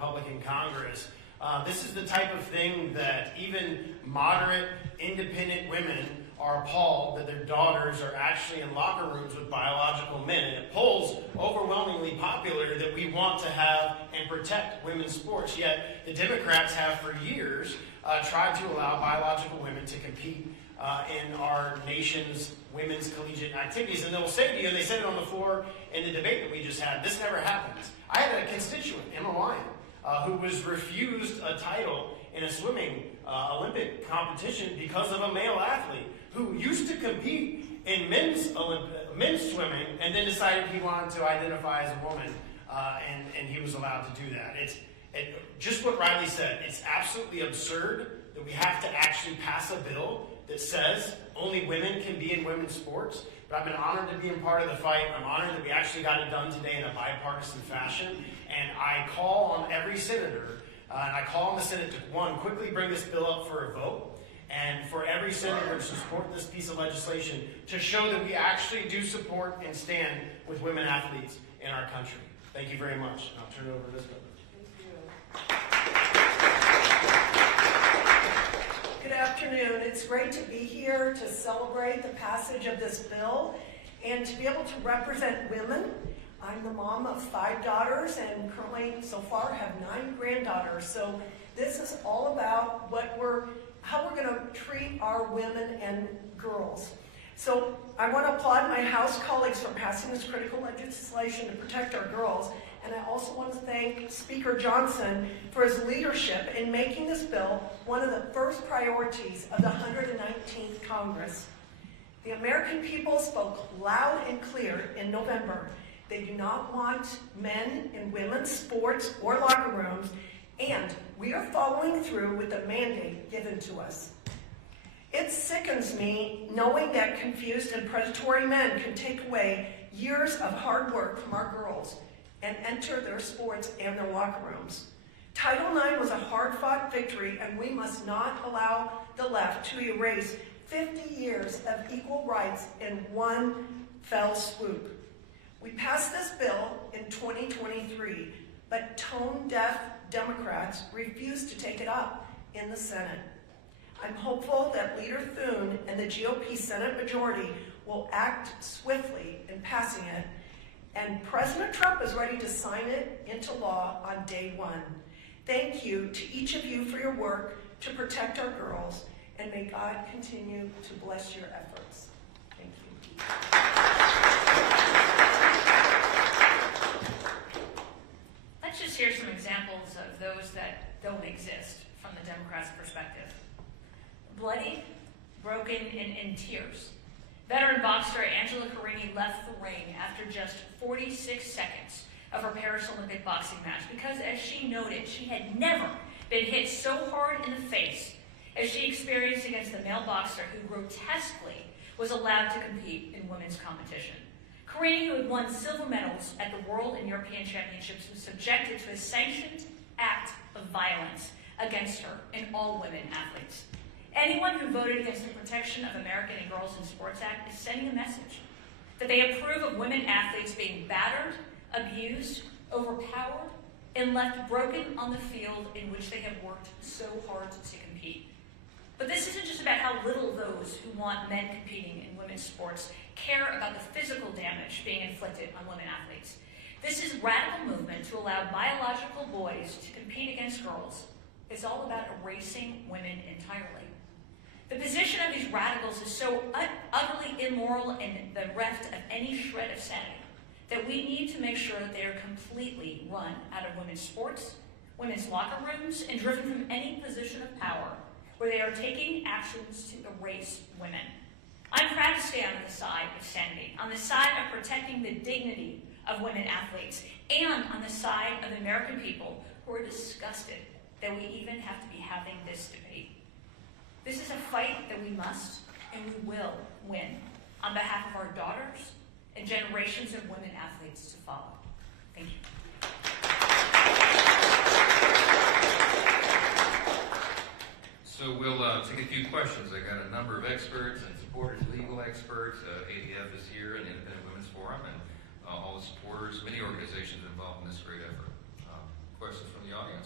Republican Congress. This is the type of thing that even moderate, independent women are appalled that their daughters are actually in locker rooms with biological men. And it polls overwhelmingly popular that we want to have and protect women's sports. Yet the Democrats have for years tried to allow biological women to compete in our nation's women's collegiate activities. And they'll say to you, and they said it on the floor in the debate that we just had, this never happens. I had a constituent, Emma Lyon, who was refused a title in a swimming Olympic competition because of a male athlete who used to compete in men's swimming and then decided he wanted to identify as a woman, and he was allowed to do that. It's just what Riley said. It's absolutely absurd that we have to actually pass a bill that says only women can be in women's sports. But I've been honored to be a part of the fight. I'm honored that we actually got it done today in a bipartisan fashion. And I call on every senator, and I call on the Senate to, one, quickly bring this bill up for a vote, and for every senator to support this piece of legislation to show that we actually do support and stand with women athletes in our country. Thank you very much. I'll turn it over to this governor. Good afternoon. It's great to be here to celebrate the passage of this bill and to be able to represent women. I'm the mom of 5 daughters and currently so far have 9 granddaughters. So this is all about how we're going to treat our women and girls. So I want to applaud my House colleagues for passing this critical legislation to protect our girls. And I also want to thank Speaker Johnson for his leadership in making this bill one of the first priorities of the 119th Congress. The American people spoke loud and clear in November. They do not want men in women's sports or locker rooms, and we are following through with the mandate given to us. It sickens me knowing that confused and predatory men can take away years of hard work from our girls and enter their sports and their locker rooms. Title IX was a hard-fought victory, and we must not allow the left to erase 50 years of equal rights in one fell swoop. We passed this bill in 2023, but tone-deaf Democrats refused to take it up in the Senate. I'm hopeful that Leader Thune and the GOP Senate majority will act swiftly in passing it, and President Trump is ready to sign it into law on day one. Thank you to each of you for your work to protect our girls, and may God continue to bless your efforts. Thank you. Let's just hear some examples of those that don't exist from the Democrats' perspective. Bloodied, broken, and in tears. Veteran boxer Angela Carini left the ring after just 46 seconds of her Paris Olympic boxing match because, as she noted, she had never been hit so hard in the face as she experienced against the male boxer who grotesquely was allowed to compete in women's competition. Carini, who had won silver medals at the World and European Championships, was subjected to a sanctioned act of violence against her and all women athletes. Anyone who voted against the Protection of American and Girls in Sports Act is sending a message that they approve of women athletes being battered, abused, overpowered, and left broken on the field in which they have worked so hard to compete. But this isn't just about how little those who want men competing in women's sports care about the physical damage being inflicted on women athletes. This is radical movement to allow biological boys to compete against girls. It's all about erasing women entirely. The position of these radicals is so utterly immoral and bereft of any shred of sanity that we need to make sure that they are completely run out of women's sports, women's locker rooms, and driven from any position of power where they are taking actions to erase women. I'm proud to stand on the side of sanity, on the side of protecting the dignity of women athletes, and on the side of the American people who are disgusted that we even have to be having this debate. This is a fight that we must and we will win on behalf of our daughters and generations of women athletes to follow. Thank you. So we'll take a few questions. I got a number of experts and supporters, legal experts. ADF is here, and Independent Women's Forum, and all the supporters, many organizations involved in this great effort. Questions from the audience?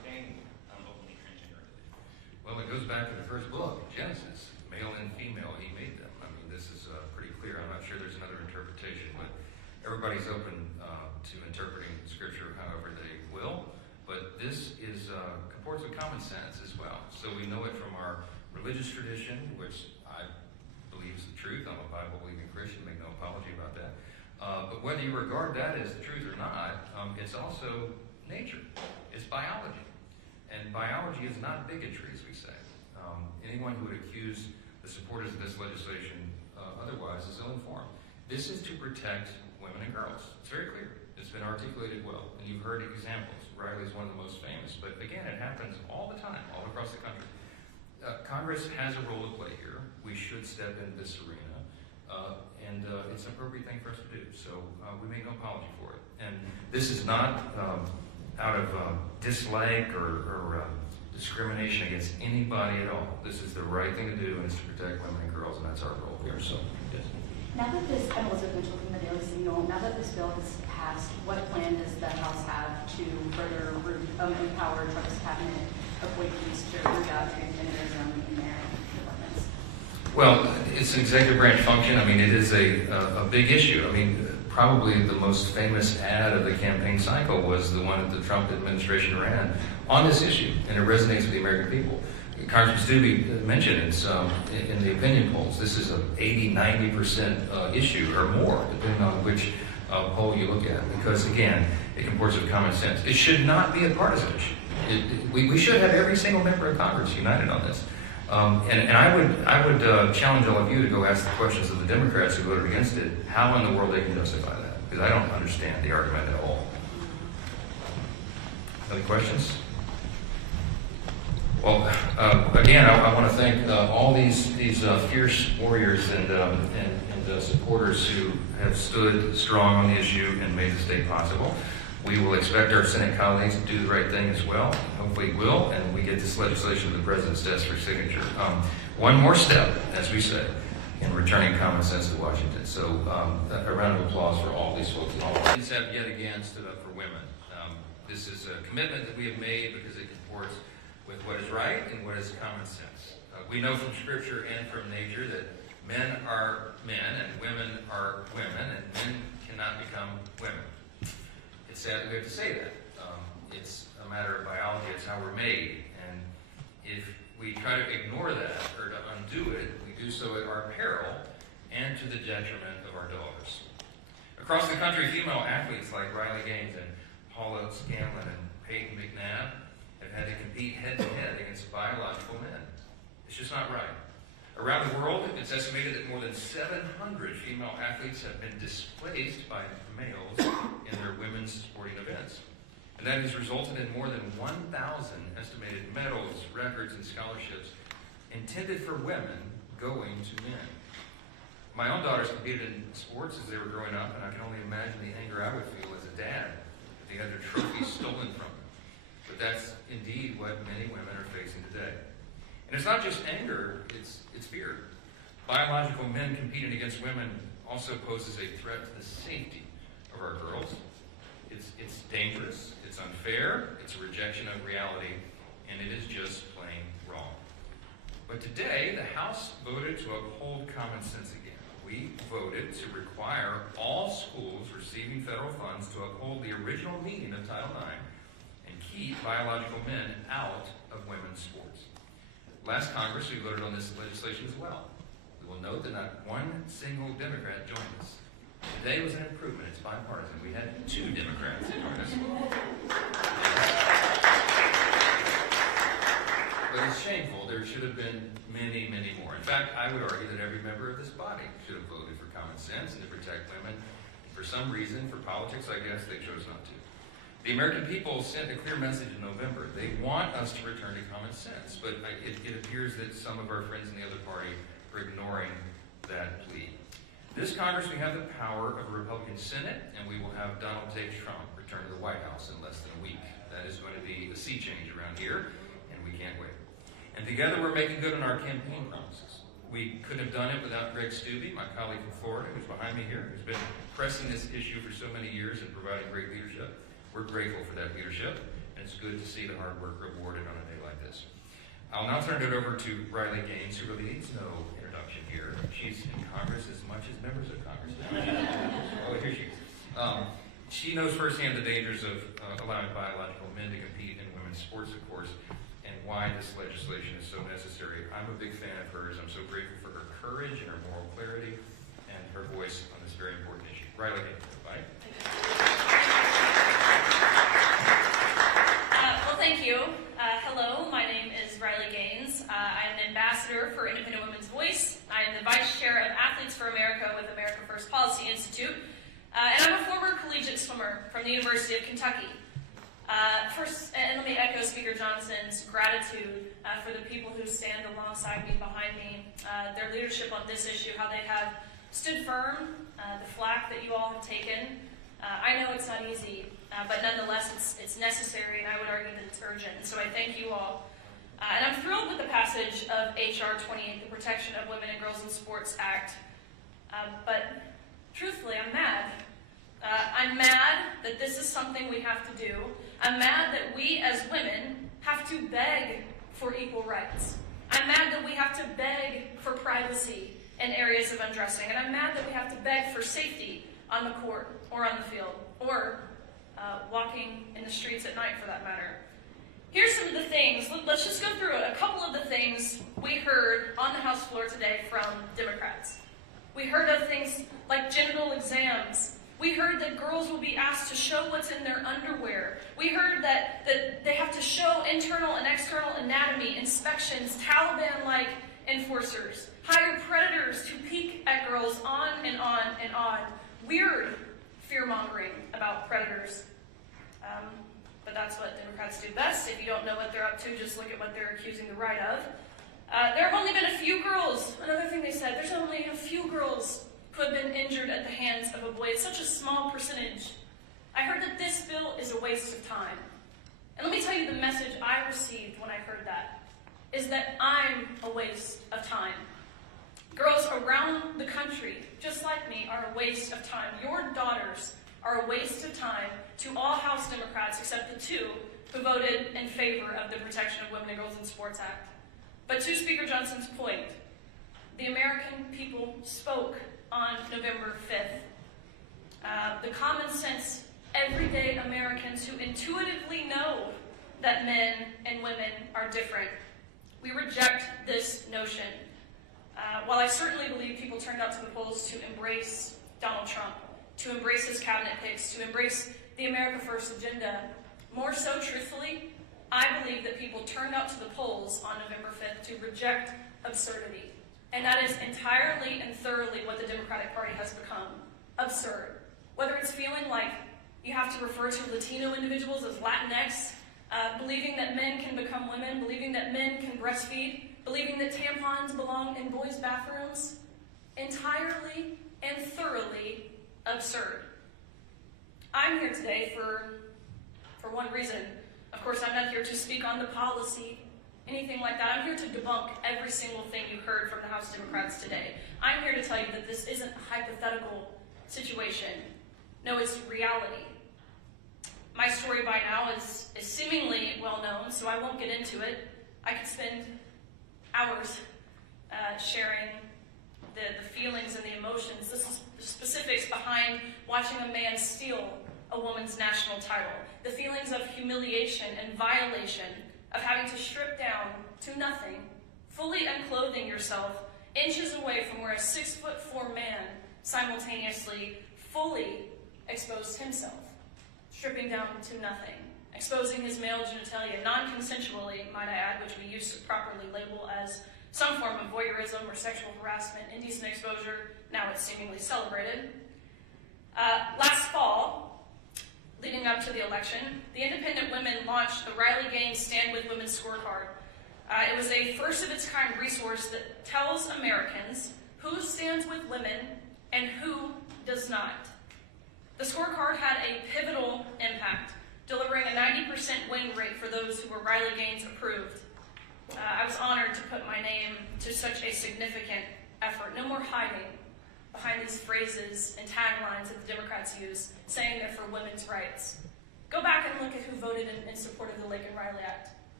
first book, Genesis, male and female, he made them. I mean, this is pretty clear. I'm not sure there's another interpretation, but everybody's open to interpreting Scripture however they will. But this is comports with common sense as well. So we know it from our religious tradition, which I believe is the truth. I'm a Bible-believing Christian, make no apology about that. But whether you regard that as the truth or not, it's also nature. It's biology. And biology is not bigotry, as we say. Anyone who would accuse the supporters of this legislation otherwise is ill-informed. This is to protect women and girls. It's very clear. It's been articulated well. And you've heard examples. Riley is one of the most famous. But again, it happens all the time, all across the country. Congress has a role to play here. We should step into this arena. And it's an appropriate thing for us to do. So we make no apology for it. And this is not out of dislike or discrimination against anybody at all. This is the right thing to do, and it's to protect women and girls, and that's our role here. So, yes. Now that this, I'm Elizabeth Mitchell from the Daily Signal, now that this bill has passed, what plan does the House have to further empower Trump's cabinet appointees to root out transgenderism in their departments? Well, it's an executive branch function. I mean, it is a big issue. I mean, probably the most famous ad of the campaign cycle was the one that the Trump administration ran on this issue, and it resonates with the American people. Congressman Stubbe mentioned it's in the opinion polls. This is an 80-90% issue or more, depending on which poll you look at, because again, it comports with common sense. It should not be a partisan issue. We should have every single member of Congress united on this. And I would challenge all of you to go ask the questions of the Democrats who voted against it, how in the world they can justify that, because I don't understand the argument at all. Any questions? Well, again, I want to thank all these fierce warriors and supporters who have stood strong on the issue and made this day possible. We will expect our Senate colleagues to do the right thing as well. Hopefully will, and we get this legislation to the President's desk for signature. One more step, as we say, in returning common sense to Washington. So a round of applause for all these folks. All these have yet again stood up for women. This is a commitment that we have made because it comports with what is right and what is common sense. We know from Scripture and from nature that men are men and women are women, and men cannot become women. It's sad that we have to say that. It's a matter of biology. It's how we're made. And if we try to ignore that or to undo it, we do so at our peril and to the detriment of our daughters. Across the country, female athletes like Riley Gaines and Paula Scanlon and Peyton McNabb have had to compete head-to-head against biological men. It's just not right. Around the world, it's estimated that more than 700 female athletes have been displaced by males in their women's sporting events. And that has resulted in more than 1,000 estimated medals, records, and scholarships intended for women going to men. My own daughters competed in sports as they were growing up, and I can only imagine the anger I would feel as a dad if they had their trophies stolen from them. But that's indeed what many women are facing today. And it's not just anger, it's fear. Biological men competing against women also poses a threat to the safety of our girls. It's dangerous, it's unfair, it's a rejection of reality, and it is just plain wrong. But today, the House voted to uphold common sense again. We voted to require all schools receiving federal funds to uphold the original meaning of Title IX and keep biological men out of women's sports. Last Congress, we voted on this legislation as well. We will note that not one single Democrat joined us. Today was an improvement. It's bipartisan. We had 2 Democrats join us. But it's shameful. There should have been many, many more. In fact, I would argue that every member of this body should have voted for common sense and to protect women. For some reason, for politics, I guess, they chose not to. The American people sent a clear message in November. They want us to return to common sense, but it appears that some of our friends in the other party are ignoring that plea. This Congress, we have the power of a Republican Senate, and we will have Donald J. Trump return to the White House in less than a week. That is going to be a sea change around here, and we can't wait. And together we're making good on our campaign promises. We couldn't have done it without Greg Stubbe, my colleague from Florida, who's behind me here, who's been pressing this issue for so many years and providing great leadership. We're grateful for that leadership, and it's good to see the hard work rewarded on a day like this. I'll now turn it over to Riley Gaines, who really needs no introduction here. She's in Congress as much as members of Congress now. Oh, here she is. She knows firsthand the dangers of allowing biological men to compete in women's sports, of course, and why this legislation is so necessary. I'm a big fan of hers. I'm so grateful for her courage and her moral clarity and her voice on this very important issue. Riley Gaines, bye. Well, thank you. Hello, my name is Riley Gaines. I am an ambassador for Independent Women's Voice. I am the vice chair of Athletes for America with America First Policy Institute. And I'm a former collegiate swimmer from the University of Kentucky. First, and let me echo Speaker Johnson's gratitude for the people who stand alongside me, behind me, their leadership on this issue, how they have stood firm, the flack that you all have taken. I know it's not easy, but nonetheless it's necessary, and I would argue that it's urgent. And so I thank you all. And I'm thrilled with the passage of H.R. 28, the Protection of Women and Girls in Sports Act. But truthfully, I'm mad. I'm mad that this is something we have to do. I'm mad that we as women have to beg for equal rights. I'm mad that we have to beg for privacy in areas of undressing. And I'm mad that we have to beg for safety on the court or on the field or walking in the streets at night, for that matter. Here's some of the things. Let's just go through it. A couple of the things we heard on the House floor today from Democrats. We heard of things like genital exams. We heard that girls will be asked to show what's in their underwear. We heard that they have to show internal and external anatomy inspections, Taliban-like enforcers, hire predators to peek at girls, on and on and on. Weird fear-mongering about predators. But that's what Democrats do best. If you don't know what they're up to, just look at what they're accusing the right of. There have only been a few girls. Another thing they said, there's only a few girls who have been injured at the hands of a boy. It's such a small percentage. I heard that this bill is a waste of time. And let me tell you the message I received when I heard that, is that I'm a waste of time. Girls around the country, just like me, are a waste of time. Your daughters are a waste of time to all House Democrats except the two who voted in favor of the Protection of Women and Girls in Sports Act. But to Speaker Johnson's point, the American people spoke on November 5th. The common sense, everyday Americans who intuitively know that men and women are different. We reject this notion. While I certainly believe people turned out to the polls to embrace Donald Trump, to embrace his cabinet picks, to embrace the America First agenda, more so, truthfully, I believe that people turned out to the polls on November 5th to reject absurdity. And that is entirely and thoroughly what the Democratic Party has become. Absurd. Whether it's feeling like you have to refer to Latino individuals as Latinx, believing that men can become women, believing that men can breastfeed, believing that tampons belong in boys' bathrooms, entirely and thoroughly absurd. I'm here today for one reason. Of course, I'm not here to speak on the policy, anything like that. I'm here to debunk every single thing you heard from the House Democrats today. I'm here to tell you that this isn't a hypothetical situation. No, it's reality. My story by now is seemingly well known, so I won't get into it. I could spend hours sharing the feelings and the emotions, the specifics behind watching a man steal a woman's national title, the feelings of humiliation and violation of having to strip down to nothing, fully unclothing yourself, inches away from where a 6'4" man simultaneously fully exposed himself, stripping down to nothing, exposing his male genitalia, non-consensually, might I add, which we used to properly label as some form of voyeurism or sexual harassment, indecent exposure. Now it's seemingly celebrated. Last fall, leading up to the election, the Independent Women launched the Riley Gaines Stand With Women scorecard. It was a first-of-its-kind resource that tells Americans who stands with women and who does not. The scorecard had a pivotal impact, delivering a 90% win rate for those who were Riley Gaines approved. I was honored to put my name to such a significant effort. No more hiding behind these phrases and taglines that the Democrats use, saying they're for women's rights. Go back and look at who voted in support of the Laken-Riley Act.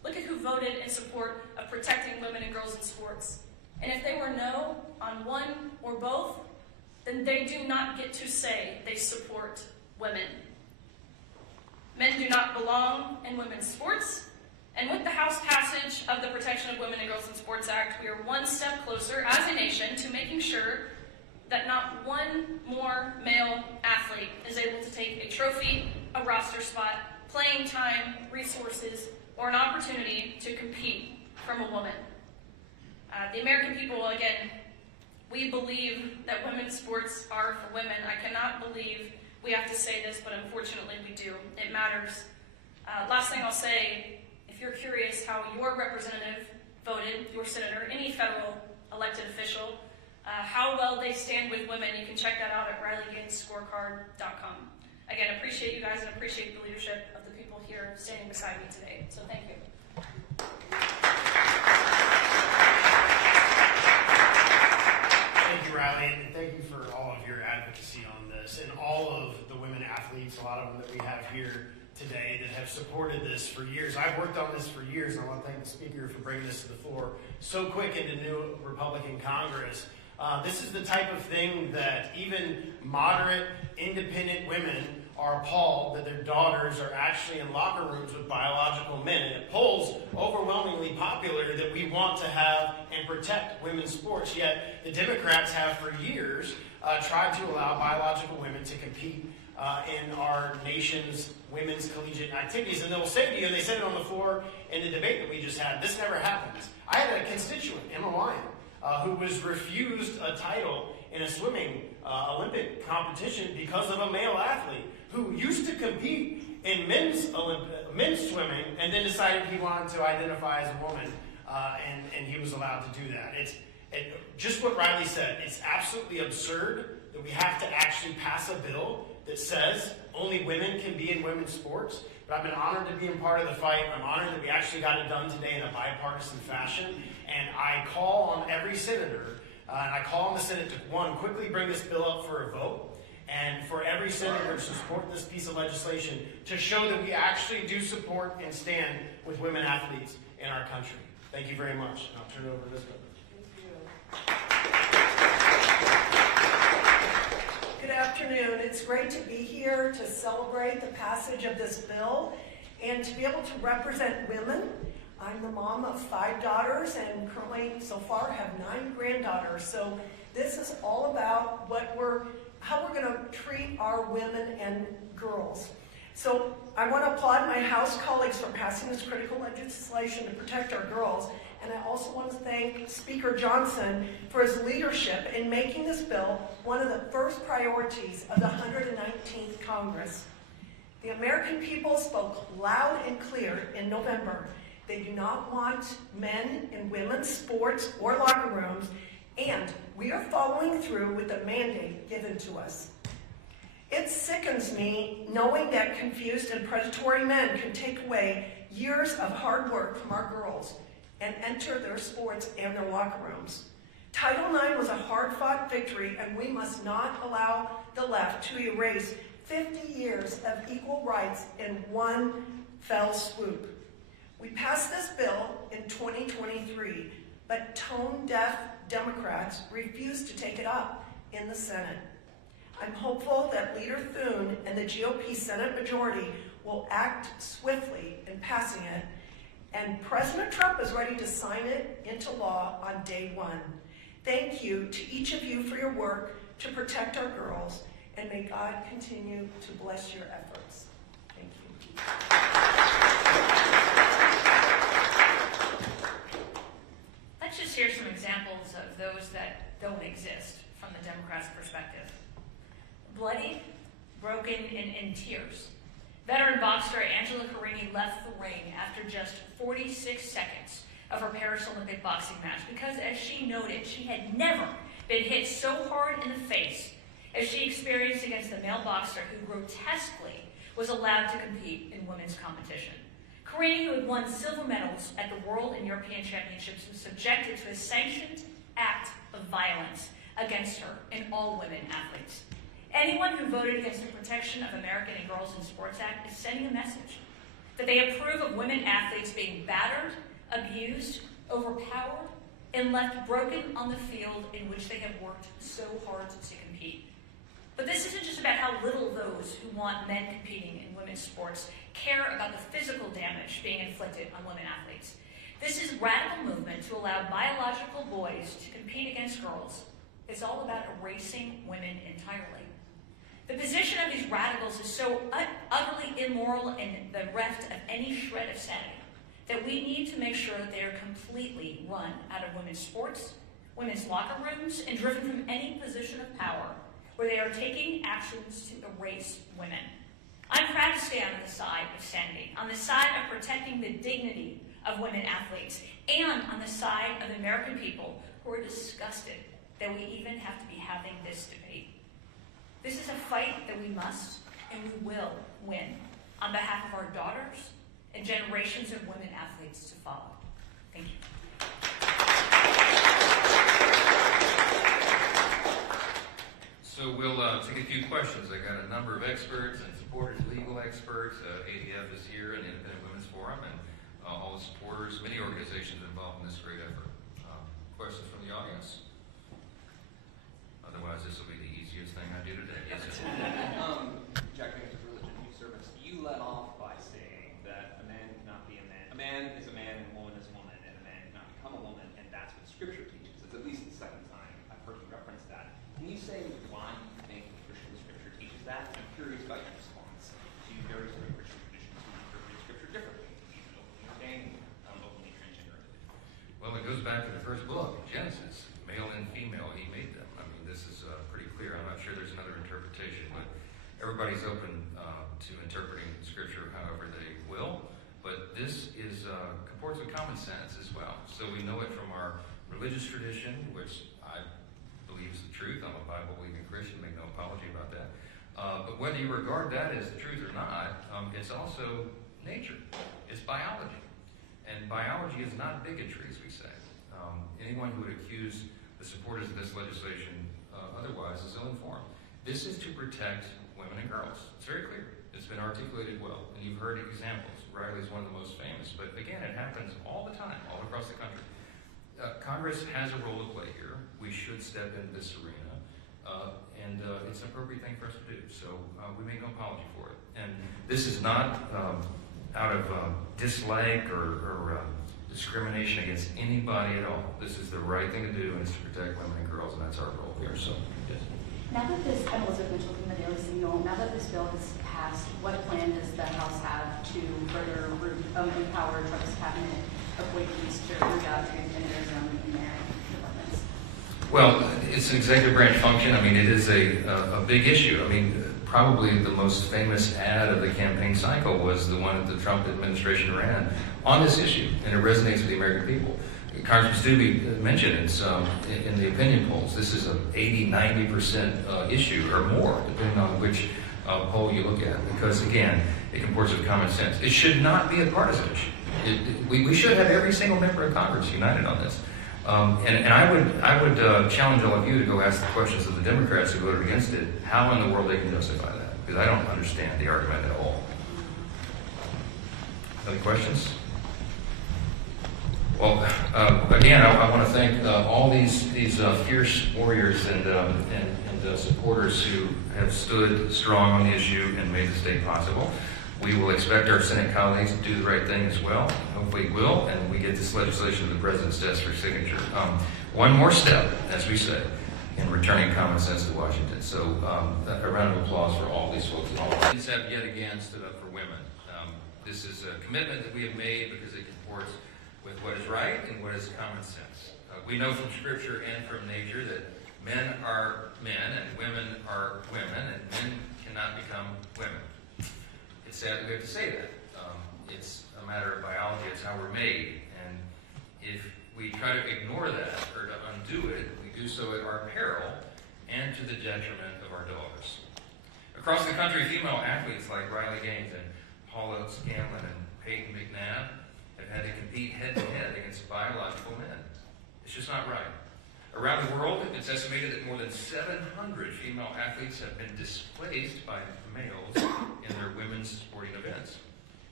Look at who voted in support of protecting women and girls in sports. And if they were no on one or both, then they do not get to say they support women. Men do not belong in women's sports. And with the House passage of the Protection of Women and Girls in Sports Act, we are one step closer as a nation to making sure that not one more male athlete is able to take a trophy, a roster spot, playing time, resources, or an opportunity to compete from a woman. The American people, again, we believe that women's sports are for women. I cannot believe we have to say this, but unfortunately we do. It matters. Last thing I'll say, if you're curious how your representative voted, your senator, any federal elected official, how well they stand with women, you can check that out at RileyGainzScorecard.com. Again, appreciate you guys and appreciate the leadership of the people here standing beside me today. So thank you. Thank you, Riley, and thank you for all of your advocacy on this and all of the women athletes, a lot of them that we have here today that have supported this for years. I've worked on this for years, and I want to thank the Speaker for bringing this to the floor so quick into new Republican Congress. This is the type of thing that even moderate, independent women are appalled that their daughters are actually in locker rooms with biological men. And it polls overwhelmingly popular that we want to have and protect women's sports, yet the Democrats have for years tried to allow biological women to compete in our nation's women's collegiate activities. And they'll say to you, and they said it on the floor in the debate that we just had, this never happens. I had a constituent, Emma Lyon, who was refused a title in a swimming Olympic competition because of a male athlete who used to compete in men's swimming and then decided he wanted to identify as a woman, and he was allowed to do that. Just what Riley said, it's absolutely absurd that we have to actually pass a bill that says only women can be in women's sports. But I've been honored to be a part of the fight. I'm honored that we actually got it done today in a bipartisan fashion. And I call on every senator, and I call on the Senate to, one, quickly bring this bill up for a vote, and for every senator to support this piece of legislation to show that we actually do support and stand with women athletes in our country. Thank you very much. And I'll turn it over to Elizabeth. Good afternoon. It's great to be here to celebrate the passage of this bill and to be able to represent women. I'm the mom of 5 daughters and currently so far have 9 granddaughters. So this is all about how we're going to treat our women and girls. So I want to applaud my House colleagues for passing this critical legislation to protect our girls. And I also want to thank Speaker Johnson for his leadership in making this bill one of the first priorities of the 119th Congress. The American people spoke loud and clear in November. They do not want men in women's sports or locker rooms, and we are following through with the mandate given to us. It sickens me knowing that confused and predatory men can take away years of hard work from our girls and enter their sports and their locker rooms. Title IX was a hard-fought victory, and we must not allow the left to erase 50 years of equal rights in one fell swoop. We passed this bill in 2023, but tone-deaf Democrats refused to take it up in the Senate. I'm hopeful that Leader Thune and the GOP Senate majority will act swiftly in passing it, and President Trump is ready to sign it into law on day one. Thank you to each of you for your work to protect our girls, and may God continue to bless your efforts. Thank you. Let's just hear some examples of those that don't exist from the Democrats' perspective. Bloody, broken, and in tears. Veteran boxer Angela Carini left the ring after just 46 seconds of her Paris Olympic boxing match because, as she noted, she had never been hit so hard in the face as she experienced against the male boxer who grotesquely was allowed to compete in women's competition. Carini, who had won silver medals at the World and European Championships, was subjected to a sanctioned act of violence against her and all women athletes. Anyone who voted against the Protection of American and Girls in Sports Act is sending a message. that they approve of women athletes being battered, abused, overpowered, and left broken on the field in which they have worked so hard to compete. But this isn't just about how little those who want men competing in women's sports care about the physical damage being inflicted on women athletes. This is radical movement to allow biological boys to compete against girls. It's all about erasing women entirely. The position of these radicals is so utterly immoral and bereft of any shred of sanity that we need to make sure that they are completely run out of women's sports, women's locker rooms, and driven from any position of power where they are taking actions to erase women. I'm proud to stand on the side of sanity, on the side of protecting the dignity of women athletes, and on the side of the American people who are disgusted that we even have to be having this debate. This is a fight that we must and we will win on behalf of our daughters and generations of women athletes to follow. Thank you. So we'll take a few questions. I got a number of experts and supporters, legal experts. ADF is here, and the Independent Women's Forum, and all the supporters, many organizations involved in this great effort. Questions from the audience? Otherwise, this will be the easiest thing I do today. Yes, sir. Jack Nixon, Religion and Service. You led off by saying that a man cannot be a man. A man is a man, and a woman is a woman, and a man cannot become a woman, and that's what Scripture teaches. It's at least the second time I've heard you reference that. Can you say why you think Christian Scripture teaches that? I'm curious about your response to various other Christian traditions who interpret Scripture differently, even openly ordained, openly transgender. Well, it goes back to the first book, Genesis. Male and female, he made them. I mean, this is pretty clear. I'm not sure there's another interpretation, but everybody's open to interpreting Scripture however they will. But this is comports with common sense as well. So we know it from our religious tradition, which I believe is the truth. I'm a Bible-believing Christian, make no apology about that. But whether you regard that as the truth or not, it's also nature. It's biology. And biology is not bigotry, as we say. Anyone who would accuse the supporters of this legislation otherwise is ill-informed. This is to protect women and girls. It's very clear. It's been articulated well, and you've heard examples. Riley's one of the most famous, but again, it happens all the time, all across the country. Congress has a role to play here. We should step into this arena, and it's an appropriate thing for us to do. So we make no apology for it. And this is not out of dislike or discrimination against anybody at all. This is the right thing to do, and it's to protect women and girls, and that's our role here. So, yes. Now that this, I'm Elizabeth Mitchell from the Daily Signal, now that this bill has passed, what plan does the House have to further empower Trump's cabinet appointees to root out transgenderism in their departments? Well, it's an executive branch function. I mean, it is a big issue. I mean, probably the most famous ad of the campaign cycle was the one that the Trump administration ran on this issue, and it resonates with the American people. Congressman Stubbe mentioned it's in the opinion polls. This is an 80-90% issue or more, depending on which poll you look at, because again, it comports with common sense. It should not be a partisan issue. We should have every single member of Congress united on this. And I would challenge all of you to go ask the questions of the Democrats who voted against it, how in the world they can justify that, because I don't understand the argument at all. Other questions? Well, again, I want to thank all these fierce warriors and supporters who have stood strong on the issue and made this day possible. We will expect our Senate colleagues to do the right thing as well. Hopefully will, and we get this legislation to the President's desk for signature. One more step, as we say, in returning common sense to Washington. So a round of applause for all these folks. All have yet again stood up for women. This is a commitment that we have made because it comports with what is right and what is common sense. We know from Scripture and from nature that men are men and women are women, and men cannot become women. It's sad that we have to say that. It's a matter of biology. It's how we're made. And if we try to ignore that or to undo it, we do so at our peril and to the detriment of our daughters. Across the country, female athletes like Riley Gaines and Paula Scanlon and Peyton McNabb have had to compete head-to-head against biological men. It's just not right. Around the world, it's estimated that more than 700 female athletes have been displaced by males in their women's sporting events.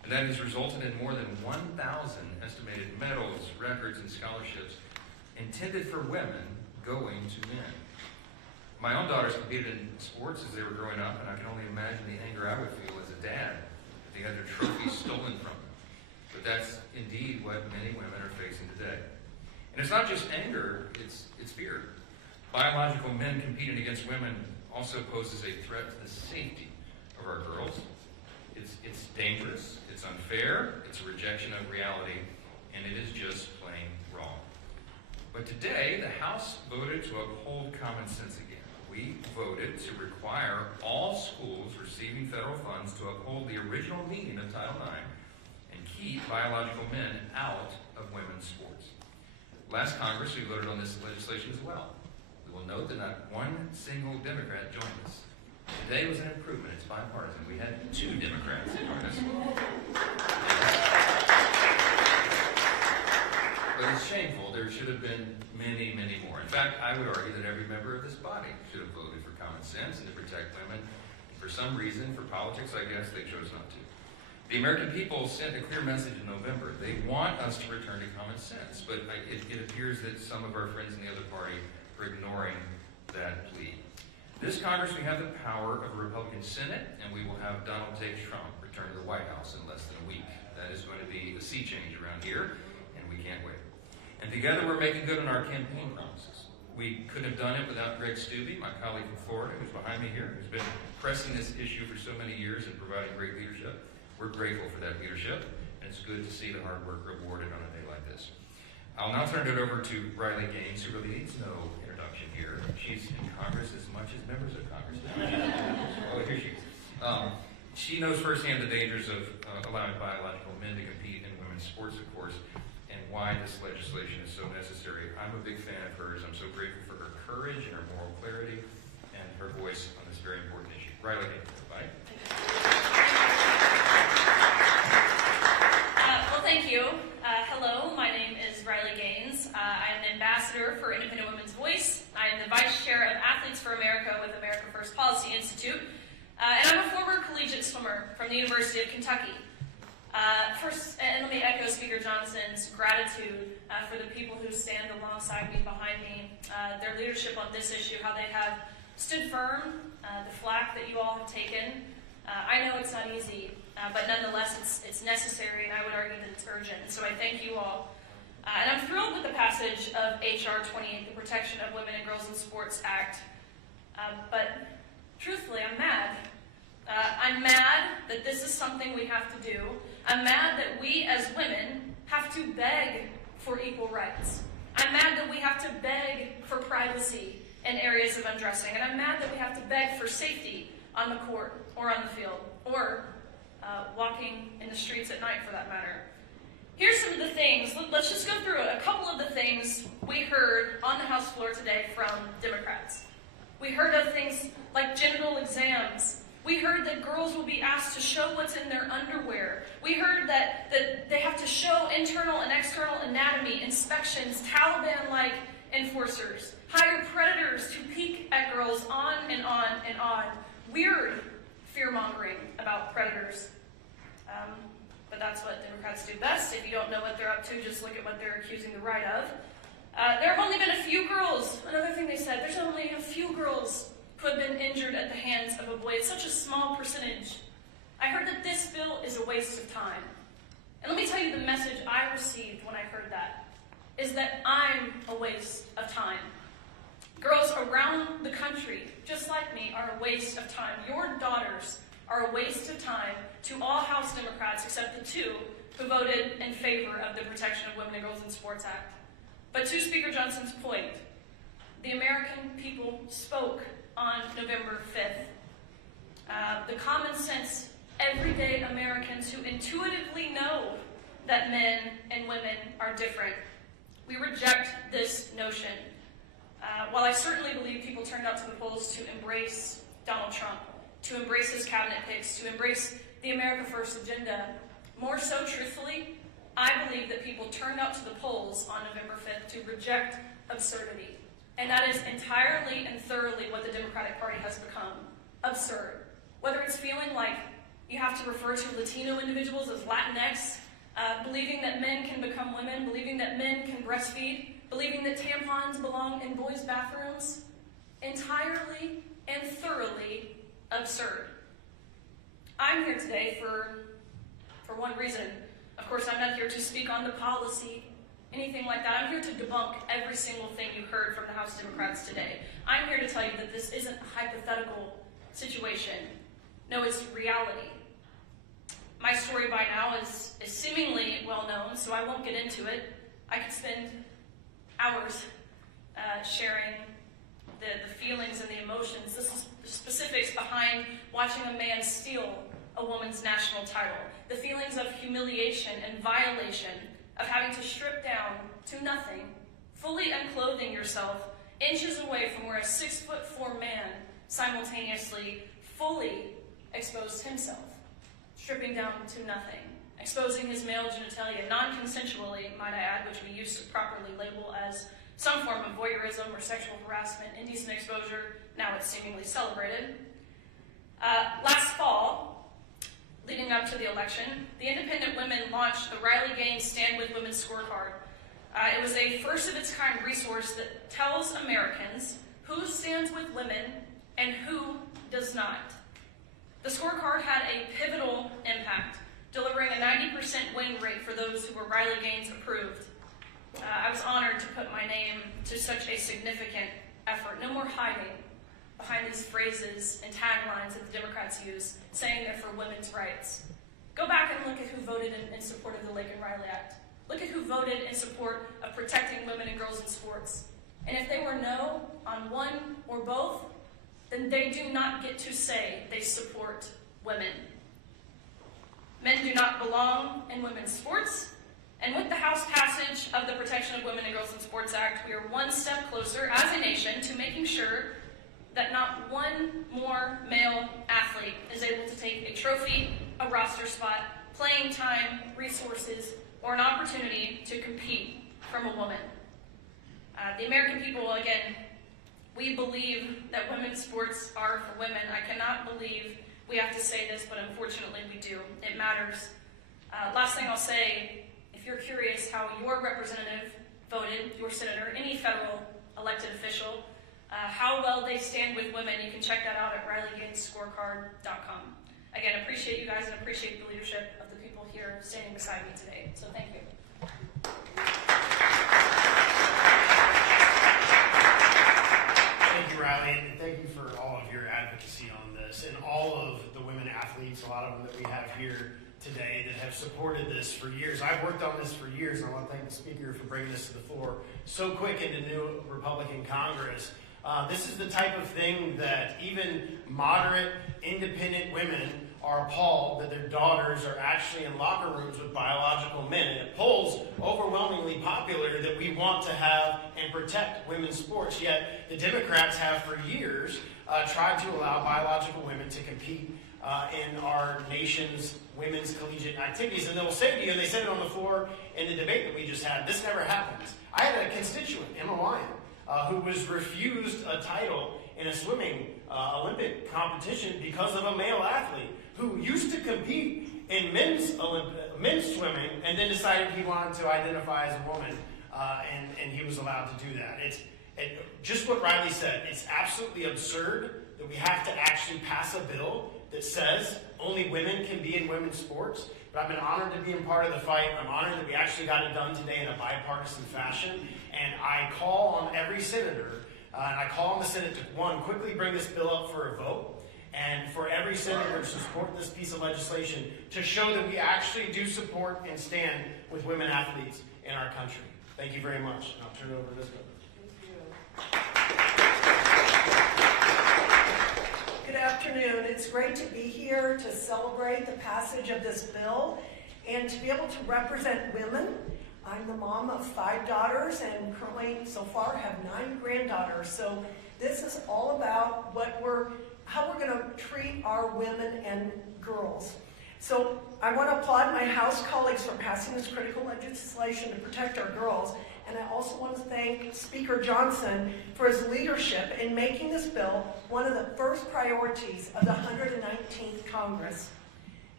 And that has resulted in more than 1,000 estimated medals, records, and scholarships intended for women going to men. My own daughters competed in sports as they were growing up, and I can only imagine the anger I would feel as a dad if they had their trophies stolen from them. But that's indeed what many women are facing today. And it's not just anger, it's fear. Biological men competing against women also poses a threat to the safety of our girls. It's dangerous, it's unfair, it's a rejection of reality, and it is just plain wrong. But today, the House voted to uphold common sense again. We voted to require all schools receiving federal funds to uphold the original meaning of Title IX and keep biological men out of women's sports. Last Congress, we voted on this legislation as well. We will note that not one single Democrat joined us. Today was an improvement. It's bipartisan. We had 2 Democrats join us. But it's shameful. There should have been many, many more. In fact, I would argue that every member of this body should have voted for common sense and to protect women. And for some reason, for politics, I guess, they chose not to. The American people sent a clear message in November. They want us to return to common sense. But it appears that some of our friends in the other party are ignoring that plea. This Congress, we have the power of a Republican Senate, and we will have Donald J. Trump return to the White House in less than a week. That is going to be a sea change around here, and we can't wait. And together we're making good on our campaign promises. We couldn't have done it without Greg Stubbe, my colleague from Florida, who's behind me here, who's been pressing this issue for so many years and providing great leadership. We're grateful for that leadership, and it's good to see the hard work rewarded on a day like this. I'll now turn it over to Riley Gaines, who really needs no introduction here. She's in Congress as much as members of Congress now. Oh, here she is. She knows firsthand the dangers of allowing biological men to compete in women's sports, of course, and why this legislation is so necessary. I'm a big fan of hers. I'm so grateful for her courage and her moral clarity and her voice on this very important issue. Riley Gaines, bye. Well, thank you. Hello, my name is Riley Gaines. I am an ambassador for Independent Women's Voice. I am the vice chair of Athletes for America with America First Policy Institute. And I'm a former collegiate swimmer from the University of Kentucky. First, and let me echo Speaker Johnson's gratitude for the people who stand alongside me, behind me, their leadership on this issue, how they have stood firm, the flack that you all have taken. I know it's not easy, but nonetheless it's necessary, and I would argue that it's urgent. So I thank you all. And I'm thrilled with the passage of H.R. 28, the Protection of Women and Girls in Sports Act. But truthfully, I'm mad. I'm mad that this is something we have to do. I'm mad that we as women have to beg for equal rights. I'm mad that we have to beg for privacy in areas of undressing. And I'm mad that we have to beg for safety on the court or on the field or walking in the streets at night, for that matter. Here's some of the things. Let's just go through a couple of the things we heard on the House floor today from Democrats. We heard of things like genital exams. We heard that girls will be asked to show what's in their underwear. We heard that they have to show internal and external anatomy inspections, Taliban-like enforcers, hire predators to peek at girls, on and on and on. Weird fear-mongering about predators. But that's what Democrats do best. If you don't know what they're up to, just look at what they're accusing the right of. There have only been a few girls. Another thing they said, there's only a few girls who have been injured at the hands of a boy. It's such a small percentage. I heard that this bill is a waste of time. And let me tell you the message I received when I heard that, is that I'm a waste of time. Girls around the country, just like me, are a waste of time. Your daughters are a waste of time to all House Democrats except the 2 who voted in favor of the Protection of Women and Girls in Sports Act. But to Speaker Johnson's point, the American people spoke on November 5th. The common sense, everyday Americans who intuitively know that men and women are different. We reject this notion. While I certainly believe people turned out to the polls to embrace Donald Trump, to embrace his cabinet picks, to embrace the America First agenda, more so truthfully, I believe that people turned out to the polls on November 5th to reject absurdity. And that is entirely and thoroughly what the Democratic Party has become. Absurd. Whether it's feeling like You have to refer to Latino individuals as Latinx, believing that men can become women, believing that men can breastfeed, believing that tampons belong in boys' bathrooms. Entirely and thoroughly absurd. I'm here today for one reason. Of course, I'm not here to speak on the policy, anything like that. I'm here to debunk every single thing you heard from the House Democrats today. I'm here to tell you that this isn't a hypothetical situation. No, it's reality. My story by now is seemingly well known, so I won't get into it. I could spend hours sharing the feelings and the emotions, the specifics behind watching a man steal a woman's national title, the feelings of humiliation and violation, of having to strip down to nothing, fully unclothing yourself, inches away from where a 6'4" man simultaneously fully exposed himself, stripping down to nothing, exposing his male genitalia, non-consensually, might I add, which we used to properly label as some form of voyeurism or sexual harassment, indecent exposure. Now it's seemingly celebrated. Last fall, leading up to the election, the independent women launched the Riley Gaines Stand With Women scorecard. It was a first-of-its-kind resource that tells Americans who stands with women and who does not. The scorecard had a pivotal impact, delivering a 90% win rate for those who were Riley Gaines approved. I was honored to put my name to such a significant effort. No more hiding behind these phrases and taglines that the Democrats use, saying they're for women's rights. Go back and look at who voted in support of the Laken-Riley Act. Look at who voted in support of protecting women and girls in sports. And if they were no on one or both, then they do not get to say they support women. Men do not belong in women's sports. And with the House passage of the Protection of Women and Girls in Sports Act, we are one step closer as a nation to making sure that not one more male athlete is able to take a trophy, a roster spot, playing time, resources, or an opportunity to compete from a woman. The American people, again, we believe that women's sports are for women. I cannot believe we have to say this, but unfortunately we do. It matters. Last thing I'll say, if you're curious how your representative voted, your senator, any federal elected official, how well they stand with women, you can check that out at RileyGainesScorecard.com. Again, appreciate you guys and appreciate the leadership of the people here standing beside me today. So thank you. Thank you, Riley, and thank you for all of your advocacy on this and all of the women athletes, a lot of them that we have here today that have supported this for years. I've worked on this for years, and I want to thank the speaker for bringing this to the floor so quick into new Republican Congress. This is the type of thing that even moderate, independent women are appalled that their daughters are actually in locker rooms with biological men. And it polls overwhelmingly popular that we want to have and protect women's sports, yet the Democrats have for years tried to allow biological women to compete in our nation's women's collegiate activities. And they'll say to you, and they said it on the floor in the debate that we just had, this never happens. I had a constituent, Emma Lyon, who was refused a title in a swimming Olympic competition because of a male athlete who used to compete in men's swimming and then decided he wanted to identify as a woman, and he was allowed to do that. It's just what Riley said. It's absolutely absurd that we have to actually pass a bill that says only women can be in women's sports. But I've been honored to be a part of the fight. I'm honored that we actually got it done today in a bipartisan fashion. And I call on every senator, and I call on the Senate to, one, quickly bring this bill up for a vote, and for every senator to support this piece of legislation to show that we actually do support and stand with women athletes in our country. Thank you very much. And I'll turn it over to Ms. Goodman. Good afternoon. It's great to be here to celebrate the passage of this bill and to be able to represent women. I'm the mom of 5 daughters and currently so far have 9 granddaughters. So this is all about how we're going to treat our women and girls. So I want to applaud my House colleagues for passing this critical legislation to protect our girls. And I also want to thank Speaker Johnson for his leadership in making this bill one of the first priorities of the 119th Congress.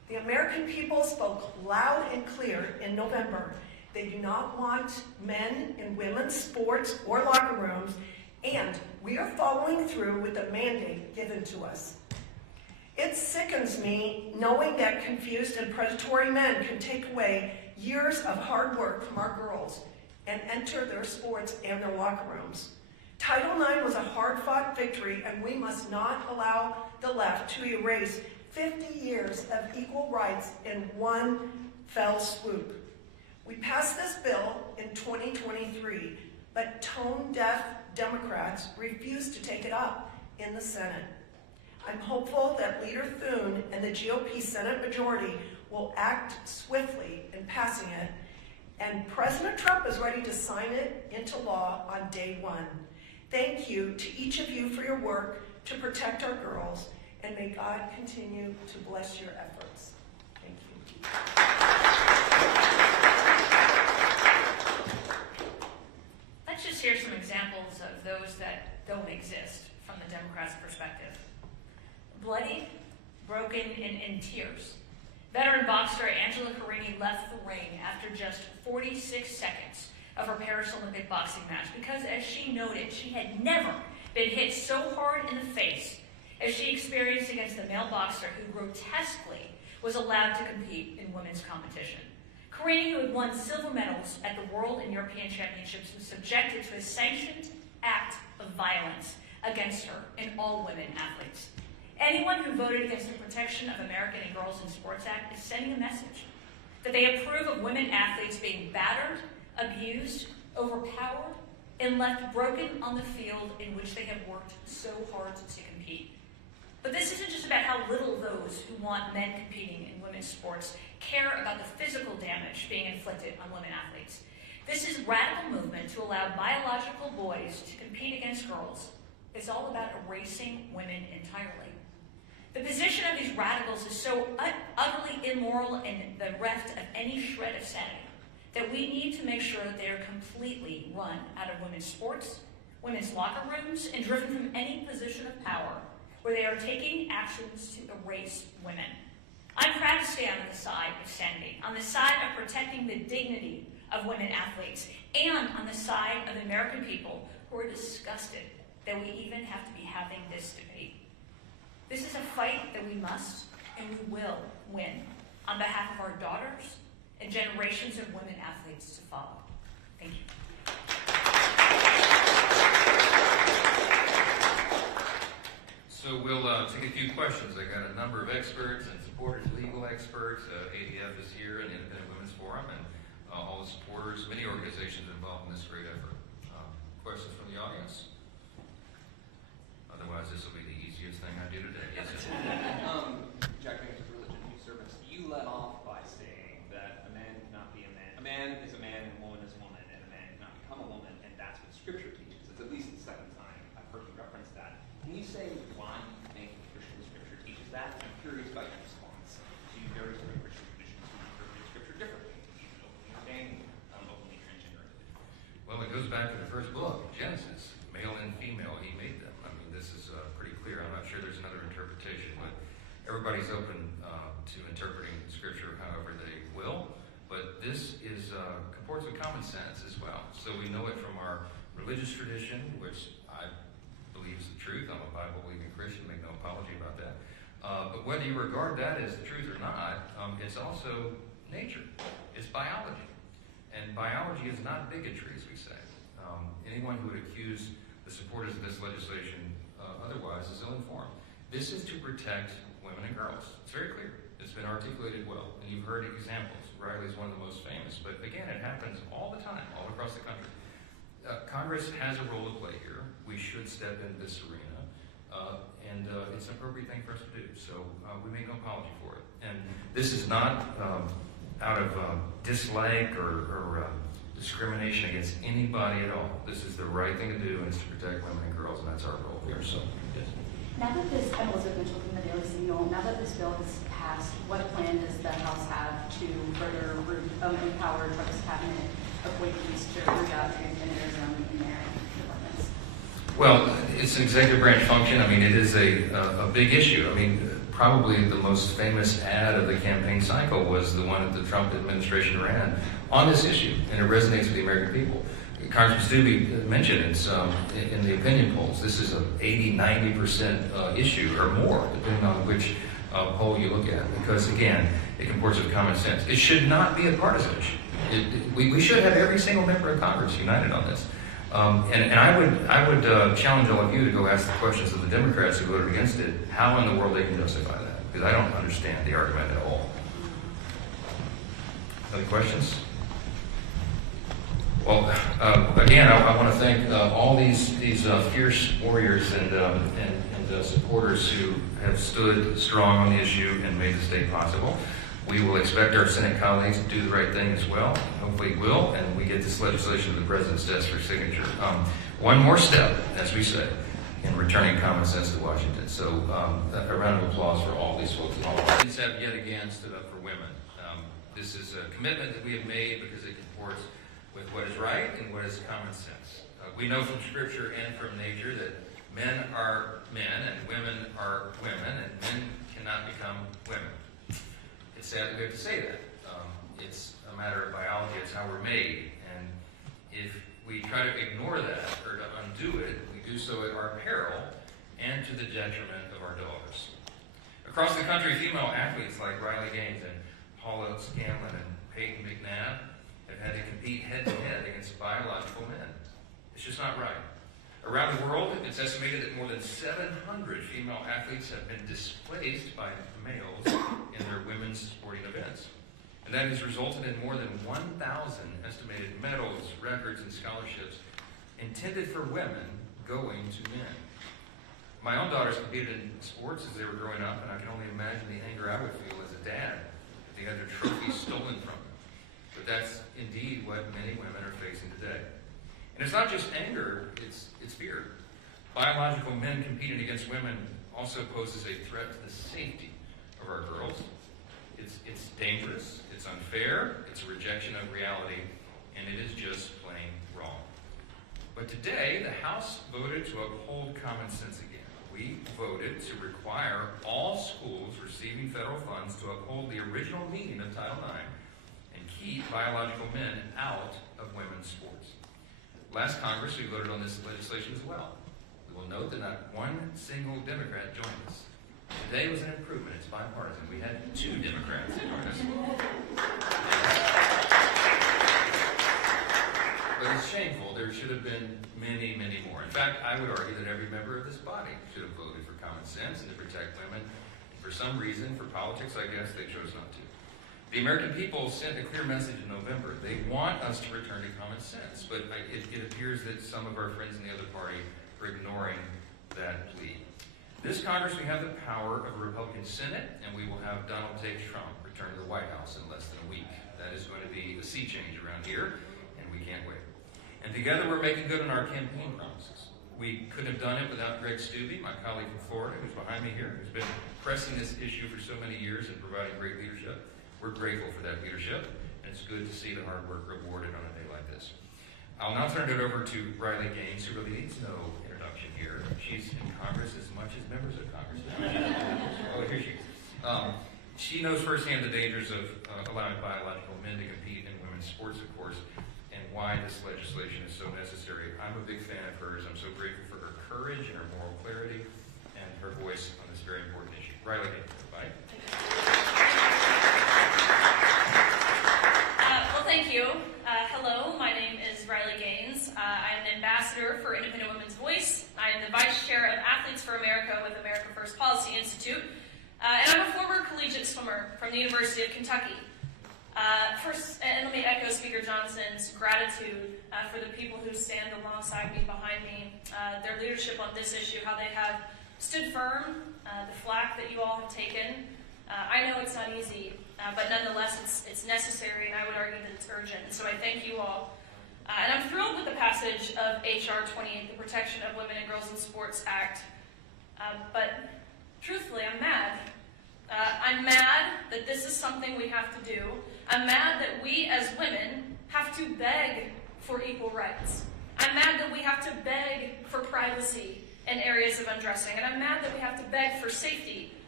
The American people spoke loud and clear in November. They do not want men in women's sports or locker rooms, and we are following through with the mandate given to us. It sickens me knowing that confused and predatory men can take away years of hard work from our girls and enter their sports and their locker rooms. Title IX was a hard-fought victory, and we must not allow the left to erase 50 years of equal rights in one fell swoop. We passed this bill in 2023, but tone-deaf Democrats refused to take it up in the Senate. I'm hopeful that Leader Thune and the GOP Senate majority will act swiftly in passing it, and President Trump is ready to sign it into law on day one. Thank you to each of you for your work to protect our girls, and may God continue to bless your efforts. Thank you. Let's just hear some examples of those that don't exist from the Democrats' perspective. Bloody, broken, and in tears. Veteran boxer Angela Carini left the ring after just 46 seconds of her Paris Olympic boxing match because, as she noted, she had never been hit so hard in the face as she experienced against the male boxer who grotesquely was allowed to compete in women's competition. Carini, who had won silver medals at the World and European Championships, was subjected to a sanctioned act of violence against her and all women athletes. Anyone who voted against the Protection of American and Girls in Sports Act is sending a message that they approve of women athletes being battered, abused, overpowered, and left broken on the field in which they have worked so hard to compete. But this isn't just about how little those who want men competing in women's sports care about the physical damage being inflicted on women athletes. This is radical movement to allow biological boys to compete against girls. It's all about erasing women entirely. The position of these radicals is so utterly immoral and bereft of any shred of sanity that we need to make sure that they are completely run out of women's sports, women's locker rooms, and driven from any position of power where they are taking actions to erase women. I'm proud to stand on the side of sanity, on the side of protecting the dignity of women athletes, and on the side of the American people who are disgusted that we even have to be having this debate. This is a fight that we must and we will win on behalf of our daughters and generations of women athletes to follow. Thank you. So we'll take a few questions. I got a number of experts and supporters, legal experts. ADF is here, and the Independent Women's Forum, and all the supporters, many organizations involved in this great effort. Questions from the audience? Otherwise, this will be the easiest thing I do today. Yes, Jack Banks of Religion and Youth Service, you led off by saying that a man cannot be a man. A man is a man and a woman is a woman, and a man cannot become a woman, and that's what Scripture teaches. It's at least the second time I've heard you reference that. Can you say why you think Christian Scripture teaches that? I'm curious about your response to various other Christian traditions who interpret Scripture differently. Even openly ordained, openly transgender individuals. Well, it goes back to the first book, Genesis. Male and female, he made them. I mean, this is pretty clear. I'm not sure there's another interpretation, but everybody's open to interpreting Scripture however they will. But this is comports with common sense as well. So we know it from our religious tradition, which I believe is the truth. I'm a Bible-believing Christian, make no apology about that. But whether you regard that as the truth or not, it's also nature. It's biology. And biology is not bigotry, as we say. Anyone who would accuse the supporters of this legislation otherwise is ill-informed. This is to protect women and girls. It's very clear. It's been articulated well, and you've heard examples. Riley's one of the most famous, but again, it happens all the time, all across the country. Congress has a role to play here. We should step into this arena, and it's an appropriate thing for us to do. So we make no apology for it. And this is not out of dislike or discrimination against anybody at all. This is the right thing to do, and it's to protect women and girls, and that's our role here. So, yes. Now that this, I'm Elizabeth Mitchell from the Daily Signal, now that this bill has passed, what plan does the House have to further empower Trump's cabinet appointees to root out transgenderism in their departments? Well, it's an executive branch function. I mean, it is a big issue. I mean, probably the most famous ad of the campaign cycle was the one that the Trump administration ran on this issue, and it resonates with the American people. Congressman Stubbe mentioned it's in the opinion polls. This is an 80-90% issue or more, depending on which poll you look at, because again, it comports with common sense. It should not be a partisan issue. We should have every single member of Congress united on this. And I would challenge all of you to go ask the questions of the Democrats who voted against it, how in the world they can justify that, because I don't understand the argument at all. Other questions? Well, again, I want to thank all these fierce warriors and supporters who have stood strong on the issue and made the state possible. We will expect our Senate colleagues to do the right thing as well. Hopefully will, and we get this legislation to the President's desk for signature. One more step, as we say, in returning common sense to Washington. So a round of applause for all these folks. All Americans have yet again stood up for women. This is a commitment that we have made because it comports with what is right and what is common sense. We know from Scripture and from nature that men are men and women are women, and men cannot become women. It's sad that we have to say that. It's a matter of biology. It's how we're made. And if we try to ignore that or to undo it, we do so at our peril and to the detriment of our daughters. Across the country, female athletes like Riley Gaines and Paula Scanlon and Peyton McNabb have had to compete head-to-head against biological men. It's just not right. Around the world, it's estimated that more than 700 female athletes have been displaced by males in their women's sporting events. And that has resulted in more than 1,000 estimated medals, records, and scholarships intended for women going to men. My own daughters competed in sports as they were growing up, and I can only imagine the anger I would feel as a dad if they had their trophies stolen from them. But that's indeed what many women are facing today. And it's not just anger, it's fear. Biological men competing against women also poses a threat to the safety of our girls. It's dangerous, it's unfair, it's a rejection of reality, and it is just plain wrong. But today, the House voted to uphold common sense again. We voted to require all schools receiving federal funds to uphold the original meaning of Title IX and keep biological men out of women's sports. Last Congress, we voted on this legislation as well. We will note that not one single Democrat joined us. Today was an improvement. It's bipartisan. We had 2 Democrats join us. But it's shameful. There should have been many, many more. In fact, I would argue that every member of this body should have voted for common sense and to protect women. For some reason, for politics, I guess, they chose not to. The American people sent a clear message in November. They want us to return to common sense, but it appears that some of our friends in the other party are ignoring that plea. This Congress, we have the power of a Republican Senate, and we will have Donald J. Trump return to the White House in less than a week. That is going to be a sea change around here, and we can't wait. And together we're making good on our campaign promises. We couldn't have done it without Greg Stubbe, my colleague from Florida, who's behind me here, who's been pressing this issue for so many years and providing great leadership. We're grateful for that leadership, and it's good to see the hard work rewarded on a day like this. I'll now turn it over to Riley Gaines, who really needs no introduction here. She's in Congress as much as members of Congress now. Oh, here she is. She knows firsthand the dangers of allowing biological men to compete in women's sports, of course, and why this legislation is so necessary. I'm a big fan of hers. I'm so grateful for her courage and her moral clarity and her voice on this very important issue. Riley Gaines, bye. Thank you. Hello, my name is Riley Gaines. I am an ambassador for Independent Women's Voice. I am the vice chair of Athletes for America with America First Policy Institute. And I'm a former collegiate swimmer from the University of Kentucky. First, and let me echo Speaker Johnson's gratitude for the people who stand alongside me, behind me, their leadership on this issue, how they have stood firm, the flack that you all have taken. I know it's not easy, but nonetheless it's necessary, and I would argue that it's urgent. And so I thank you all. And I'm thrilled with the passage of H.R. 28, the Protection of Women and Girls in Sports Act. But truthfully, I'm mad. I'm mad that this is something we have to do. I'm mad that we as women have to beg for equal rights. I'm mad that we have to beg for privacy in areas of undressing. And I'm mad that we have to beg for safety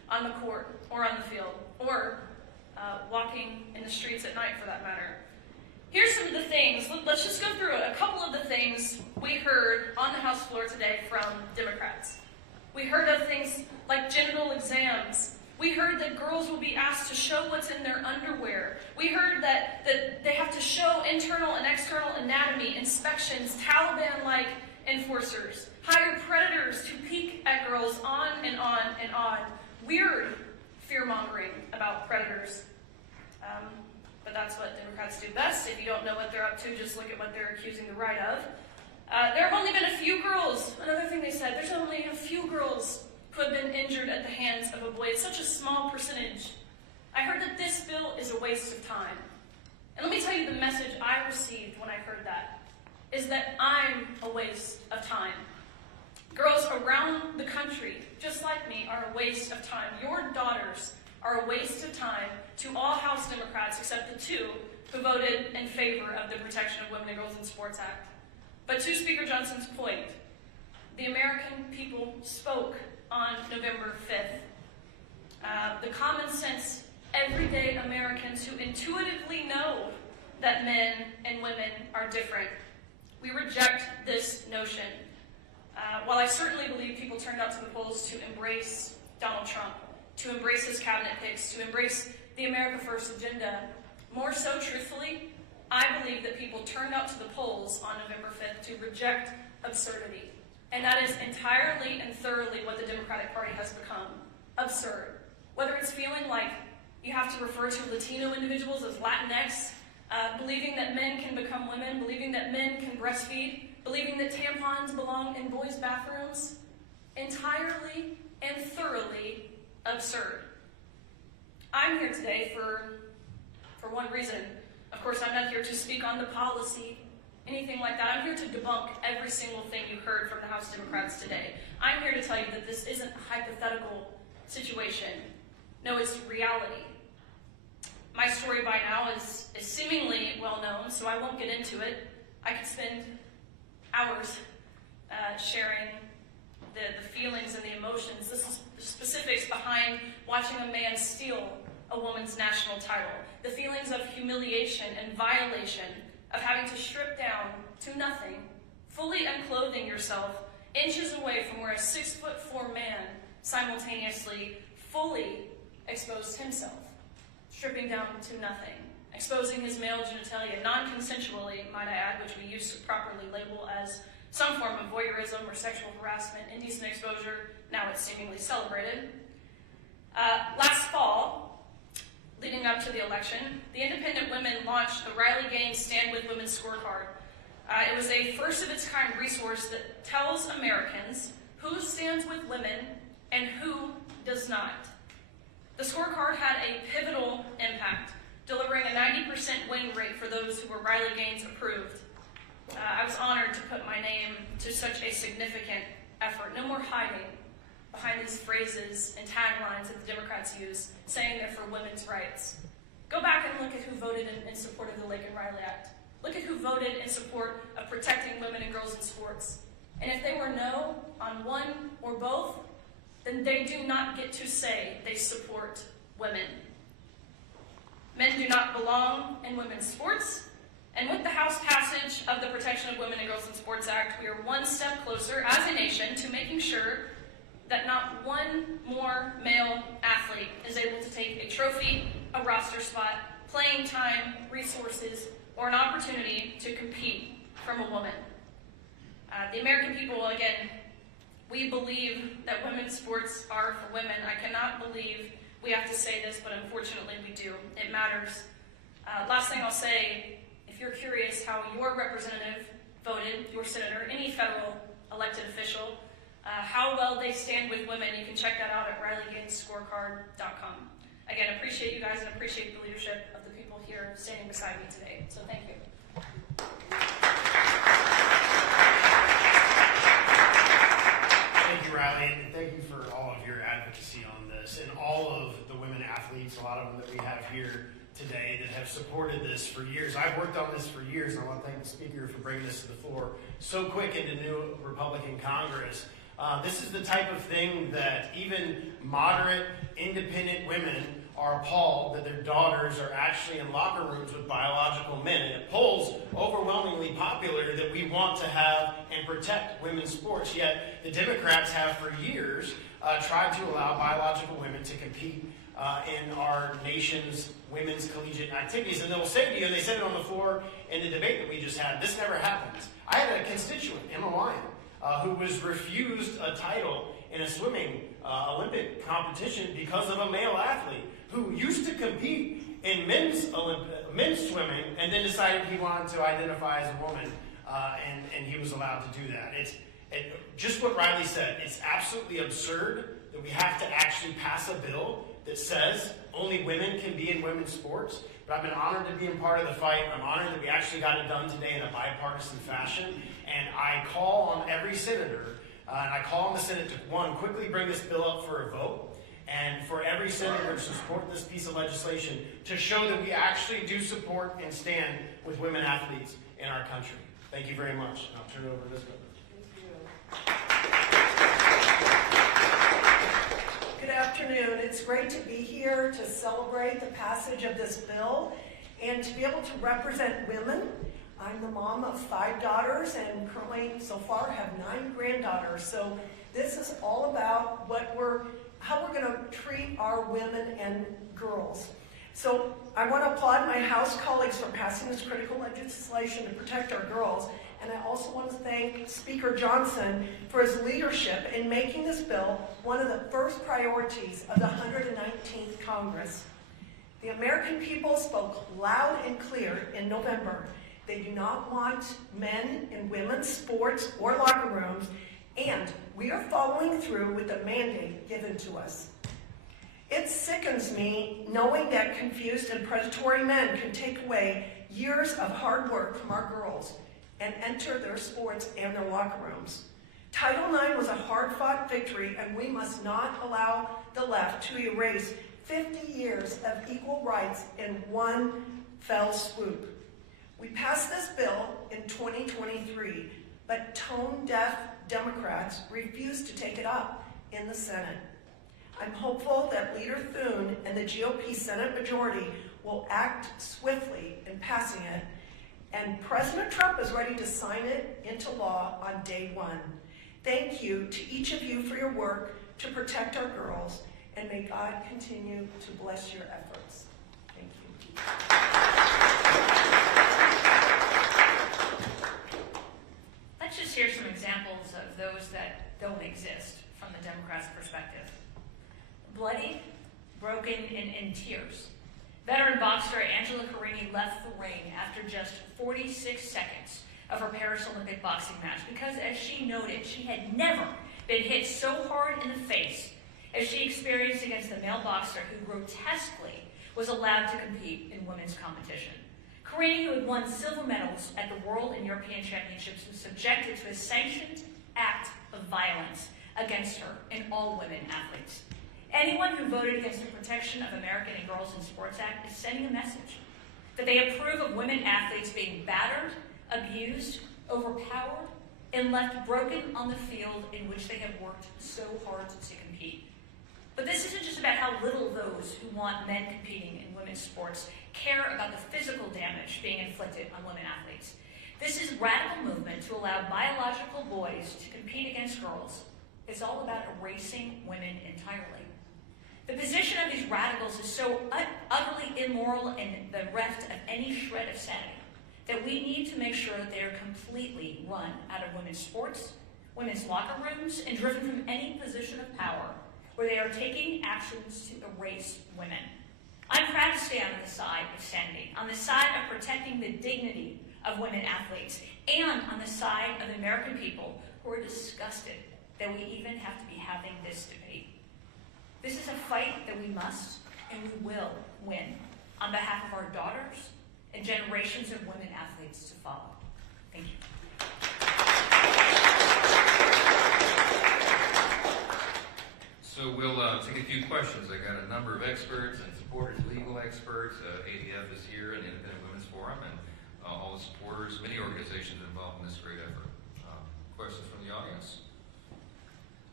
on the court or on the field, or walking in the streets at night for that matter. Here's some of the things, let's just go through a couple of the things we heard on the House floor today from Democrats. We heard of things like genital exams. We heard that girls will be asked to show what's in their underwear. We heard that they have to show internal and external anatomy, inspections, Taliban-like enforcers, hire predators to peek at girls, on and on and on. Weird fear-mongering about predators. But that's what Democrats do best. If you don't know what they're up to, just look at what they're accusing the right of. There have only been a few girls. Another thing they said, there's only a few girls who have been injured at the hands of a boy. It's such a small percentage. I heard that this bill is a waste of time. And let me tell you the message I received when I heard that, is that I'm a waste of time. Girls around the country, just like me, are a waste of time. Your daughters are a waste of time to all House Democrats except the two who voted in favor of the Protection of Women and Girls in Sports Act. But to Speaker Johnson's point, the American people spoke on November 5th. The common sense, everyday Americans who intuitively know that men and women are different. We reject this notion. While I certainly believe people turned out to the polls to embrace Donald Trump, to embrace his cabinet picks, to embrace the America First agenda, more so truthfully, I believe that people turned out to the polls on November 5th to reject absurdity. And that is entirely and thoroughly what the Democratic Party has become. Absurd. Whether it's feeling like you have to refer to Latino individuals as Latinx, believing that men can become women, believing that men can breastfeed, believing that tampons belong in boys' bathrooms, entirely and thoroughly absurd. I'm here today for one reason. Of course, I'm not here to speak on the policy, anything like that. I'm here to debunk every single thing you heard from the House Democrats today. I'm here to tell you that this isn't a hypothetical situation. No, it's reality. My story by now is seemingly well known, so I won't get into it. I could spend hours sharing the feelings and the emotions. This is the specifics behind watching a man steal a woman's national title. The feelings of humiliation and violation, of having to strip down to nothing, fully unclothing yourself, inches away from where a 6'4" man simultaneously fully exposed himself, stripping down to nothing, exposing his male genitalia, non-consensually, might I add, which we used to properly label as some form of voyeurism or sexual harassment, indecent exposure. Now it's seemingly celebrated. Last fall, leading up to the election, the Independent Women launched the Riley Gaines Stand With Women scorecard. It was a first-of-its-kind resource that tells Americans who stands with women and who does not. The scorecard had a pivotal impact, delivering a 90% win rate for those who were Riley Gaines approved. I was honored to put my name to such a significant effort. No more hiding behind these phrases and taglines that the Democrats use, saying they're for women's rights. Go back and look at who voted in support of the Laken Riley Act. Look at who voted in support of protecting women and girls in sports. And if they were no on one or both, then they do not get to say they support women. Men do not belong in women's sports. And with the House passage of the Protection of Women and Girls in Sports Act, we are one step closer as a nation to making sure that not one more male athlete is able to take a trophy, a roster spot, playing time, resources, or an opportunity to compete from a woman. The American people, again, we believe that women's sports are for women. I cannot believe we have to say this, but unfortunately we do. It matters. Last thing I'll say, if you're curious how your representative voted, your senator, any federal elected official, how well they stand with women, you can check that out at RileyGainesScorecard.com. Again, appreciate you guys and appreciate the leadership of the people here standing beside me today. So thank you. Thank you, Riley, and thank you for all of your advocacy on this and all of the women athletes, a lot of them that we have here today that have supported this for years. I've worked on this for years, and I want to thank the Speaker for bringing this to the floor so quick into new Republican Congress. This is the type of thing that even moderate, independent women are appalled that their daughters are actually in locker rooms with biological men. And it polls overwhelmingly popular that we want to have and protect women's sports. Yet the Democrats have for years tried to allow biological women to compete in our nation's women's collegiate activities. And they'll say to you, and they said it on the floor in the debate that we just had, this never happens. I had a constituent, Emma Lyon, who was refused a title in a swimming Olympic competition because of a male athlete who used to compete in men's swimming and then decided he wanted to identify as a woman, and he was allowed to do that. Just what Riley said, it's absolutely absurd that we have to actually pass a bill that says only women can be in women's sports. But I've been honored to be a part of the fight. I'm honored that we actually got it done today in a bipartisan fashion. And I call on every senator, and I call on the Senate to, one, quickly bring this bill up for a vote, and for every senator to support this piece of legislation to show that we actually do support and stand with women athletes in our country. Thank you very much. And I'll turn it over to Elizabeth. Good afternoon. It's great to be here to celebrate the passage of this bill and to be able to represent women. I'm the mom of 5 daughters and currently so far have 9 granddaughters. So this is all about how we're going to treat our women and girls. So I want to applaud my House colleagues for passing this critical legislation to protect our girls. And I also want to thank Speaker Johnson for his leadership in making this bill one of the first priorities of the 119th Congress. The American people spoke loud and clear in November. They do not want men in women's sports or locker rooms, and we are following through with the mandate given to us. It sickens me knowing that confused and predatory men can take away years of hard work from our girls and enter their sports and their locker rooms. Title IX was a hard-fought victory, and we must not allow the left to erase 50 years of equal rights in one fell swoop. We passed this bill in 2023, but tone-deaf Democrats refused to take it up in the Senate. I'm hopeful that Leader Thune and the GOP Senate majority will act swiftly in passing it, and President Trump is ready to sign it into law on day one. Thank you to each of you for your work to protect our girls, and may God continue to bless your efforts. Thank you. Let's just hear some examples of those that don't exist from the Democrats' perspective. Bloody, broken, and in tears. Veteran boxer Angela Carini left the ring after just 46 seconds of her Paris Olympic boxing match because, as she noted, she had never been hit so hard in the face as she experienced against the male boxer who grotesquely was allowed to compete in women's competition. Carini, who had won silver medals at the World and European Championships, was subjected to a sanctioned act of violence against her and all women athletes. Anyone who voted against the Protection of American and Girls in Sports Act is sending a message that they approve of women athletes being battered, abused, overpowered, and left broken on the field in which they have worked so hard to compete. But this isn't just about how little those who want men competing in women's sports care about the physical damage being inflicted on women athletes. This is radical movement to allow biological boys to compete against girls. It's all about erasing women entirely. The position of these radicals is so utterly immoral and bereft of any shred of sanity that we need to make sure that they are completely run out of women's sports, women's locker rooms, and driven from any position of power where they are taking actions to erase women. I'm proud to stand on the side of sanity, on the side of protecting the dignity of women athletes, and on the side of the American people who are disgusted that we even have to be having this debate. This is a fight that we must and we will win on behalf of our daughters and generations of women athletes to follow. Thank you. So we'll take a few questions. I got a number of experts and supporters, legal experts. ADF is here, and the Independent Women's Forum, and all the supporters, many organizations involved in this great effort. Questions from the audience?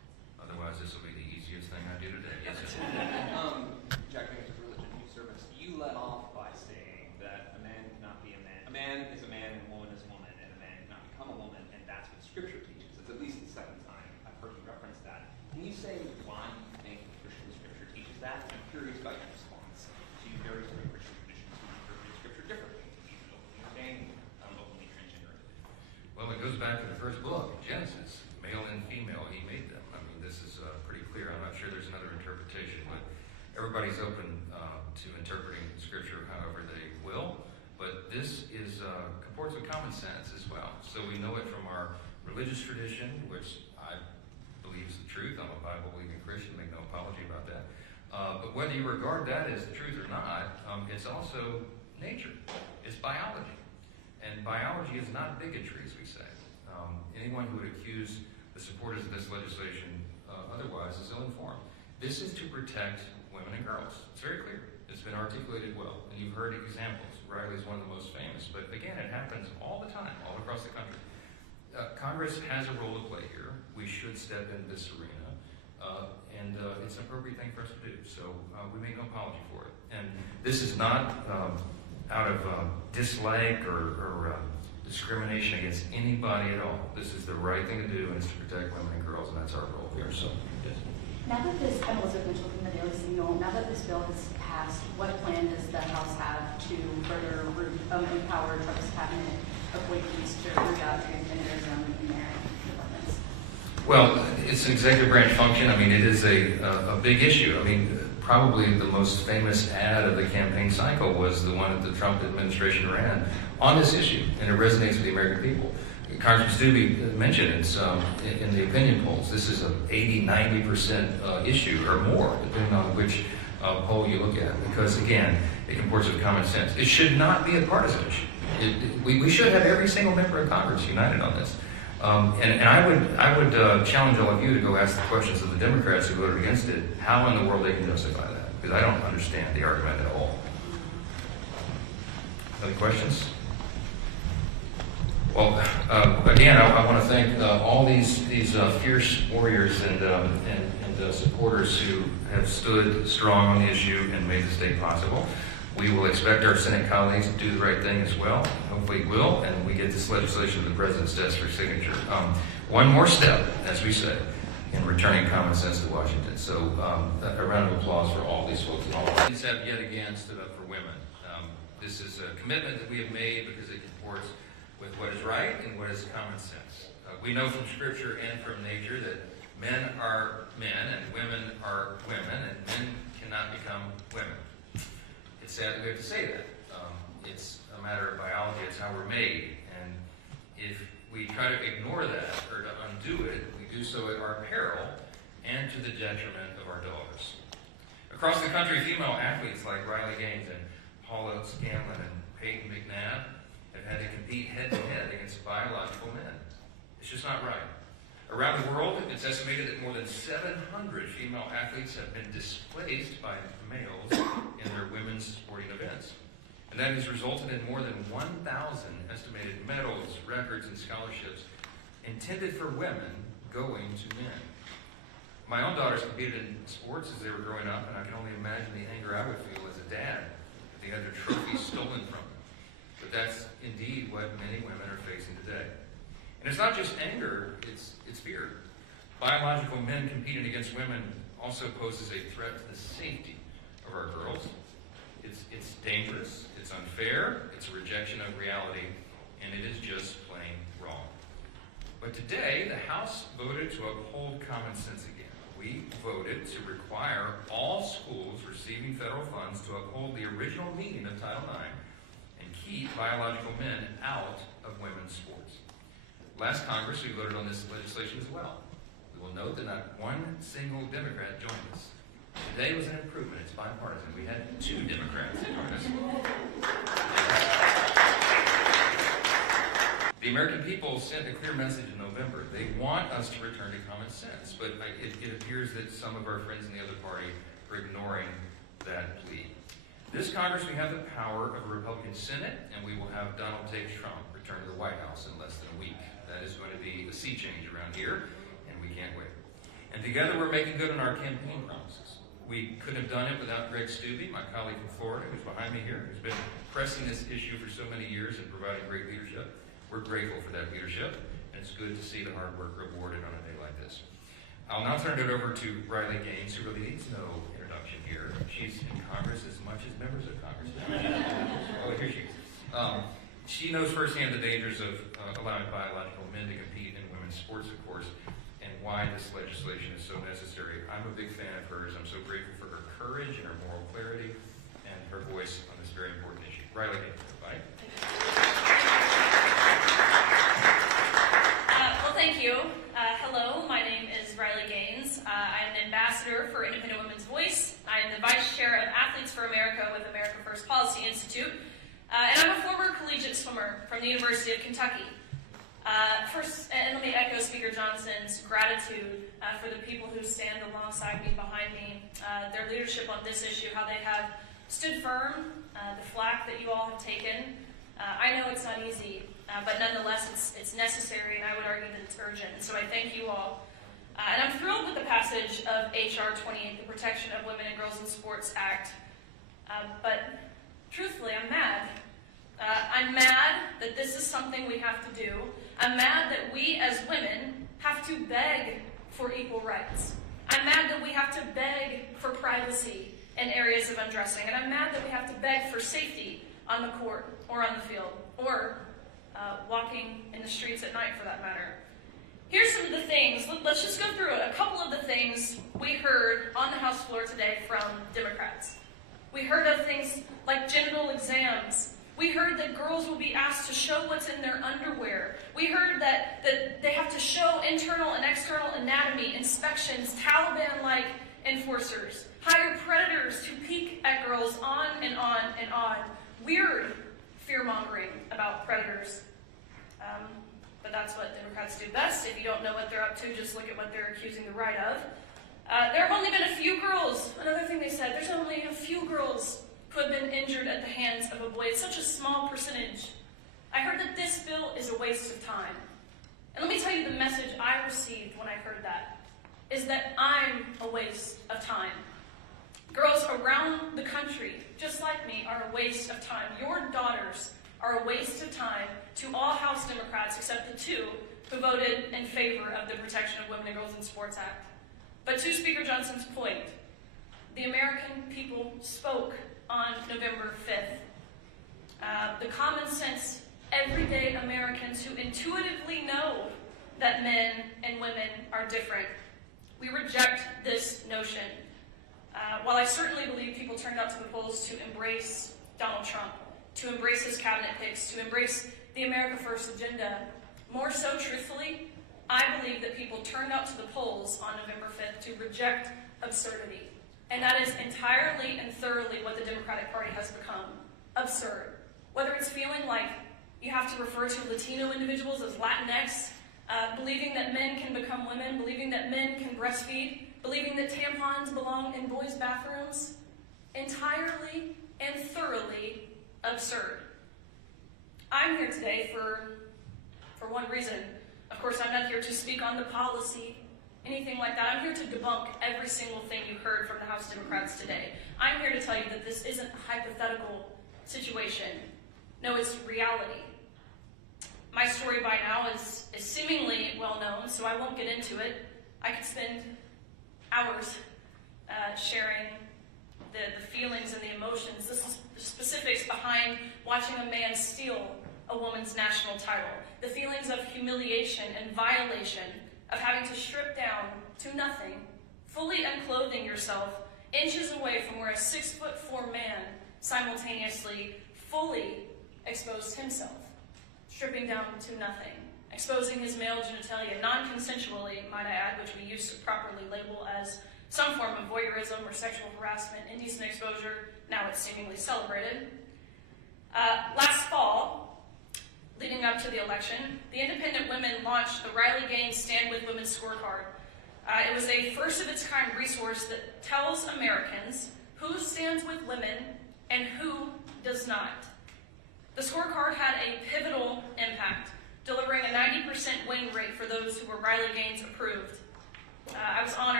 thing I do today. Yes, sir. Jack Banks of Religion and Youth Service, you led off by saying that a man cannot be a man. A man is a man and a woman is a woman, and a man cannot become a woman, and that's what Scripture teaches. It's at least the second time I've heard you reference that. Can you say why you think Christian Scripture teaches that? I'm curious about your response to various other Christian traditions who interpret Scripture differently, to be openly ordained, openly transgender individuals. Well, it goes back to the first book, Genesis. Male and female, he made them. I mean, this is pretty clear. I'm not sure there's another interpretation, but everybody's open to interpreting Scripture however they will. But this is comports with common sense as well. So we know it from our religious tradition, which I believe is the truth. I'm a Bible-believing Christian, make no apology about that. But whether you regard that as the truth or not, it's also nature. It's biology. And biology is not bigotry, as we say. Anyone who would accuse the supporters of this legislation otherwise is ill-informed. This is to protect women and girls. It's very clear. It's been articulated well. And you've heard examples. Riley's one of the most famous. But again, it happens all the time, all across the country. Congress has a role to play here. We should step into this arena. And it's an appropriate thing for us to do. So we make no apology for it. And this is not out of dislike or discrimination against anybody at all. This is the right thing to do, and it's to protect women and girls, and that's our role here. So, yes. Now that this, I'm Elizabeth Mitchell from the Daily Signal, now that this bill has passed, what plan does the House have to further empower Trump's cabinet appointees to root out transgenderism in their departments? Well, it's an executive branch function. I mean, it is a big issue. I mean, probably the most famous ad of the campaign cycle was the one that the Trump administration ran on this issue, and it resonates with the American people. Congressman Stubbe mentioned it's in the opinion polls. This is an 80-90% issue or more, depending on which poll you look at, because again, it comports with common sense. It should not be a partisan issue. We should have every single member of Congress united on this. And I would challenge all of you to go ask the questions of the Democrats who voted against it, how in the world they can justify that, because I don't understand the argument at all. Other questions? Well, again, I want to thank all these fierce warriors and supporters who have stood strong on the issue and made the state possible. We will expect our Senate colleagues to do the right thing as well. Hopefully will, and we get this legislation to the President's desk for signature. One more step, as we say, in returning common sense to Washington. So a round of applause for all these folks. All these have yet again stood up for women. This is a commitment that we have made because it comports with what is right and what is common sense. We know from Scripture and from nature that men are men and women are women, and men cannot become women. It's sad that we have to say that. It's a matter of biology. It's how we're made. And if we try to ignore that or to undo it, we do so at our peril and to the detriment of our daughters. Across the country, female athletes like Riley Gaines and Paula Scanlon and Peyton McNabb have had to compete head-to-head against biological men. It's just not right. Around the world, it's estimated that more than 700 female athletes have been displaced by males in their women's sporting events. And that has resulted in more than 1,000 estimated medals, records, and scholarships intended for women going to men. My own daughters competed in sports as they were growing up, and I can only imagine the anger I would feel as a dad if they had their trophies stolen from them. But that's indeed what many women are facing today. And it's not just anger, it's fear. Biological men competing against women also poses a threat to the safety of our girls. It's dangerous, it's unfair, it's a rejection of reality, and it is just plain wrong. But today, the House voted to uphold common sense again. We voted to require all schools receiving federal funds to uphold the original meaning of Title IX and keep biological men out of women's sports. Last Congress, we voted on this legislation as well. We will note that not one single Democrat joined us. Today was an improvement. It's bipartisan. We had 2 Democrats join us. The American people sent a clear message in November. They want us to return to common sense, but it appears that some of our friends in the other party are ignoring that plea. This Congress, we have the power of a Republican Senate, and we will have Donald J. Trump return to the White House in less than a week. That is going to be a sea change around here, and we can't wait. And And together we're making good on our campaign promises. We couldn't have done it without Greg Stubbe, my colleague from Florida, who's behind me here, who's been pressing this issue for so many years and providing great leadership. We're grateful for that leadership, and it's good to see the hard work rewarded on a day like this. I'll now turn it over to Riley Gaines, who really needs no introduction here. She's in Congress as much as members of Congress. Oh, here she is. She knows firsthand the dangers of allowing biological men to compete in women's sports, of course, and why this legislation is so necessary. I'm a big fan of hers. I'm so grateful for her courage and her moral clarity and her voice on this very important issue. Riley Gaines, bye. Well, thank you. Hello, my name is Riley Gaines. I am an ambassador for Independent Women's Voice. I am the vice chair of Athletes for America with America First Policy Institute. And I'm a former collegiate swimmer from the University of Kentucky. First, and let me echo Speaker Johnson's gratitude for the people who stand alongside me, behind me, their leadership on this issue, how they have stood firm, the flack that you all have taken. I know it's not easy, but nonetheless it's necessary, and I would argue that it's urgent. And so I thank you all. And I'm thrilled with the passage of H.R. 28, the Protection of Women and Girls in Sports Act. But truthfully, I'm mad. I'm mad that this is something we have to do. I'm mad that we as women have to beg for equal rights. I'm mad that we have to beg for privacy in areas of undressing. And I'm mad that we have to beg for safety on the court or on the field or walking in the streets at night, for that matter. Here's some of the things. Let's just go through a couple of the things we heard on the House floor today from Democrats. We heard of things like genital exams. We heard that girls will be asked to show what's in their underwear. We heard that they have to show internal and external anatomy inspections, Taliban-like enforcers, hire predators to peek at girls, on and on and on. Weird fear-mongering about predators. But that's what Democrats do best. If you don't know what they're up to, just look at what they're accusing the right of. There have only been a few girls. Another thing they said, there's only a few girls who have been injured at the hands of a boy. It's such a small percentage. I heard that this bill is a waste of time. And let me tell you the message I received when I heard that, is that I'm a waste of time. Girls around the country, just like me, are a waste of time. Your daughters are a waste of time to all House Democrats except the two who voted in favor of the Protection of Women and Girls in Sports Act. But to Speaker Johnson's point, the American people spoke on November 5th. The common sense, everyday Americans who intuitively know that men and women are different. We reject this notion. While I certainly believe people turned out to the polls to embrace Donald Trump, to embrace his cabinet picks, to embrace the America First agenda, more so, truthfully, I believe that people turned out to the polls on November 5th to reject absurdity. And that is entirely and thoroughly what the Democratic Party has become. Absurd. Whether it's feeling like you have to refer to Latino individuals as Latinx, believing that men can become women, believing that men can breastfeed, believing that tampons belong in boys' bathrooms, entirely and thoroughly absurd. I'm here today for one reason. Of course, I'm not here to speak on the policy, anything like that. I'm here to debunk every single thing you heard from the House Democrats today. I'm here to tell you that this isn't a hypothetical situation. No, it's reality. My story by now is seemingly well known, so I won't get into it. I could spend hours sharing the feelings and the emotions, the specifics behind watching a man steal a woman's national title, the feelings of humiliation and violation of having to strip down to nothing, fully unclothing yourself, inches away from where a 6'4" man simultaneously fully exposed himself, stripping down to nothing, exposing his male genitalia, non-consensually, might I add, which we used to properly label as some form of voyeurism or sexual harassment, indecent exposure. Now it's seemingly celebrated. Last fall, leading up to the election, the Independent Women launched the Riley Gaines Stand With Women scorecard. It was a first-of-its-kind resource that tells Americans who stands with women and who does not. The scorecard had a pivotal impact, delivering a 90% win rate for those who were Riley Gaines approved. I was honored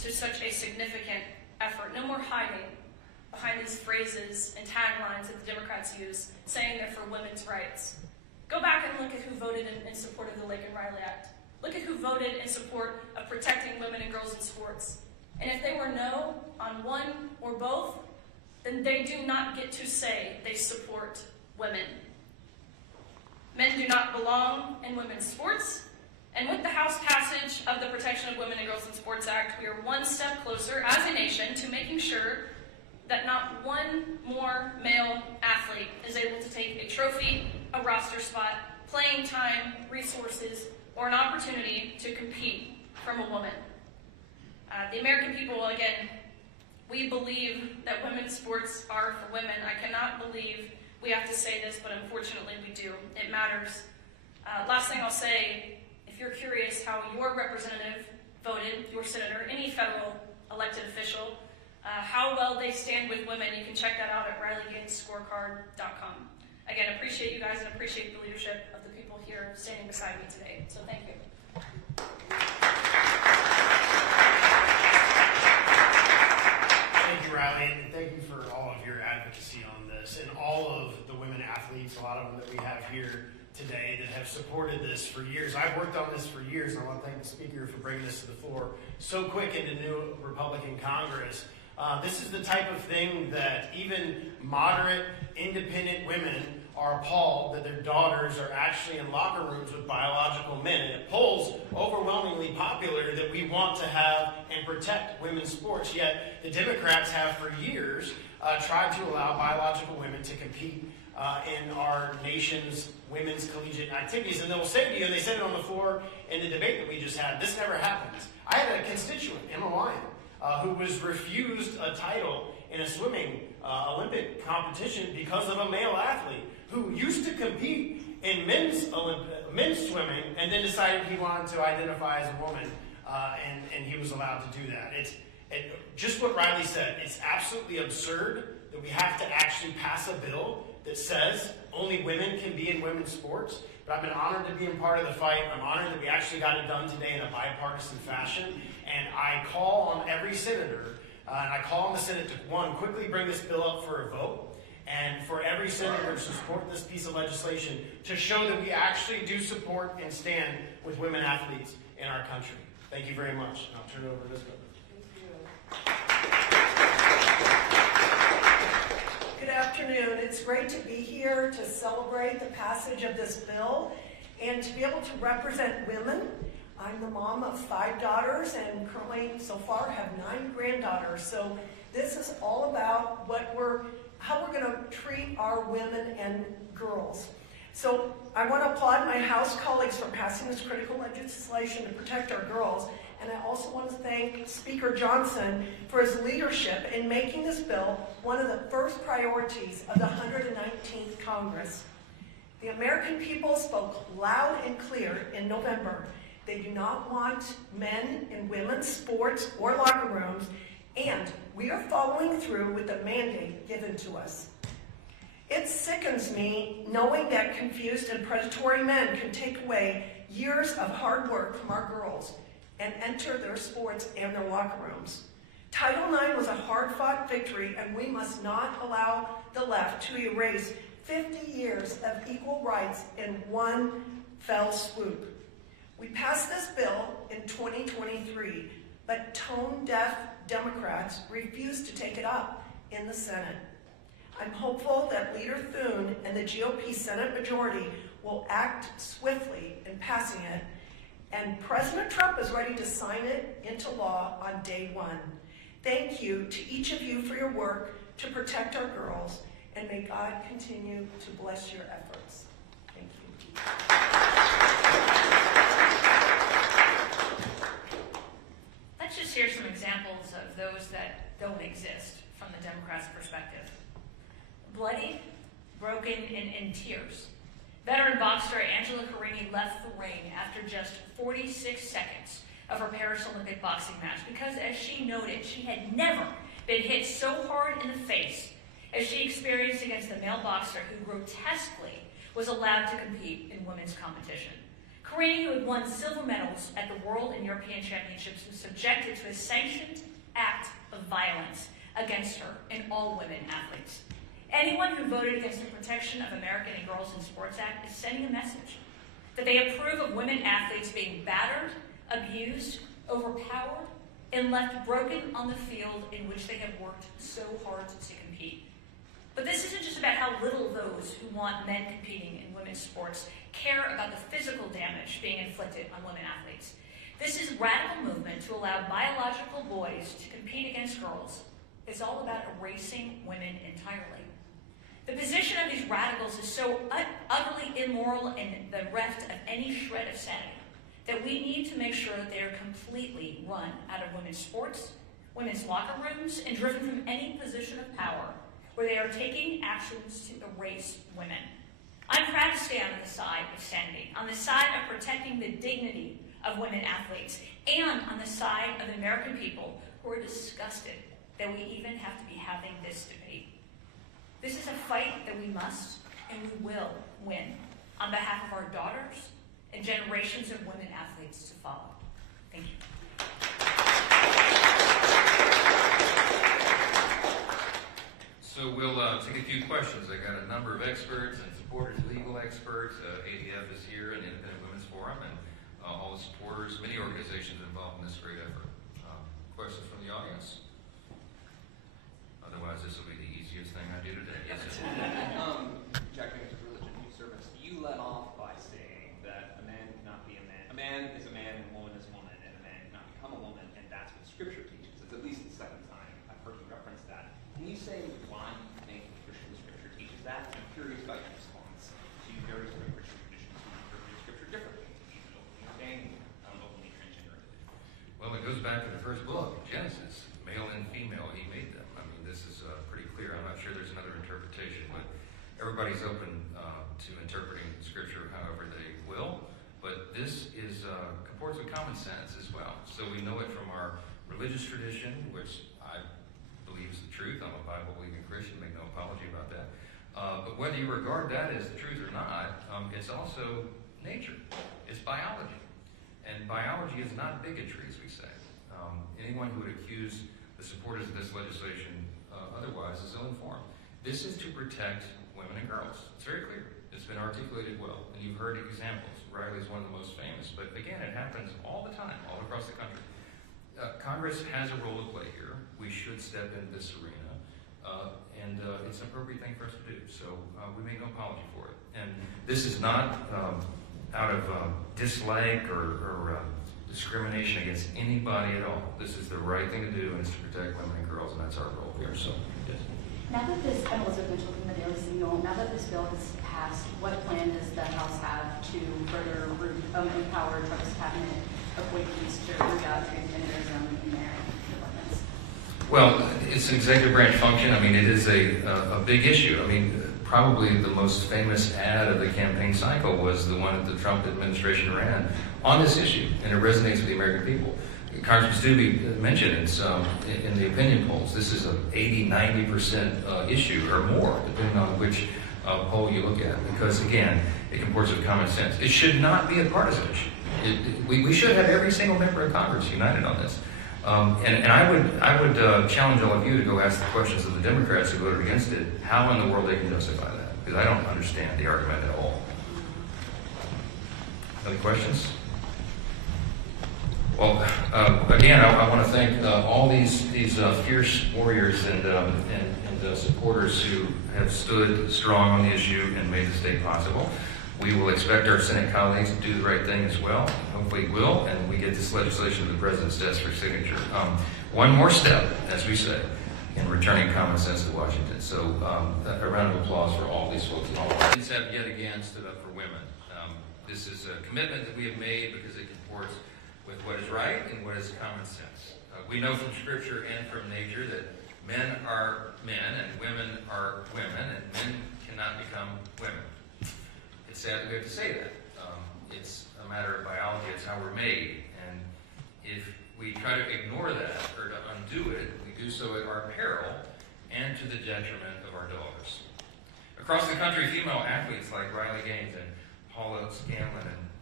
to such a significant effort. No more hiding behind these phrases and taglines that the Democrats use, saying they're for women's rights. Go back and look at who voted in support of the Laken-Riley Act. Look at who voted in support of protecting women and girls in sports. And if they were no on one or both, then they do not get to say they support women. Men do not belong in women's sports. And with the House passage of the Protection of Women and Girls in Sports Act, we are one step closer as a nation to making sure that not one more male athlete is able to take a trophy, a roster spot, playing time, resources, or an opportunity to compete from a woman. The American people, again, we believe that women's sports are for women. I cannot believe we have to say this, but unfortunately we do. It matters. Last thing I'll say, if you're curious how your representative voted, your senator, any federal elected official, how well they stand with women, you can check that out at RileyGainzScorecard.com. Again, appreciate you guys and appreciate the leadership of the people here standing beside me today. So thank you. Thank you, Riley, and thank you for all of your advocacy on this and all of the women athletes, a lot of them that we have here today that have supported this for years. I've worked on this for years, and I want to thank the speaker for bringing this to the floor so quick into new Republican Congress. This is the type of thing that even moderate, independent women are appalled that their daughters are actually in locker rooms with biological men. And it polls overwhelmingly popular that we want to have and protect women's sports, yet the Democrats have for years tried to allow biological women to compete in our nation's women's collegiate activities. And they'll say to you, and they said it on the floor in the debate that we just had, this never happens. I had a constituent, Emma Lyon, who was refused a title in a swimming Olympic competition because of a male athlete who used to compete in men's swimming and then decided he wanted to identify as a woman, and he was allowed to do that. Just what Riley said, it's absolutely absurd that we have to actually pass a bill that says only women can be in women's sports. But I've been honored to be a part of the fight. I'm honored that we actually got it done today in a bipartisan fashion. And I call on every senator, and I call on the Senate to, one, quickly bring this bill up for a vote, and for every senator to support this piece of legislation to show that we actually do support and stand with women athletes in our country. Thank you very much. And I'll turn it over to Ms. Goodman. Good afternoon. It's great to be here to celebrate the passage of this bill and to be able to represent women. I'm the mom of 5 daughters and currently so far have 9 granddaughters. So this is all about how we're going to treat our women and girls. So I want to applaud my House colleagues for passing this critical legislation to protect our girls. And I also want to thank Speaker Johnson for his leadership in making this bill one of the first priorities of the 119th Congress. The American people spoke loud and clear in November. They do not want men in women's sports or locker rooms, and we are following through with the mandate given to us. It sickens me knowing that confused and predatory men can take away years of hard work from our girls and enter their sports and their locker rooms. Title IX was a hard-fought victory, and we must not allow the left to erase 50 years of equal rights in one fell swoop. We passed this bill in 2023, but tone-deaf Democrats refused to take it up in the Senate. I'm hopeful that Leader Thune and the GOP Senate majority will act swiftly in passing it, and President Trump is ready to sign it into law on day one. Thank you to each of you for your work to protect our girls, and may God continue to bless your efforts. Thank you. Let's just hear some examples of those that don't exist from the Democrats' perspective. Bloody, broken, and in tears. Veteran boxer Angela Carini left the ring after just 46 seconds of her Paris Olympic boxing match because, as she noted, she had never been hit so hard in the face as she experienced against the male boxer who grotesquely was allowed to compete in women's competition. Karine, who had won silver medals at the World and European Championships, was subjected to a sanctioned act of violence against her and all women athletes. Anyone who voted against the Protection of American and Girls in Sports Act is sending a message that they approve of women athletes being battered, abused, overpowered, and left broken on the field in which they have worked so hard to compete. But this isn't just about how little those who want men competing in women's sports care about the physical damage being inflicted on women athletes. This is a radical movement to allow biological boys to compete against girls. It's all about erasing women entirely. The position of these radicals is so utterly immoral and bereft of any shred of sanity that we need to make sure that they are completely run out of women's sports, women's locker rooms, and driven from any position of power where they are taking actions to erase women. I'm proud to stand on the side of sanity, on the side of protecting the dignity of women athletes, and on the side of the American people who are disgusted that we even have to be having this debate. This is a fight that we must and we will win on behalf of our daughters and generations of women athletes to follow. Thank you. So we'll take a few questions. I got a number of experts and supporters, legal experts. ADF is here, and the Independent Women's Forum, and all the supporters, many organizations involved in this great effort. Questions from the audience? Otherwise, this will be the easiest thing I do today. Yes, sir. Objecting to religion and service. You led off by saying that a man cannot be a man. A man is a man and a woman is a woman, and a man cannot become a woman, and that's what Scripture teaches. It's at least the second time I've heard you reference that. Can you say why you think Christian Scripture teaches that? I'm curious about your response to various different Christian traditions who interpret Scripture differently. Even openly ordained, openly transgender. Well, it goes back to the first book, Genesis. Male and female, he made them. I mean, this is pretty clear. I'm not sure there's another interpretation, but everybody's open to interpreting Scripture however they will. But this is comports with common sense as well. So we know it from our religious tradition, which I believe is the truth. I'm a Bible-believing Christian, make no apology about that. But whether you regard that as the truth or not, it's also nature. It's biology. And biology is not bigotry, as we say. Anyone who would accuse the supporters of this legislation otherwise is ill-informed. This is to protect women and girls. It's very clear. It's been articulated well, and you've heard examples. Riley's one of the most famous, but again, it happens all the time, all across the country. Congress has a role to play here. We should step into this arena, and it's an appropriate thing for us to do. So we make no apology for it. And this is not out of dislike or discrimination against anybody at all. This is the right thing to do, and it's to protect women and girls, and that's our role here. So, yes. Now that this, I'm Elizabeth Mitchell from the Daily Signal, now that this bill has passed, what plan does the House have to further empower Trump's cabinet appointees to root out transgenderism in their departments? Well, it's an executive branch function. I mean, it is a big issue. I mean, probably the most famous ad of the campaign cycle was the one that the Trump administration ran on this issue, and it resonates with the American people. Congressman Stubbe mentioned it's in the opinion polls. This is an 80-90% issue or more, depending on which poll you look at. Because again, it comports with common sense. It should not be a partisan issue. We should have every single member of Congress united on this. And I would challenge all of you to go ask the questions of the Democrats who voted against it, how in the world they can justify that. Because I don't understand the argument at all. Other questions? Well, again, I want to thank all these fierce warriors and supporters who have stood strong on the issue and made this day possible. We will expect our Senate colleagues to do the right thing as well. Hopefully will, and we get this legislation to the President's desk for signature. One more step, as we say, in returning common sense to Washington. So a round of applause for all these folks. All parties have yet again stood up for women. This is a commitment that we have made because it comports with what is right and what is common sense. We know from Scripture and from nature that men are men and women are women, and men cannot become women. It's sad that we have to say that. It's a matter of biology. It's how we're made. And if we try to ignore that or to undo it, we do so at our peril and to the detriment of our daughters. Across the country, female athletes like Riley Gaines and Paula Scanlon and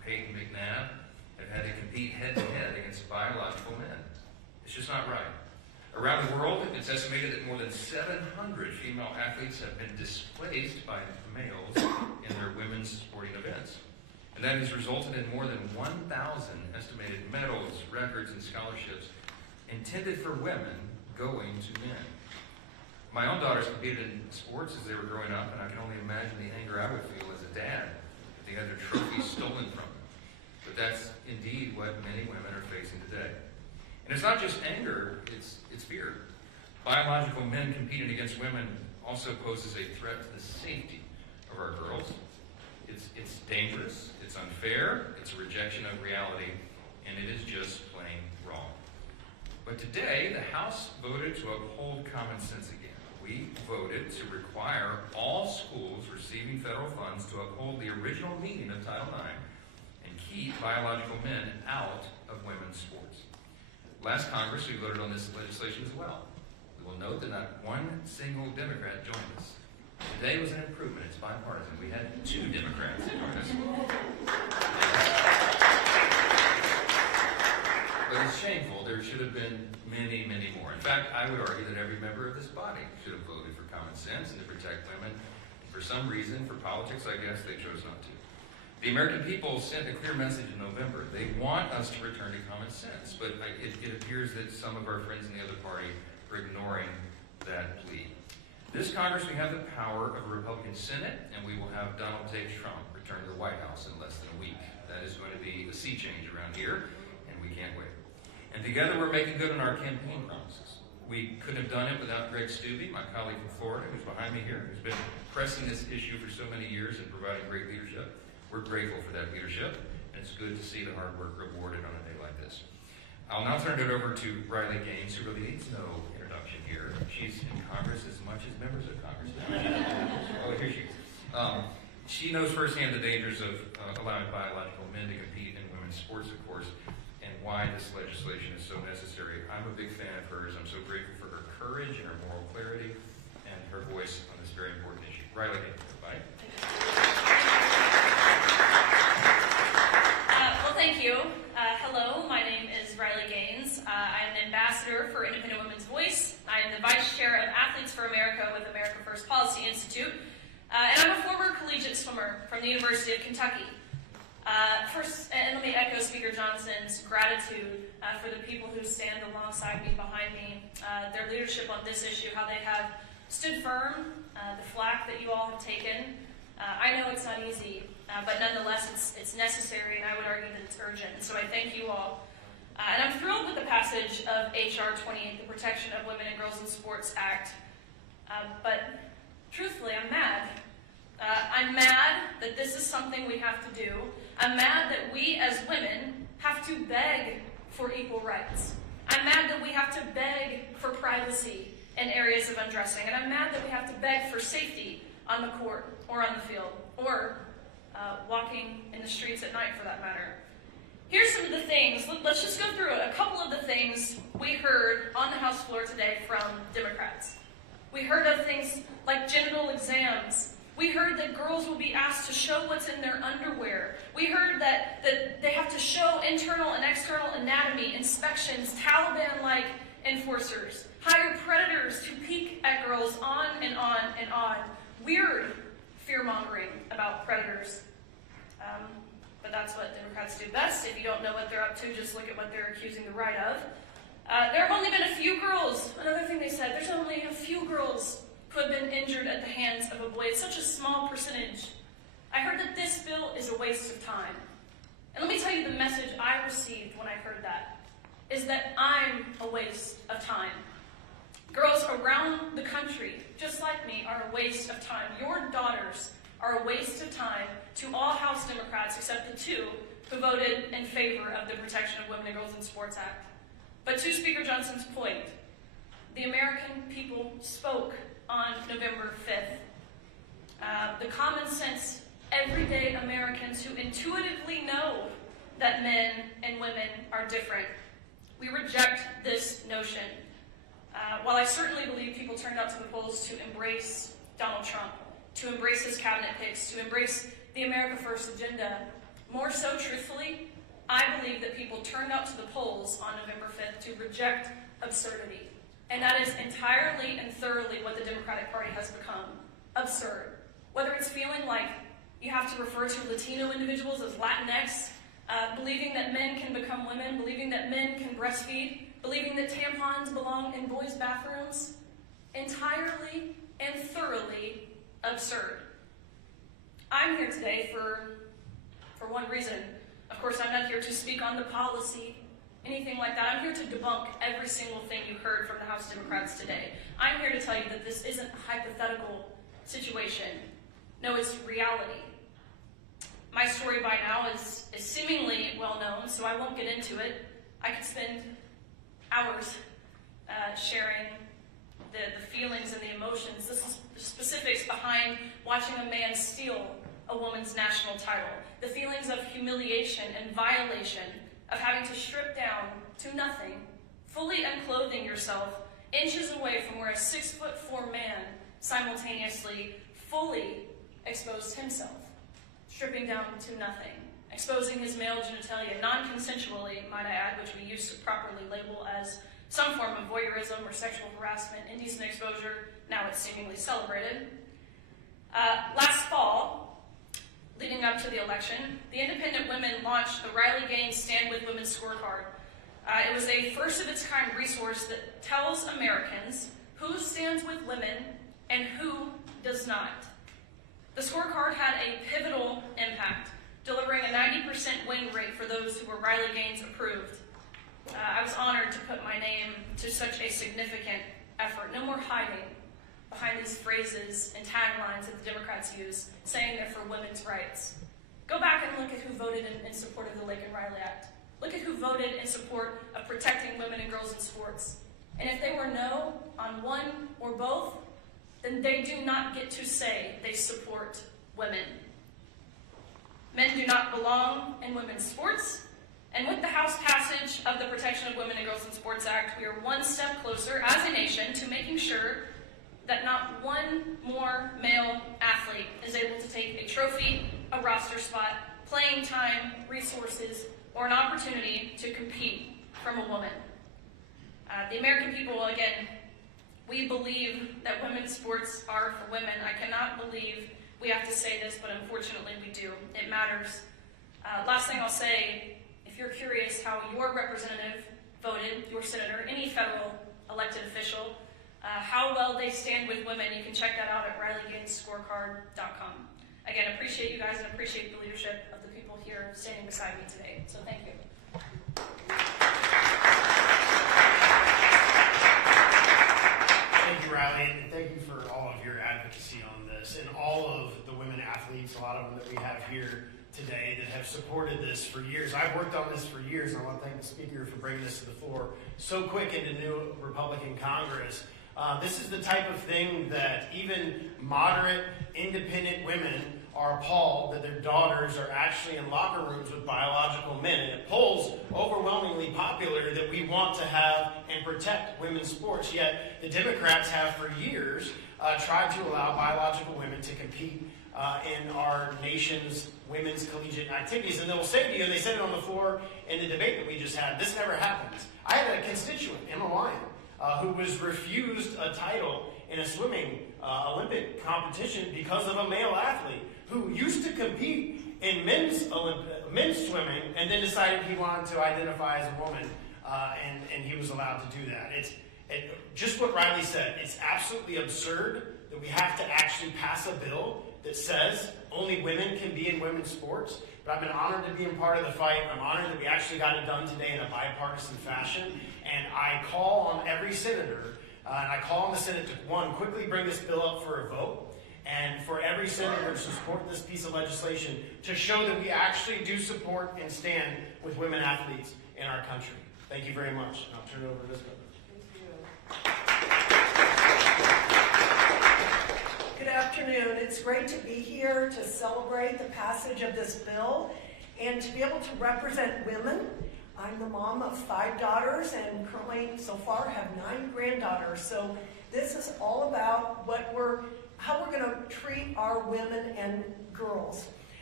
Peyton McNabb have had to compete head-to-head against biological men. It's just not right. Around the world, it's estimated that more than 700 female athletes have been displaced by males in their women's sporting events. And that has resulted in more than 1,000 estimated medals, records, and scholarships intended for women going to men. My own daughters competed in sports as they were growing up, and I can only imagine the anger I would feel as a dad if they had their trophies stolen from them. But that's indeed what many women are facing today. And it's not just anger, it's fear. Biological men competing against women also poses a threat to the safety of our girls. It's dangerous, it's unfair, it's a rejection of reality, and it is just plain wrong. But today, the House voted to uphold common sense again. We voted to require all schools receiving federal funds to uphold the original meaning of Title IX and keep biological men out of women's sports. Last Congress, we voted on this legislation as well. We will note that not one single Democrat joined us. Today was an improvement. It's bipartisan. We had 2 Democrats join us. But it's shameful. There should have been many, many more. In fact, I would argue that every member of this body should have voted for common sense and to protect women. For some reason, for politics, I guess, they chose not to. The American people sent a clear message in November. They want us to return to common sense, but it appears that some of our friends in the other party are ignoring that plea. This Congress, we have the power of a Republican Senate, and we will have Donald J. Trump return to the White House in less than a week. That is going to be a sea change around here, and we can't wait. And together we're making good on our campaign promises. We couldn't have done it without Greg Stubbe, my colleague from Florida, who's behind me here, who's been pressing this issue for so many years and providing great leadership. We're grateful for that leadership, and it's good to see the hard work rewarded on a day like this. I'll now turn it over to Riley Gaines, who really needs no introduction here. She's in Congress as much as members of Congress now. Oh, here she is. She knows firsthand the dangers of allowing biological men to compete in women's sports, of course, and why this legislation is so necessary. I'm a big fan of hers. I'm so grateful for her courage and her moral clarity and her voice on this very important issue. Riley Gaines, bye. Thank you. Hello, my name is Riley Gaines. I am an ambassador for Independent Women's Voice. I am the vice chair of Athletes for America with America First Policy Institute. And I'm a former collegiate swimmer from the University of Kentucky. First, and let me echo Speaker Johnson's gratitude for the people who stand alongside me, behind me, their leadership on this issue, how they have stood firm, the flack that you all have taken. I know it's not easy, but nonetheless it's necessary, and I would argue that it's urgent. And so I thank you all. And I'm thrilled with the passage of H.R. 28, the Protection of Women and Girls in Sports Act. But truthfully, I'm mad. I'm mad that this is something we have to do. I'm mad that we as women have to beg for equal rights. I'm mad that we have to beg for privacy in areas of undressing. And I'm mad that we have to beg for safety on the court or on the field or walking in the streets at night, for that matter. Here's some of the things. Let's just go through a couple of the things we heard on the House floor today from Democrats. We heard of things like genital exams. We heard that girls will be asked to show what's in their underwear. We heard that they have to show internal and external anatomy inspections, Taliban-like enforcers, hire predators to peek at girls, on and on and on. Weird fear-mongering about predators. But that's what Democrats do best. If you don't know what they're up to, just look at what they're accusing the right of. There have only been a few girls. Another thing they said, there's only a few girls who have been injured at the hands of a boy. It's such a small percentage. I heard that this bill is a waste of time. And let me tell you the message I received when I heard that, is that I'm a waste of time. Girls around the country, just like me, are a waste of time. Your daughters are a waste of time to all House Democrats except the 2 who voted in favor of the Protection of Women and Girls in Sports Act. But to Speaker Johnson's point, the American people spoke on November 5th. The common sense, everyday Americans who intuitively know that men and women are different. We reject this notion. While I certainly believe people turned out to the polls to embrace Donald Trump, to embrace his cabinet picks, to embrace the America First agenda, More so, truthfully, I believe that people turned out to the polls on November 5th to reject absurdity. And that is entirely and thoroughly what the Democratic Party has become. Absurd. Whether it's feeling like you have to refer to Latino individuals as Latinx, believing that men can become women, believing that men can breastfeed, believing that tampons belong in boys' bathrooms. Entirely and thoroughly absurd. I'm here today for one reason. Of course, I'm not here to speak on the policy, anything like that. I'm here to debunk every single thing you heard from the House Democrats today. I'm here to tell you that this isn't a hypothetical situation. No, it's reality. My story by now is seemingly well known, so I won't get into it. I could spend hours sharing the feelings and the emotions, the specifics behind watching a man steal a woman's national title, the feelings of humiliation and violation of having to strip down to nothing, fully unclothing yourself, inches away from where a 6'4" man simultaneously fully exposed himself, stripping down to nothing, exposing his male genitalia non-consensually, might I add, which we used to properly label as some form of voyeurism or sexual harassment, indecent exposure. Now it's seemingly celebrated. Last fall, leading up to the election, the independent women launched the Riley Gaines Stand With Women scorecard. It was a first-of-its-kind resource that tells Americans who stands with women and who does not. The scorecard had a pivotal impact, delivering a 90% win rate for those who were Riley Gaines approved. I was honored to put my name to such a significant effort. No more hiding behind these phrases and taglines that the Democrats use, saying they're for women's rights. Go back and look at who voted in support of the Lake and Riley Act. Look at who voted in support of protecting women and girls in sports. And if they were no on one or both, then they do not get to say they support women. Men do not belong in women's sports. And with the House passage of the Protection of Women and Girls in Sports Act, we are one step closer as a nation to making sure that not one more male athlete is able to take a trophy, a roster spot, playing time, resources, or an opportunity to compete from a woman. The American people, again, we believe that women's sports are for women. I cannot believe we have to say this, but unfortunately we do. It matters. Last thing I'll say, if you're curious how your representative voted, your senator, any federal elected official, how well they stand with women, you can check that out at RileyGainesScorecard.com. Again, appreciate you guys and appreciate the leadership of the people here standing beside me today. So thank you. Thank you, Riley, and thank you for all of your advocacy on this and all of the women athletes, a lot of them that we have here today that have supported this for years. I've worked on this for years, and I want to thank the speaker for bringing this to the floor so quick into new Republican Congress. This is the type of thing that even moderate, independent women are appalled that their daughters are actually in locker rooms with biological men. And it polls overwhelmingly popular that we want to have and protect women's sports, yet the Democrats have for years tried to allow biological women to compete in our nation's women's collegiate activities. And they'll say to you, and they said it on the floor in the debate that we just had, this never happens. I had a constituent, Emma Lyon, who was refused a title in a swimming Olympic competition because of a male athlete who used to compete in men's swimming and then decided he wanted to identify as a woman, and he was allowed to do that. It's just what Riley said. It's absolutely absurd that we have to actually pass a bill that says only women can be in women's sports. But I've been honored to be a part of the fight. I'm honored that we actually got it done today in a bipartisan fashion. And I call on every senator, and I call on the Senate to, one, quickly bring this bill up for a vote, and for every senator to support this piece of legislation to show that we actually do support and stand with women athletes in our country. Thank you very much. And I'll turn it over to Elizabeth. Good afternoon. It's great to be here to celebrate the passage of this bill and to be able to represent women. I'm the mom of 5 daughters and currently so far have 9 granddaughters. So this is all about how we're going to treat our women and girls.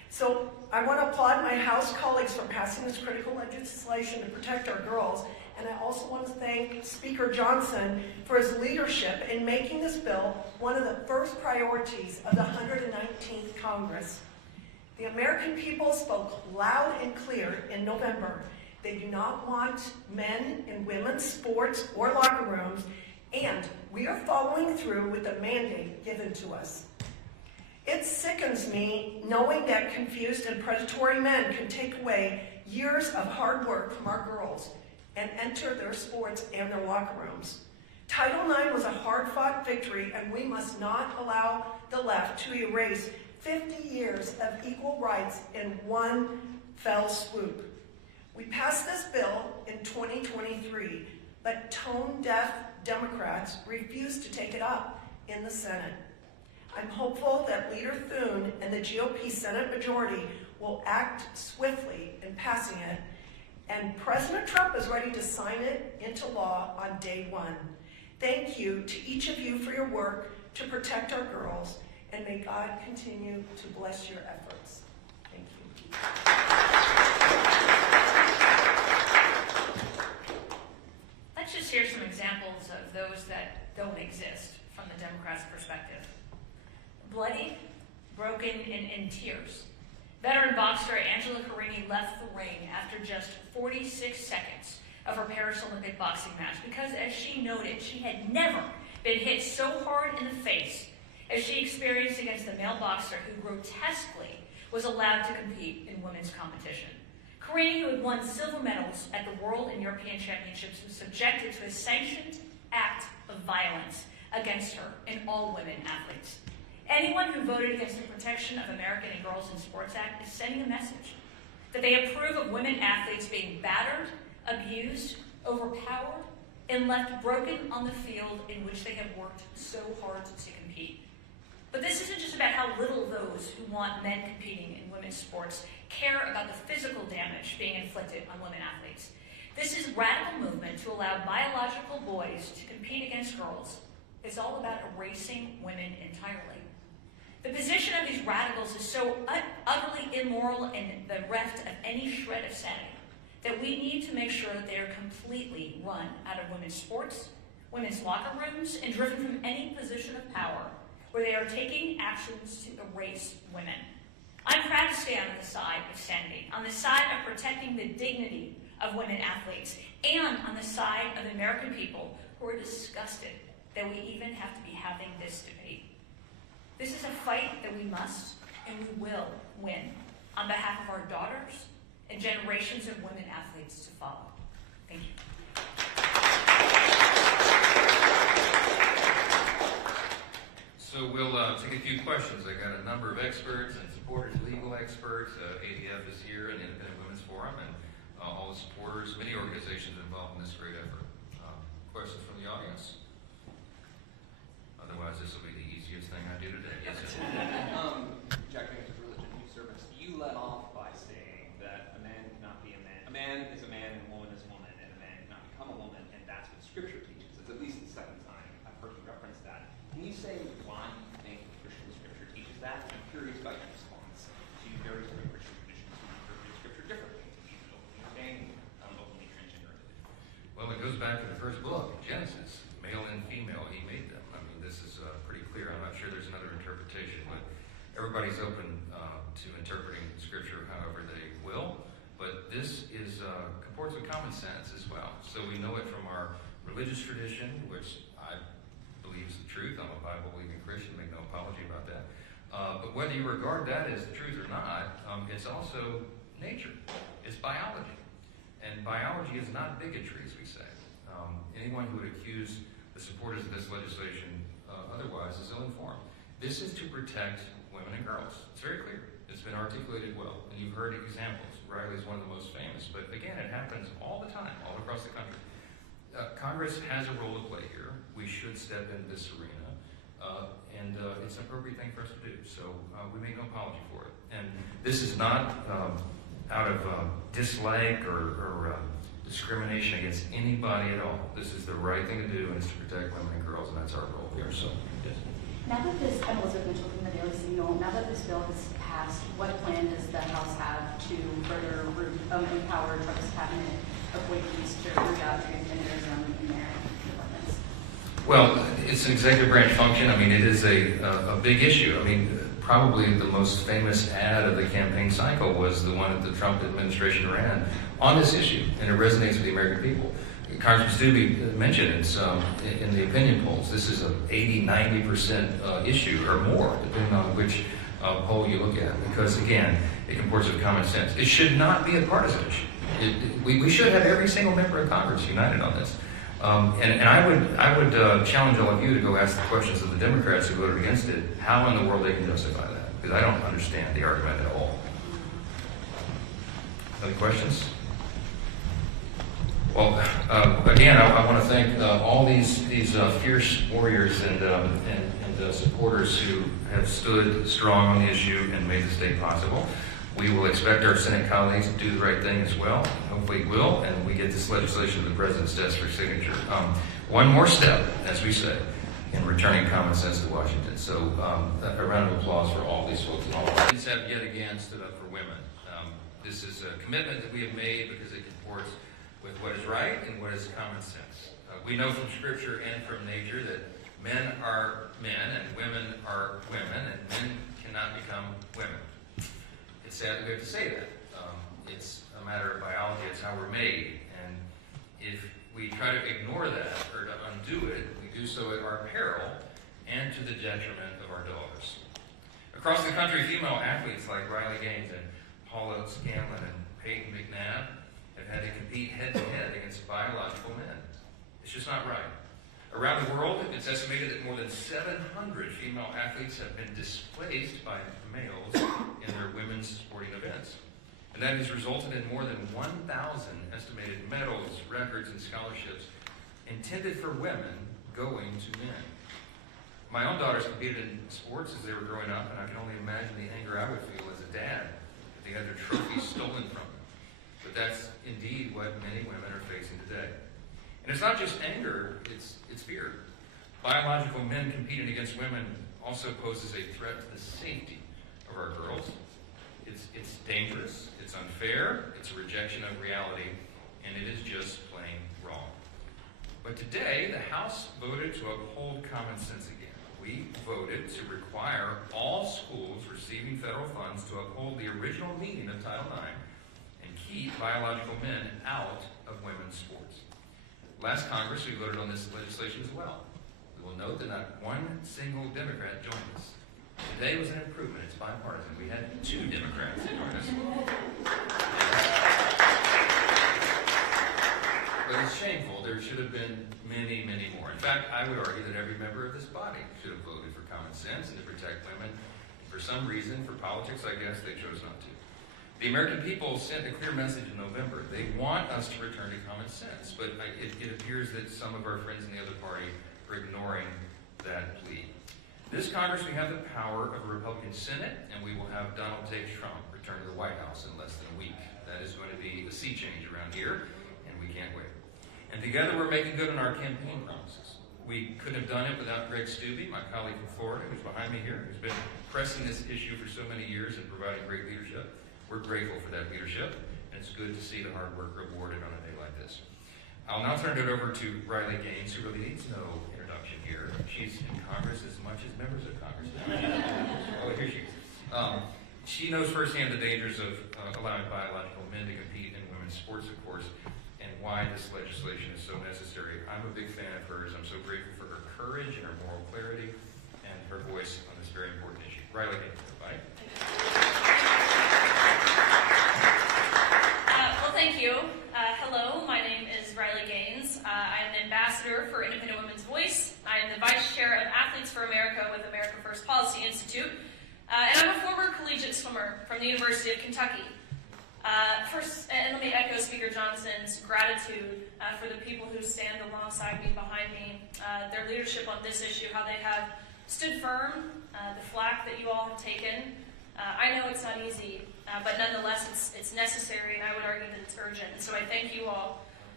So I want to applaud my House colleagues for passing this critical legislation to protect our girls. And I also want to thank Speaker Johnson for his leadership in making this bill one of the first priorities of the 119th Congress. The American people spoke loud and clear in November. They do not want men in women's sports or locker rooms, and we are following through with the mandate given to us. It sickens me knowing that confused and predatory men can take away years of hard work from our girls and enter their sports and their locker rooms. Title IX was a hard-fought victory, and we must not allow the left to erase 50 years of equal rights in one fell swoop. We passed this bill in 2023, but tone-deaf Democrats refused to take it up in the Senate. I'm hopeful that Leader Thune and the GOP Senate majority will act swiftly in passing it, and President Trump is ready to sign it into law on day one. Thank you to each of you for your work to protect our girls, and may God continue to bless your efforts. Thank you. Let's just hear some examples of those that don't exist from the Democrats' perspective. Bloody, broken, and in tears. Veteran boxer Angela Carini left the ring after just 46 seconds of her Paris Olympic boxing match because, as she noted, she had never been hit so hard in the face as she experienced against the male boxer who grotesquely was allowed to compete in women's competition. Carini, who had won silver medals at the World and European Championships, was subjected to a sanctioned act of violence against her and all women athletes. Anyone who voted against the Protection of American and Girls in Sports Act is sending a message that they approve of women athletes being battered, abused, overpowered, and left broken on the field in which they have worked so hard to compete. But this isn't just about how little those who want men competing in women's sports care about the physical damage being inflicted on women athletes. This is radical movement to allow biological boys to compete against girls. It's all about erasing women entirely. The position of these radicals is so utterly immoral and bereft of any shred of sanity that we need to make sure that they are completely run out of women's sports, women's locker rooms, and driven from any position of power where they are taking actions to erase women. I'm proud to stand on the side of sanity, on the side of protecting the dignity of women athletes, and on the side of the American people who are disgusted that we even have to be having this debate. This is a fight that we must and we will win on behalf of our daughters and generations of women athletes to follow. Thank you. So we'll take a few questions. I got a number of experts and supporters, legal experts. ADF is here, and the Independent Women's Forum, and all the supporters, many organizations involved in this great effort. Questions from the audience? Otherwise, this will be the easiest thing I do today. Yes, sir. Objecting to religion and service. You led off by saying that a man cannot be a man. A man is a man and a woman is a woman, and a man cannot become a woman, and that's what Scripture teaches. It's at least the second time I've heard you reference that. Can you say why you think Christian Scripture teaches that? I'm curious about your response to various other Christian traditions who interpret Scripture differently, to be openly ordained, openly transgender. Well, it goes back to the first book, Genesis. Male and female, he made them. I mean, this is pretty clear. I'm not sure there's another interpretation, but everybody's open to interpreting Scripture however they will. But this is comports with common sense as well. So we know it from our religious tradition, which I believe is the truth. I'm a Bible-believing Christian, make no apology about that. But whether you regard that as the truth or not, it's also nature. It's biology. And biology is not bigotry, as we say. Anyone who would accuse the supporters of this legislation otherwise is ill-informed. This is to protect women and girls. It's very clear. It's been articulated well, and you've heard examples. Riley is one of the most famous, but again, it happens all the time, all across the country. Congress has a role to play here. We should step into this arena, and it's an appropriate thing for us to do. So we make no apology for it. And this is not out of dislike or discrimination against anybody at all. This is the right thing to do, and it's to protect women and girls, and that's our goal here. So, yes. Now that this, I'm Elizabeth Mitchell from the Daily Signal. Now that this bill has passed, what plan does the House have to further empower Trump's cabinet appointees to root out transgenderism in their departments? Well, it's an executive branch function. I mean, it is a big issue. I mean, probably the most famous ad of the campaign cycle was the one that the Trump administration ran on this issue, and it resonates with the American people. Congressman Stubbe mentioned it's in the opinion polls. This is an 80-90% issue or more, depending on which poll you look at. Because again, it comports with common sense. It should not be a partisan issue. We should have every single member of Congress united on this. And I would challenge all of you to go ask the questions of the Democrats who voted against it. How in the world they can justify that? Because I don't understand the argument at all. Other questions? Well, again, I want to thank all these fierce warriors and supporters who have stood strong on the issue and made this day possible. We will expect our Senate colleagues to do the right thing as well. Hopefully will, and we get this legislation to the President's desk for signature. One more step, as we say, in returning common sense to Washington. So a round of applause for all these folks. These have yet again stood up for women. This is a commitment that we have made because it comports with what is right and what is common sense. We know from Scripture and from nature that men are men and women are women, and men cannot become women. It's sad that we have to say that. It's a matter of biology. It's how we're made. And if we try to ignore that or to undo it, we do so at our peril and to the detriment of our daughters. Across the country, female athletes like Riley Gaines and Paula Scanlon and Peyton McNabb have had to compete head-to-head against biological men. It's just not right. Around the world, it's estimated that more than 700 female athletes have been displaced by males in their women's sporting events. And that has resulted in more than 1,000 estimated medals, records, and scholarships intended for women going to men. My own daughters competed in sports as they were growing up, and I can only imagine the anger I would feel as a dad if they had their trophies stolen from them. But that's indeed what many women are facing today. And it's not just anger, it's fear. Biological men competing against women also poses a threat to the safety of our girls. It's dangerous, it's unfair, it's a rejection of reality, and it is just plain wrong. But today, the House voted to uphold common sense again. We voted to require all schools receiving federal funds to uphold the original meaning of Title IX and keep biological men out of women's sports. Last Congress, we voted on this legislation as well. We will note that not one single Democrat joined us. Today was an improvement. It's bipartisan. We had 2 Democrats join us. But it's shameful. There should have been many, many more. In fact, I would argue that every member of this body should have voted for common sense and to protect women. For some reason, for politics, I guess, they chose not to. The American people sent a clear message in November. They want us to return to common sense, but it appears that some of our friends in the other party are ignoring that plea. This Congress, we have the power of a Republican Senate, and we will have Donald J. Trump return to the White House in less than a week. That is going to be a sea change around here, and we can't wait. And together we're making good on our campaign promises. We couldn't have done it without Greg Stubbe, my colleague from Florida, who's behind me here, who's been pressing this issue for so many years and providing great leadership. We're grateful for that leadership, and it's good to see the hard work rewarded on a day like this. I'll now turn it over to Riley Gaines, who really needs no introduction here. She's in Congress as much as members of Congress. Oh, here she is. She knows firsthand the dangers of allowing biological men to compete in women's sports, of course, and why this legislation is so necessary. I'm a big fan of hers. I'm so grateful for her courage and her moral clarity and her voice on this very important issue. Riley Gaines, bye. Thank you. Hello, my name is Riley Gaines. I am an ambassador for Independent Women's Voice. I am the vice chair of Athletes for America with America First Policy Institute. And I'm a former collegiate swimmer from the University of Kentucky. First, and let me echo Speaker Johnson's gratitude for the people who stand alongside me, behind me, their leadership on this issue, how they have stood firm, the flack that you all have taken. I know it's not easy, but nonetheless it's necessary, and I would argue that it's urgent. And so I thank you all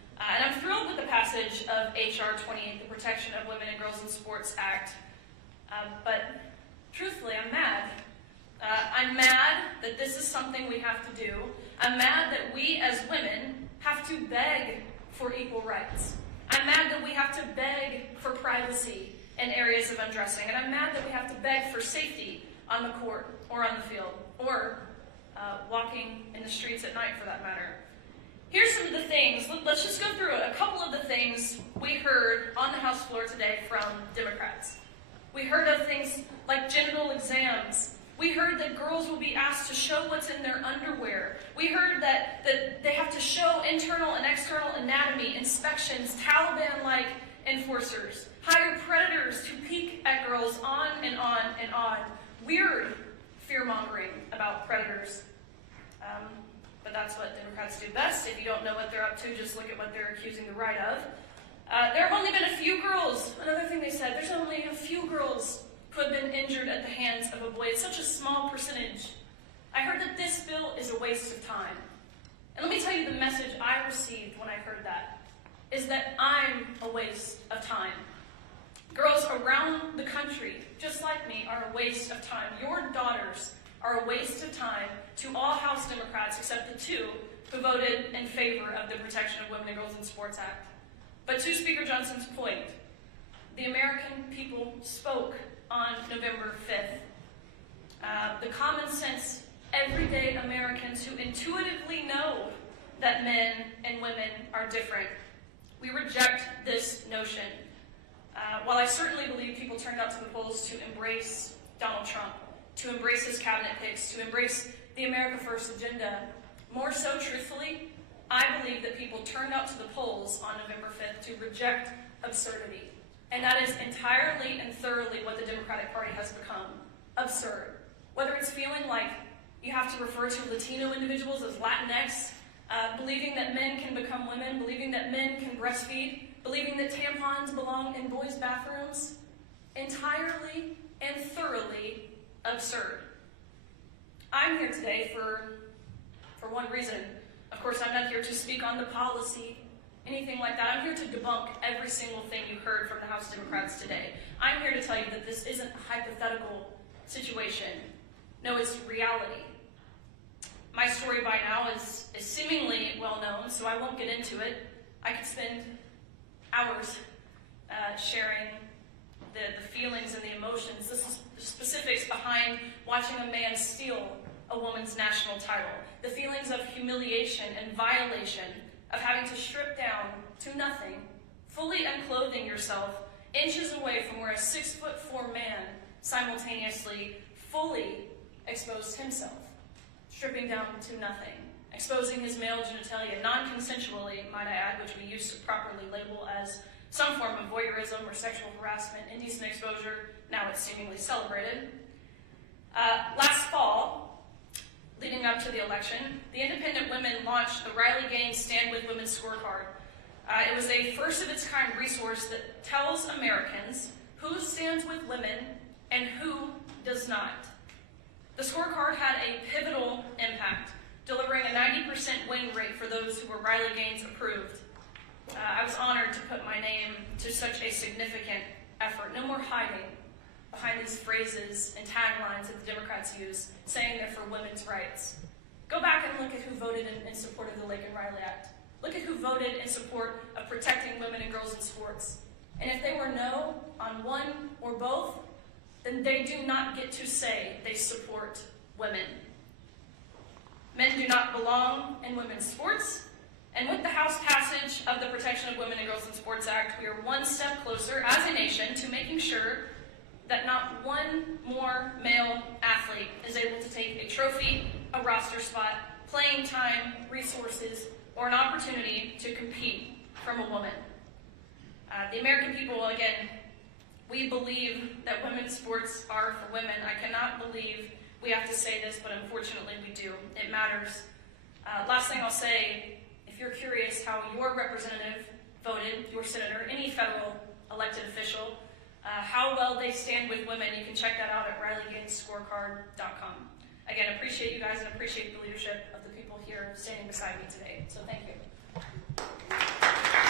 And I'm thrilled with the passage of H.R. 28, the Protection of Women and Girls in Sports Act. But truthfully, I'm mad. I'm mad that this is something we have to do. I'm mad that we as women have to beg for equal rights. I'm mad that we have to beg for privacy in areas of undressing. And I'm mad that we have to beg for safety on the court or on the field or walking in the streets at night for that matter. Here's some of the things. Let's just go through a couple of the things we heard on the House floor today from Democrats. We heard of things like genital exams. We heard that girls will be asked to show what's in their underwear. We heard that they have to show internal and external anatomy, inspections, Taliban-like enforcers, hire predators to peek at girls, on and on and on. Weird fear-mongering about predators. But that's what Democrats do best. If you don't know what they're up to, just look at what they're accusing the right of. There have only been a few girls. Another thing they said, there's only a few girls who have been injured at the hands of a boy. It's such a small percentage. I heard that this bill is a waste of time. And let me tell you the message I received when I heard that, is that I'm a waste of time. Girls around the country, just like me, are a waste of time. Your daughters are a waste of time to all House Democrats except the two who voted in favor of the Protection of Women and Girls in Sports Act. But to Speaker Johnson's point, the American people spoke on November 5th. The common sense, everyday Americans who intuitively know that men and women are different. We reject this notion. While I certainly believe people turned out to the polls to embrace Donald Trump, to embrace his cabinet picks, to embrace the America First agenda, more so truthfully, I believe that people turned out to the polls on November 5th to reject absurdity. And that is entirely and thoroughly what the Democratic Party has become. Absurd. Whether it's feeling like you have to refer to Latino individuals as Latinx, believing that men can become women, believing that men can breastfeed, believing that tampons belong in boys' bathrooms, entirely and thoroughly absurd. I'm here today for one reason. Of course, I'm not here to speak on the policy, anything like that. I'm here to debunk every single thing you heard from the House Democrats today. I'm here to tell you that this isn't a hypothetical situation. No, it's reality. My story by now is seemingly well known, so I won't get into it. I could spend hours sharing the feelings and the emotions, the specifics behind watching a man steal a woman's national title, the feelings of humiliation and violation of having to strip down to nothing, fully unclothing yourself, inches away from where a 6'4" man simultaneously fully exposed himself, stripping down to nothing, exposing his male genitalia, non-consensually, might I add, which we used to properly label as some form of voyeurism or sexual harassment, indecent exposure. Now it's seemingly celebrated. Last fall, leading up to the election, the independent women launched the Riley Gaines Stand With Women scorecard. It was a first-of-its-kind resource that tells Americans who stands with women and who does not. The scorecard had a pivotal impact, delivering a 90% win rate for those who were Riley Gaines approved. I was honored to put my name to such a significant effort. No more hiding behind these phrases and taglines that the Democrats use, saying they're for women's rights. Go back and look at who voted in support of the Laken-Riley Act. Look at who voted in support of protecting women and girls in sports. And if they were no on one or both, then they do not get to say they support women. Men do not belong in women's sports. And with the House passage of the Protection of Women and Girls in Sports Act, we are one step closer as a nation to making sure that not one more male athlete is able to take a trophy, a roster spot, playing time, resources, or an opportunity to compete from a woman. The American people, again, we believe that women's sports are for women. I cannot believe we have to say this, but unfortunately we do. It matters. Last thing I'll say, if you're curious how your representative voted, your senator, any federal elected official, how well they stand with women, you can check that out at RileyGainesScorecard.com. Again, appreciate you guys and appreciate the leadership of the people here standing beside me today. So thank you.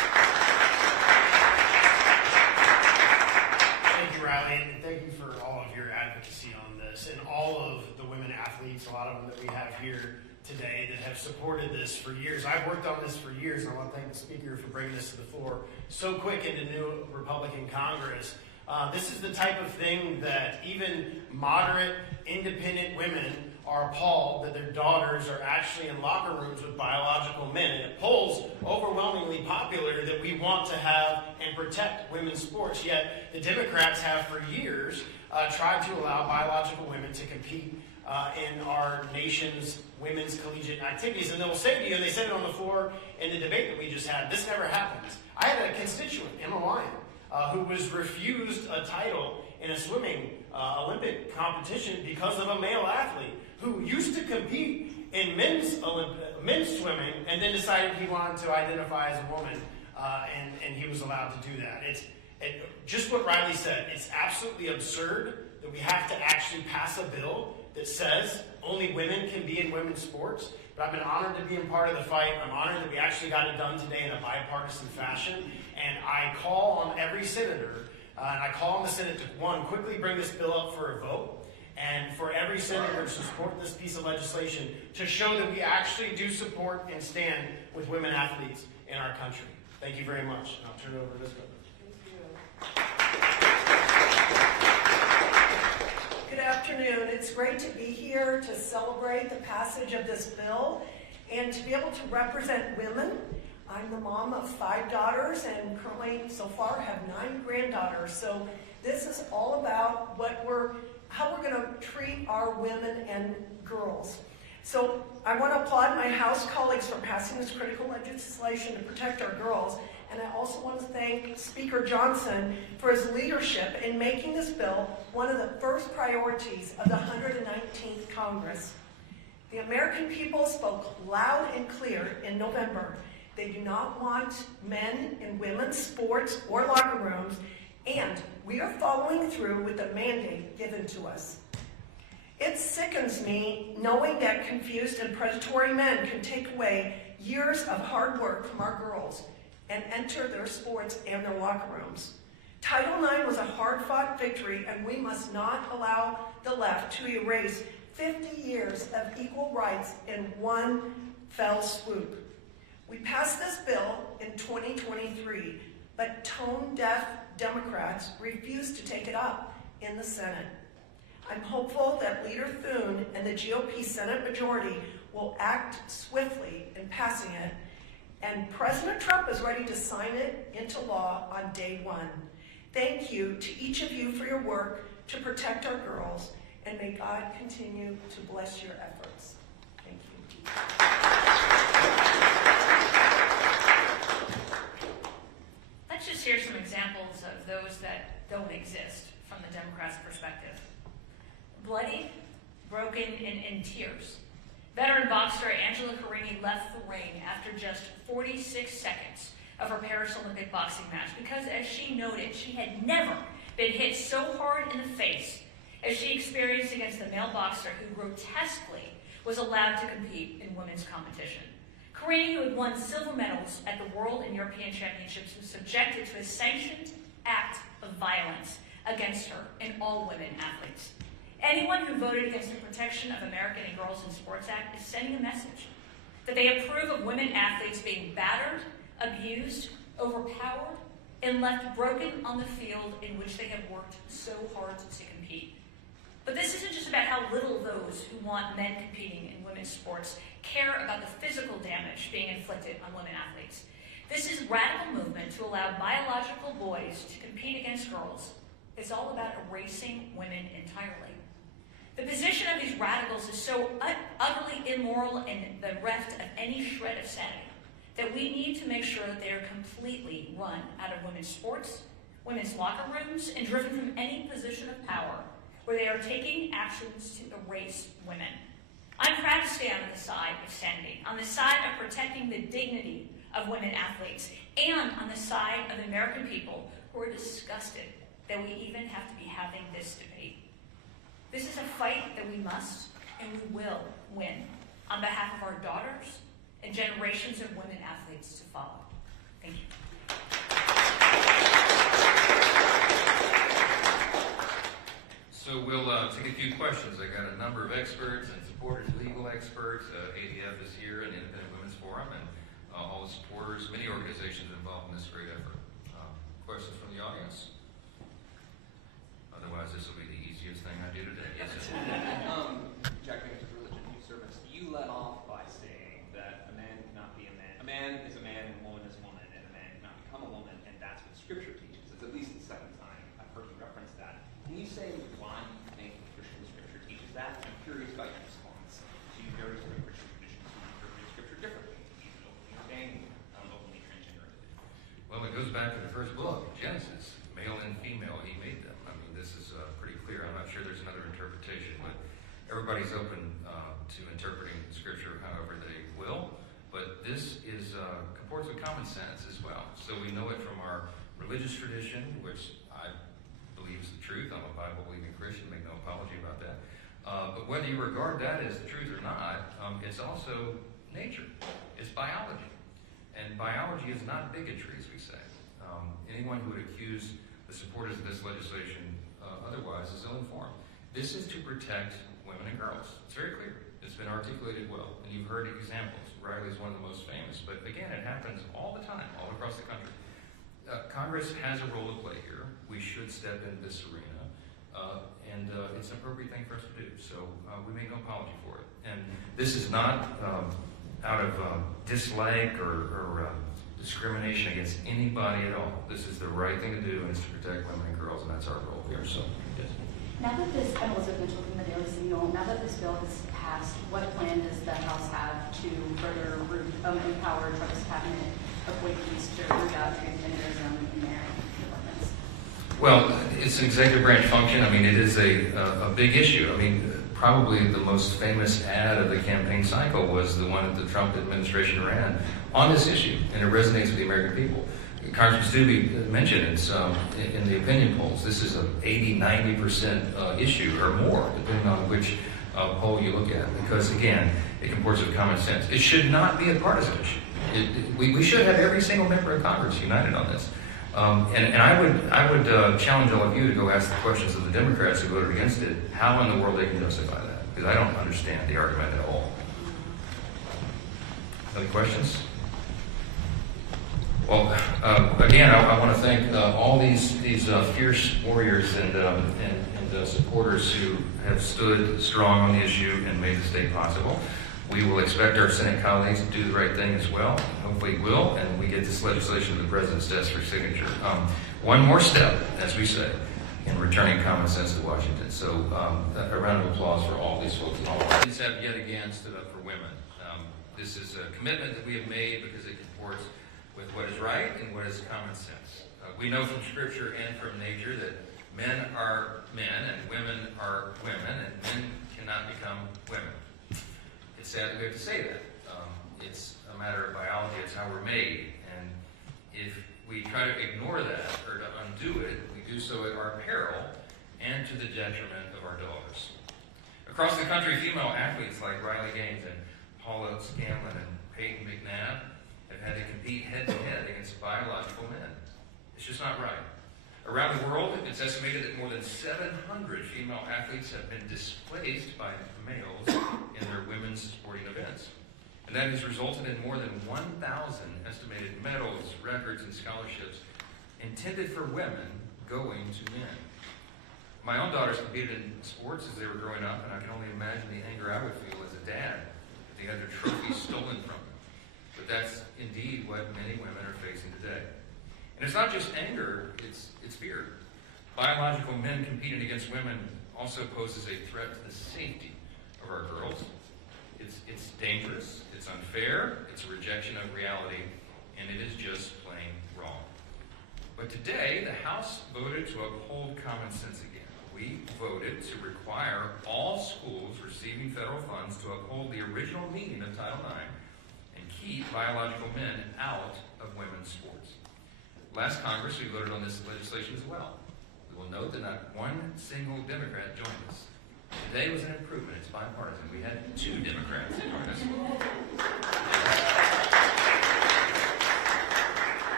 and all of the women athletes, a lot of them that we have here today that have supported this for years. I've worked on this for years, and I want to thank the speaker for bringing this to the floor so quick into new Republican Congress. This is the type of thing that even moderate, independent women are appalled that their daughters are actually in locker rooms with biological men. And it polls overwhelmingly popular that we want to have and protect women's sports, yet the Democrats have for years tried to allow biological women to compete in our nation's women's collegiate activities. And they'll say to you, and they said it on the floor in the debate that we just had, this never happens. I had a constituent, Emma Lyon, who was refused a title in a swimming Olympic competition because of a male athlete who used to compete in men's swimming and then decided he wanted to identify as a woman, and he was allowed to do that. Just what Riley said, it's absolutely absurd that we have to actually pass a bill that says only women can be in women's sports. But I've been honored to be a part of the fight. I'm honored that we actually got it done today in a bipartisan fashion. And I call on every senator, and I call on the Senate to, one, quickly bring this bill up for a vote, and for every senator to support this piece of legislation to show that we actually do support and stand with women athletes in our country. Thank you very much. And I'll turn it over to Elizabeth. Good afternoon. It's great to be here to celebrate the passage of this bill and to be able to represent women. I'm the mom of 5 daughters and currently so far have 9 granddaughters. So this is all about how we're going to treat our women and girls. So I want to applaud my House colleagues for passing this critical legislation to protect our girls. And I also want to thank Speaker Johnson for his leadership in making this bill one of the first priorities of the 119th Congress. The American people spoke loud and clear in November. They do not want men in women's sports or locker rooms, and we are following through with the mandate given to us. It sickens me knowing that confused and predatory men can take away years of hard work from our girls and enter their sports and their locker rooms. Title IX was a hard-fought victory, and we must not allow the left to erase 50 years of equal rights in one fell swoop. We passed this bill in 2023, but tone-deaf Democrats refused to take it up in the Senate. I'm hopeful that Leader Thune and the GOP Senate majority will act swiftly in passing it, and President Trump is ready to sign it into law on day one. Thank you to each of you for your work to protect our girls, and may God continue to bless your efforts. Thank you. Let's just hear some examples of those that don't exist from the Democrats' perspective. Bloody, broken, and in tears. Veteran boxer Angela Carini left the ring after just 46 seconds of her Paris Olympic boxing match because, as she noted, she had never been hit so hard in the face as she experienced against the male boxer who grotesquely was allowed to compete in women's competition. Carini, who had won silver medals at the World and European Championships, was subjected to a sanctioned act of violence against her and all women athletes. Anyone who voted against the Protection of American and Girls in Sports Act is sending a message that they approve of women athletes being battered, abused, overpowered, and left broken on the field in which they have worked so hard to compete. But this isn't just about how little those who want men competing in women's sports care about the physical damage being inflicted on women athletes. This is radical movement to allow biological boys to compete against girls. It's all about erasing women entirely. The position of these radicals is so utterly immoral and bereft of any shred of sanity that we need to make sure that they are completely run out of women's sports, women's locker rooms, and driven from any position of power where they are taking actions to erase women. I'm proud to stand on the side of sanity, on the side of protecting the dignity of women athletes, and on the side of the American people who are disgusted that we even have to be having this debate. This is a fight that we must and we will win on behalf of our daughters and generations of women athletes to follow. Thank you. So we'll take a few questions. questions. I got a number of experts and supporters, legal experts. ADF is here and the Independent Women's Forum, and all the supporters, many organizations involved in this great effort. Questions from the audience? Otherwise, this will be the easiest thing I do today. Yes, sir. Objecting to religion and service. You led off by saying that a man cannot be a man. A man is a man and a woman is a woman, and a man cannot become a woman, and that's what Scripture teaches. It's at least the second time I've heard you reference that. Can you say why you think Christian Scripture teaches that? I'm curious about your response to various other Christian traditions who interpret Scripture differently. Even openly ordained, openly transgender individuals. Well, it goes back to the first book, Genesis. Male and female, he made them. I mean, this is pretty clear. I'm not sure there's another interpretation, but everybody's open to interpreting Scripture however they will. But this is comports with common sense as well. So we know it from our religious tradition, which I believe is the truth. I'm a Bible-believing Christian, make no apology about that. But whether you regard that as the truth or not, it's also nature. It's biology. And biology is not bigotry, as we say. Anyone who would accuse the supporters of this legislation otherwise is ill-informed. This is to protect women and girls. It's very clear. It's been articulated well, and you've heard examples. Riley's one of the most famous, but again, it happens all the time, all across the country. Congress has a role to play here. We should step into this arena, and it's an appropriate thing for us to do. So we make no apology for it. And this is not out of dislike or discrimination against anybody at all. This is the right thing to do, and it's to protect women and girls, and that's our role here. So, yes. Now that this, I'm Elizabeth Mitchell from the Daily Signal, now that this bill has passed, what plan does the House have to further empower Trump's cabinet appointees to root out transgenderism in their departments? Well, it's an executive branch function. I mean, it is a big issue. I mean, probably the most famous ad of the campaign cycle was the one that the Trump administration ran on this issue, and it resonates with the American people. Congressman Stubbe mentioned it's in the opinion polls. This is an 80-90% issue or more, depending on which poll you look at. Because again, it comports with common sense. It should not be a partisan issue. We should have every single member of Congress united on this. And I would challenge all of you to go ask the questions of the Democrats who voted against it. How in the world they can justify that? Because I don't understand the argument at all. Other questions? Well, again, I want to thank all these fierce warriors and supporters who have stood strong on the issue and made the state possible. We will expect our Senate colleagues to do the right thing as well. Hopefully will, and we get this legislation to the President's desk for signature. One more step, as we say, in returning common sense to Washington. So a round of applause for all these folks. These have yet again stood up for women. This is a commitment that we have made because it comports with what is right and what is common sense. We know from Scripture and from nature that men are men and women are women, and men cannot become women. It's sad that we have to say that. It's a matter of biology. It's how we're made. And if we try to ignore that or to undo it, we do so at our peril and to the detriment of our daughters. Across the country, female athletes like Riley Gaines and Paula Scanlon and Peyton McNabb have had to compete head-to-head against biological men. It's just not right. Around the world, it's estimated that more than 700 female athletes have been displaced by males in their women's sporting events. And that has resulted in more than 1,000 estimated medals, records, and scholarships intended for women going to men. My own daughters competed in sports as they were growing up, and I can only imagine the anger I would feel as a dad if they had their trophies stolen from them. But that's indeed what many women are facing today. And it's not just anger, it's fear. Biological men competing against women also poses a threat to the safety of our girls. It's dangerous, it's unfair, it's a rejection of reality, and it is just plain wrong. But today, the House voted to uphold common sense again. We voted to require all schools receiving federal funds to uphold the original meaning of Title IX and keep biological men out of women's sports. Last Congress, we voted on this legislation as well. We will note that not one single Democrat joined us. Today was an improvement. It's bipartisan. We had 2 Democrats join us.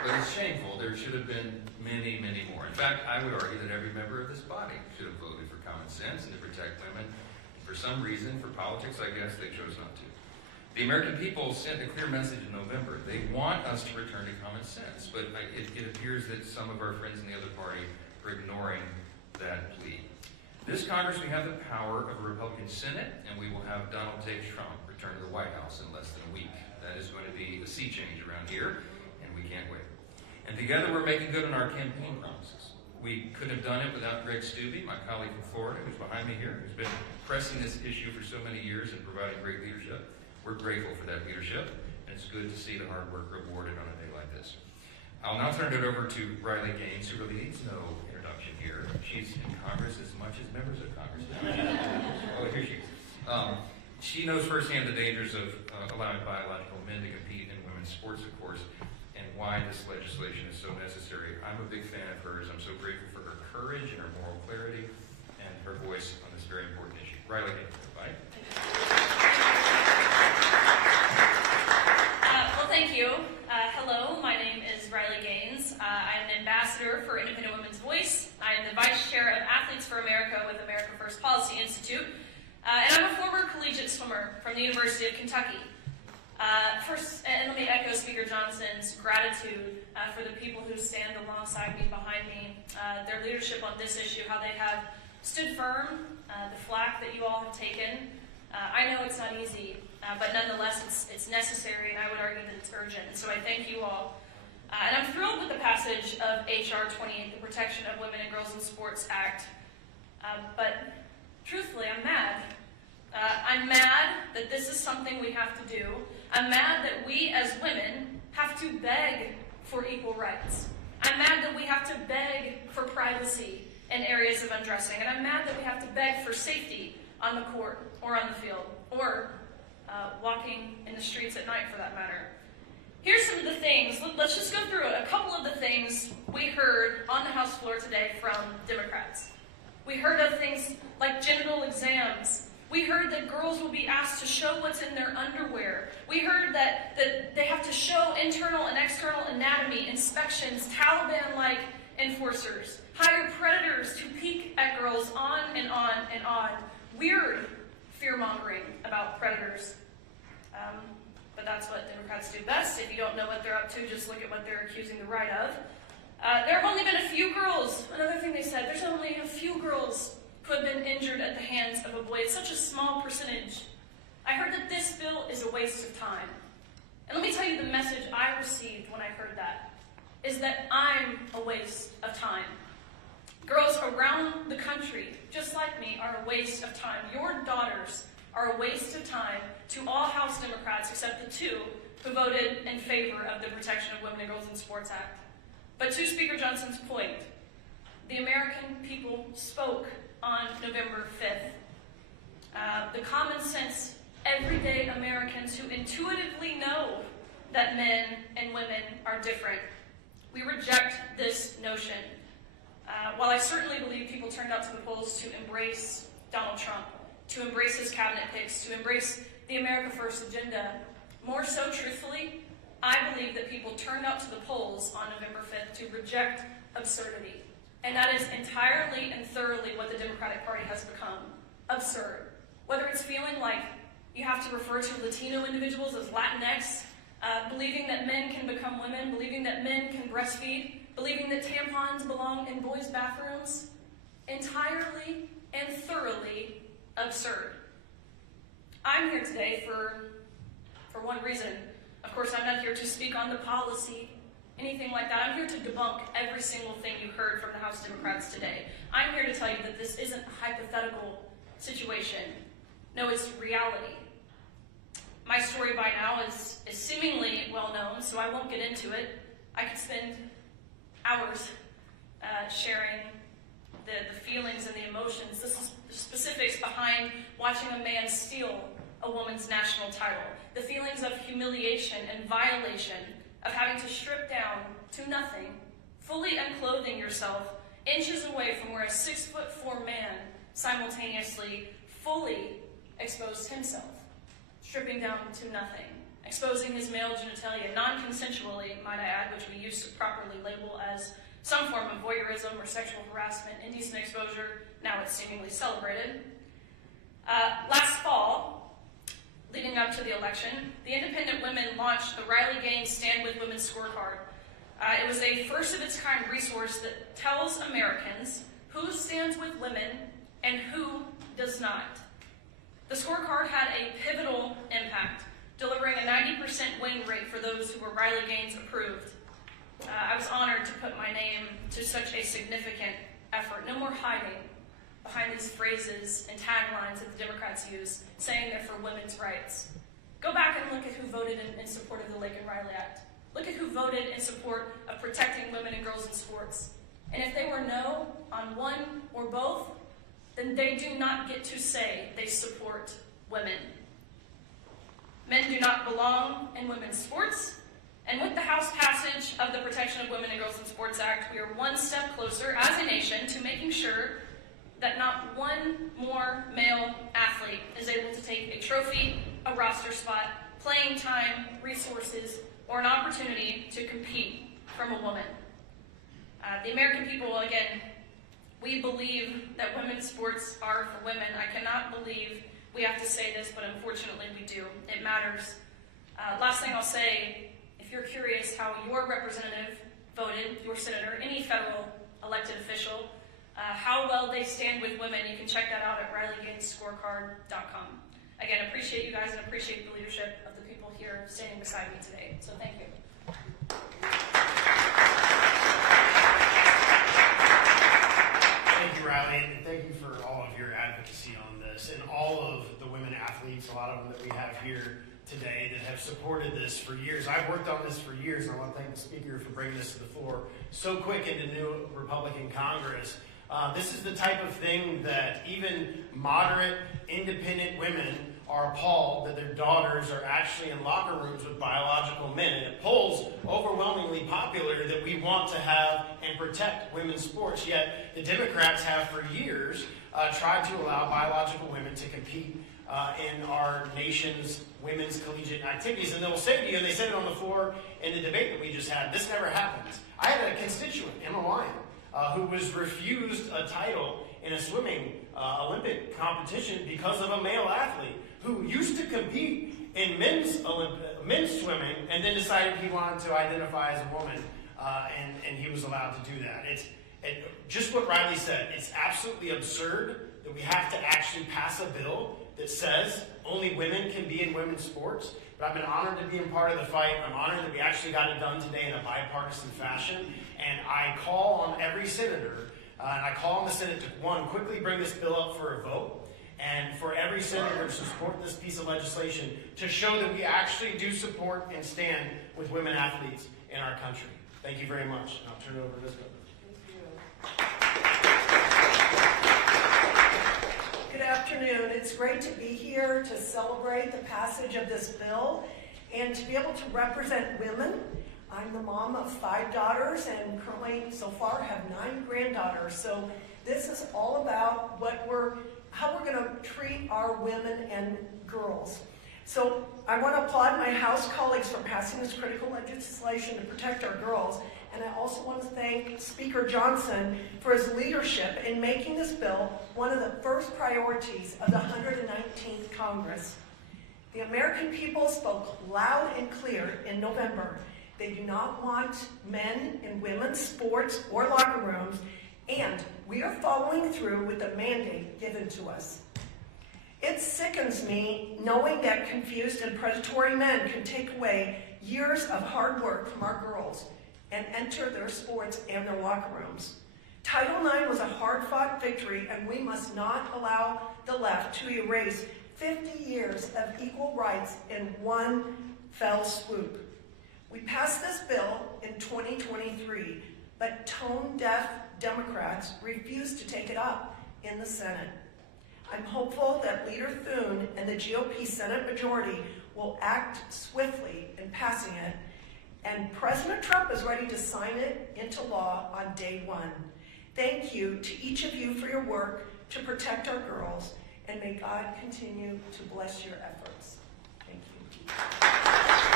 But it's shameful. There should have been many, many more. In fact, I would argue that every member of this body should have voted for common sense and to protect women. For some reason, for politics, I guess, they chose not to. The American people sent a clear message in November. They want us to return to common sense, but it appears that some of our friends in the other party are ignoring that plea. This Congress, we have the power of a Republican Senate, and we will have Donald J. Trump return to the White House in less than a week. That is going to be a sea change around here, and we can't wait. And together we're making good on our campaign promises. We couldn't have done it without Greg Stubbe, my colleague from Florida, who's behind me here, who's been pressing this issue for so many years and providing great leadership. We're grateful for that leadership, and it's good to see the hard work rewarded on a day like this. I'll now turn it over to Riley Gaines, who really needs no introduction here. She's in Congress as much as members of Congress. Oh, here she is. She knows firsthand the dangers of allowing biological men to compete in women's sports, of course, and why this legislation is so necessary. I'm a big fan of hers. I'm so grateful for her courage and her moral clarity and her voice on this very important issue. Riley Gaines, bye. Thank you. Hello, my name is Riley Gaines. I am an ambassador for Independent Women's Voice. I am the vice chair of Athletes for America with America First Policy Institute. And I'm a former collegiate swimmer from the University of Kentucky. First, and let me echo Speaker Johnson's gratitude for the people who stand alongside me, behind me, their leadership on this issue, how they have stood firm, the flack that you all have taken. I know it's not easy, but nonetheless it's necessary, and I would argue that it's urgent. And so I thank you all. And I'm thrilled with the passage of H.R. 28, the Protection of Women and Girls in Sports Act. But truthfully, I'm mad. I'm mad that this is something we have to do. I'm mad that we as women have to beg for equal rights. I'm mad that we have to beg for privacy in areas of undressing. And I'm mad that we have to beg for safety on the court or on the field or walking in the streets at night, for that matter. Here's some of the things. Let's just go through a couple of the things we heard on the House floor today from Democrats. We heard of things like genital exams. We heard that girls will be asked to show what's in their underwear. We heard that they have to show internal and external anatomy inspections, Taliban-like enforcers, hire predators to peek at girls, on and on and on. Weird fear-mongering about predators. But that's what Democrats do best. If you don't know what they're up to, just look at what they're accusing the right of. There have only been a few girls. Another thing they said, there's only a few girls who have been injured at the hands of a boy. It's such a small percentage. I heard that this bill is a waste of time. And let me tell you the message I received when I heard that, is that I'm a waste of time. Girls around the country, just like me, are a waste of time. Your daughters are a waste of time to all House Democrats except the two who voted in favor of the Protection of Women and Girls in Sports Act. But to Speaker Johnson's point, the American people spoke on November 5th. The common sense, everyday Americans who intuitively know that men and women are different. We reject this notion. While I certainly believe people turned out to the polls to embrace Donald Trump, to embrace his cabinet picks, to embrace the America First agenda, more so truthfully, I believe that people turned out to the polls on November 5th to reject absurdity. And that is entirely and thoroughly what the Democratic Party has become. Absurd. Whether it's feeling like you have to refer to Latino individuals as Latinx, believing that men can become women, believing that men can breastfeed, believing that tampons belong in boys' bathrooms, entirely and thoroughly absurd. I'm here today for one reason. Of course, I'm not here to speak on the policy, anything like that. I'm here to debunk every single thing you heard from the House Democrats today. I'm here to tell you that this isn't a hypothetical situation. No, it's reality. My story by now is seemingly well known, so I won't get into it. I could spend hours sharing the feelings and the emotions, the specifics behind watching a man steal a woman's national title, the feelings of humiliation and violation of having to strip down to nothing, fully unclothing yourself, inches away from where a 6'4" man simultaneously fully exposed himself, stripping down to nothing. exposing his male genitalia non-consensually, might I add, which we used to properly label as some form of voyeurism or sexual harassment, indecent exposure. Now it's seemingly celebrated. Last fall, leading up to the election, the independent women launched the Riley Gaines Stand With Women scorecard. It was a first-of-its-kind resource that tells Americans who stands with women and who does not. The scorecard had a pivotal impact, delivering a 90% win rate for those who were Riley Gaines approved. I was honored to put my name to such a significant effort. No more hiding behind these phrases and taglines that the Democrats use, saying they're for women's rights. Go back and look at who voted in support of the Laken-Riley Act. Look at who voted in support of protecting women and girls in sports. And if they were no on one or both, then they do not get to say they support women. Men do not belong in women's sports. And with the House passage of the Protection of Women and Girls in Sports Act, we are one step closer as a nation to making sure that not one more male athlete is able to take a trophy, a roster spot, playing time, resources, or an opportunity to compete from a woman. The American people, again, we believe that women's sports are for women. I cannot believe we have to say this, but unfortunately we do. It matters. Last thing I'll say, if you're curious how your representative voted, your senator, any federal elected official, how well they stand with women, you can check that out at RileyGainesScorecard.com. Again, appreciate you guys and appreciate the leadership of the people here standing beside me today. So thank you. Thank you, Riley, and thank you for all of your advocacy on this and all of the women athletes, a lot of them that we have here today that have supported this for years. I've worked on this for years, and I want to thank the speaker for bringing this to the floor so quick into new Republican Congress. This is the type of thing that even moderate, independent women are appalled that their daughters are actually in locker rooms with biological men. And it polls overwhelmingly popular that we want to have and protect women's sports, yet the Democrats have for years tried to allow biological women to compete in our nation's women's collegiate activities. And they'll say to you, and they said it on the floor in the debate that we just had, this never happens. I had a constituent, Emma Lyon, who was refused a title in a swimming Olympic competition because of a male athlete who used to compete in men's swimming and then decided he wanted to identify as a woman, and he was allowed to do that. It's just what Riley said. It's absolutely absurd that we have to actually pass a bill that says only women can be in women's sports. But I've been honored to be a part of the fight. I'm honored that we actually got it done today in a bipartisan fashion. And I call on every senator, and I call on the Senate to, one, quickly bring this bill up for a vote, and for every senator to support this piece of legislation to show that we actually do support and stand with women athletes in our country. Thank you very much. And I'll turn it over to Elizabeth. Good afternoon. It's great to be here to celebrate the passage of this bill and to be able to represent women. I'm the mom of 5 daughters and currently so far have 9 granddaughters. So this is all about how we're going to treat our women and girls. So I want to applaud my House colleagues for passing this critical legislation to protect our girls. And I also want to thank Speaker Johnson for his leadership in making this bill one of the first priorities of the 119th Congress. The American people spoke loud and clear in November. They do not want men in women's sports or locker rooms, and we are following through with the mandate given to us. It sickens me knowing that confused and predatory men can take away years of hard work from our girls and enter their sports and their locker rooms. Title IX was a hard-fought victory, and we must not allow the left to erase 50 years of equal rights in one fell swoop. We passed this bill in 2023, but tone-deaf Democrats refused to take it up in the Senate. I'm hopeful that Leader Thune and the GOP Senate majority will act swiftly in passing it, and President Trump is ready to sign it into law on day one. Thank you to each of you for your work to protect our girls, and may God continue to bless your efforts. Thank you.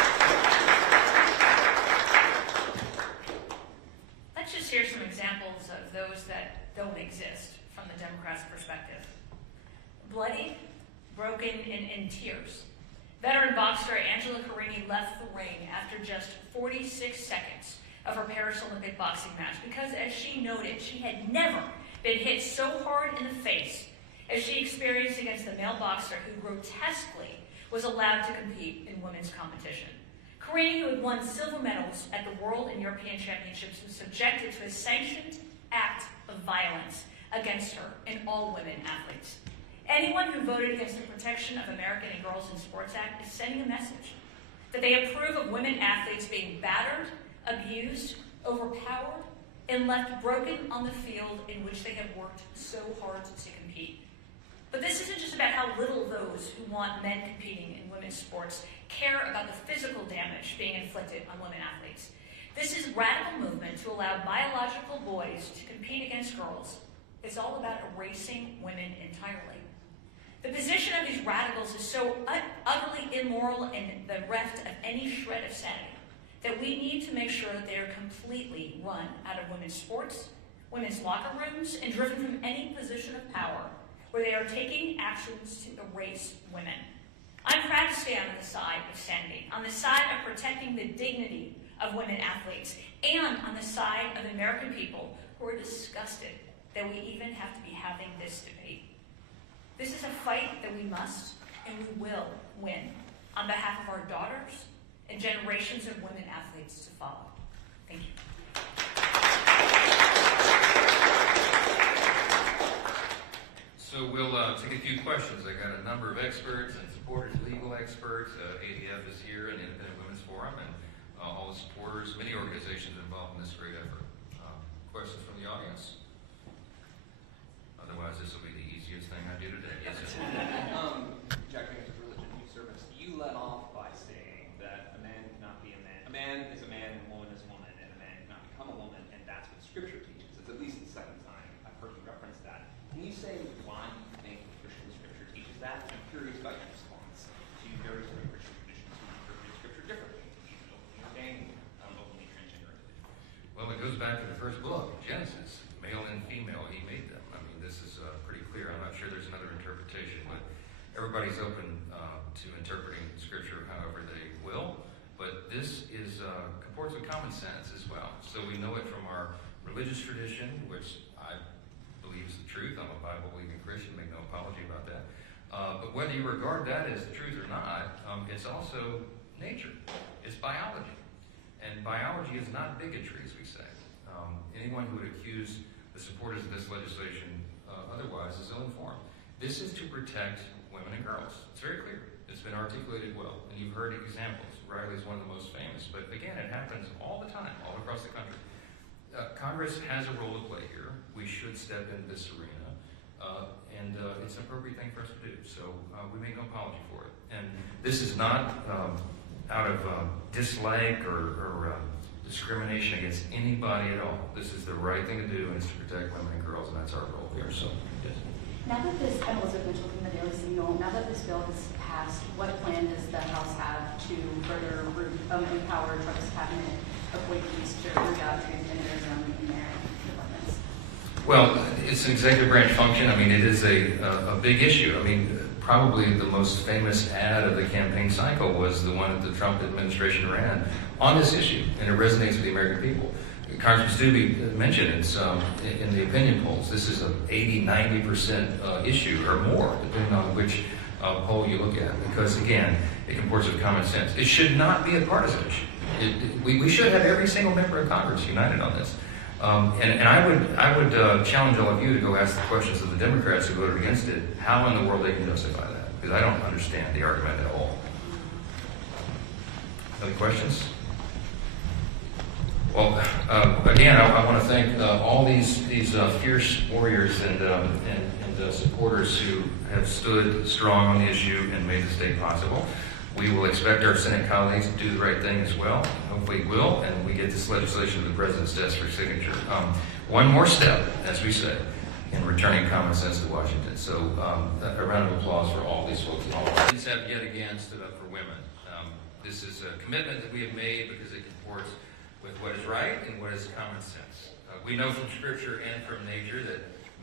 don't exist from the Democrats' perspective. Bloody, broken, and in tears. Veteran boxer Angela Carini left the ring after just 46 seconds of her Paris Olympic boxing match because, as she noted, she had never been hit so hard in the face as she experienced against the male boxer who grotesquely was allowed to compete in women's competition. Carini, who had won silver medals at the World and European Championships, was subjected to a sanctioned act of violence against her and all women athletes. Anyone who voted against the Protection of American and Girls in Sports Act is sending a message that they approve of women athletes being battered, abused, overpowered, and left broken on the field in which they have worked so hard to compete. But this isn't just about how little those who want men competing in women's sports care about the physical damage being inflicted on women athletes. This is radical movement to allow biological boys to compete against girls. It's all about erasing women entirely. The position of these radicals is so utterly immoral and bereft of any shred of sanity that we need to make sure that they are completely run out of women's sports, women's locker rooms, and driven from any position of power where they are taking actions to erase women. I'm proud to stand on the side of sanity, on the side of protecting the dignity of women athletes, and on the side of the American people who are disgusted that we even have to be having this debate. This is a fight that we must and we will win on behalf of our daughters and generations of women athletes to follow. Thank you. So we'll take a few questions. I got a number of experts and supporters, legal experts. ADF is here, and the Independent Women's Forum, and all the supporters, many organizations involved in this great effort. Questions from the audience? Otherwise, this will be the easiest thing I do today. Yes, sir. Objecting to religion and service. You led off by saying that a man cannot be a man. A man is a man, and a woman is a woman, and a man cannot become a woman, and that's what Scripture teaches. It's at least the second time I've heard you reference that. Can you say why you think Christian Scripture teaches that? I'm curious about your response to various other Christian traditions who interpret Scripture differently. Even openly ordained, openly transgender individuals. Well, it goes back to the first book, Genesis. Male and female, he made them. I mean, this is pretty clear. I'm not sure there's another interpretation, but everybody's open to interpreting Scripture however they will. But this is comports with common sense as well. So we know it from our religious tradition, which I believe is the truth. I'm a Bible-believing Christian, make no apology about that. But whether you regard that as the truth or not, it's also nature. It's biology. And biology is not bigotry, as we say. Anyone who would accuse the supporters of this legislation otherwise is ill-informed. This is to protect women and girls. It's very clear. It's been articulated well, and you've heard examples. Riley's one of the most famous, but again, it happens all the time, all across the country. Congress has a role to play here. We should step into this arena, and it's an appropriate thing for us to do. So we make no apology for it. And this is not out of dislike or discrimination against anybody at all. This is the right thing to do, and it's to protect women and girls, and that's our role here. So, yes. Now that this, I'm Elizabeth Mitchell from the Daily Signal, now that this bill has passed, what plan does the House have to further empower Trump's cabinet appointees to root out transgenderism in their departments? Well, it's an executive branch function. I mean, it is a big issue. I mean, probably the most famous ad of the campaign cycle was the one that the Trump administration ran on this issue, and it resonates with the American people. Congressman Stubbe mentioned it's in the opinion polls. This is an 80-90% issue or more, depending on which poll you look at. Because again, it comports with common sense. It should not be a partisan issue. We should have every single member of Congress united on this. And I would challenge all of you to go ask the questions of the Democrats who voted against it. How in the world they can justify that? Because I don't understand the argument at all. Other questions? Well, again, I want to thank all these fierce warriors and supporters who have stood strong on the issue and made this day possible. We will expect our Senate colleagues to do the right thing as well. Hopefully will, and we get this legislation to the President's desk for signature. One more step, as we say, in returning common sense to Washington. So a round of applause for all these folks. These have yet again stood up for women. This is a commitment that we have made because it comports with what is right and what is common sense. We know from Scripture and from nature that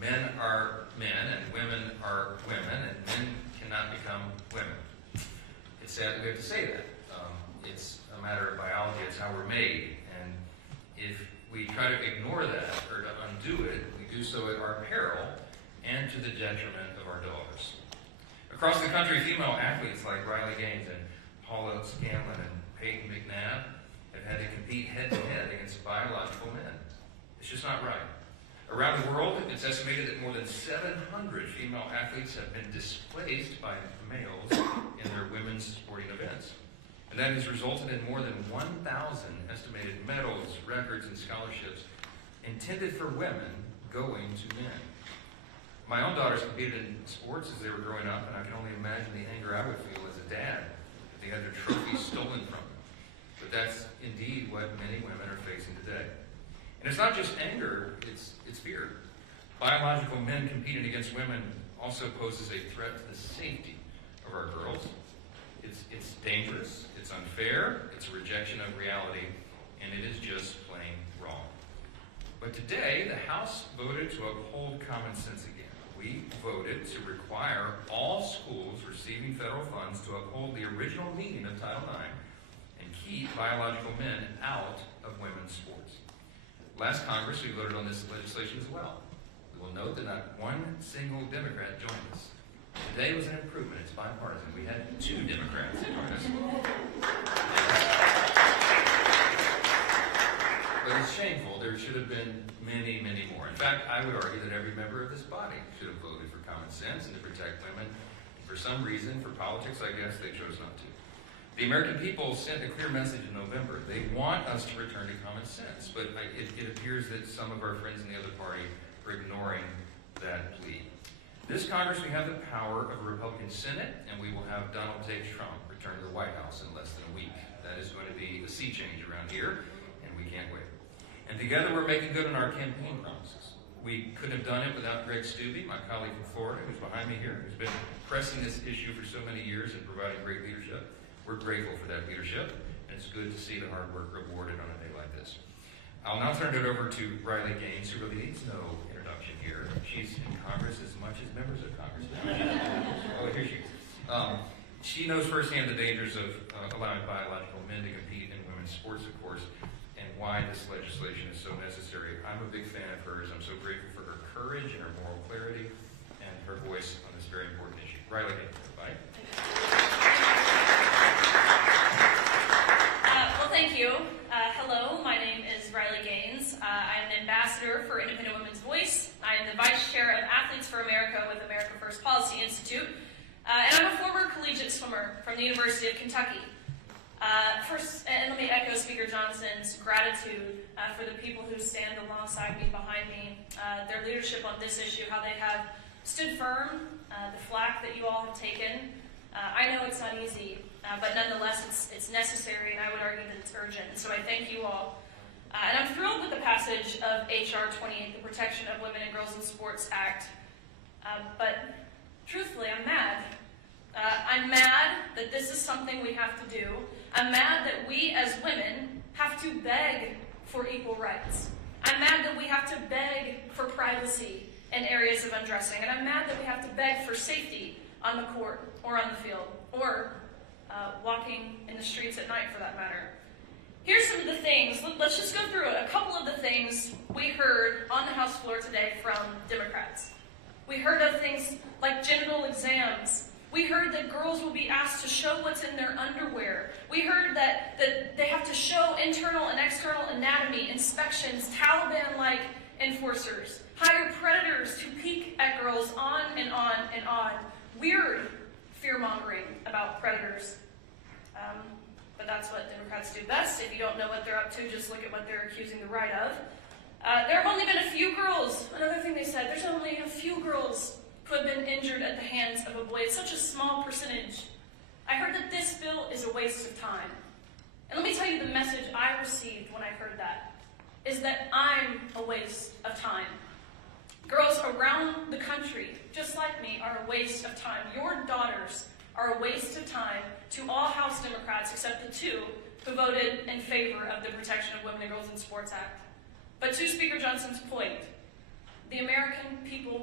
Men are men and women are women, and men cannot become women. It's sad that we have to say that. It's a matter of biology. It's how we're made. And if we try to ignore that or to undo it, we do so at our peril and to the detriment of our daughters. Across the country, female athletes like Riley Gaines and Paula Scanlon and Peyton McNabb have had to compete head-to-head against biological men. It's just not right. Around the world, it's estimated that more than 700 female athletes have been displaced by males in their women's sporting events. And that has resulted in more than 1,000 estimated medals, records, and scholarships intended for women going to men. My own daughters competed in sports as they were growing up, and I can only imagine the anger I would feel as a dad if they had their trophies stolen from them. But that's indeed what many women are facing today. And it's not just anger, it's fear. Biological men competing against women also poses a threat to the safety of our girls. It's dangerous, it's unfair, it's a rejection of reality, and it is just plain wrong. But today, the House voted to uphold common sense again. We voted to require all schools receiving federal funds to uphold the original meaning of Title IX and keep biological men out of women's sports. Last Congress, we voted on this legislation as well. We will note that not one single Democrat joined us. Today was an improvement. It's bipartisan. We had 2 Democrats join us. But it's shameful. There should have been many, many more. In fact, I would argue that every member of this body should have voted for common sense and to protect women. For some reason, for politics, I guess, they chose not to. The American people sent a clear message in November. They want us to return to common sense, but it appears that some of our friends in the other party are ignoring that plea. This Congress, we have the power of a Republican Senate, and we will have Donald J. Trump return to the White House in less than a week. That is going to be a sea change around here, and we can't wait. And together we're making good on our campaign promises. We couldn't have done it without Greg Stubbe, my colleague from Florida, who's behind me here, who's been pressing this issue for so many years and providing great leadership. We're grateful for that leadership, and it's good to see the hard work rewarded on a day like this. I'll now turn it over to Riley Gaines, who really needs no introduction here. She's in Congress as much as members of Congress. Oh, here she is. She knows firsthand the dangers of allowing biological men to compete in women's sports, of course, and why this legislation is so necessary. I'm a big fan of hers. I'm so grateful for her courage and her moral clarity and her voice on this very important issue. Riley Gaines, everybody. Thank you. Hello, my name is Riley Gaines. I am an ambassador for Independent Women's Voice. I am the vice chair of Athletes for America with America First Policy Institute. And I'm a former collegiate swimmer from the University of Kentucky. First, and let me echo Speaker Johnson's gratitude for the people who stand alongside me, behind me, their leadership on this issue, how they have stood firm, the flack that you all have taken. I know it's not easy, but nonetheless it's necessary, and I would argue that it's urgent. And so I thank you all. And I'm thrilled with the passage of H.R. 28, the Protection of Women and Girls in Sports Act. But truthfully, I'm mad. I'm mad that this is something we have to do. I'm mad that we as women have to beg for equal rights. I'm mad that we have to beg for privacy in areas of undressing. And I'm mad that we have to beg for safety on the court or on the field or walking in the streets at night, for that matter. Here's some of the things. Let's just go through a couple of the things we heard on the House floor today from Democrats. We heard of things like genital exams. We heard that girls will be asked to show what's in their underwear. We heard that they have to show internal and external anatomy inspections, Taliban-like enforcers, hire predators to peek at girls, on and on and on. Weird fear-mongering about predators. But that's what Democrats do best. If you don't know what they're up to, just look at what they're accusing the right of. There have only been a few girls. Another thing they said, there's only a few girls who have been injured at the hands of a boy. It's such a small percentage. I heard that this bill is a waste of time. And let me tell you the message I received when I heard that, is that I'm a waste of time. Girls around the country, just like me, are a waste of time. Your daughters are a waste of time to all House Democrats except the 2 who voted in favor of the Protection of Women and Girls in Sports Act. But to Speaker Johnson's point, the American people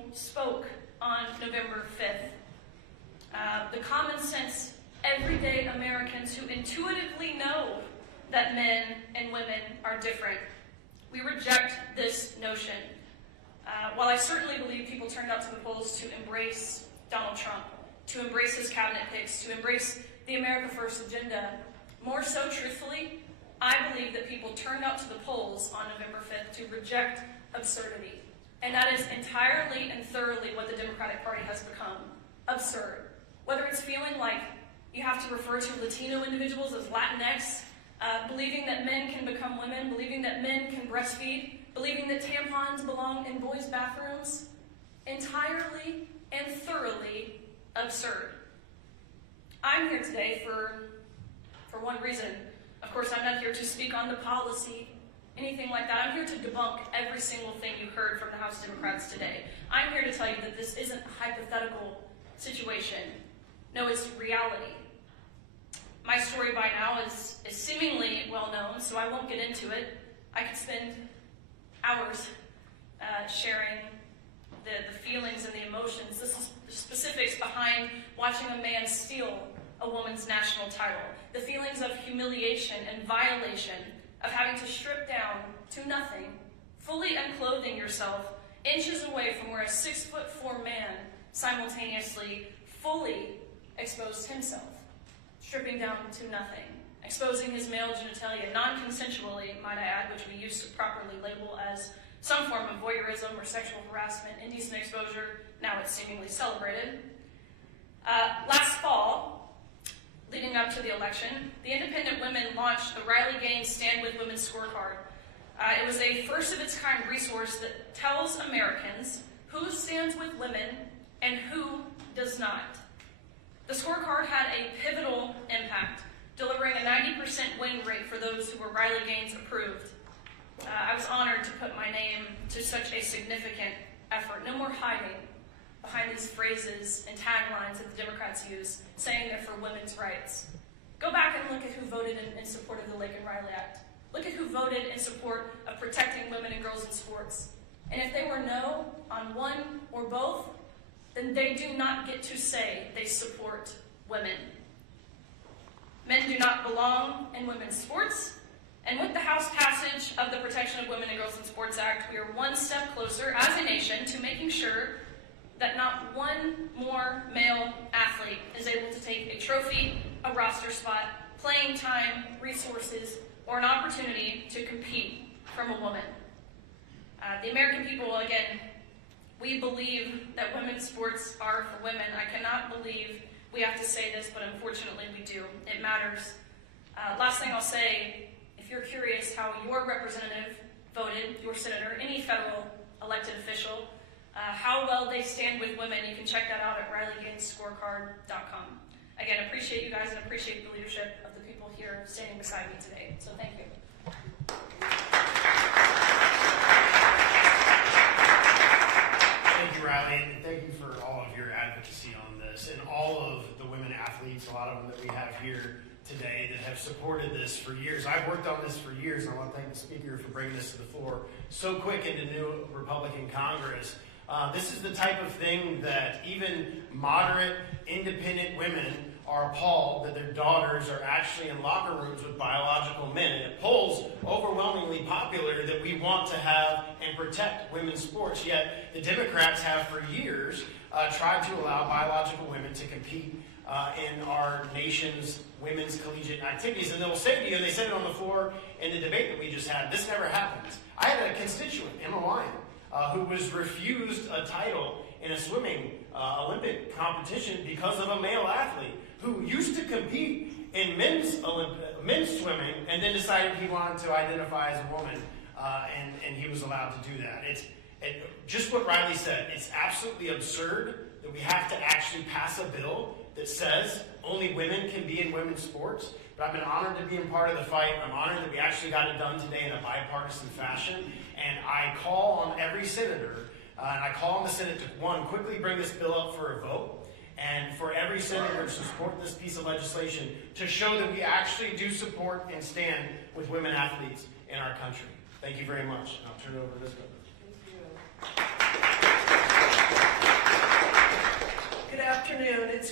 spoke on November 5th. The common sense, everyday Americans who intuitively know that men and women are different. We reject this notion. While I certainly believe people turned out to the polls to embrace Donald Trump, to embrace his cabinet picks, to embrace the America First agenda, more so truthfully, I believe that people turned out to the polls on November 5th to reject absurdity. And that is entirely and thoroughly what the Democratic Party has become, absurd. Whether it's feeling like you have to refer to Latino individuals as Latinx, believing that men can become women, believing that men can breastfeed, believing that tampons belong in boys' bathrooms, entirely and thoroughly absurd. I'm here today for one reason. Of course, I'm not here to speak on the policy, anything like that. I'm here to debunk every single thing you heard from the House Democrats today. I'm here to tell you that this isn't a hypothetical situation. No, it's reality. My story by now is seemingly well known, so I won't get into it. I could spend hours sharing the feelings and the emotions, the specifics behind watching a man steal a woman's national title, the feelings of humiliation and violation of having to strip down to nothing, fully unclothing yourself, inches away from where a 6'4" man simultaneously fully exposed himself, stripping down to nothing, exposing his male genitalia, non-consensually, might I add, which we used to properly label as some form of voyeurism or sexual harassment, indecent exposure. Now it's seemingly celebrated. Last fall, leading up to the election, the independent women launched the Riley Gaines Stand With Women scorecard. It was a first-of-its-kind resource that tells Americans who stands with women and who does not. The scorecard had a pivotal impact, delivering a 90% win rate for those who were Riley Gaines approved. I was honored to put my name to such a significant effort. No more hiding behind these phrases and taglines that the Democrats use, saying they're for women's rights. Go back and look at who voted in support of the Lake and Riley Act. Look at who voted in support of protecting women and girls in sports. And if they were no on one or both, then they do not get to say they support women. Men do not belong in women's sports. And with the House passage of the Protection of Women and Girls in Sports Act, we are one step closer as a nation to making sure that not one more male athlete is able to take a trophy, a roster spot, playing time, resources, or an opportunity to compete from a woman. The American people, again, we believe that women's sports are for women. I cannot believe we have to say this, but unfortunately we do. It matters. Last thing I'll say, if you're curious how your representative voted, your senator, any federal elected official, how well they stand with women, you can check that out at RileyGainesScorecard.com. Again, appreciate you guys and appreciate the leadership of the people here standing beside me today. So thank you. Thank you, Riley, and thank you for all of your advocacy on this and all of the women athletes, a lot of them that we have here today that have supported this for years. I've worked on this for years, and I want to thank the speaker for bringing this to the floor so quick into new Republican Congress. This is the type of thing that even moderate, independent women are appalled that their daughters are actually in locker rooms with biological men. And it polls overwhelmingly popular that we want to have and protect women's sports. Yet the Democrats have for years tried to allow biological women to compete in our nation's women's collegiate activities. And they'll say to you, and they said it on the floor in the debate that we just had, this never happens. I had a constituent, Emma Lyon, who was refused a title in a swimming Olympic competition because of a male athlete who used to compete in men's swimming and then decided he wanted to identify as a woman, and he was allowed to do that. It's just what Riley said. It's absolutely absurd that we have to actually pass a bill that says only women can be in women's sports. But I've been honored to be a part of the fight. I'm honored that we actually got it done today in a bipartisan fashion. And I call on every senator, and I call on the Senate to, one, quickly bring this bill up for a vote, and for every senator to support this piece of legislation to show that we actually do support and stand with women athletes in our country. Thank you very much. And I'll turn it over to this governor. Thank you.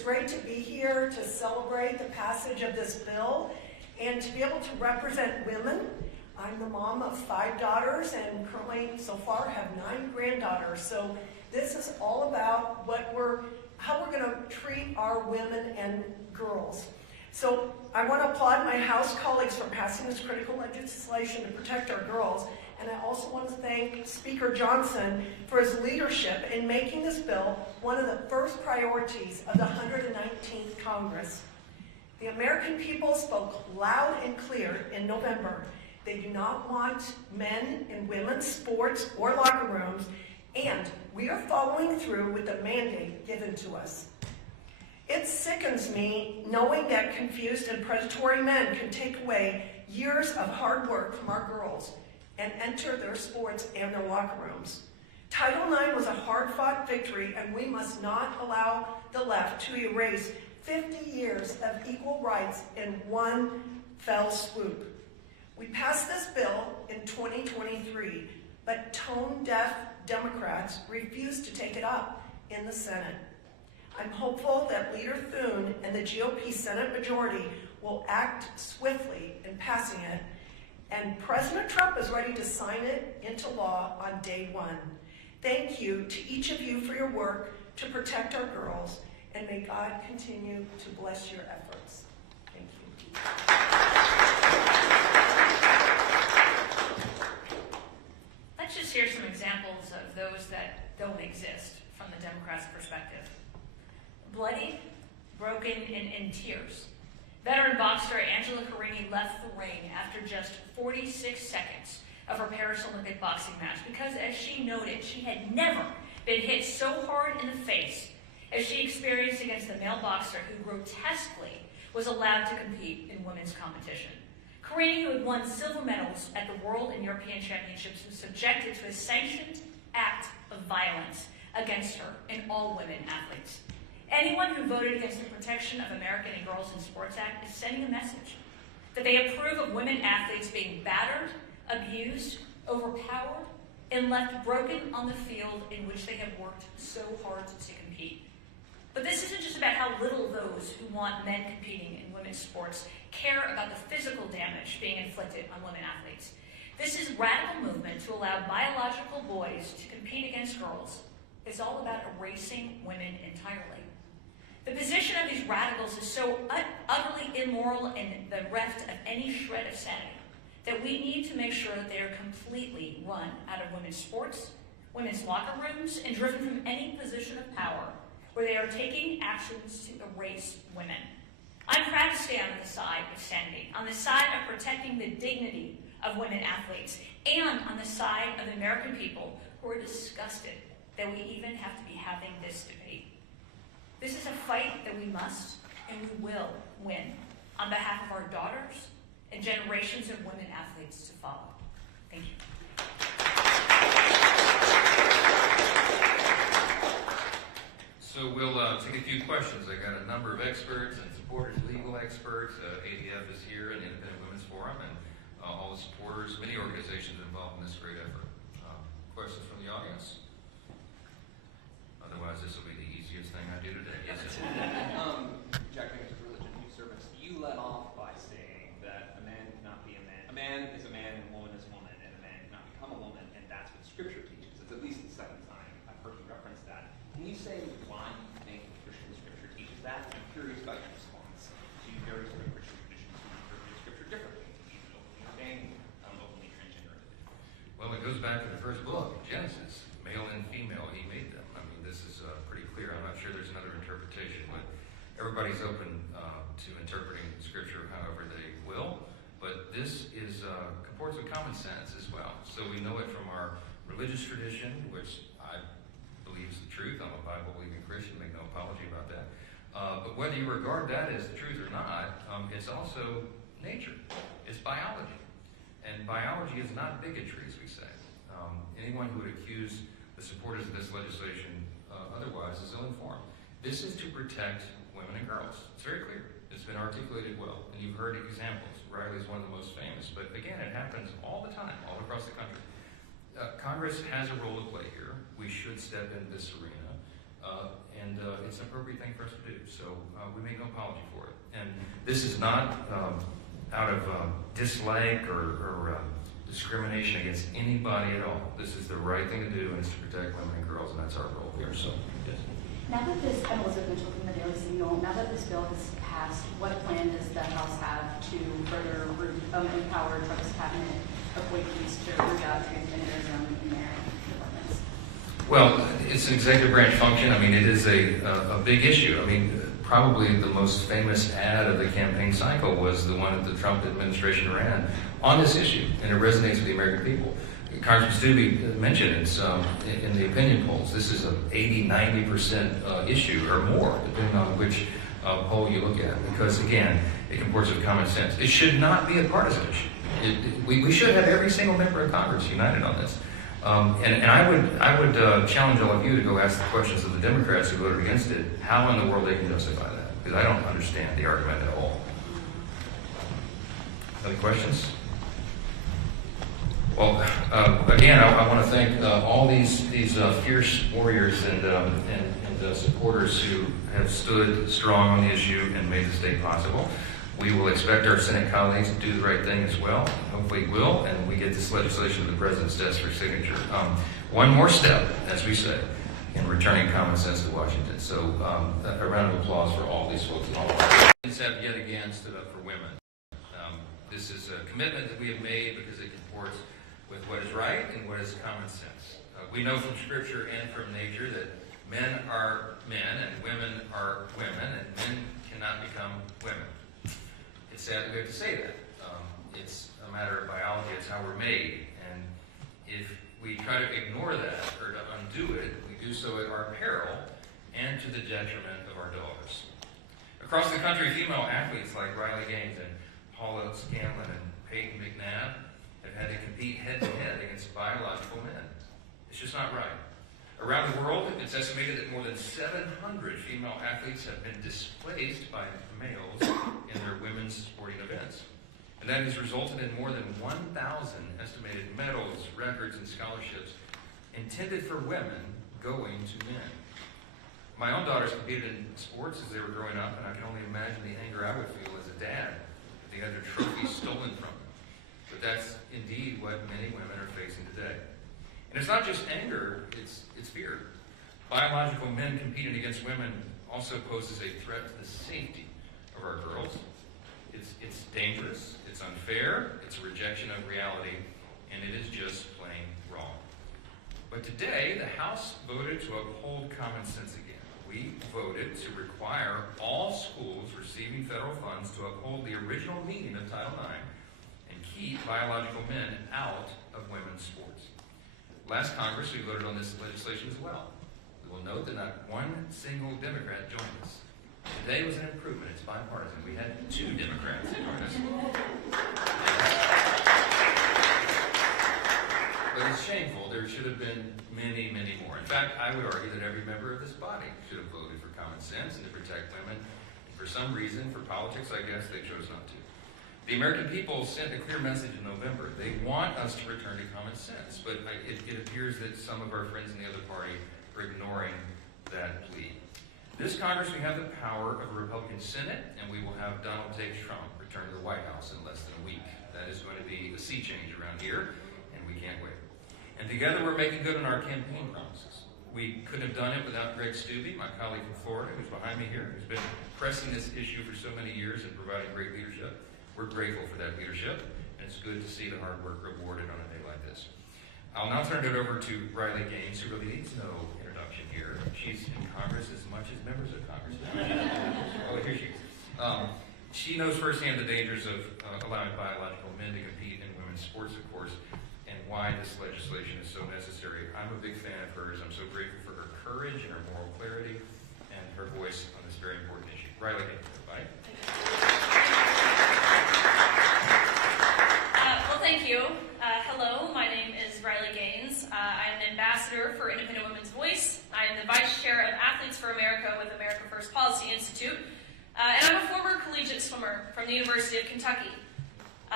great to be here to celebrate the passage of this bill and to be able to represent women. I'm the mom of 5 daughters and currently so far have 9 granddaughters. So this is all about how we're going to treat our women and girls. So I want to applaud my House colleagues for passing this critical legislation to protect our girls. And I also want to thank Speaker Johnson for his leadership in making this bill one of the first priorities of the 119th Congress. The American people spoke loud and clear in November. They do not want men in women's sports or locker rooms, and we are following through with the mandate given to us. It sickens me knowing that confused and predatory men can take away years of hard work from our girls and enter their sports and their locker rooms. Title IX was a hard-fought victory, and we must not allow the left to erase 50 years of equal rights in one fell swoop. We passed this bill in 2023, but tone-deaf Democrats refused to take it up in the Senate. I'm hopeful that Leader Thune and the GOP Senate majority will act swiftly in passing it, and President Trump is ready to sign it into law on day one. Thank you to each of you for your work to protect our girls, and may God continue to bless your efforts. Thank you. Let's just hear some examples of those that don't exist from the Democrats' perspective. Bloody, broken, and in tears. Veteran boxer Angela Carini left the ring after just 46 seconds of her Paris Olympic boxing match because, as she noted, she had never been hit so hard in the face as she experienced against the male boxer who grotesquely was allowed to compete in women's competition. Carini, who had won silver medals at the World and European Championships, was subjected to a sanctioned act of violence against her and all women athletes. Anyone who voted against the Protection of American and Girls in Sports Act is sending a message that they approve of women athletes being battered, abused, overpowered, and left broken on the field in which they have worked so hard to compete. But this isn't just about how little those who want men competing in women's sports care about the physical damage being inflicted on women athletes. This is radical movement to allow biological boys to compete against girls. It's all about erasing women entirely. The position of these radicals is so utterly immoral and bereft of any shred of sanity that we need to make sure that they are completely run out of women's sports, women's locker rooms, and driven from any position of power where they are taking actions to erase women. I'm proud to stand on the side of sanity, on the side of protecting the dignity of women athletes, and on the side of the American people who are disgusted that we even have to be having this debate. This is a fight that we must and we will win on behalf of our daughters and generations of women athletes to follow. Thank you. So we'll take a few questions. I got a number of experts and supporters, legal experts. ADF is here, and the Independent Women's Forum, and all the supporters, many organizations involved in this great effort. Questions from the audience? Otherwise, this will be the easiest thing I do today. Yes, sir. Objecting to religion and service. You led off by saying that a man cannot be a man. A man is a man and a woman is a woman, and a man cannot become a woman, and that's what Scripture teaches. It's at least the second time I've heard you reference that. Can you say why you think Christian Scripture teaches that? I'm curious about your response to various other Christian traditions who interpret Scripture differently, to be openly ordained, openly transgender. Well, it goes back to the first book, Genesis. Male and female, he made them. I mean, this is pretty clear. I'm not sure there's another interpretation, but everybody's open to interpreting Scripture however they will. But this is comports with common sense as well. So we know it from our religious tradition, which I believe is the truth. I'm a Bible-believing Christian, make no apology about that. But whether you regard that as the truth or not, it's also nature. It's biology. And biology is not bigotry, as we say. Anyone who would accuse the supporters of this legislation otherwise is ill-informed. This is to protect women and girls. It's very clear. It's been articulated well, and you've heard examples. Riley is one of the most famous, but again, it happens all the time, all across the country. Congress has a role to play here. We should step into this arena. and it's an appropriate thing for us to do. So we make no apology for it. And this is not out of dislike or discrimination against anybody at all. This is the right thing to do, and it's to protect women and girls, and that's our role here. So, yes. Now that this, I'm Elizabeth Mitchell from the Daily Signal. Now that this bill has passed, what plan does the House have to further empower Trump's cabinet appointees to root out transgenderism in their departments? Well, it's an executive branch function. I mean, it is a big issue. I mean, probably the most famous ad of the campaign cycle was the one that the Trump administration ran on this issue, and it resonates with the American people. Congressman Stubbe mentioned it's in the opinion polls. This is an 80-90% issue or more, depending on which poll you look at, because again, it comports with common sense. It should not be a partisan issue. We should have every single member of Congress united on this. And I would challenge all of you to go ask the questions of the Democrats who voted against it, how in the world they can justify that, because I don't understand the argument at all. Any questions? Well, again, I want to thank all these fierce warriors and supporters who have stood strong on the issue and made this day possible. We will expect our Senate colleagues to do the right thing as well. Hopefully will, and we get this legislation to the President's desk for signature. One more step, as we say, in returning common sense to Washington. So a round of applause for all these folks. All have yet again stood up for women. This is a commitment that we have made because it comports with what is right and what is common sense. We know from Scripture and from nature that men are men and women are women, and men cannot become women. It's sad that we have to say that. It's a matter of biology. It's how we're made. And if we try to ignore that or to undo it, we do so at our peril and to the detriment of our daughters. Across the country, female athletes like Riley Gaines and Paula Scanlon and Peyton McNabb have had to compete head-to-head against biological men. It's just not right. Around the world, it's estimated that more than 700 female athletes have been displaced by males in their women's sporting events. And that has resulted in more than 1,000 estimated medals, records, and scholarships intended for women going to men. My own daughters competed in sports as they were growing up, and I can only imagine the anger I would feel as a dad if they had their trophies stolen from them. But that's indeed what many women are facing today. And it's not just anger, it's fear. Biological men competing against women also poses a threat to the safety of our girls. It's dangerous, it's unfair, it's a rejection of reality, and it is just plain wrong. But today, the House voted to uphold common sense again. We voted to require all schools receiving federal funds to uphold the original meaning of Title IX and keep biological men out of women's sports. Last Congress, we voted on this legislation as well. We will note that not one single Democrat joined us. Today was an improvement. It's bipartisan. We had 2 Democrats join us. But it's shameful. There should have been many, many more. In fact, I would argue that every member of this body should have voted for common sense and to protect women. And for some reason, for politics, I guess, they chose not to. The American people sent a clear message in November. They want us to return to common sense, but it appears that some of our friends in the other party are ignoring that plea. This Congress, we have the power of a Republican Senate, and we will have Donald J. Trump return to the White House in less than a week. That is going to be a sea change around here, and we can't wait. And together we're making good on our campaign promises. We couldn't have done it without Greg Stubbe, my colleague from Florida, who's behind me here, who's been pressing this issue for so many years and providing great leadership. We're grateful for that leadership, and it's good to see the hard work rewarded on a day like this. I'll now turn it over to Riley Gaines, who really needs no introduction here. She's in Congress as much as members of Congress. Oh, here she is. She knows firsthand the dangers of allowing biological men to compete in women's sports, of course, and why this legislation is so necessary. I'm a big fan of hers. I'm so grateful for her courage and her moral clarity and her voice on this very important issue. Riley Gaines, bye. Thank you. Hello, my name is Riley Gaines. I'm an ambassador for Independent Women's Voice. I am the vice chair of Athletes for America with America First Policy Institute. And I'm a former collegiate swimmer from the University of Kentucky.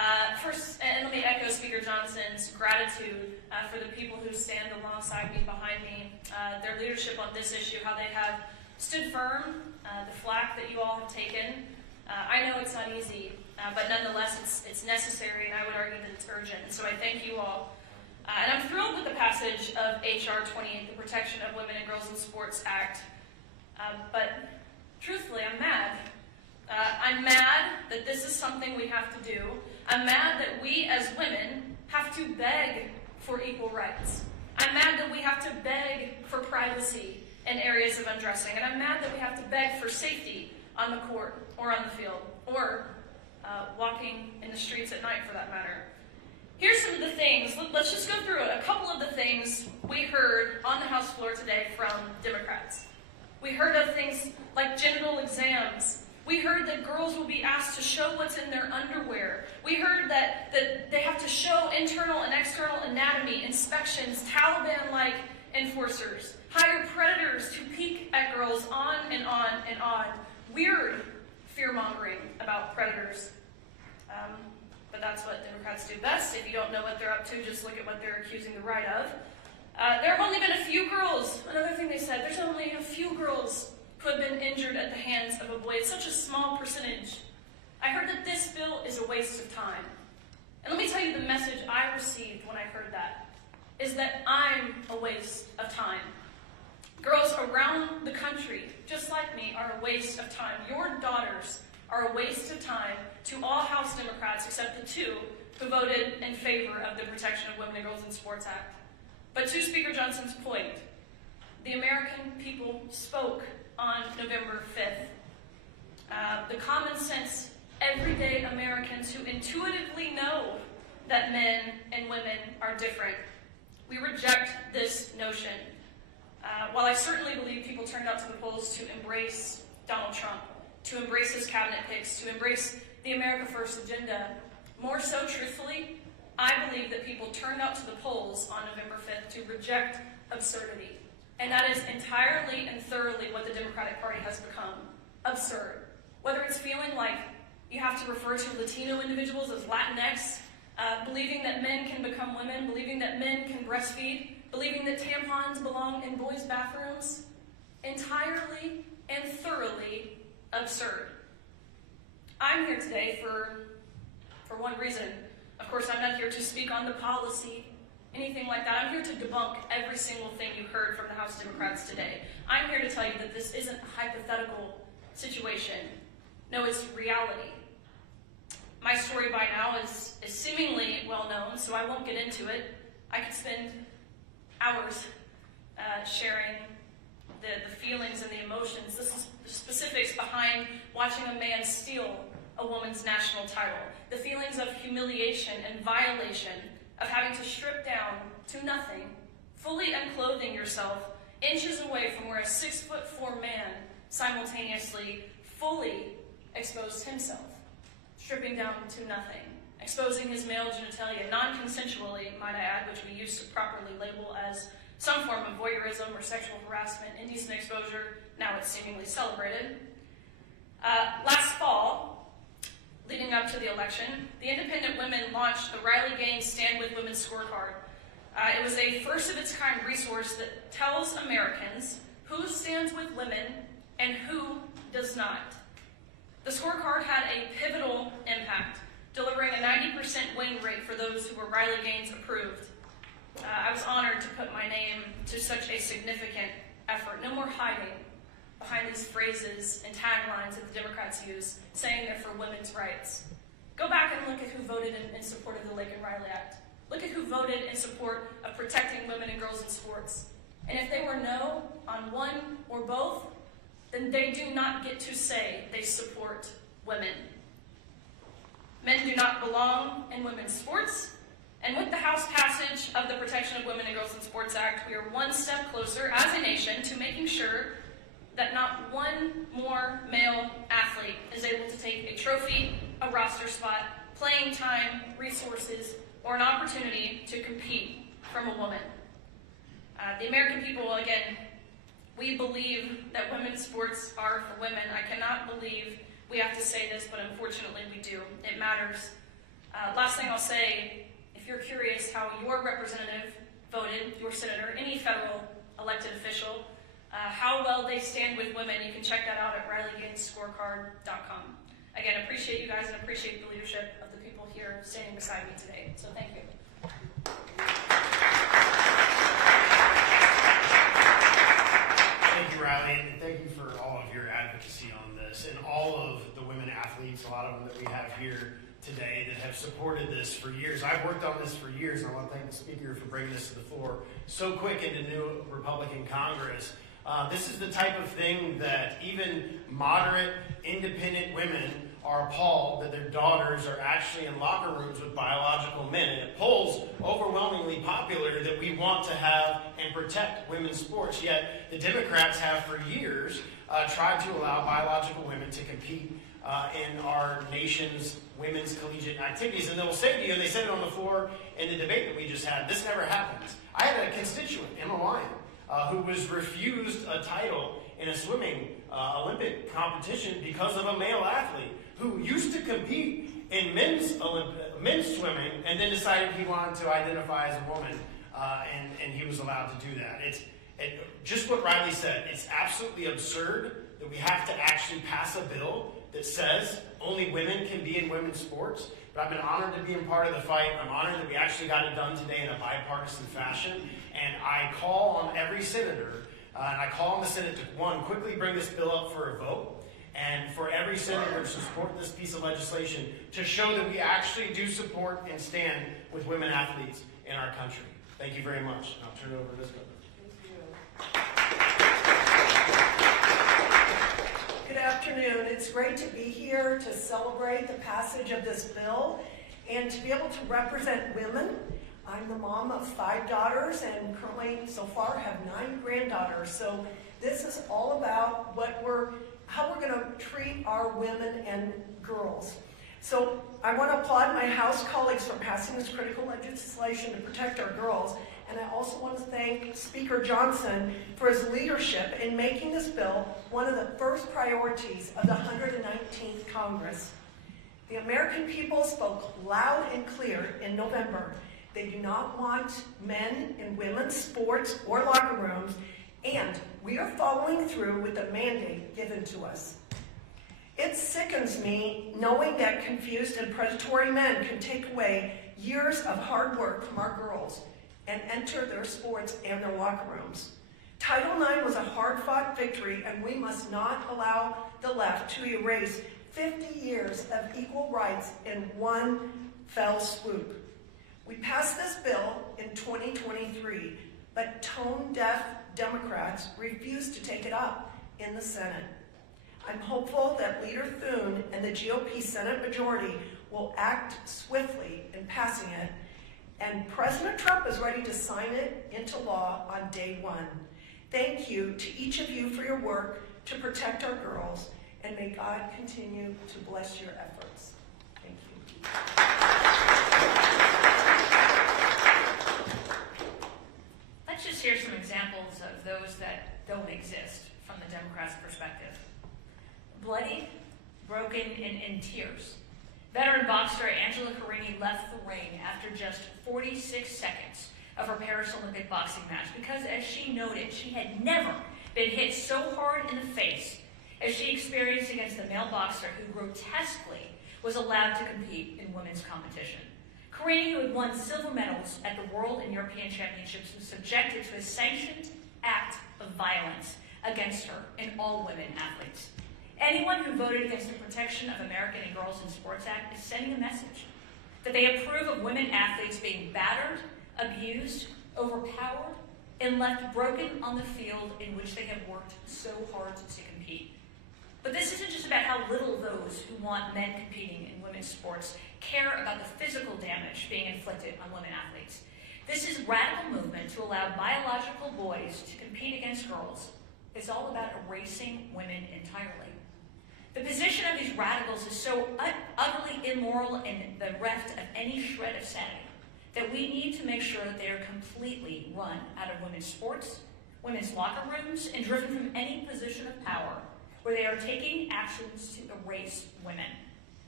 First, and let me echo Speaker Johnson's gratitude for the people who stand alongside me, behind me, their leadership on this issue, how they have stood firm, the flack that you all have taken. I know it's not easy, but nonetheless it's necessary, and I would argue that it's urgent. And so I thank you all. And I'm thrilled with the passage of H.R. 28, the Protection of Women and Girls in Sports Act. But truthfully, I'm mad. I'm mad that this is something we have to do. I'm mad that we as women have to beg for equal rights. I'm mad that we have to beg for privacy in areas of undressing. And I'm mad that we have to beg for safety on the court or on the field or walking in the streets at night, for that matter. Here's some of the things. Let's just go through a couple of the things we heard on the House floor today from Democrats. We heard of things like genital exams. We heard that girls will be asked to show what's in their underwear. We heard that they have to show internal and external anatomy, inspections, Taliban-like enforcers, hire predators to peek at girls, on and on and on. Weird fear-mongering about predators. But that's what Democrats do best. If you don't know what they're up to, just look at what they're accusing the right of. There have only been a few girls. Another thing they said, there's only a few girls who have been injured at the hands of a boy. It's such a small percentage. I heard that this bill is a waste of time. And let me tell you the message I received when I heard that, is that I'm a waste of time. Girls around the country, just like me, are a waste of time. Your daughters are a waste of time to all House Democrats except the two who voted in favor of the Protection of Women and Girls in Sports Act. But to Speaker Johnson's point, the American people spoke on November 5th. The common sense, everyday Americans who intuitively know that men and women are different. We reject this notion. While I certainly believe people turned out to the polls to embrace Donald Trump, to embrace his cabinet picks, to embrace the America First agenda, more so truthfully, I believe that people turned out to the polls on November 5th to reject absurdity. And that is entirely and thoroughly what the Democratic Party has become. Absurd. Whether it's feeling like you have to refer to Latino individuals as Latinx, believing that men can become women, believing that men can breastfeed, believing that tampons belong in boys' bathrooms, entirely and thoroughly absurd. I'm here today for one reason. Of course, I'm not here to speak on the policy, anything like that. I'm here to debunk every single thing you heard from the House Democrats today. I'm here to tell you that this isn't a hypothetical situation. No, it's reality. My story by now is seemingly well known, so I won't get into it. I could spend hours sharing the feelings and the emotions. This is the specifics behind watching a man steal a woman's national title. The feelings of humiliation and violation, of having to strip down to nothing, fully unclothing yourself, inches away from where a 6'4" man simultaneously fully exposed himself, stripping down to nothing, exposing his male genitalia, non-consensually, might I add, which we used to properly label as some form of voyeurism or sexual harassment, indecent exposure. Now it's seemingly celebrated. Last fall, leading up to the election, the Independent Women launched the Riley Gaines Stand With Women scorecard. It was a first-of-its-kind resource that tells Americans who stands with women and who does not. The scorecard had a pivotal impact, delivering a 90% win rate for those who were Riley Gaines approved. I was honored to put my name to such a significant effort. No more hiding behind these phrases and taglines that the Democrats use, saying they're for women's rights. Go back and look at who voted in support of the Laken-Riley Act. Look at who voted in support of protecting women and girls in sports. And if they were no on one or both, then they do not get to say they support women. Men do not belong in women's sports. And with the House passage of the Protection of Women and Girls in Sports Act, we are one step closer as a nation to making sure that not one more male athlete is able to take a trophy, a roster spot, playing time, resources, or an opportunity to compete from a woman. The American people, again, we believe that women's sports are for women. I cannot believe we have to say this, but unfortunately we do. It matters. Last thing I'll say, if you're curious how your representative voted, your senator, any federal elected official, how well they stand with women, you can check that out at RileyGainzScorecard.com. Again, appreciate you guys and appreciate the leadership of the people here standing beside me today. So thank you. Thank you, Riley, and thank you for all of your advocacy on this and all of the women athletes, a lot of them that we have here today that have supported this for years. I've worked on this for years, and I want to thank the speaker for bringing this to the floor so quick into new Republican Congress. This is the type of thing that even moderate, independent women are appalled that their daughters are actually in locker rooms with biological men. And it polls overwhelmingly popular that we want to have and protect women's sports. Yet the Democrats have for years tried to allow biological women to compete in our nation's women's collegiate activities. And they'll say to you, and they said it on the floor in the debate that we just had, this never happens. I had a constituent, Emma Lyon, who was refused a title in a swimming Olympic competition because of a male athlete who used to compete in men's swimming and then decided he wanted to identify as a woman, and he was allowed to do that. It's just what Riley said. It's absolutely absurd that we have to actually pass a bill that says only women can be in women's sports. But I've been honored to be a part of the fight. I'm honored that we actually got it done today in a bipartisan fashion. And I call on every senator, and I call on the Senate to, one, quickly bring this bill up for a vote, and for every senator to support this piece of legislation to show that we actually do support and stand with women athletes in our country. Thank you very much. And I'll turn it over to Ms. Goodman. Good afternoon. It's great to be here to celebrate the passage of this bill and to be able to represent women. I'm the mom of 5 daughters and currently so far have 9 granddaughters. So this is all about how we're going to treat our women and girls. So I want to applaud my House colleagues for passing this critical legislation to protect our girls. And I also want to thank Speaker Johnson for his leadership in making this bill one of the first priorities of the 119th Congress. The American people spoke loud and clear in November. They do not want men in women's sports or locker rooms, and we are following through with the mandate given to us. It sickens me knowing that confused and predatory men can take away years of hard work from our girls and enter their sports and their locker rooms. Title IX was a hard-fought victory, and we must not allow the left to erase 50 years of equal rights in one fell swoop. We passed this bill in 2023, but tone-deaf Democrats refused to take it up in the Senate. I'm hopeful that Leader Thune and the GOP Senate majority will act swiftly in passing it, and President Trump is ready to sign it into law on day one. Thank you to each of you for your work to protect our girls, and may God continue to bless your efforts. Thank you. Let's just hear some examples of those that don't exist from the Democrats' perspective. Bloody, broken, and in tears. Veteran boxer Angela Carini left the ring after just 46 seconds of her Paris Olympic boxing match because, as she noted, she had never been hit so hard in the face as she experienced against the male boxer who grotesquely was allowed to compete in women's competition. Carini, who had won silver medals at the World and European Championships, was subjected to a sanctioned act of violence against her and all women athletes. Anyone who voted against the Protection of American and Girls in Sports Act is sending a message that they approve of women athletes being battered, abused, overpowered, and left broken on the field in which they have worked so hard to compete. But this isn't just about how little those who want men competing in women's sports care about the physical damage being inflicted on women athletes. This is radical movement to allow biological boys to compete against girls. It's all about erasing women entirely. The position of these radicals is so utterly immoral and bereft of any shred of sanity that we need to make sure that they are completely run out of women's sports, women's locker rooms, and driven from any position of power where they are taking actions to erase women.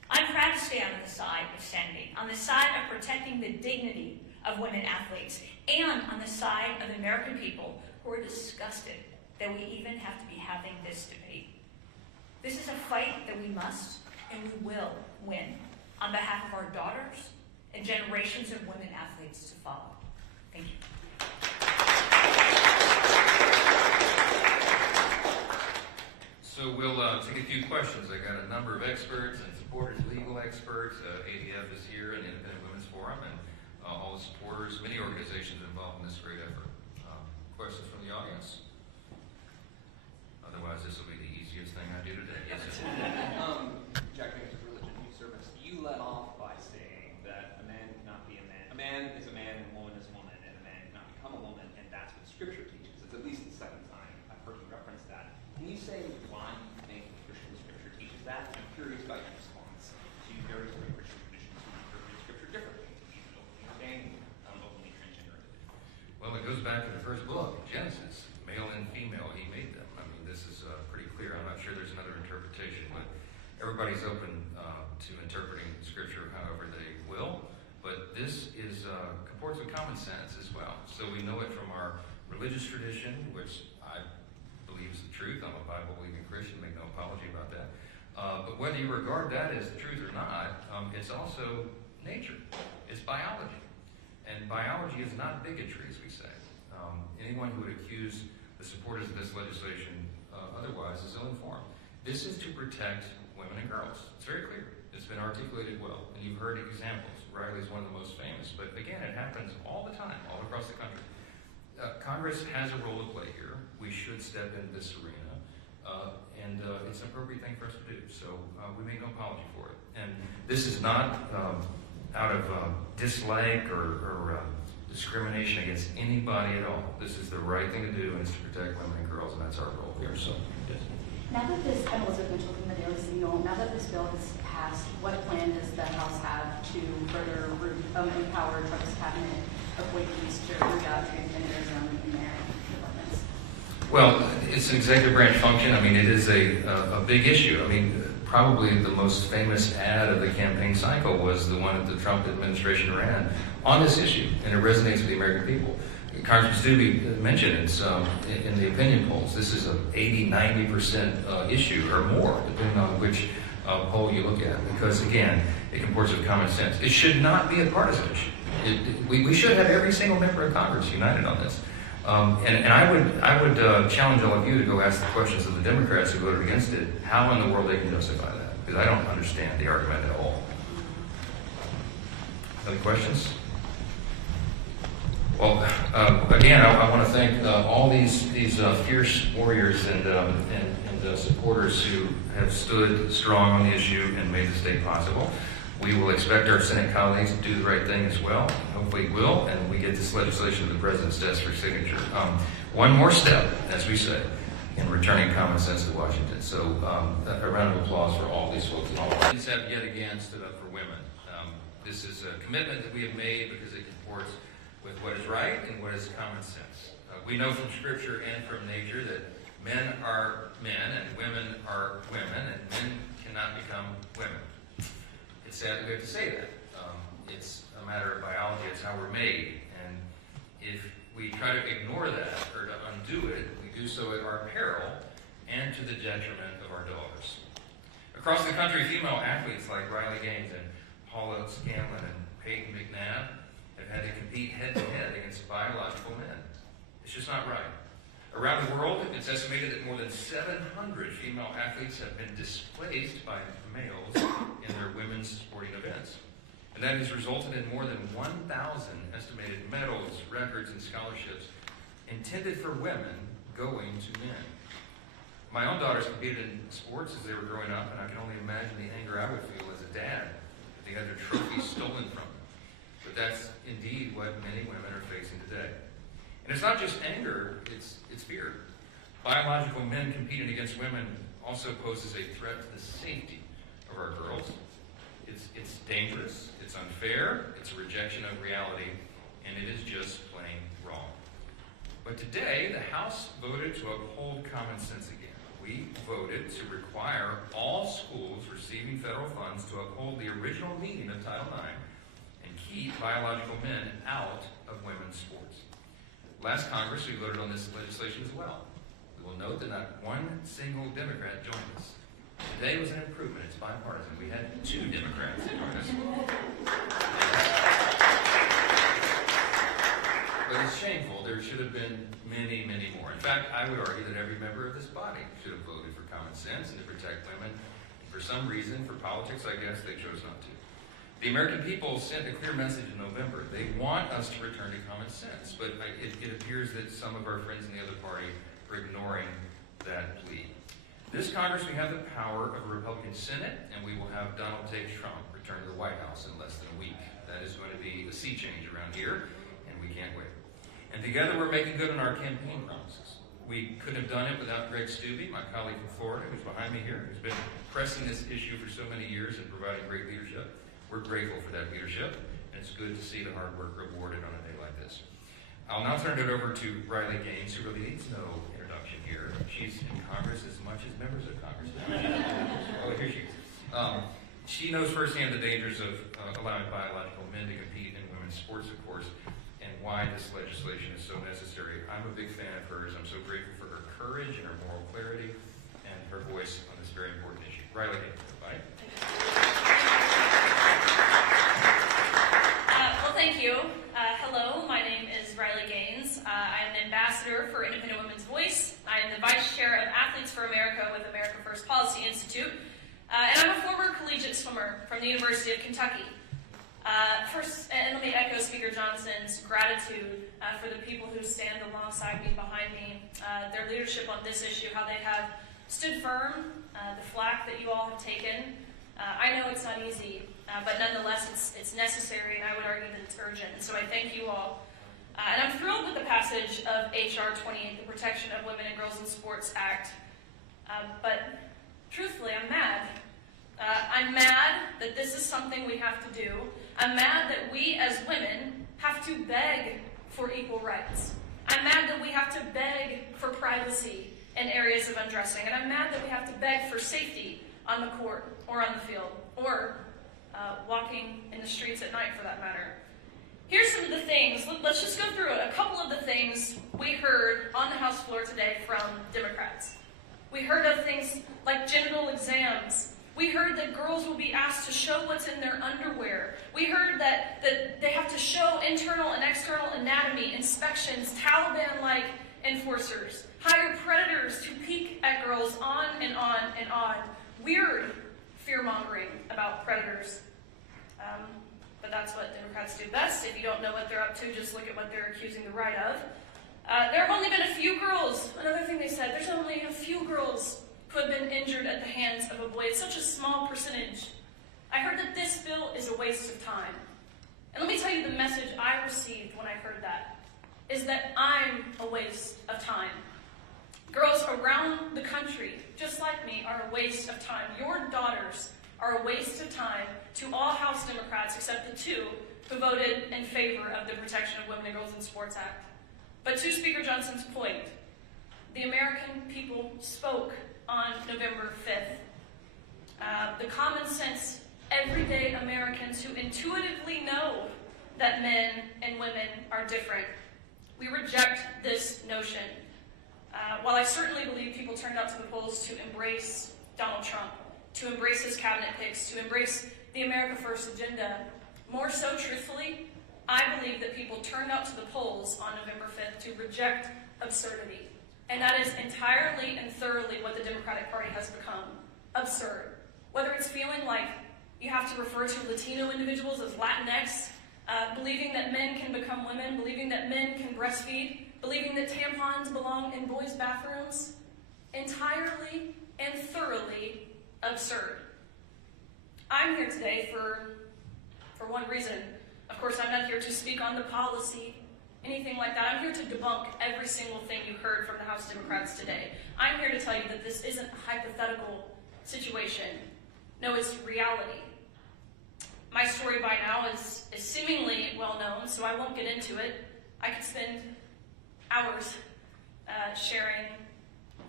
I'm proud to stand on the side of sanity, on the side of protecting the dignity of women athletes, and on the side of the American people who are disgusted that we even have to be having this debate. This is a fight that we must and we will win on behalf of our daughters and generations of women athletes to follow. Thank you. So we'll take a few questions. I got a number of experts and supporters, legal experts. ADF is here, and the Independent Women's Forum, and all the supporters, many organizations involved in this great effort. Questions from the audience? Otherwise, this will be the easiest thing I do today. Yes, sir. Jack Nixon's religion, youth service. You led off by saying that a man cannot be a man. A man is a man and a woman is a woman, and a man cannot become a woman, and that's what Scripture teaches. It's at least the second time I've heard you reference that. Can you say why you think Christian Scripture teaches that? I'm curious about your response to various other Christian traditions who interpret Scripture differently, to be an openly ordained, openly transgender individual. Well, it goes back to the first book, Genesis. Male and female, he made them. I mean, this is pretty clear. I'm not sure there's another interpretation, but everybody's open to interpreting Scripture however they will. But this is comports with common sense as well. So we know it from our religious tradition, which I believe is the truth. I'm a Bible-believing Christian, make no apology about that. But whether you regard that as the truth or not, it's also nature. It's biology. And biology is not bigotry, as we say. Anyone who would accuse the supporters of this legislation otherwise is ill-informed. This is to protect women and girls. It's very clear. It's been articulated well, and you've heard examples. Riley's one of the most famous, but again, it happens all the time, all across the country. Congress has a role to play here. We should step into this arena, and it's an appropriate thing for us to do. So we make no apology for it. And this is not out of dislike or discrimination against anybody at all. This is the right thing to do, and it's to protect women and girls, and that's our role here. So, yes. Now that this, I'm Elizabeth Mitchell from the Daily Signal, now that this bill has passed, what plan does the House have to further empower Trump's cabinet appointees to root out transgenderism in their departments? Well, it's an executive branch function. I mean, it is a big issue. I mean, probably the most famous ad of the campaign cycle was the one that the Trump administration ran on this issue, and it resonates with the American people. Congressman Stubbe mentioned it's in the opinion polls. This is an 80-90% issue or more, depending on which poll you look at, because again, it comports with common sense. It should not be a partisan issue. We should have every single member of Congress united on this. And I would challenge all of you to go ask the questions of the Democrats who voted against it, how in the world they can justify that, because I don't understand the argument at all. Other questions? Well, again, I want to thank all these fierce warriors and supporters who have stood strong on the issue and made the state possible. We will expect our Senate colleagues to do the right thing as well. Hopefully will, and we get this legislation to the President's desk for signature. One more step, as we say, in returning common sense to Washington. So a round of applause for all these folks. These have yet again stood up for women. This is a commitment that we have made because it comports with what is right and what is common sense. We know from Scripture and from nature that men are men and women are women, and men cannot become women. It's sad that we have to say that. It's a matter of biology. It's how we're made. And if we try to ignore that or to undo it, we do so at our peril and to the detriment of our daughters. Across the country, female athletes like Riley Gaines and Paula Scanlon and Peyton McNabb have had to compete head-to-head against biological men. It's just not right. Around the world, it's estimated that more than 700 female athletes have been displaced by males in their women's sporting events. And that has resulted in more than 1,000 estimated medals, records, and scholarships intended for women going to men. My own daughters competed in sports as they were growing up, and I can only imagine the anger I would feel as a dad if they had their trophies stolen from them. But that's indeed what many women are facing today. And it's not just anger, it's fear. Biological men competing against women also poses a threat to the safety of our girls. It's dangerous, it's unfair, it's a rejection of reality, and it is just plain wrong. But today, the House voted to uphold common sense again. we voted to require all schools receiving federal funds to uphold the original meaning of Title IX and keep biological men out of women's sports. Last Congress, we voted on this legislation as well. We will note that not one single Democrat joined us. Today was an improvement. It's bipartisan. We had 2 Democrats join us. But it's shameful. There should have been many, many more. In fact, I would argue that every member of this body should have voted for common sense and to protect women. For some reason, for politics, I guess, they chose not to. The American people sent a clear message in November. They want us to return to common sense, but it appears that some of our friends in the other party are ignoring that plea. This Congress, we have the power of a Republican Senate, and we will have Donald J. Trump return to the White House in less than a week. That is going to be a sea change around here, and we can't wait. And together, we're making good on our campaign promises. We couldn't have done it without Greg Stubbe, my colleague from Florida, who's behind me here, who's been pressing this issue for so many years and providing great leadership. We're grateful for that leadership, and it's good to see the hard work rewarded on a day like this. I'll now turn it over to Riley Gaines, who really needs no introduction here. She's in Congress as much as members of Congress now. Oh, here she is. She knows firsthand the dangers of allowing biological men to compete in women's sports, of course, and why this legislation is so necessary. I'm a big fan of hers. I'm so grateful for her courage and her moral clarity and her voice on this very important issue. Riley Gaines, everybody. Thank you. Hello, my name is Riley Gaines. I'm an ambassador for Independent Women's Voice. I am the vice chair of Athletes for America with America First Policy Institute. And I'm a former collegiate swimmer from the University of Kentucky. First, and let me echo Speaker Johnson's gratitude for the people who stand alongside me, behind me, their leadership on this issue, how they have stood firm, the flack that you all have taken. I know it's not easy, but nonetheless it's necessary, and I would argue that it's urgent. And so I thank you all. And I'm thrilled with the passage of H.R. 28, the Protection of Women and Girls in Sports Act. But truthfully, I'm mad. I'm mad that this is something we have to do. I'm mad that we as women have to beg for equal rights. I'm mad that we have to beg for privacy in areas of undressing. And I'm mad that we have to beg for safety on the court or on the field or walking in the streets at night, for that matter. Here's some of the things. Let's just go through a couple of the things we heard on the House floor today from Democrats. We heard of things like genital exams. We heard that girls will be asked to show what's in their underwear. We heard that they have to show internal and external anatomy, inspections, Taliban-like enforcers, hire predators to peek at girls, on and on and on. Weird fear-mongering about predators. But that's what Democrats do best. If you don't know what they're up to, just look at what they're accusing the right of. There have only been a few girls. Another thing they said, there's only a few girls who have been injured at the hands of a boy. It's such a small percentage. I heard that this bill is a waste of time. And let me tell you the message I received when I heard that, is that I'm a waste of time. Girls around the country, just like me, are a waste of time. Your daughters are a waste of time to all House Democrats except the 2 who voted in favor of the Protection of Women and Girls in Sports Act. But to Speaker Johnson's point, the American people spoke on November 5th. The common sense, everyday Americans who intuitively know that men and women are different. We reject this notion. While I certainly believe people turned out to the polls to embrace Donald Trump, to embrace his cabinet picks, to embrace the America First agenda, more so truthfully, I believe that people turned out to the polls on November 5th to reject absurdity. And that is entirely and thoroughly what the Democratic Party has become. Absurd. Whether it's feeling like you have to refer to Latino individuals as Latinx, believing that men can become women, believing that men can breastfeed, believing that tampons belong in boys' bathrooms, entirely and thoroughly absurd. I'm here today for one reason. Of course, I'm not here to speak on the policy, anything like that. I'm here to debunk every single thing you heard from the House Democrats today. I'm here to tell you that this isn't a hypothetical situation. No, it's reality. My story by now is seemingly well known, so I won't get into it. I could spend hours sharing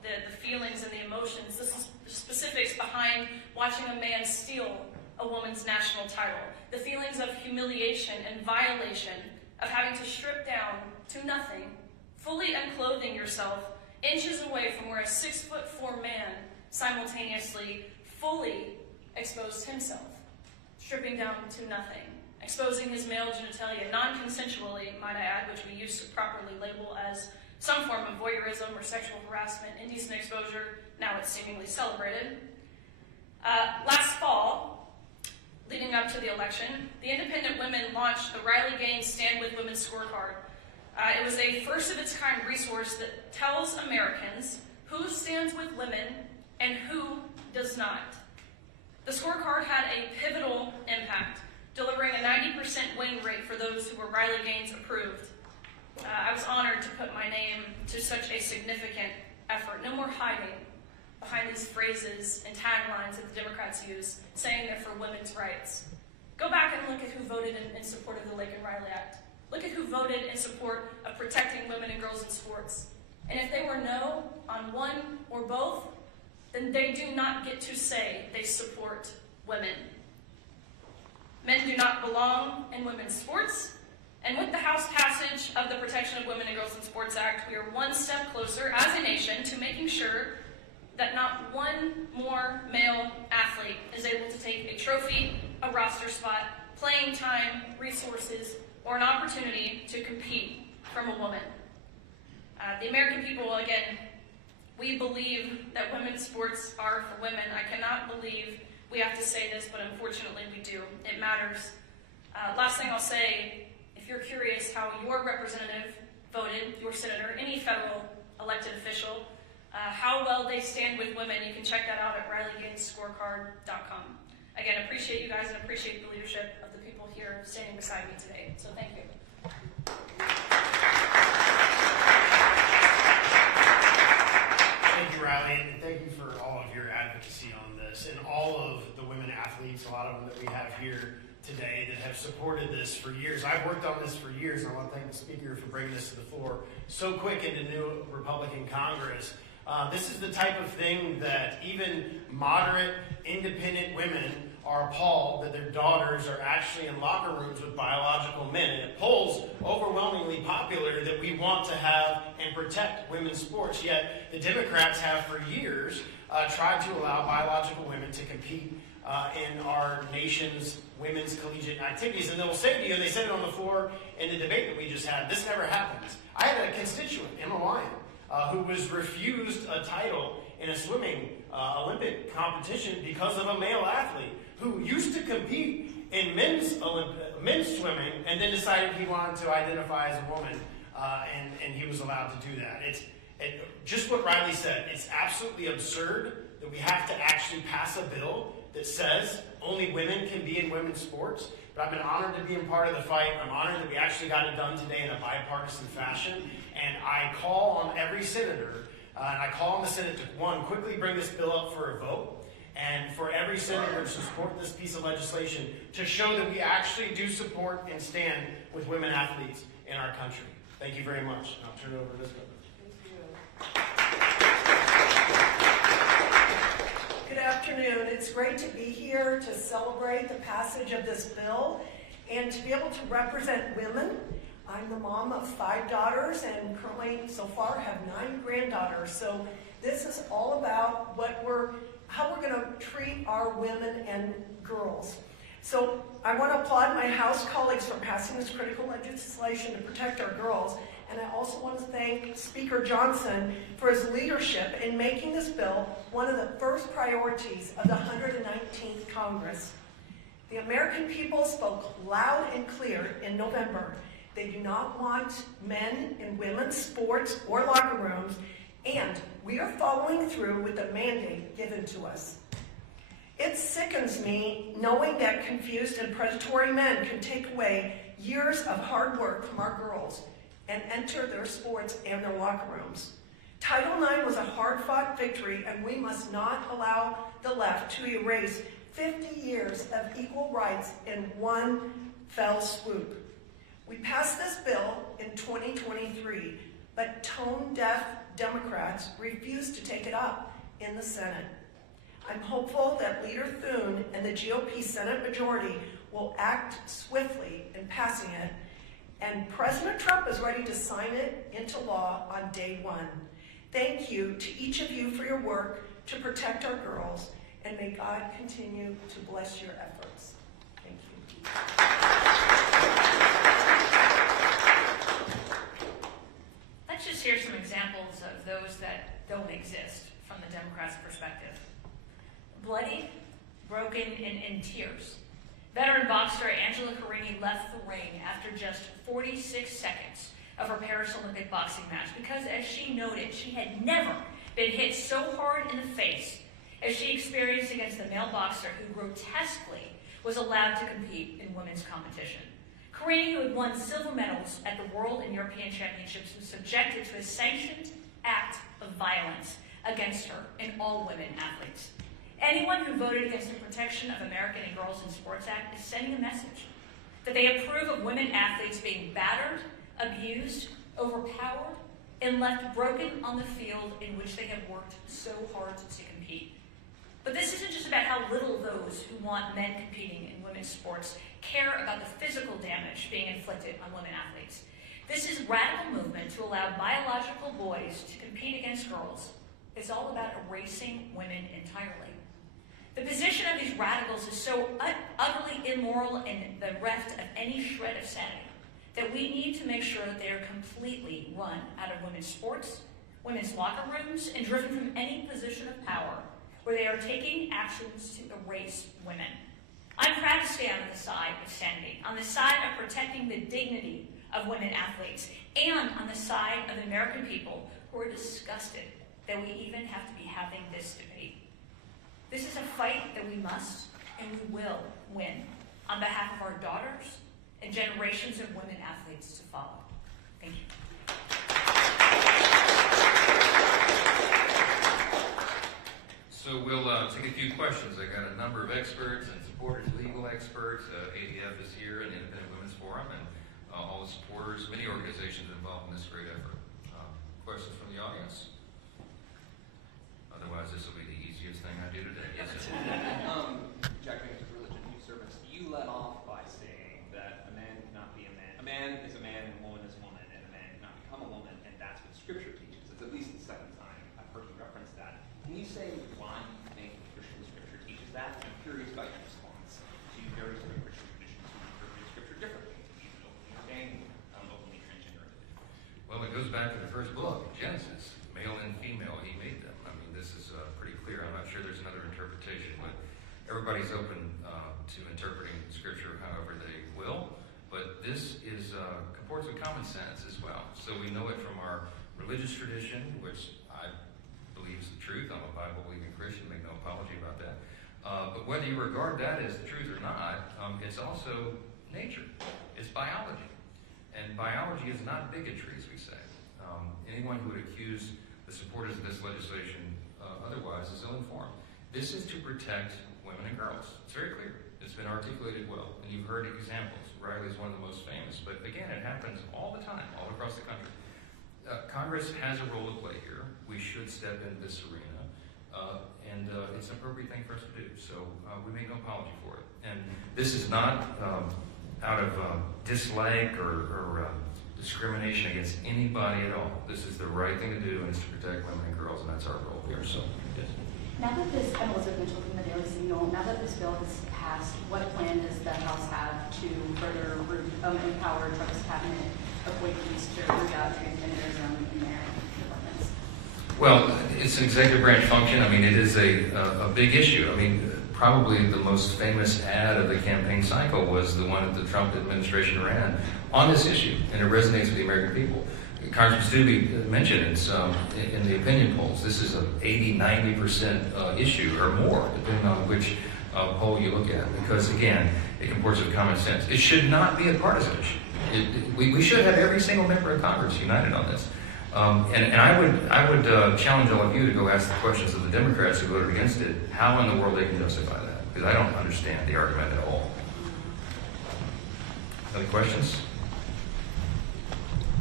the feelings and the emotions, the specifics behind watching a man steal a woman's national title, the feelings of humiliation and violation, of having to strip down to nothing, fully unclothing yourself, inches away from where a 6'4" man simultaneously fully exposed himself, stripping down to nothing, exposing his male genitalia, non-consensually, might I add, which we used to properly label as some form of voyeurism or sexual harassment, indecent exposure. Now it's seemingly celebrated. Last fall, leading up to the election, the independent women launched the Riley Gaines Stand With Women scorecard. It was a first-of-its-kind resource that tells Americans who stands with women and who does not. The scorecard had a pivotal impact, delivering a 90% win rate for those who were Riley Gaines approved. I was honored to put my name to such a significant effort. No more hiding behind these phrases and taglines that the Democrats use, saying they're for women's rights. Go back and look at who voted in support of the Laken Riley Act. Look at who voted in support of protecting women and girls in sports. And if they were no on one or both, then they do not get to say they support women. Men do not belong in women's sports. And with the House passage of the Protection of Women and Girls in Sports Act, we are one step closer as a nation to making sure that not one more male athlete is able to take a trophy, a roster spot, playing time, resources, or an opportunity to compete from a woman. The American people, again, we believe that women's sports are for women. I cannot believe we have to say this, but unfortunately we do. It matters. Last thing I'll say, if you're curious how your representative voted, your senator, any federal elected official, how well they stand with women, you can check that out at RileyGainesScorecard.com. Again, appreciate you guys and appreciate the leadership of the people here standing beside me today. So thank you. Thank you, Riley, and thank you for all of your advocacy on this and all of the women athletes, a lot of them that we have here today that have supported this for years. I've worked on this for years, and I want to thank the speaker for bringing this to the floor so quick into new Republican Congress. This is the type of thing that even moderate, independent women are appalled that their daughters are actually in locker rooms with biological men. And it polls overwhelmingly popular that we want to have and protect women's sports, yet the Democrats have for years tried to allow biological women to compete in our nation's women's collegiate activities. And they'll say to you, and they said it on the floor in the debate that we just had, this never happens. I had a constituent, Emma Lyon, who was refused a title in a swimming Olympic competition because of a male athlete who used to compete in men's swimming and then decided he wanted to identify as a woman, and he was allowed to do that. It's just what Riley said. It's absolutely absurd that we have to actually pass a bill that says only women can be in women's sports. But I've been honored to be a part of the fight. I'm honored that we actually got it done today in a bipartisan fashion. And I call on every senator, and I call on the Senate to, one, quickly bring this bill up for a vote, and for every senator to support this piece of legislation to show that we actually do support and stand with women athletes in our country. Thank you very much. I'll turn it over to Elizabeth. Good afternoon. It's great to be here to celebrate the passage of this bill and to be able to represent women. I'm the mom of 5 daughters and currently so far have 9 granddaughters. So this is all about how we're going to treat our women and girls. So I want to applaud my House colleagues for passing this critical legislation to protect our girls. And I also want to thank Speaker Johnson for his leadership in making this bill one of the first priorities of the 119th Congress. The American people spoke loud and clear in November. They do not want men in women's sports or locker rooms, and we are following through with the mandate given to us. It sickens me knowing that confused and predatory men can take away years of hard work from our girls and enter their sports and their locker rooms. Title IX was a hard-fought victory, and we must not allow the left to erase 50 years of equal rights in one fell swoop. We passed this bill in 2023, but tone-deaf Democrats refused to take it up in the Senate. I'm hopeful that Leader Thune and the GOP Senate majority will act swiftly in passing it, and President Trump is ready to sign it into law on day one. Thank you to each of you for your work to protect our girls, and may God continue to bless your efforts. Thank you. Let's just hear some examples of those that don't exist from the Democrats' perspective. Bloody, broken, and in tears. Veteran boxer Angela Carini left the ring after just 46 seconds of her Paris Olympic boxing match because, as she noted, she had never been hit so hard in the face as she experienced against the male boxer who grotesquely was allowed to compete in women's competition. Carini, who had won silver medals at the World and European Championships, was subjected to a sanctioned act of violence against her and all women athletes. Anyone who voted against the Protection of American and Girls in Sports Act is sending a message that they approve of women athletes being battered, abused, overpowered, and left broken on the field in which they have worked so hard to compete. But this isn't just about how little those who want men competing in women's sports care about the physical damage being inflicted on women athletes. This is radical movement to allow biological boys to compete against girls. It's all about erasing women entirely. The position of these radicals is so utterly immoral and bereft of any shred of sanity that we need to make sure that they are completely run out of women's sports, women's locker rooms, and driven from any position of power where they are taking actions to erase women. I'm proud to stand on the side of sanity, on the side of protecting the dignity of women athletes, and on the side of the American people who are disgusted that we even have to be having this debate. This is a fight that we must and we will win on behalf of our daughters and generations of women athletes to follow. Thank you. So we'll take a few questions. I got a number of experts and supporters, legal experts. ADF is here, and the Independent Women's Forum, and all the supporters, many organizations involved in this great effort. Questions from the audience? Otherwise, this will be the easiest thing I do today. Yes, sir. Objecting to religion and servants, you led off by saying that a man cannot be a man. A man is a man, and a woman is a woman, and a man cannot become a woman, and that's what Scripture teaches. It's at least the second time I've heard you reference that. Can you say why you think Christian Scripture teaches that? I'm curious about your response to various other Christian traditions who interpret Scripture differently, even openly ordained, openly transgender. Well, it goes back to the first book, Genesis. Male and female, he made them. I mean, this is pretty clear. I'm not sure there's another interpretation, but everybody's open to interpreting Scripture however they will. But this is comports with common sense as well. So we know it from our religious tradition, which I believe is the truth. I'm a Bible-believing Christian, make no apology about that. But whether you regard that as the truth or not, it's also nature. It's biology. And biology is not bigotry, as we say. Anyone who would accuse the supporters of this legislation otherwise is ill-informed. This is to protect women and girls. It's very clear. It's been articulated well, and you've heard examples. Riley is one of the most famous, but again, it happens all the time, all across the country. Congress has a role to play here. We should step into this arena, and it's an appropriate thing for us to do. So we make no apology for it. And this is not out of dislike or discrimination against anybody at all. This is the right thing to do, and it's to protect women and girls, and that's our role here. So, yes. Now that this, I'm Elizabeth Mitchell from the Daily Signal, now that this bill has passed, what plan does the House have to further empower Trump's cabinet appointees to root out transgenderism in their departments? Well, it's an executive branch function. I mean, it is a big issue. I mean, probably the most famous ad of the campaign cycle was the one that the Trump administration ran on this issue, and it resonates with the American people. Congressman Stubbe mentioned it's in the opinion polls. This is an 80-90% issue or more, depending on which poll you look at. Because again, it comports with common sense. It should not be a partisan issue. We should have every single member of Congress united on this. And I would challenge all of you to go ask the questions of the Democrats who voted against it. How in the world they can justify that? Because I don't understand the argument at all. Other questions?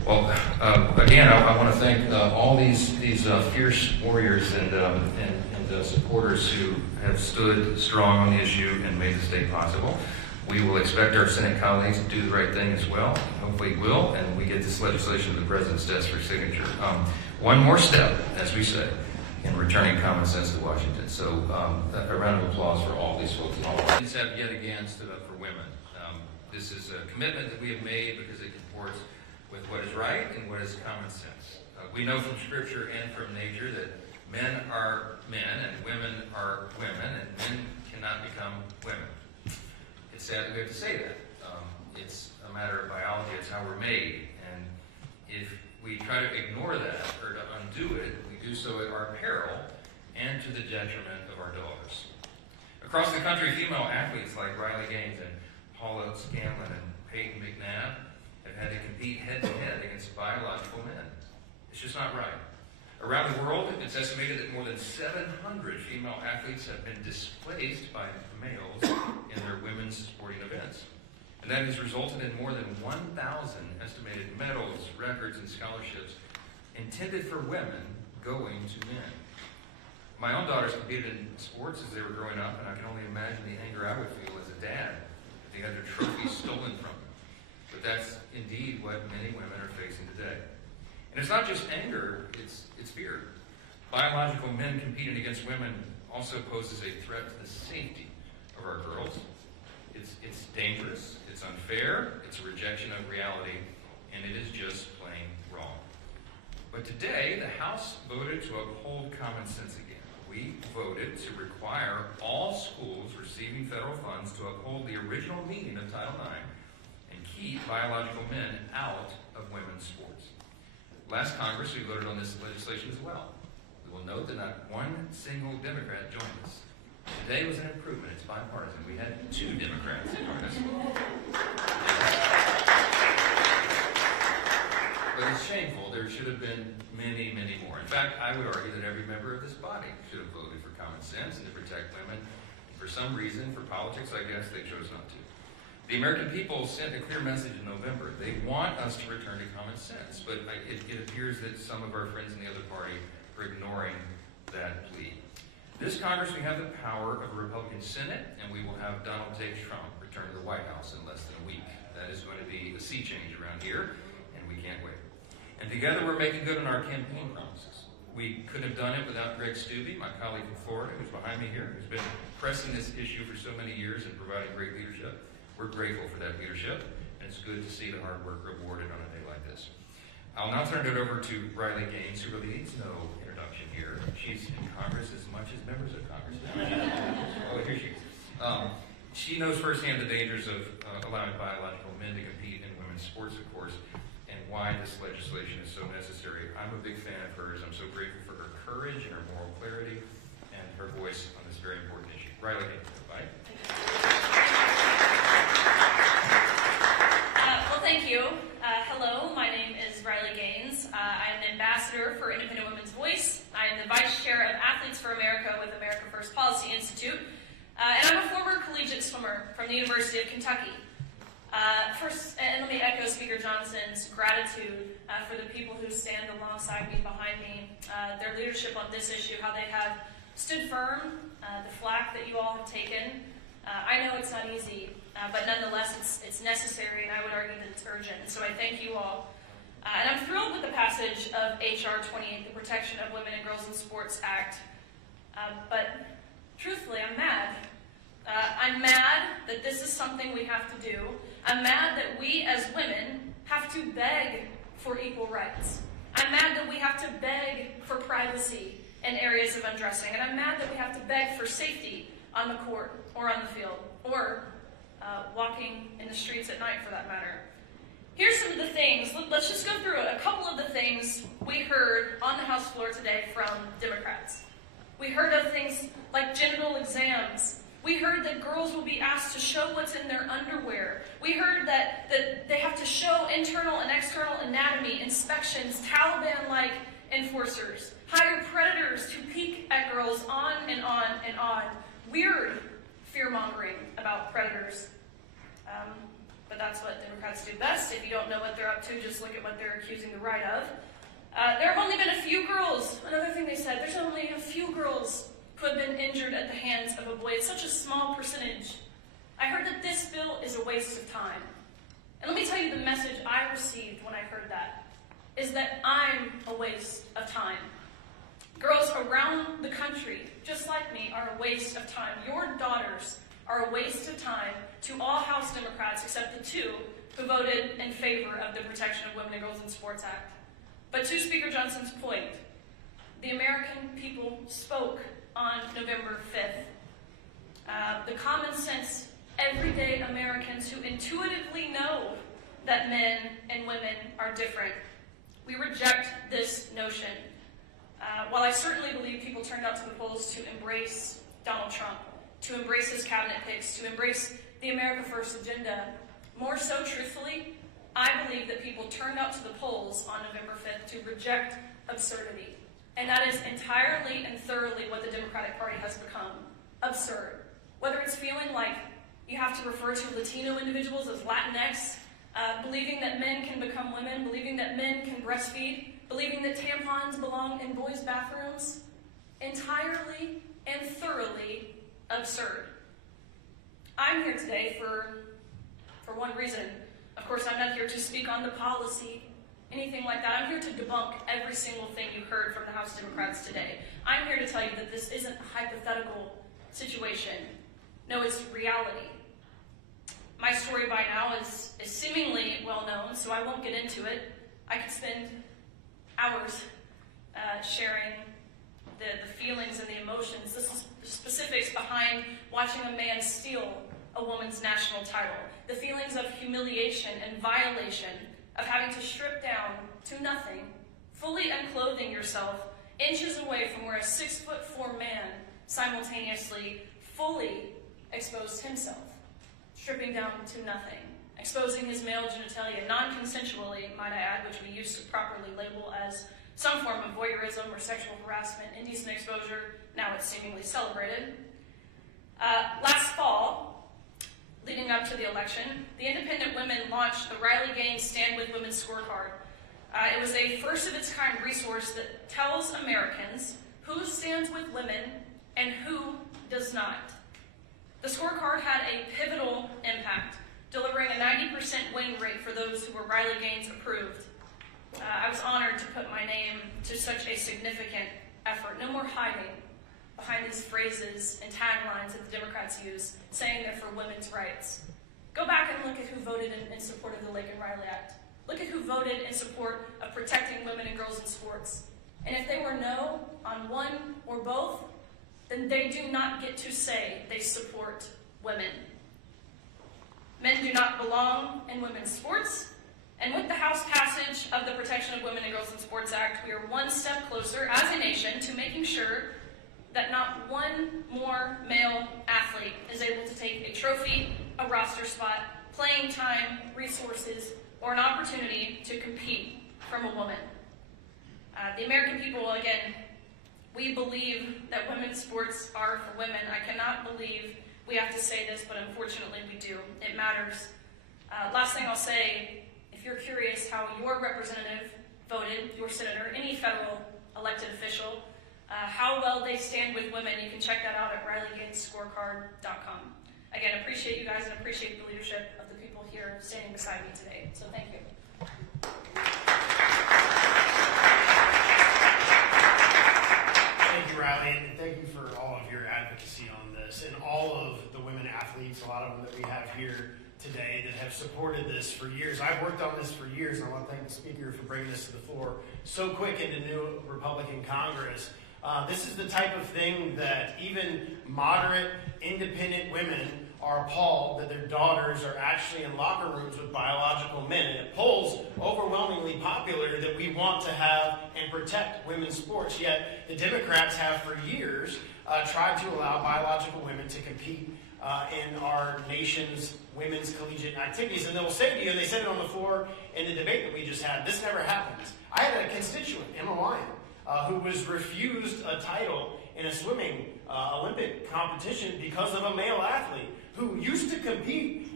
Well, again, I want to thank all these fierce warriors and supporters who have stood strong on the issue and made the state possible. We will expect our Senate colleagues to do the right thing as well. Hopefully will, and we get this legislation to the President's desk for signature. One more step, as we say, in returning common sense to Washington. So a round of applause for all these folks. These have yet again stood up for women. This is a commitment that we have made because it comports with what is right and what is common sense. We know from Scripture and from nature that men are men and women are women, and men cannot become women. It's sad that we have to say that. It's a matter of biology. It's how we're made. And if we try to ignore that or to undo it, we do so at our peril and to the detriment of our daughters. Across the country, female athletes like Riley Gaines and Paula Scanlon and Peyton McNabb have had to compete head-to-head against biological men. It's just not right. Around the world, it's estimated that more than 700 female athletes have been displaced by males in their women's sporting events. And that has resulted in more than 1,000 estimated medals, records, and scholarships intended for women going to men. My own daughters competed in sports as they were growing up, and I can only imagine the anger I would feel as a dad if they had their trophies stolen from them. But that's indeed what many women are facing today. And it's not just anger, it's fear. Biological men competing against women also poses a threat to the safety of our girls. It's dangerous, it's unfair, it's a rejection of reality, and it is just plain wrong. But today, the House voted to uphold common sense again. We voted to require all schools receiving federal funds to uphold the original meaning of Title IX and keep biological men out of women's sports. Last Congress, we voted on this legislation as well. We will note that not one single Democrat joined us. Today was an improvement. It's bipartisan. We had 2 Democrats join us. But it's shameful. There should have been many, many more. In fact, I would argue that every member of this body should have voted for common sense and to protect women. For some reason, for politics, I guess, they chose not to. The American people sent a clear message in November. They want us to return to common sense, but it appears that some of our friends in the other party are ignoring that plea. This Congress, we have the power of a Republican Senate, and we will have Donald J. Trump return to the White House in less than a week. That is going to be a sea change around here, and we can't wait. And together we're making good on our campaign promises. We couldn't have done it without Greg Stubbe, my colleague from Florida, who's behind me here, who's been pressing this issue for so many years and providing great leadership. We're grateful for that leadership, and it's good to see the hard work rewarded on a day like this. I'll now turn it over to Riley Gaines, who really needs no introduction here. She's in Congress as much as members of Congress. Oh, here she is. She knows firsthand the dangers of allowing biological men to compete in women's sports, of course, and why this legislation is so necessary. I'm a big fan of hers. I'm so grateful for her courage and her moral clarity and her voice on this very important issue. Riley Gaines, bye. Thank you. Hello, my name is Riley Gaines. I am an ambassador for Independent Women's Voice. I am the vice chair of Athletes for America with America First Policy Institute. And I'm a former collegiate swimmer from the University of Kentucky. First, and let me echo Speaker Johnson's gratitude for the people who stand alongside me, behind me, their leadership on this issue, how they have stood firm, the flack that you all have taken. I know it's not easy, but nonetheless it's necessary, and I would argue that it's urgent. And so I thank you all. And I'm thrilled with the passage of H.R. 28, the Protection of Women and Girls in Sports Act. But truthfully, I'm mad. I'm mad that this is something we have to do. I'm mad that we as women have to beg for equal rights. I'm mad that we have to beg for privacy in areas of undressing. And I'm mad that we have to beg for safety on the court or on the field or walking in the streets at night, for that matter. Here's some of the things. Let's just go through a couple of the things we heard on the House floor today from Democrats. We heard of things like genital exams. We heard that girls will be asked to show what's in their underwear. We heard that they have to show internal and external anatomy inspections, Taliban-like enforcers, hire predators to peek at girls, on and on and on. Weird fear-mongering about predators. but that's what Democrats do best. If you don't know what they're up to, just look at what they're accusing the right of. There have only been a few girls, another thing they said, there's only a few girls who have been injured at the hands of a boy. It's such a small percentage. I heard that this bill is a waste of time. And let me tell you the message I received when I heard that, is that I'm a waste of time. Girls around the country, just like me, are a waste of time. Your daughters are a waste of time to all House Democrats except the two who voted in favor of the Protection of Women and Girls in Sports Act. But to Speaker Johnson's point, the American people spoke on November 5th. The common sense, everyday Americans who intuitively know that men and women are different. We reject this notion. While I certainly believe people turned out to the polls to embrace Donald Trump, to embrace his cabinet picks, to embrace the America First agenda, more so truthfully, I believe that people turned out to the polls on November 5th to reject absurdity. And that is entirely and thoroughly what the Democratic Party has become, absurd. Whether it's feeling like you have to refer to Latino individuals as Latinx, believing that men can become women, believing that men can breastfeed, believing that tampons belong in boys' bathrooms, entirely and thoroughly absurd. I'm here today for one reason. Of course, I'm not here to speak on the policy, anything like that. I'm here to debunk every single thing you heard from the House Democrats today. I'm here to tell you that this isn't a hypothetical situation. No, it's reality. My story by now is seemingly well known, so I won't get into it. I could spend hours sharing the feelings and the emotions, the specifics behind watching a man steal a woman's national title, the feelings of humiliation and violation of having to strip down to nothing, fully unclothing yourself, inches away from where a 6'4" man simultaneously fully exposed himself, stripping down to nothing, exposing his male genitalia, non-consensually, might I add, which we used to properly label as some form of voyeurism or sexual harassment, indecent exposure. Now it's seemingly celebrated. Last fall, leading up to the election, the independent women launched the Riley Gaines Stand With Women scorecard. It was a first-of-its-kind resource that tells Americans who stands with women and who does not. The scorecard had a pivotal impact, delivering a 90% win rate for those who were Riley Gaines approved. I was honored to put my name to such a significant effort. No more hiding behind these phrases and taglines that the Democrats use, saying they're for women's rights. Go back and look at who voted in support of the Lake and Riley Act. Look at who voted in support of protecting women and girls in sports. And if they were no on one or both, then they do not get to say they support women. Men do not belong in women's sports. And with the House passage of the Protection of Women and Girls in Sports Act, we are one step closer as a nation to making sure that not one more male athlete is able to take a trophy, a roster spot, playing time, resources, or an opportunity to compete from a woman. The American people, again, we believe that women's sports are for women. I cannot believe we have to say this, but unfortunately we do. It matters. Last thing I'll say, if you're curious how your representative voted, your senator, any federal elected official, how well they stand with women, you can check that out at RileyGainesScorecard.com. Again, appreciate you guys and appreciate the leadership of the people here standing beside me today. So thank you. Thank you, Riley, and thank you for all of your advocacy on this and all of the women athletes, a lot of them that we have here today that have supported this for years. I've worked on this for years, and I want to thank the Speaker for bringing this to the floor so quick into new Republican Congress. This is the type of thing that even moderate, independent women are appalled that their daughters are actually in locker rooms with biological men. And it polls overwhelmingly popular that we want to have and protect women's sports, yet the Democrats have for years tried to allow biological women to compete in our nation's women's collegiate activities. And they'll say to you, and they said it on the floor in the debate that we just had, this never happens. I had a constituent, Emma Lyon, who was refused a title in a swimming Olympic competition because of a male athlete who used to compete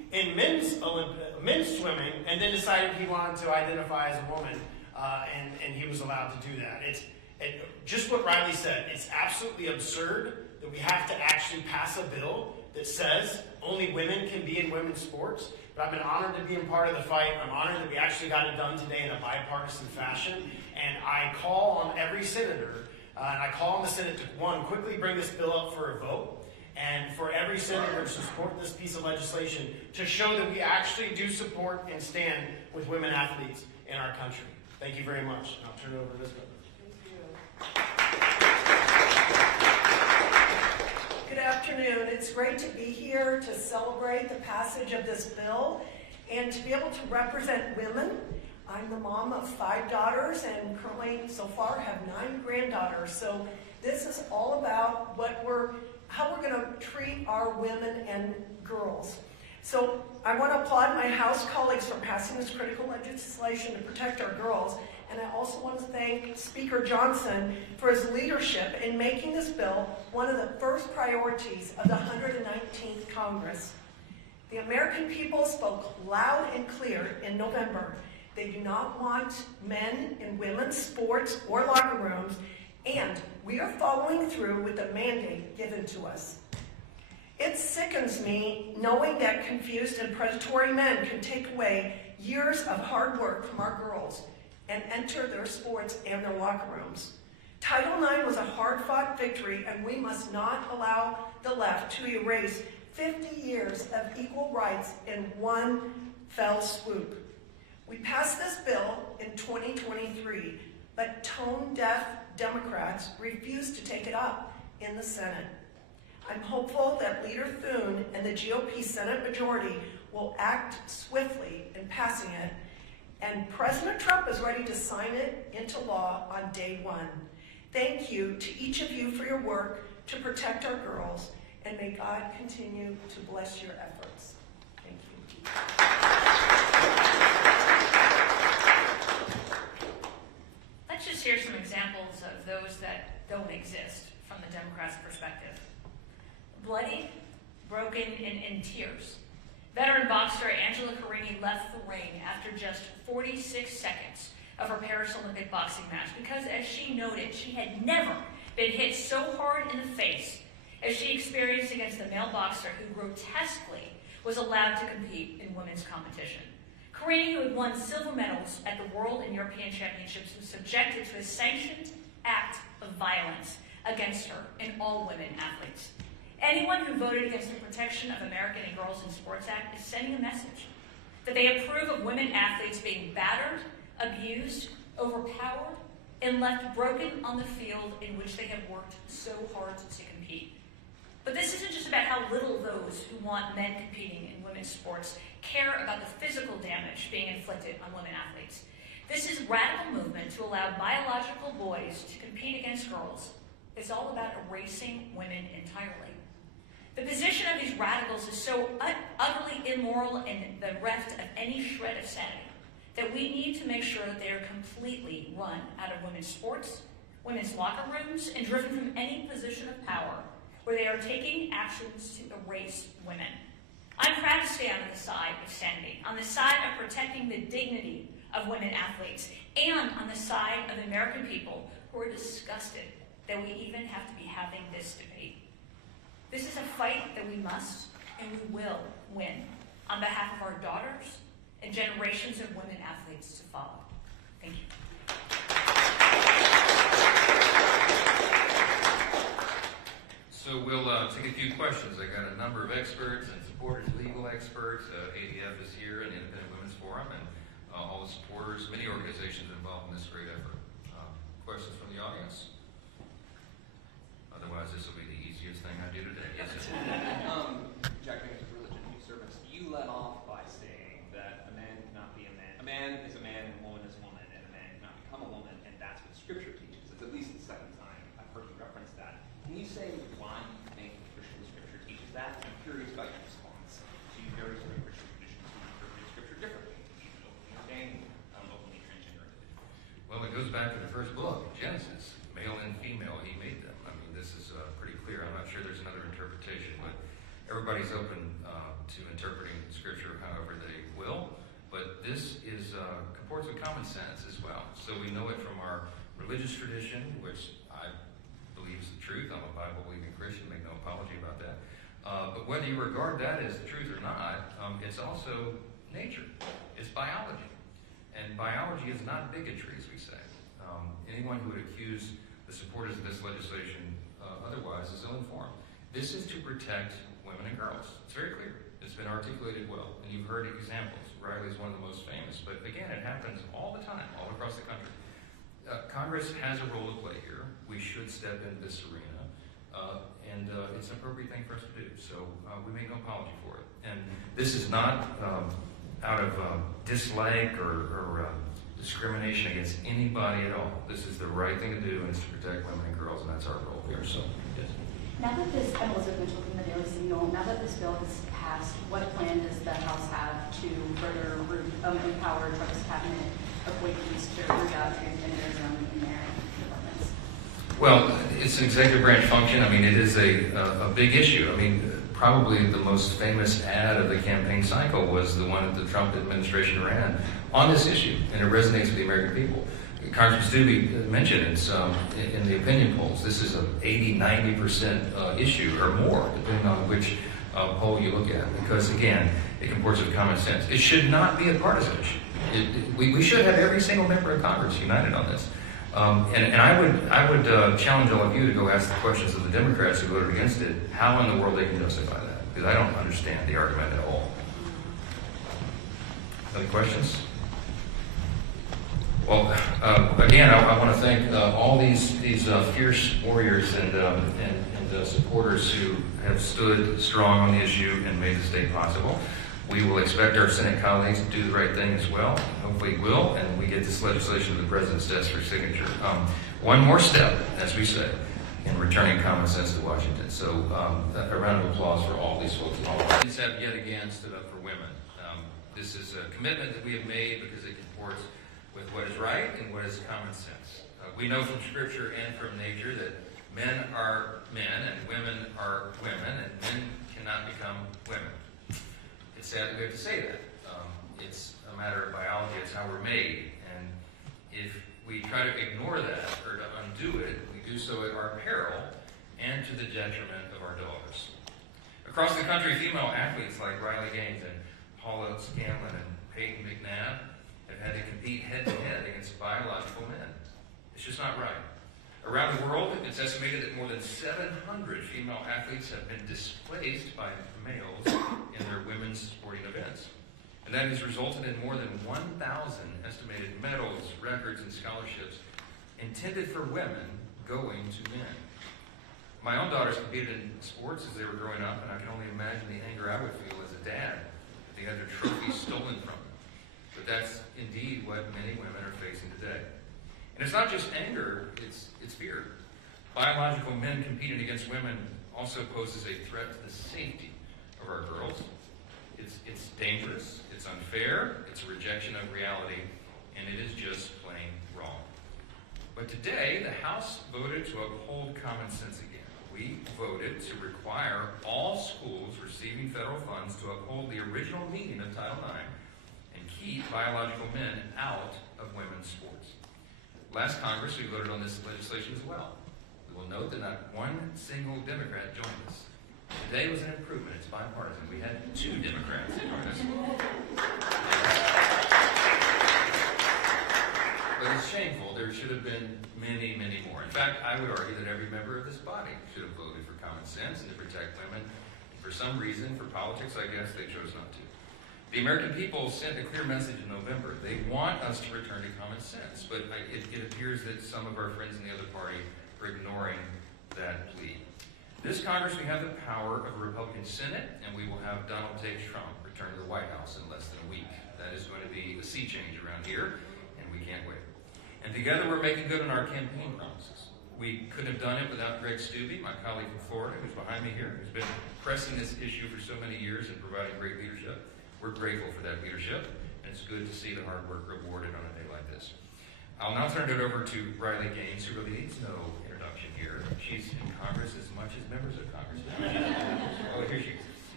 in men's swimming, and then decided he wanted to identify as a woman, and he was allowed to do that. Just what Riley said, it's absolutely absurd that we have to actually pass a bill that says only women can be in women's sports. But I've been honored to be a part of the fight. I'm honored that we actually got it done today in a bipartisan fashion. And I call on every senator, and I call on the Senate to, one, quickly bring this bill up for a vote, and for every senator to support this piece of legislation to show that we actually do support and stand with women athletes in our country. Thank you very much. And I'll turn it over to Elizabeth. Good afternoon. It's great to be here to celebrate the passage of this bill and to be able to represent women. I'm the mom of 5 daughters and currently so far have 9 granddaughters. So this is all about how we're going to treat our women and girls. So I want to applaud my House colleagues for passing this critical legislation to protect our girls. And I also want to thank Speaker Johnson for his leadership in making this bill one of the first priorities of the 119th Congress. The American people spoke loud and clear in November. They do not want men in women's sports or locker rooms, and we are following through with the mandate given to us. It sickens me knowing that confused and predatory men can take away years of hard work from our girls and enter their sports and their locker rooms. Title IX was a hard-fought victory, and we must not allow the left to erase 50 years of equal rights in one fell swoop. We passed this bill in 2023, but tone-deaf Democrats refused to take it up in the Senate. I'm hopeful that Leader Thune and the GOP Senate majority will act swiftly in passing it, and President Trump is ready to sign it into law on day one. Thank you to each of you for your work to protect our girls, and may God continue to bless your efforts. Thank you. Let's just hear some examples of those that don't exist from the Democrats' perspective. Bloody, broken, and in tears. Veteran boxer Angela Carini left the ring after just 46 seconds of her Paris Olympic boxing match because, as she noted, she had never been hit so hard in the face as she experienced against the male boxer who grotesquely was allowed to compete in women's competition. Carini, who had won silver medals at the World and European Championships, was subjected to a sanctioned act of violence against her and all women athletes. Anyone who voted against the Protection of American and Girls in Sports Act is sending a message that they approve of women athletes being battered, abused, overpowered, and left broken on the field in which they have worked so hard to compete. But this isn't just about how little those who want men competing in women's sports care about the physical damage being inflicted on women athletes. This is radical movement to allow biological boys to compete against girls. It's all about erasing women entirely. The position of these radicals is so utterly immoral and bereft of any shred of sanity that we need to make sure that they are completely run out of women's sports, women's locker rooms, and driven from any position of power where they are taking actions to erase women. I'm proud to stand on the side of sanity, on the side of protecting the dignity of women athletes, and on the side of the American people who are disgusted that we even have to be having this debate. This is a fight that we must and we will win on behalf of our daughters and generations of women athletes to follow. Thank you. So we'll take a few questions. I got a number of experts and supporters, legal experts. ADF is here, and the Independent Women's Forum, and all the supporters, many organizations involved in this great effort. Questions from the audience? Otherwise, this will be the easiest thing I do today. Yes, Objecting to religion and service. You led off by saying that a man cannot be a man. A man is a man, and a woman is a woman, and a man cannot become a woman, and that's what Scripture teaches. It's at least the second time I've heard you reference that. Can you say why you think Christian Scripture teaches that? I'm curious about your response to various other Christian traditions who interpret Scripture differently, even openly ordained, openly transgender. Well, it goes back to the first book, Genesis. Male and female, he made them. I mean, this is pretty clear. I'm not sure there's another interpretation, but everybody's open to interpreting Scripture however they will, but this is comports with common sense as well. So we know it from our religious tradition, which I believe is the truth. I'm a Bible-believing Christian, make no apology about that. But whether you regard that as the truth or not, it's also nature. It's biology. And biology is not bigotry, as we say. Anyone who would accuse the supporters of this legislation otherwise is ill-informed. This is to protect women and girls. It's very clear. It's been articulated well, and you've heard examples. Riley's one of the most famous, but again, it happens all the time, all across the country. Congress has a role to play here. We should step into this arena, and it's an appropriate thing for us to do. So we make no apology for it. And this is not out of dislike or discrimination against anybody at all. This is the right thing to do, and it's to protect women and girls, and that's our role here. So, yes. Now that this, I'm Elizabeth Mitchell from the Daily Signal, now that this bill has passed, what plan does the House have to further empower Trump's cabinet appointees to root out transgenderism in their departments? Well, it's an executive branch function. I mean, it is a big issue. I mean, probably the most famous ad of the campaign cycle was the one that the Trump administration ran on this issue, and it resonates with the American people. Congressman Stubbe mentioned it's in the opinion polls. This is an 80-90% issue or more, depending on which poll you look at. Because again, it comports with common sense. It should not be a partisan issue. We should have every single member of Congress united on this. And I would challenge all of you to go ask the questions of the Democrats who voted against it. How in the world they can justify that? Because I don't understand the argument at all. Any questions? Well, again, I want to thank all these fierce warriors and supporters who have stood strong on the issue and made this day possible. We will expect our Senate colleagues to do the right thing as well. Hopefully will, and we get this legislation to the President's desk for signature. One more step, as we say, in returning common sense to Washington. So a round of applause for all these folks. These have yet again stood up for women. This is a commitment that we have made because it comports with what is right and what is common sense. We know from Scripture and from nature that men are men and women are women, and men cannot become women. It's sad that we have to say that. It's a matter of biology. It's how we're made. And if we try to ignore that or to undo it, we do so at our peril and to the detriment of our daughters. Across the country, female athletes like Riley Gaines and Paula Scanlon and Peyton McNabb have had to compete head-to-head against biological men. It's just not right. Around the world, it's estimated that more than 700 female athletes have been displaced by males in their women's sporting events. And that has resulted in more than 1,000 estimated medals, records, and scholarships intended for women going to men. My own daughters competed in sports as they were growing up, and I can only imagine the anger I would feel as a dad if they had their trophies stolen from them. But that's indeed what many women are facing today. And it's not just anger, it's fear. Biological men competing against women also poses a threat to the safety of our girls. It's dangerous, it's unfair, it's a rejection of reality, and it is just plain wrong. But today, the House voted to uphold common sense again. We voted to require all schools receiving federal funds to uphold the original meaning of Title IX and keep biological men out of women's sports. Last Congress, we voted on this legislation as well. We will note that not one single Democrat joined us. Today was an improvement. It's bipartisan. We had 2 Democrats join us. But it's shameful. There should have been many, many more. In fact, I would argue that every member of this body should have voted for common sense and to protect women. For some reason, for politics, I guess, they chose not to. The American people sent a clear message in November. They want us to return to common sense, but it appears that some of our friends in the other party are ignoring that plea. This Congress, we have the power of a Republican Senate, and we will have Donald J. Trump return to the White House in less than a week. That is going to be a sea change around here, and we can't wait. And together we're making good on our campaign promises. We couldn't have done it without Greg Stubbe, my colleague from Florida, who's behind me here, who's been pressing this issue for so many years and providing great leadership. We're grateful for that leadership, and it's good to see the hard work rewarded on a day like this. I'll now turn it over to Riley Gaines, who really needs no introduction here. She's in Congress as much as members of Congress. Oh, here she is.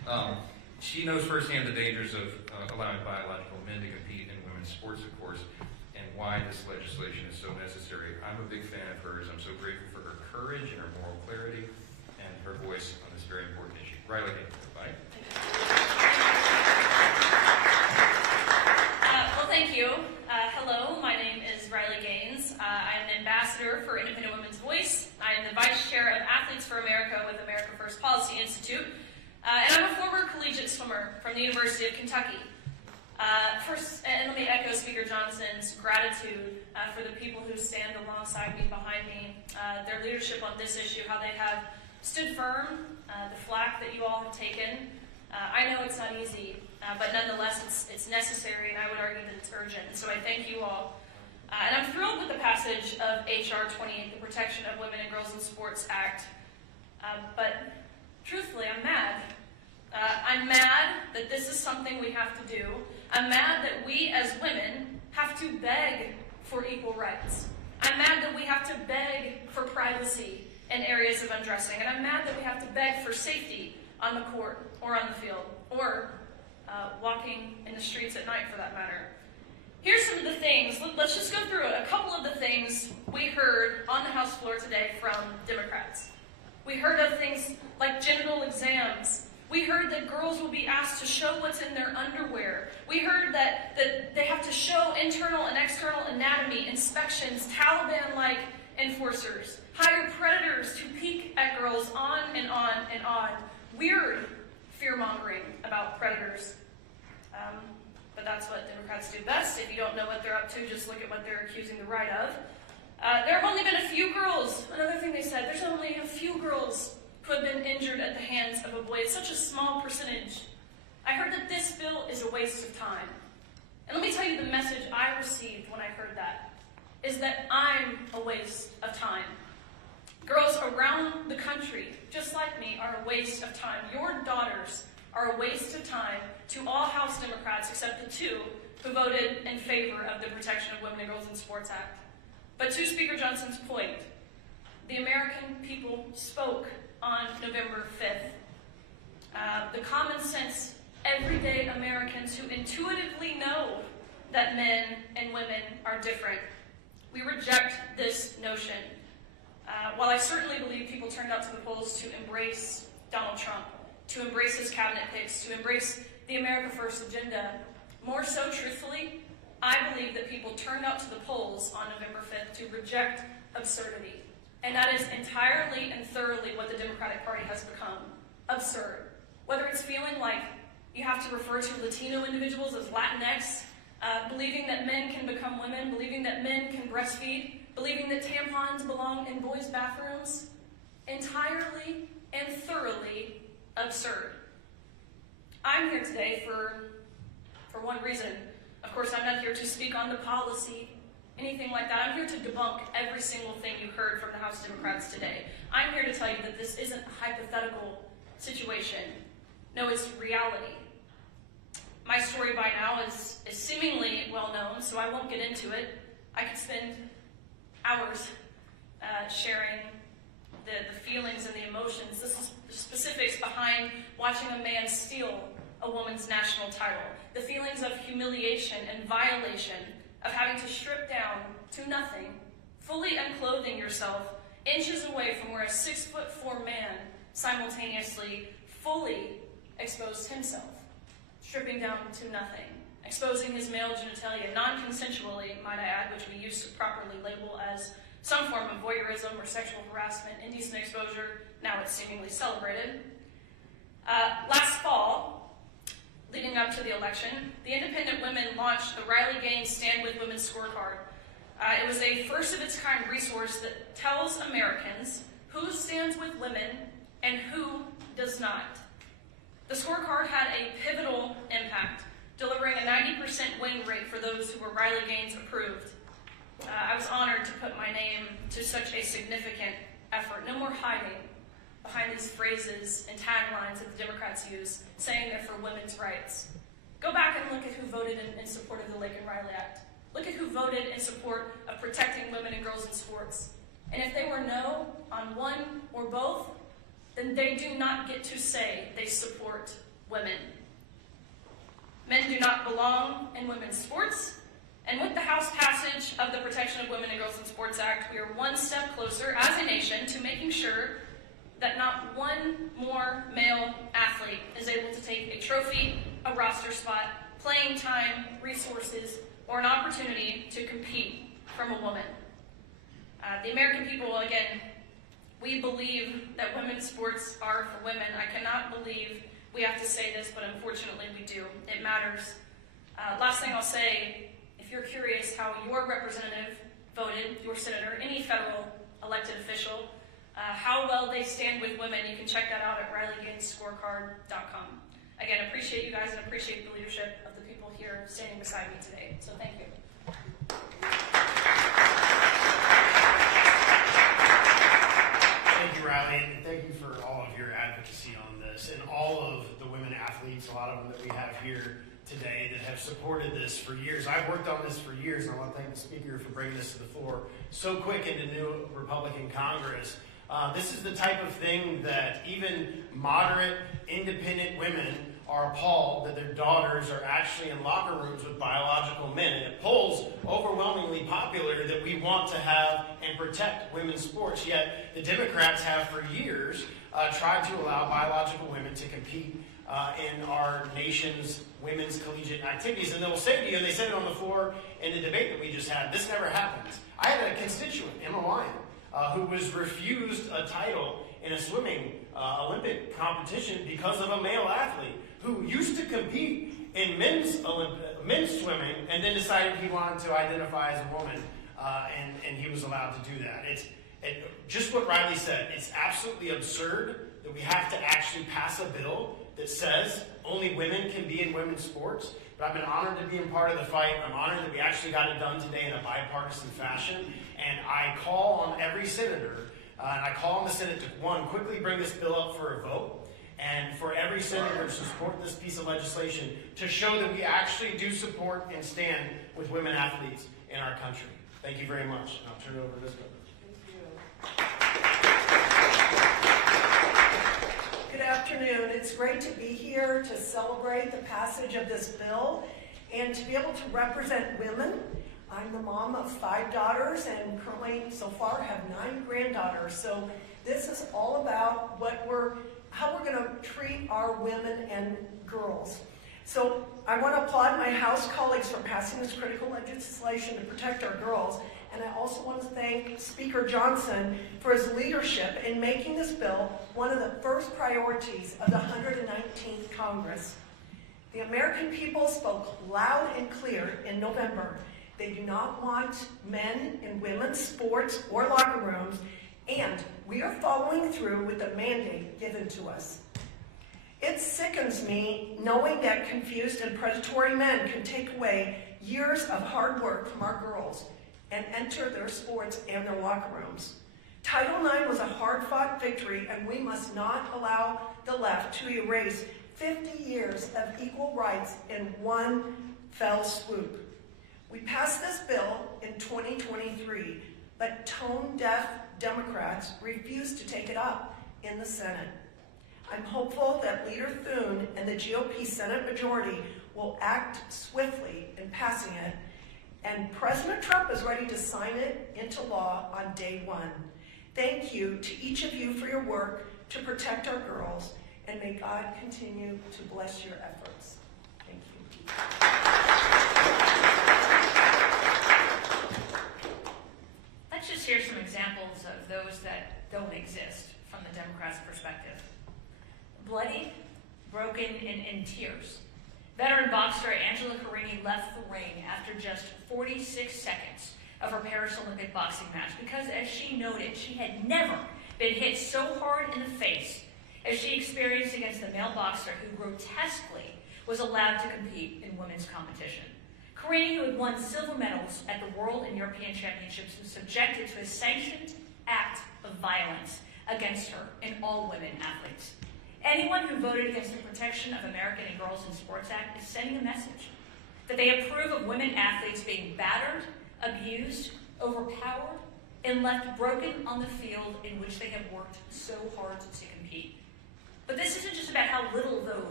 She knows firsthand the dangers of allowing biological men to compete in women's sports, of course, and why this legislation is so necessary. I'm a big fan of hers. I'm so grateful for her courage and her moral clarity and her voice on this very important issue. Riley, bye. Well, thank you. Hello, my name is Riley Gaines. I am an ambassador for Independent Women's Voice. I am the vice chair of Athletes for America with America First Policy Institute. And I'm a former collegiate swimmer from the University of Kentucky. First, and let me echo Speaker Johnson's gratitude for the people who stand alongside me, behind me, their leadership on this issue, how they have stood firm, the flack that you all have taken. I know it's not easy, but nonetheless it's necessary, and I would argue that it's urgent. And so I thank you all. And I'm thrilled with the passage of H.R. 28, the Protection of Women and Girls in Sports Act. But truthfully, I'm mad. I'm mad that this is something we have to do. I'm mad that we as women have to beg for equal rights. I'm mad that we have to beg for privacy in areas of undressing. And I'm mad that we have to beg for safety on the court or on the field or walking in the streets at night, for that matter. Here's some of the things. Let's just go through a couple of the things we heard on the House floor today from Democrats. We heard of things like genital exams. We heard that girls will be asked to show what's in their underwear. We heard that they have to show internal and external anatomy inspections, Taliban-like enforcers, hire predators to peek at girls, on and on and on. Weird fear-mongering about predators. But that's what Democrats do best. If you don't know what they're up to, just look at what they're accusing the right of. There have only been a few girls. Another thing they said, there's only a few girls who have been injured at the hands of a boy. It's such a small percentage. I heard that this bill is a waste of time. And let me tell you the message I received when I heard that, is that I'm a waste of time. Girls around the country, just like me, are a waste of time. Your daughters are a waste of time to all House Democrats except the two who voted in favor of the Protection of Women and Girls in Sports Act. But to Speaker Johnson's point, the American people spoke on November 5th. The common sense, everyday Americans who intuitively know that men and women are different. We reject this notion. While I certainly believe people turned out to the polls to embrace Donald Trump, to embrace his cabinet picks, to embrace the America First agenda, more so truthfully, I believe that people turned out to the polls on November 5th to reject absurdity. And that is entirely and thoroughly what the Democratic Party has become. Absurd. Whether it's feeling like you have to refer to Latino individuals as Latinx, believing that men can become women, believing that men can breastfeed, believing that tampons belong in boys' bathrooms, entirely and thoroughly absurd. I'm here today for one reason. Of course, I'm not here to speak on the policy, anything like that. I'm here to debunk every single thing you heard from the House Democrats today. I'm here to tell you that this isn't a hypothetical situation. No, it's reality. My story by now is seemingly well known, so I won't get into it. I could spend hours sharing the feelings and the emotions, the specifics behind watching a man steal a woman's national title, the feelings of humiliation and violation, of having to strip down to nothing, fully unclothing yourself, inches away from where a 6'4" man simultaneously fully exposed himself, stripping down to nothing, exposing his male genitalia, non-consensually, might I add, which we used to properly label as some form of voyeurism or sexual harassment, indecent exposure. Now it's seemingly celebrated. Last fall, leading up to the election, the independent women launched the Riley Gaines Stand With Women scorecard. It was a first-of-its-kind resource that tells Americans who stands with women and who does not. The scorecard had a pivotal impact, delivering a 90% win rate for those who were Riley Gaines approved. I was honored to put my name to such a significant effort. No more hiding behind these phrases and taglines that the Democrats use, saying they're for women's rights. Go back and look at who voted in support of the Lake and Riley Act. Look at who voted in support of protecting women and girls in sports. And if they were no on one or both, then they do not get to say they support women. Men do not belong in women's sports, and with the House passage of the Protection of Women and Girls in Sports Act, we are one step closer as a nation to making sure that not one more male athlete is able to take a trophy, a roster spot, playing time, resources, or an opportunity to compete from a woman. The American people, again, we believe that women's sports are for women. I cannot believe we have to say this, but unfortunately we do. It matters. Last thing I'll say, if you're curious how your representative voted, your senator, any federal elected official, how well they stand with women, you can check that out at RileyGainzScorecard.com. Again, appreciate you guys and appreciate the leadership of the people here standing beside me today. So thank you. Thank you, Riley, and thank you for all of your advocacy on this and all of the women athletes, a lot of them that we have here today that have supported this for years. I've worked on this for years, and I want to thank the speaker for bringing this to the floor so quick into new Republican Congress. This is the type of thing that even moderate, independent women are appalled that their daughters are actually in locker rooms with biological men. And it polls overwhelmingly popular that we want to have and protect women's sports, yet the Democrats have for years tried to allow biological women to compete in our nation's women's collegiate activities. And they'll say to you, and they said it on the floor in the debate that we just had, this never happens. I had a constituent, Emma Lyon, who was refused a title in a swimming Olympic competition because of a male athlete who used to compete in men's swimming and then decided he wanted to identify as a woman, and he was allowed to do that. Just what Riley said, it's absolutely absurd that we have to actually pass a bill that says only women can be in women's sports. But I've been honored to be a part of the fight. I'm honored that we actually got it done today in a bipartisan fashion. And I call on every senator, and I call on the Senate to, one, quickly bring this bill up for a vote, and for every senator to support this piece of legislation to show that we actually do support and stand with women athletes in our country. Thank you very much. And I'll turn it over to this governor. Good afternoon. It's great to be here to celebrate the passage of this bill and to be able to represent women. I'm the mom of 5 daughters and currently so far have 9 granddaughters. So this is all about how we're going to treat our women and girls. So I want to applaud my House colleagues for passing this critical legislation to protect our girls. And I also want to thank Speaker Johnson for his leadership in making this bill one of the first priorities of the 119th Congress. The American people spoke loud and clear in November. They do not want men in women's sports or locker rooms, and we are following through with the mandate given to us. It sickens me knowing that confused and predatory men can take away years of hard work from our girls and enter their sports and their locker rooms. Title IX was a hard-fought victory, and we must not allow the left to erase 50 years of equal rights in one fell swoop. We passed this bill in 2023, but tone-deaf Democrats refused to take it up in the Senate. I'm hopeful that Leader Thune and the GOP Senate majority will act swiftly in passing it, and President Trump is ready to sign it into law on day one. Thank you to each of you for your work to protect our girls, and may God continue to bless your efforts. Thank you. Let's just hear some examples of those that don't exist from the Democrats' perspective. Bloody, broken, and in tears. Veteran boxer Angela Carini left the ring after just 46 seconds of her Paris Olympic boxing match because, as she noted, she had never been hit so hard in the face as she experienced against the male boxer who grotesquely was allowed to compete in women's competition. Carini, who had won silver medals at the World and European Championships, was subjected to a sanctioned act of violence against her and all women athletes. Anyone who voted against the Protection of American and Girls in Sports Act is sending a message that they approve of women athletes being battered, abused, overpowered, and left broken on the field in which they have worked so hard to compete. But this isn't just about how little those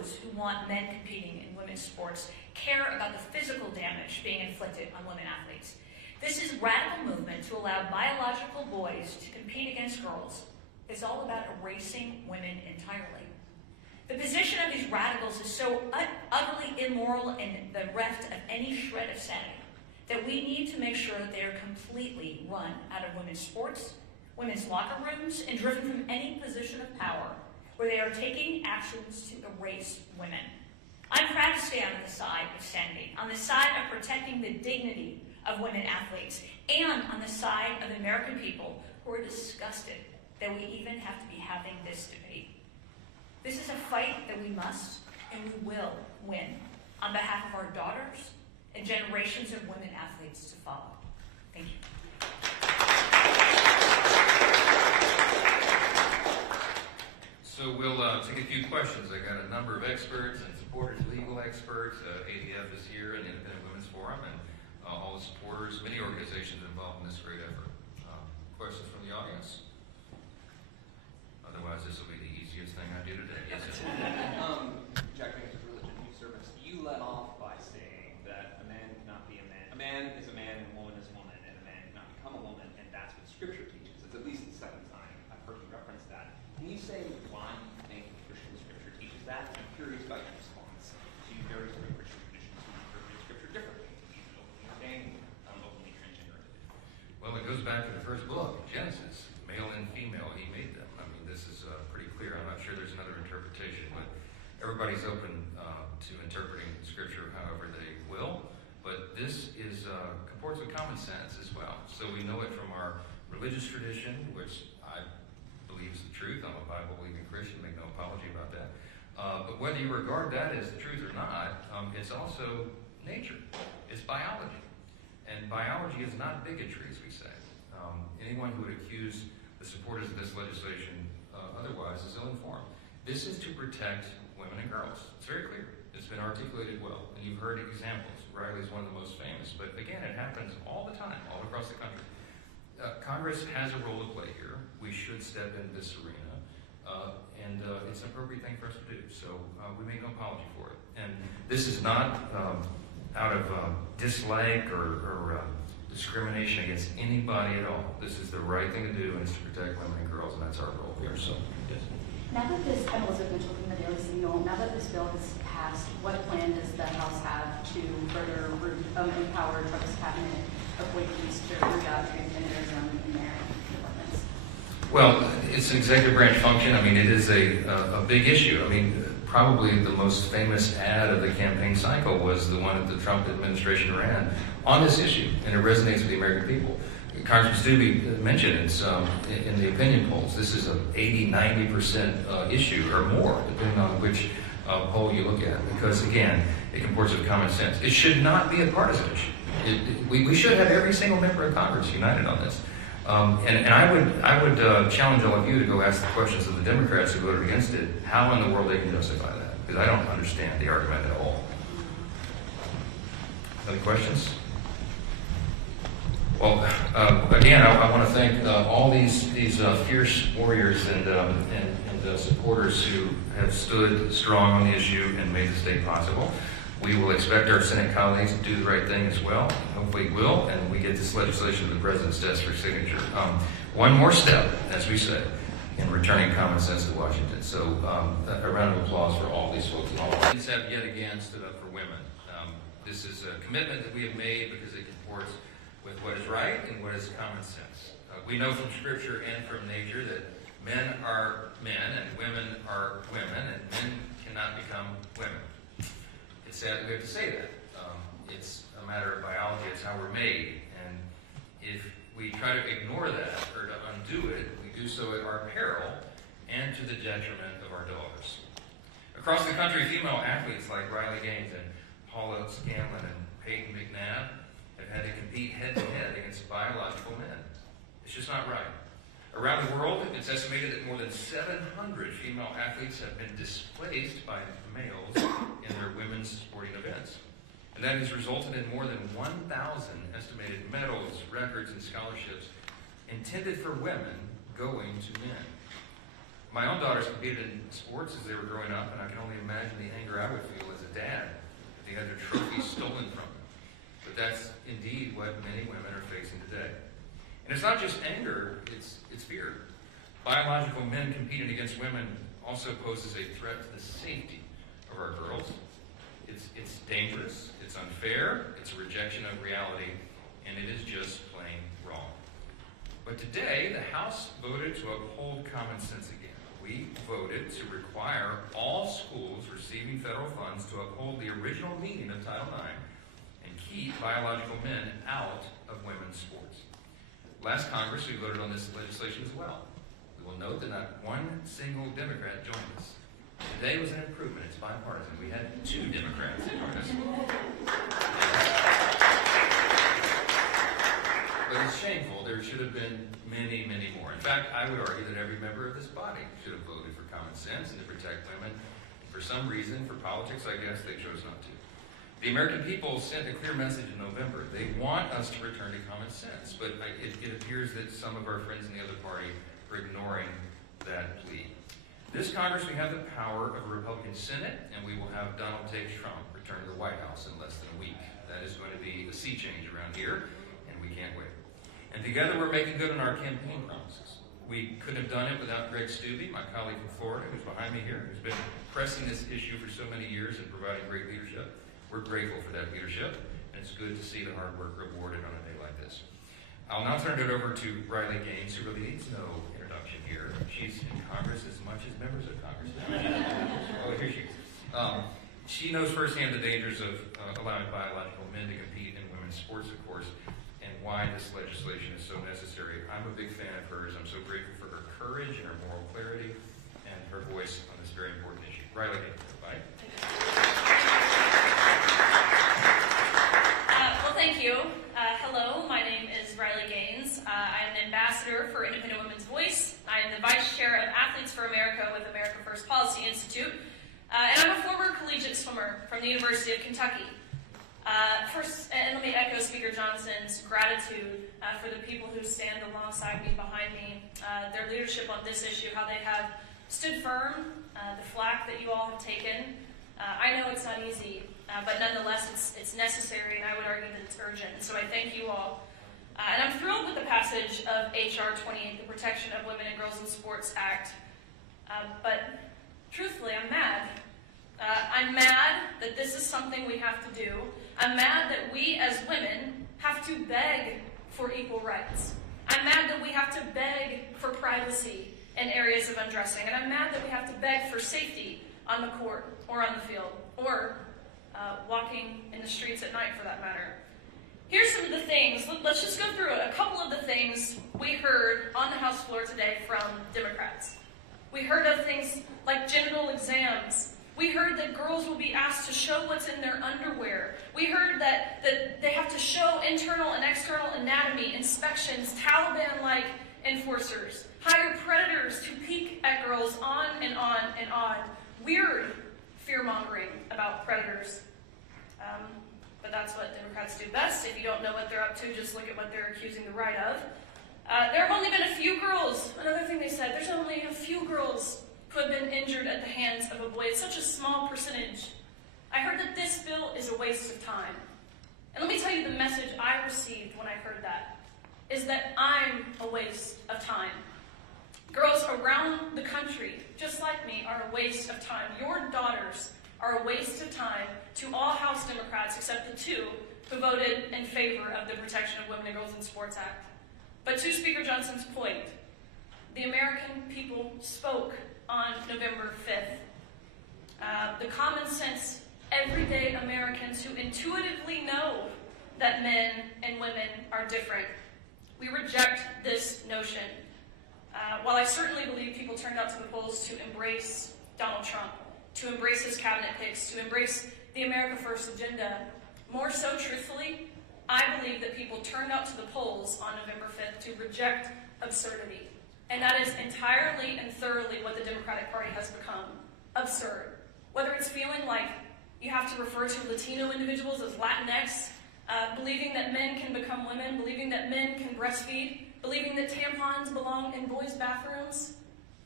those who want men competing in women's sports care about the physical damage being inflicted on women athletes. This is radical movement to allow biological boys to compete against girls. It's all about erasing women entirely. The position of these radicals is so utterly immoral and bereft of any shred of sanity that we need to make sure that they are completely run out of women's sports, women's locker rooms, and driven from any position of power where they are taking actions to erase women. I'm proud to stand on the side of sanity, on the side of protecting the dignity of women athletes, and on the side of the American people who are disgusted that we even have to be having this debate. This is a fight that we must and we will win on behalf of our daughters and generations of women athletes to follow. Thank you. So we'll take a few questions. I got a number of experts and supporters, legal experts. ADF is here, and the Independent Women's Forum, and all the supporters, many organizations involved in this great effort. Questions from the audience? Otherwise, this will be the easiest thing I do today. Yes, sir. Objecting to religion and youth service, you led off by saying that a man cannot be a man. A man is a man and a woman is a woman, and a man cannot become a woman, and that's what Scripture teaches. It's at least the second time I've heard you reference that. Can you say why you think Christian Scripture teaches that? I'm curious about your response to various different Christian traditions who interpret Scripture differently. He's an openly ordained, openly transgender individual. Well, it goes back to the first book, Genesis. Male and female, he made them. I mean, this is pretty clear. I'm not sure there's another interpretation, but everybody's open to interpreting Scripture however they will. But this is comports with common sense as well. So we know it from our religious tradition, which I believe is the truth. I'm a Bible-believing Christian, make no apology about that. But whether you regard that as the truth or not, it's also nature. It's biology. And biology is not bigotry, as we say. Anyone who would accuse the supporters of this legislation otherwise is ill-informed. This is to protect women and girls. It's very clear. It's been articulated well, and you've heard examples. Riley's one of the most famous, but again, it happens all the time, all across the country. Congress has a role to play here. We should step into this arena, and it's an appropriate thing for us to do. So we make no apology for it. And this is not out of dislike or discrimination against anybody at all. This is the right thing to do, and it's to protect women and girls, and that's our role here. So, yes. Now that this, I'm Elizabeth Mitchell from the Daily Signal, now that this bill has passed, what plan does the House have to further empower Trump's cabinet appointees to root out transgenderism in their departments? Well, it's an executive branch function. I mean, it is a big issue. I mean, probably the most famous ad of the campaign cycle was the one that the Trump administration ran on this issue, and it resonates with the American people. Congressman Stubbe mentioned it's in the opinion polls. This is an 80-90% issue or more, depending on which poll you look at. Because again, it comports with common sense. It should not be a partisan issue. We should have every single member of Congress united on this. And I would challenge all of you to go ask the questions of the Democrats who voted against it. How in the world they can justify that? Because I don't understand the argument at all. Any questions? Well, again, I want to thank all these fierce warriors and supporters who have stood strong on the issue and made this day possible. We will expect our Senate colleagues to do the right thing as well. Hopefully will, and we get this legislation to the President's desk for signature. One more step, as we say, in returning common sense to Washington. So a round of applause for all these folks. All have yet again stood up for women. This is a commitment that we have made because it comports with what is right and what is common sense. We know from Scripture and from nature that men are men and women are women, and men cannot become women. It's sad that we have to say that. It's a matter of biology. It's how we're made. And if we try to ignore that or to undo it, we do so at our peril and to the detriment of our daughters. Across the country, female athletes like Riley Gaines and Paula Scanlon and Peyton McNabb have had to compete head-to-head against biological men. It's just not right. Around the world, it's estimated that more than 700 female athletes have been displaced by males in their women's sporting events. And that has resulted in more than 1,000 estimated medals, records, and scholarships intended for women going to men. My own daughters competed in sports as they were growing up, and I can only imagine the anger I would feel as a dad if they had their trophies stolen from them. But that's indeed what many women are facing today. And it's not just anger, it's fear. Biological men competing against women also poses a threat to the safety of our girls. It's dangerous, it's unfair, it's a rejection of reality, and it is just plain wrong. But today, the House voted to uphold common sense again. We voted to require all schools receiving federal funds to uphold the original meaning of Title IX and keep biological men out of women's sports. Last Congress, we voted on this legislation as well. We will note that not one single Democrat joined us. Today was an improvement. It's bipartisan. We had 2 Democrats join us. But it's shameful. There should have been many, many more. In fact, I would argue that every member of this body should have voted for common sense and to protect women. For some reason, for politics, I guess, they chose not to. The American people sent a clear message in November. They want us to return to common sense, but it appears that some of our friends in the other party are ignoring that plea. This Congress, we have the power of a Republican Senate, and we will have Donald J. Trump return to the White House in less than a week. That is going to be a sea change around here, and we can't wait. And together we're making good on our campaign promises. We couldn't have done it without Greg Stubbe, my colleague from Florida, who's behind me here, who's been pressing this issue for so many years and providing great leadership. We're grateful for that leadership, and it's good to see the hard work rewarded on a day like this. I'll now turn it over to Riley Gaines, who really needs no introduction here. She's in Congress as much as members of Congress now. Oh, here she is. She knows firsthand the dangers of allowing biological men to compete in women's sports, of course, and why this legislation is so necessary. I'm a big fan of hers. I'm so grateful for her courage and her moral clarity and her voice on this very important issue. Riley Gaines, bye. Well, thank you. Hello, my name is Riley Gaines. I am an ambassador for Independent Women's Voice. I am the vice chair of Athletes for America with America First Policy Institute. And I'm a former collegiate swimmer from the University of Kentucky. First, and let me echo Speaker Johnson's gratitude for the people who stand alongside me, behind me, their leadership on this issue, how they have stood firm, the flack that you all have taken. I know it's not easy, but nonetheless it's necessary, and I would argue that it's urgent. And so I thank you all. And I'm thrilled with the passage of H.R. 28, the Protection of Women and Girls in Sports Act. But truthfully, I'm mad. I'm mad that this is something we have to do. I'm mad that we as women have to beg for equal rights. I'm mad that we have to beg for privacy in areas of undressing. And I'm mad that we have to beg for safety on the court or on the field or walking in the streets at night, for that matter. Here's some of the things. Let's just go through a couple of the things we heard on the House floor today from Democrats. We heard of things like genital exams. We heard that girls will be asked to show what's in their underwear. We heard that they have to show internal and external anatomy inspections, Taliban-like enforcers, hire predators to peek at girls, on and on and on. Weird fear-mongering about predators. But that's what Democrats do best. If you don't know what they're up to, just look at what they're accusing the right of. There have only been a few girls. Another thing they said, there's only a few girls who have been injured at the hands of a boy. It's such a small percentage. I heard that this bill is a waste of time. And let me tell you the message I received when I heard that, is that I'm a waste of time. Girls around the country, just like me, are a waste of time. Your daughters are a waste of time to all House Democrats except the 2 who voted in favor of the Protection of Women and Girls in Sports Act. But to Speaker Johnson's point, the American people spoke on November 5th. The common sense, everyday Americans who intuitively know that men and women are different. We reject this notion. While I certainly believe people turned out to the polls to embrace Donald Trump, to embrace his cabinet picks, to embrace the America First agenda, more so truthfully, I believe that people turned out to the polls on November 5th to reject absurdity. And that is entirely and thoroughly what the Democratic Party has become. Absurd. Whether it's feeling like you have to refer to Latino individuals as Latinx, believing that men can become women, believing that men can breastfeed, believing that tampons belong in boys' bathrooms.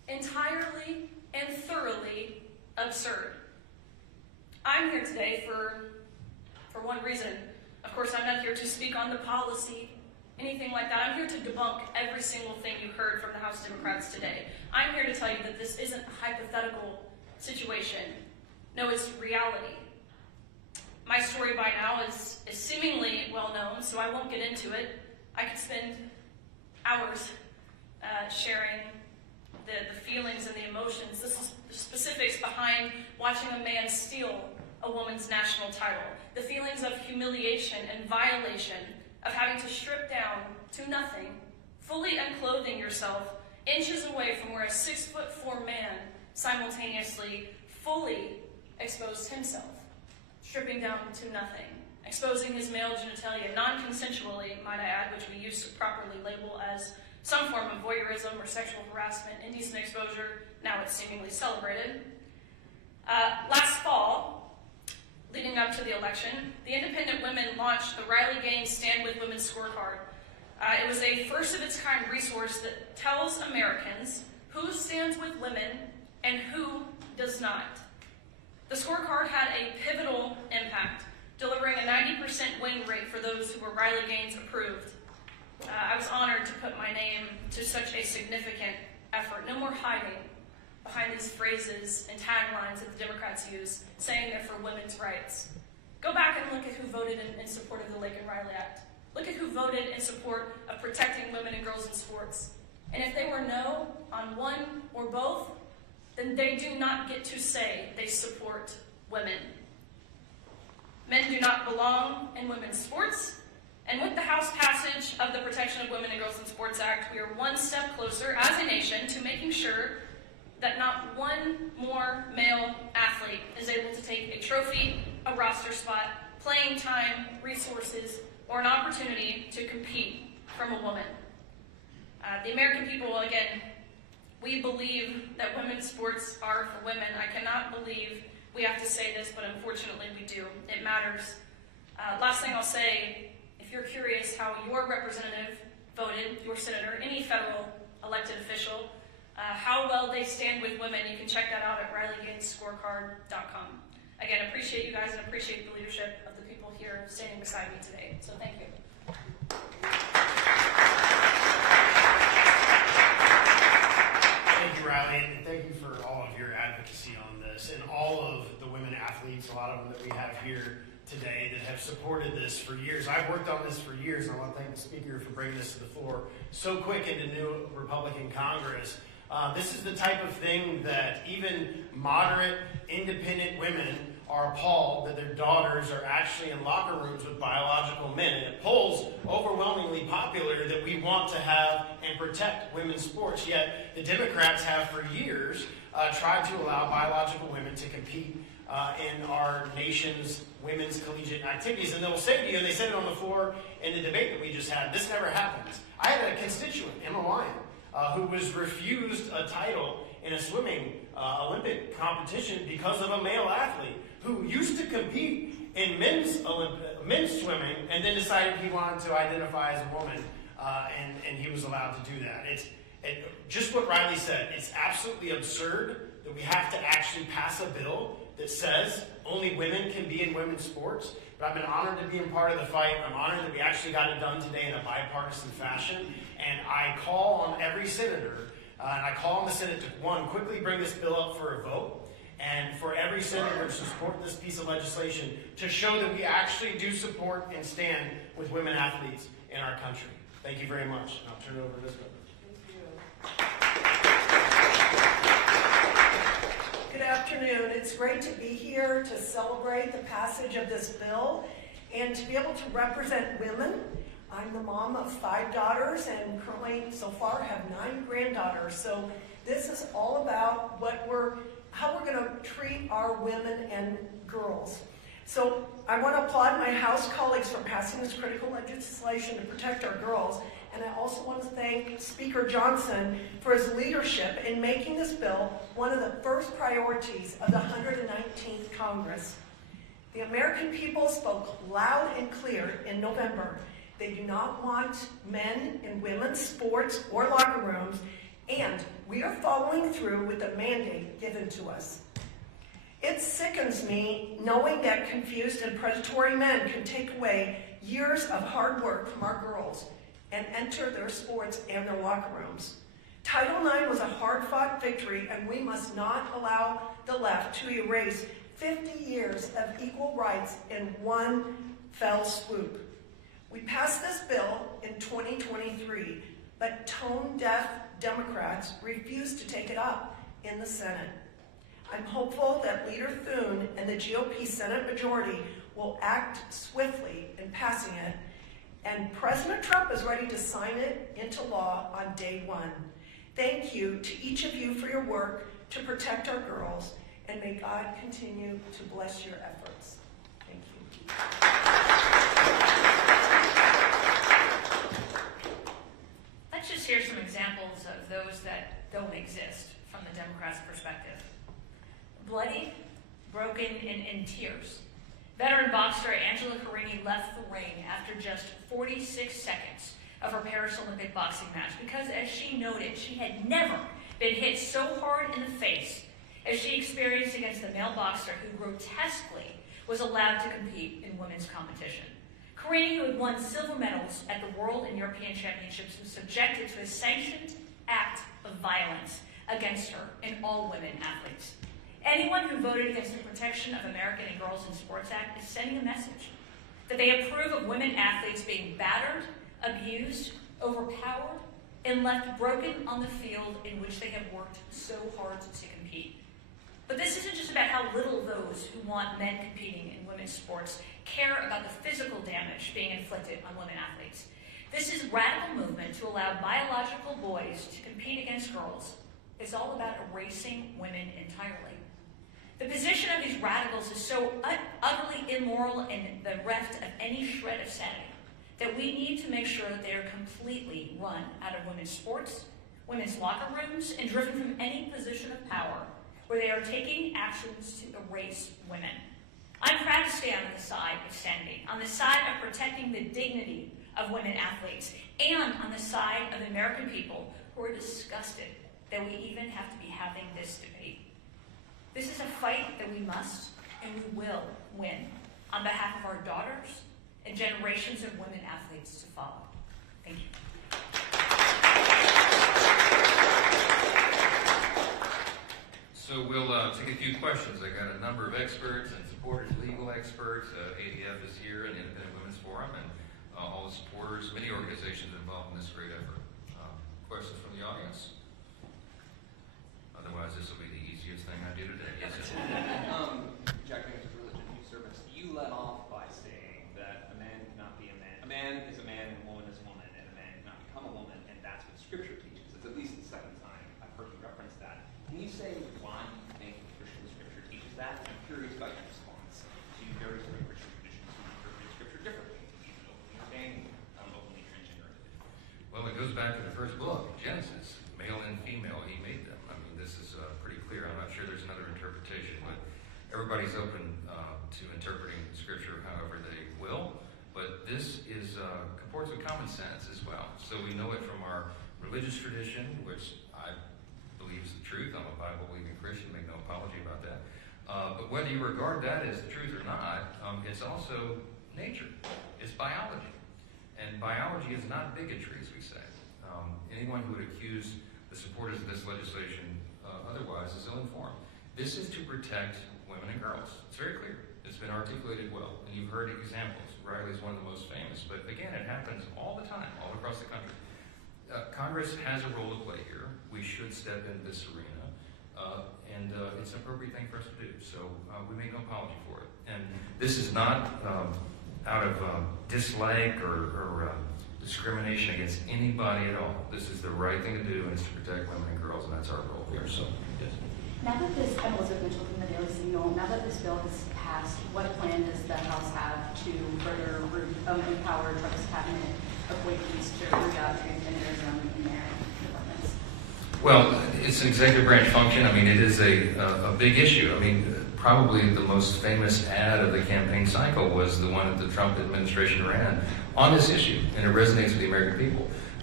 entirely and thoroughly absurd. I'm here today for one reason. Of course, I'm not here to speak on the policy, anything like that. I'm here to debunk every single thing you heard from the House Democrats today. I'm here to tell you that this isn't a hypothetical situation. No, it's reality. My story by now is seemingly well known, so I won't get into it. I could spend hours sharing the feelings and the emotions, the specifics behind watching a man steal a woman's national title, the feelings of humiliation and violation, of having to strip down to nothing, fully unclothing yourself, inches away from where a 6'4" man simultaneously fully exposed himself, stripping down to nothing, exposing his male genitalia, non-consensually, might I add, which we used to properly label as some form of voyeurism or sexual harassment, indecent exposure. Now it's seemingly celebrated. Last fall, leading up to the election, the independent women launched the Riley Gaines Stand With Women scorecard. It was a first-of-its-kind resource that tells Americans who stands with women and who does not. The scorecard had a pivotal impact, delivering a 90% win rate for those who were Riley Gaines approved. I was honored to put my name to such a significant effort. No more hiding behind these phrases and taglines that the Democrats use, saying they're for women's rights. Go back and look at who voted in support of the Lake and Riley Act. Look at who voted in support of protecting women and girls in sports. And if they were no on one or both, then they do not get to say they support women. Men do not belong in women's sports. And with the House passage of the Protection of Women and Girls in Sports Act, we are one step closer as a nation to making sure that not one more male athlete is able to take a trophy, a roster spot, playing time, resources, or an opportunity to compete from a woman. The American people, again, we believe that women's sports are for women. I cannot believe we have to say this, but unfortunately we do. It matters. Last thing I'll say, if you're curious how your representative voted, your senator, any federal elected official, how well they stand with women, you can check that out at RileyGainesScorecard.com. Again, appreciate you guys and appreciate the leadership of the people here standing beside me today. So thank you. Thank you, Riley, and thank you for all of your advocacy on this and all of the women athletes, a lot of them that we have here today that have supported this for years. I've worked on this for years, and I want to thank the speaker for bringing this to the floor so quick into new Republican Congress. This is the type of thing that even moderate, independent women are appalled that their daughters are actually in locker rooms with biological men. And it polls overwhelmingly popular that we want to have and protect women's sports, yet the Democrats have for years tried to allow biological women to compete in our nation's women's collegiate activities. And they'll say to you, and they said it on the floor in the debate that we just had, this never happens. I had a constituent, Emma Lyon, who was refused a title in a swimming Olympic competition because of a male athlete who used to compete in men's swimming and then decided he wanted to identify as a woman, and he was allowed to do that. Just what Riley said, it's absolutely absurd that we have to actually pass a bill that says only women can be in women's sports. But I've been honored to be a part of the fight. I'm honored that we actually got it done today in a bipartisan fashion. And I call on every senator, and I call on the Senate to, one, quickly bring this bill up for a vote, and for every senator to support this piece of legislation to show that we actually do support and stand with women athletes in our country. Thank you very much. And I'll turn it over to Elizabeth. Good afternoon. It's great to be here to celebrate the passage of this bill and to be able to represent women. I'm the mom of 5 daughters and currently so far have 9 granddaughters. So this is all about how we're going to treat our women and girls. So I want to applaud my House colleagues for passing this critical legislation to protect our girls. And I also want to thank Speaker Johnson for his leadership in making this bill one of the first priorities of the 119th Congress. The American people spoke loud and clear in November. They do not want men in women's sports or locker rooms, And we are following through with the mandate given to us. It sickens me knowing that confused and predatory men can take away years of hard work from our girls and enter their sports and their locker rooms. Title IX was a hard-fought victory, and we must not allow the left to erase 50 years of equal rights in one fell swoop. We passed this bill in 2023, but tone-deaf Democrats refuse to take it up in the Senate. I'm hopeful that Leader Thune and the GOP Senate majority will act swiftly in passing it, and President Trump is ready to sign it into law on day one. Thank you to each of you for your work to protect our girls, and may God continue to bless your efforts. Thank you. Let's just hear some examples of those that don't exist from the Democrats' perspective. Bloody, broken, and in tears. Veteran boxer Angela Carini left the ring after just 46 seconds of her Paris Olympic boxing match because, as she noted, she had never been hit so hard in the face as she experienced against the male boxer who grotesquely was allowed to compete in women's competition. Carini, who had won silver medals at the World and European Championships, was subjected to a sanctioned act of violence against her and all women athletes. Anyone who voted against the Protection of American and Girls in Sports Act is sending a message that they approve of women athletes being battered, abused, overpowered, and left broken on the field in which they have worked so hard to compete. But this isn't just about how little those who want men competing in women's sports care about the physical damage being inflicted on women athletes. This is radical movement to allow biological boys to compete against girls. It's all about erasing women entirely. The position of these radicals is so utterly immoral and bereft of any shred of sanity that we need to make sure that they are completely run out of women's sports, women's locker rooms, and driven from any position of power where they are taking actions to erase women. I'm proud to stand on the side of sanity, on the side of protecting the dignity of women athletes, and on the side of the American people who are disgusted that we even have to be having this debate. This is a fight that we must and we will win on behalf of our daughters and generations of women athletes to follow. Thank you. So we'll take a few questions. I got a number of experts and supporters, legal experts. ADF is here, and the Independent Women's Forum, and all the supporters, many organizations involved in this great effort. Questions from the audience? Otherwise, this will be the easiest thing I do today. Yes, sir. Objecting to religion and service. You led off by saying that a man cannot be a man. A man is a man and a woman is a woman, and a man cannot become a woman, and that's what Scripture teaches. It's at least the second time I've heard you reference that. Can you say why you think Christian Scripture teaches that? I'm curious about your response to various other Christian traditions who interpret Scripture differently, to be an openly ordained, openly transgender individual. Well, it goes back to the first book, Genesis. Male and female, he made them. I mean, this is pretty clear. I'm not sure there's another interpretation, but everybody's open to interpreting Scripture however they will. But this is comports with common sense as well. So we know it from our religious tradition, which I believe is the truth. I'm a Bible-believing Christian, make no apology about that. But whether you regard that as the truth or not, it's also nature. It's biology. And biology is not bigotry, as we say. Anyone who would accuse the supporters of this legislation otherwise is ill-informed. This is to protect women and girls. It's very clear. It's been articulated well, and you've heard examples. Riley's one of the most famous, but again, it happens all the time, all across the country. Congress has a role to play here. We should step into this arena, and it's an appropriate thing for us to do. So we make no apology for it. And this is not out of dislike or discrimination against anybody at all. This is the right thing to do, and it's to protect women and girls, and that's our role here. So, yes. Now that this, I'm Elizabeth Mitchell from the Daily Signal, now that this bill has passed, what plan does the House have to further empower Trump's cabinet appointees to root out transgenderism in their departments? Well, it's an executive branch function. I mean, it is a big issue. I mean, probably the most famous ad of the campaign cycle was the one that the Trump administration ran on this issue, and it resonates with the American people.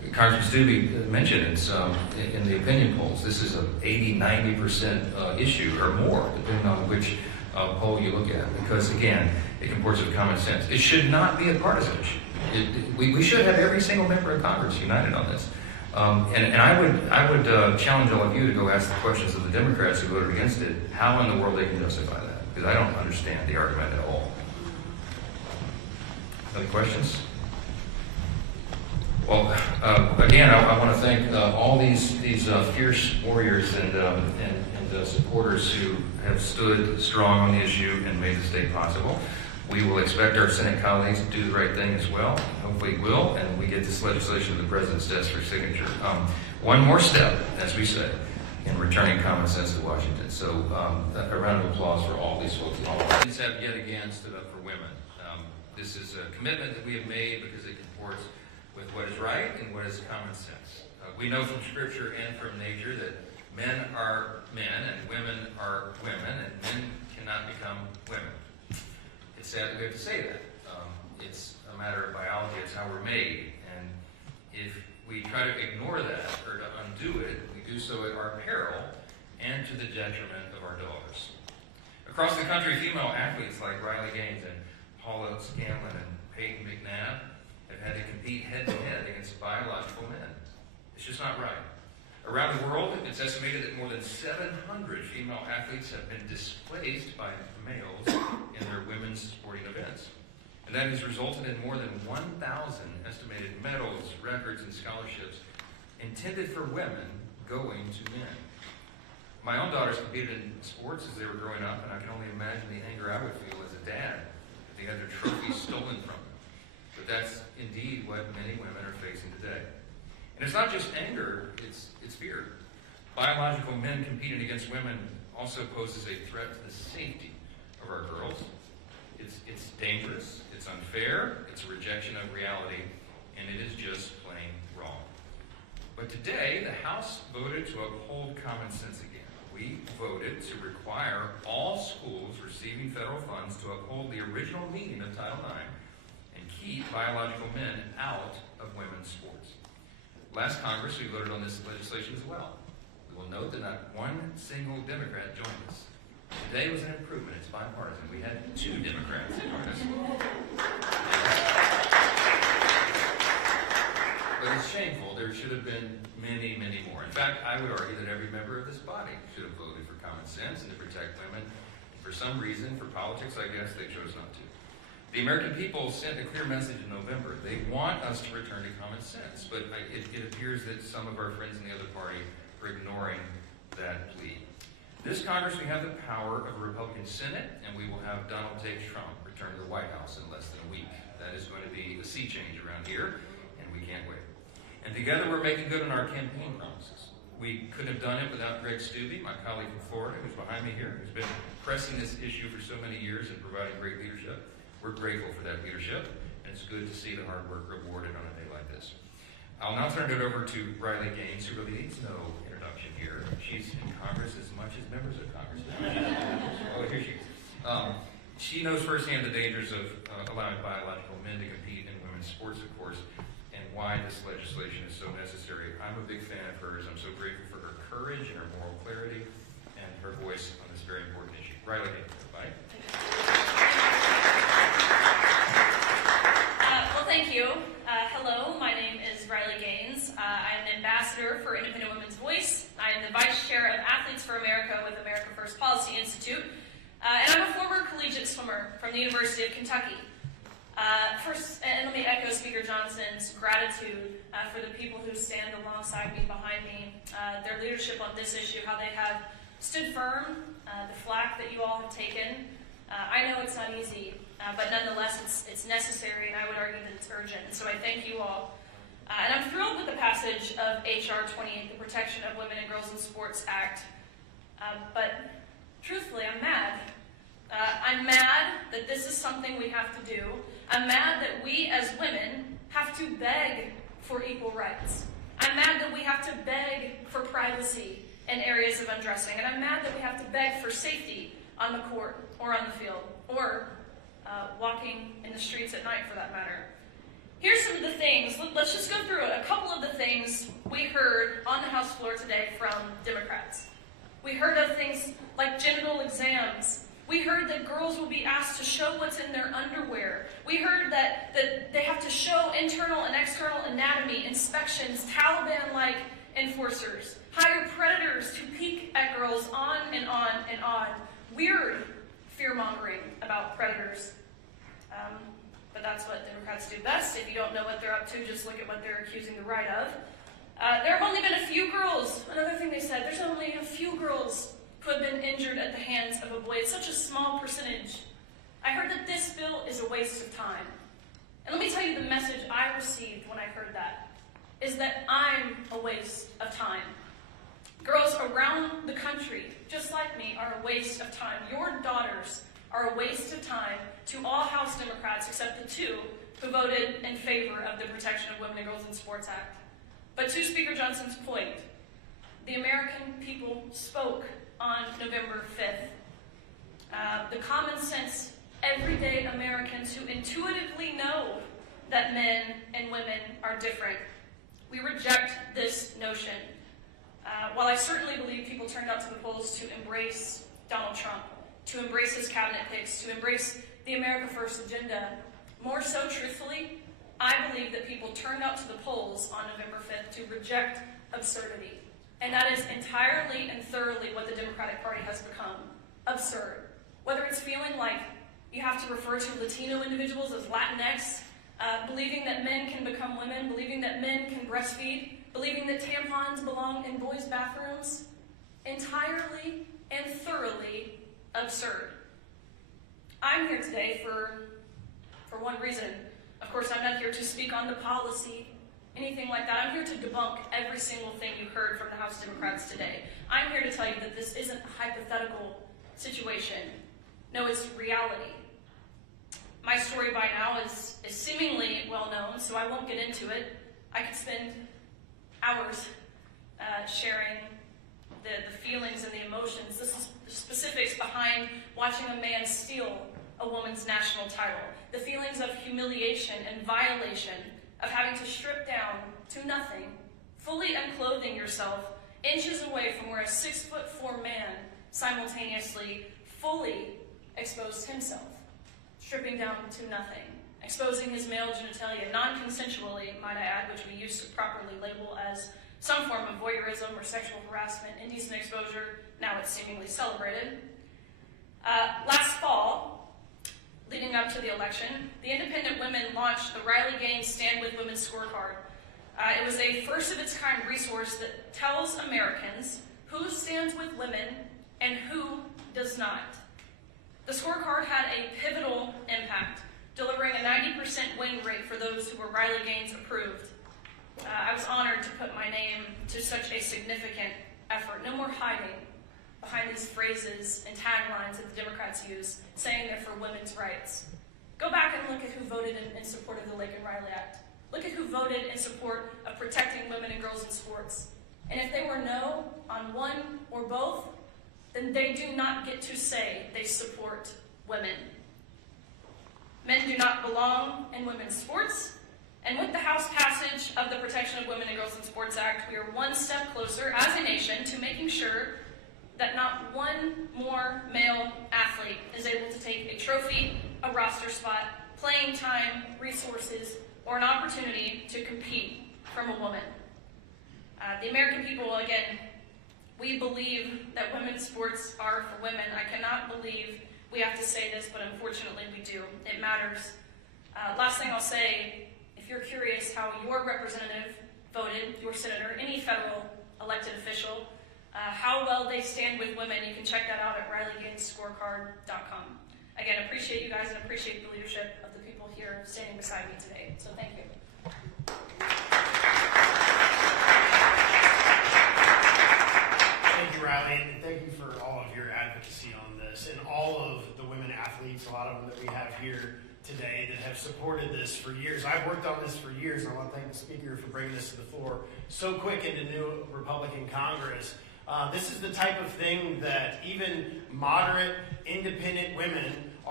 Congressman Stubbe mentioned, it's in the opinion polls, this is a 80-90% issue or more, depending on which poll you look at, because again, it comports with common sense. It should not be a partisan issue. We should have every single member of Congress united on this. And I would challenge all of you to go ask the questions of the Democrats who voted against it, how in the world they can justify that, because I don't understand the argument at all. Any questions? Well, again, I want to thank all these fierce warriors and supporters who have stood strong on the issue and made the state possible. We will expect our Senate colleagues to do the right thing as well. Hopefully will, and we get this legislation to the President's desk for signature. One more step, as we say, in returning common sense to Washington. So a round of applause for all these folks. All of these have yet again stood up for women. This is a commitment that we have made because it comports with what is right and what is common sense. We know from Scripture and from nature that men are men and women are women, and men cannot become women. It's sad that we have to say that. It's a matter of biology. It's how we're made. And if we try to ignore that or to undo it, we do so at our peril and to the detriment of our daughters. Across the country, female athletes like Riley Gaines and Paula Scanlon and Peyton McNabb have had to compete head-to-head against biological men. It's just not right. Around the world, it's estimated that more than 700 female athletes have been displaced by males in their women's sporting events. And that has resulted in more than 1,000 estimated medals, records, and scholarships intended for women going to men. My own daughters competed in sports as they were growing up, and I can only imagine the anger I would feel as a dad if they had their trophies stolen from them. But that's indeed what many women are facing today. And it's not just anger, it's fear. Biological men competing against women also poses a threat to the safety of our girls. It's dangerous, it's unfair, it's a rejection of reality, and it is just plain wrong. But today, the House voted to uphold common sense again. We voted to require all schools receiving federal funds to uphold the original meaning of Title IX and keep biological men out of women's sports. Last Congress, we voted on this legislation as well. We will note that not one single Democrat joined us. Today was an improvement. It's bipartisan. We had 2 Democrats join us. But it's shameful. There should have been many, many more. In fact, I would argue that every member of this body should have voted for common sense and to protect women. For some reason, for politics, I guess, they chose not to. The American people sent a clear message in November. They want us to return to common sense, but it appears that some of our friends in the other party are ignoring that plea. This Congress, we have the power of a Republican Senate, and we will have Donald J. Trump return to the White House in less than a week. That is going to be a sea change around here, and we can't wait. And together we're making good on our campaign promises. We couldn't have done it without Greg Stubbe, my colleague from Florida, who's behind me here, who's been pressing this issue for so many years and providing great leadership. We're grateful for that leadership, and it's good to see the hard work rewarded on a day like this. I'll now turn it over to Riley Gaines, who really needs no introduction here. She's in Congress as much as members of Congress now. Oh, here she is. She knows firsthand the dangers of allowing biological men to compete in women's sports, of course, and why this legislation is so necessary. I'm a big fan of hers. I'm so grateful for her courage and her moral clarity and her voice on this very important issue. Riley Gaines, bye. Thank you. Hello, my name is Riley Gaines. I'm an ambassador for Independent Women's Voice. I am the vice chair of Athletes for America with America First Policy Institute. And I'm a former collegiate swimmer from the University of Kentucky. First, and let me echo Speaker Johnson's gratitude for the people who stand alongside me, behind me, their leadership on this issue, how they have stood firm, the flack that you all have taken. I know it's not easy, but nonetheless it's necessary, and I would argue that it's urgent. And so I thank you all. And I'm thrilled with the passage of H.R. 28, the Protection of Women and Girls in Sports Act. But truthfully, I'm mad. I'm mad that this is something we have to do. I'm mad that we as women have to beg for equal rights. I'm mad that we have to beg for privacy in areas of undressing. And I'm mad that we have to beg for safety on the court or on the field or walking in the streets at night for that matter. Here's some of the things. Let's just go through a couple of the things we heard on the House floor today from Democrats. We heard of things like genital exams. We heard that girls will be asked to show what's in their underwear. We heard that they have to show internal and external anatomy, inspections, Taliban-like enforcers, hire predators to peek at girls, on and on and on. Weird fear-mongering about predators. But that's what Democrats do best. If you don't know what they're up to, just look at what they're accusing the right of. There have only been a few girls. Another thing they said, there's only a few girls who have been injured at the hands of a boy. It's such a small percentage. I heard that this bill is a waste of time. And let me tell you the message I received when I heard that, is that I'm a waste of time. Girls around the country, just like me, are a waste of time. Your daughters are a waste of time to all House Democrats except the two who voted in favor of the Protection of Women and Girls in Sports Act. But to Speaker Johnson's point, the American people spoke on November 5th. The common sense, everyday Americans who intuitively know that men and women are different. We reject this notion. While I certainly believe people turned out to the polls to embrace Donald Trump, to embrace his cabinet picks, to embrace the America First agenda, more so truthfully, I believe that people turned out to the polls on November 5th to reject absurdity. And that is entirely and thoroughly what the Democratic Party has become. Absurd. Whether it's feeling like you have to refer to Latino individuals as Latinx, believing that men can become women, believing that men can breastfeed, believing that tampons belong in boys' bathrooms, entirely and thoroughly absurd. I'm here today for one reason. Of course, I'm not here to speak on the policy, anything like that. I'm here to debunk every single thing you heard from the House Democrats today. I'm here to tell you that this isn't a hypothetical situation. No, it's reality. My story by now is seemingly well known, so I won't get into it. I could spend hours sharing the feelings and the emotions, the specifics behind watching a man steal a woman's national title, the feelings of humiliation and violation, of having to strip down to nothing, fully unclothing yourself, inches away from where a 6'4" man simultaneously fully exposed himself, stripping down to nothing, exposing his male genitalia, non-consensually, might I add, which we used to properly label as some form of voyeurism or sexual harassment, indecent exposure. Now it's seemingly celebrated. Last fall, leading up to the election, the independent women launched the Riley Gaines Stand With Women scorecard. It was a first-of-its-kind resource that tells Americans who stands with women and who does not. The scorecard had a pivotal impact, delivering a 90% win rate for those who were Riley Gaines approved. I was honored to put my name to such a significant effort. No more hiding behind these phrases and taglines that the Democrats use, saying they're for women's rights. Go back and look at who voted in support of the Laken Riley Act. Look at who voted in support of protecting women and girls in sports. And if they were no on one or both, then they do not get to say they support women. Men do not belong in women's sports. And with the House passage of the Protection of Women and Girls in Sports Act, we are one step closer as a nation to making sure that not one more male athlete is able to take a trophy, a roster spot, playing time, resources, or an opportunity to compete from a woman. The American people, again, we believe that women's sports are for women. I cannot believe we have to say this, but unfortunately we do. It matters. Last thing I'll say, if you're curious how your representative voted, your senator, any federal elected official, how well they stand with women, you can check that out at RileyGainesScorecard.com. Again, appreciate you guys and appreciate the leadership of the people here standing beside me today. So thank you. Thank you, Riley, and thank you for all of your advocacy on this and all of the women athletes, a lot of them that we have here today that have supported this for years. I've worked on this for years, and I want to thank the Speaker for bringing this to the floor so quick into new Republican Congress. This is the type of thing that even moderate, independent women are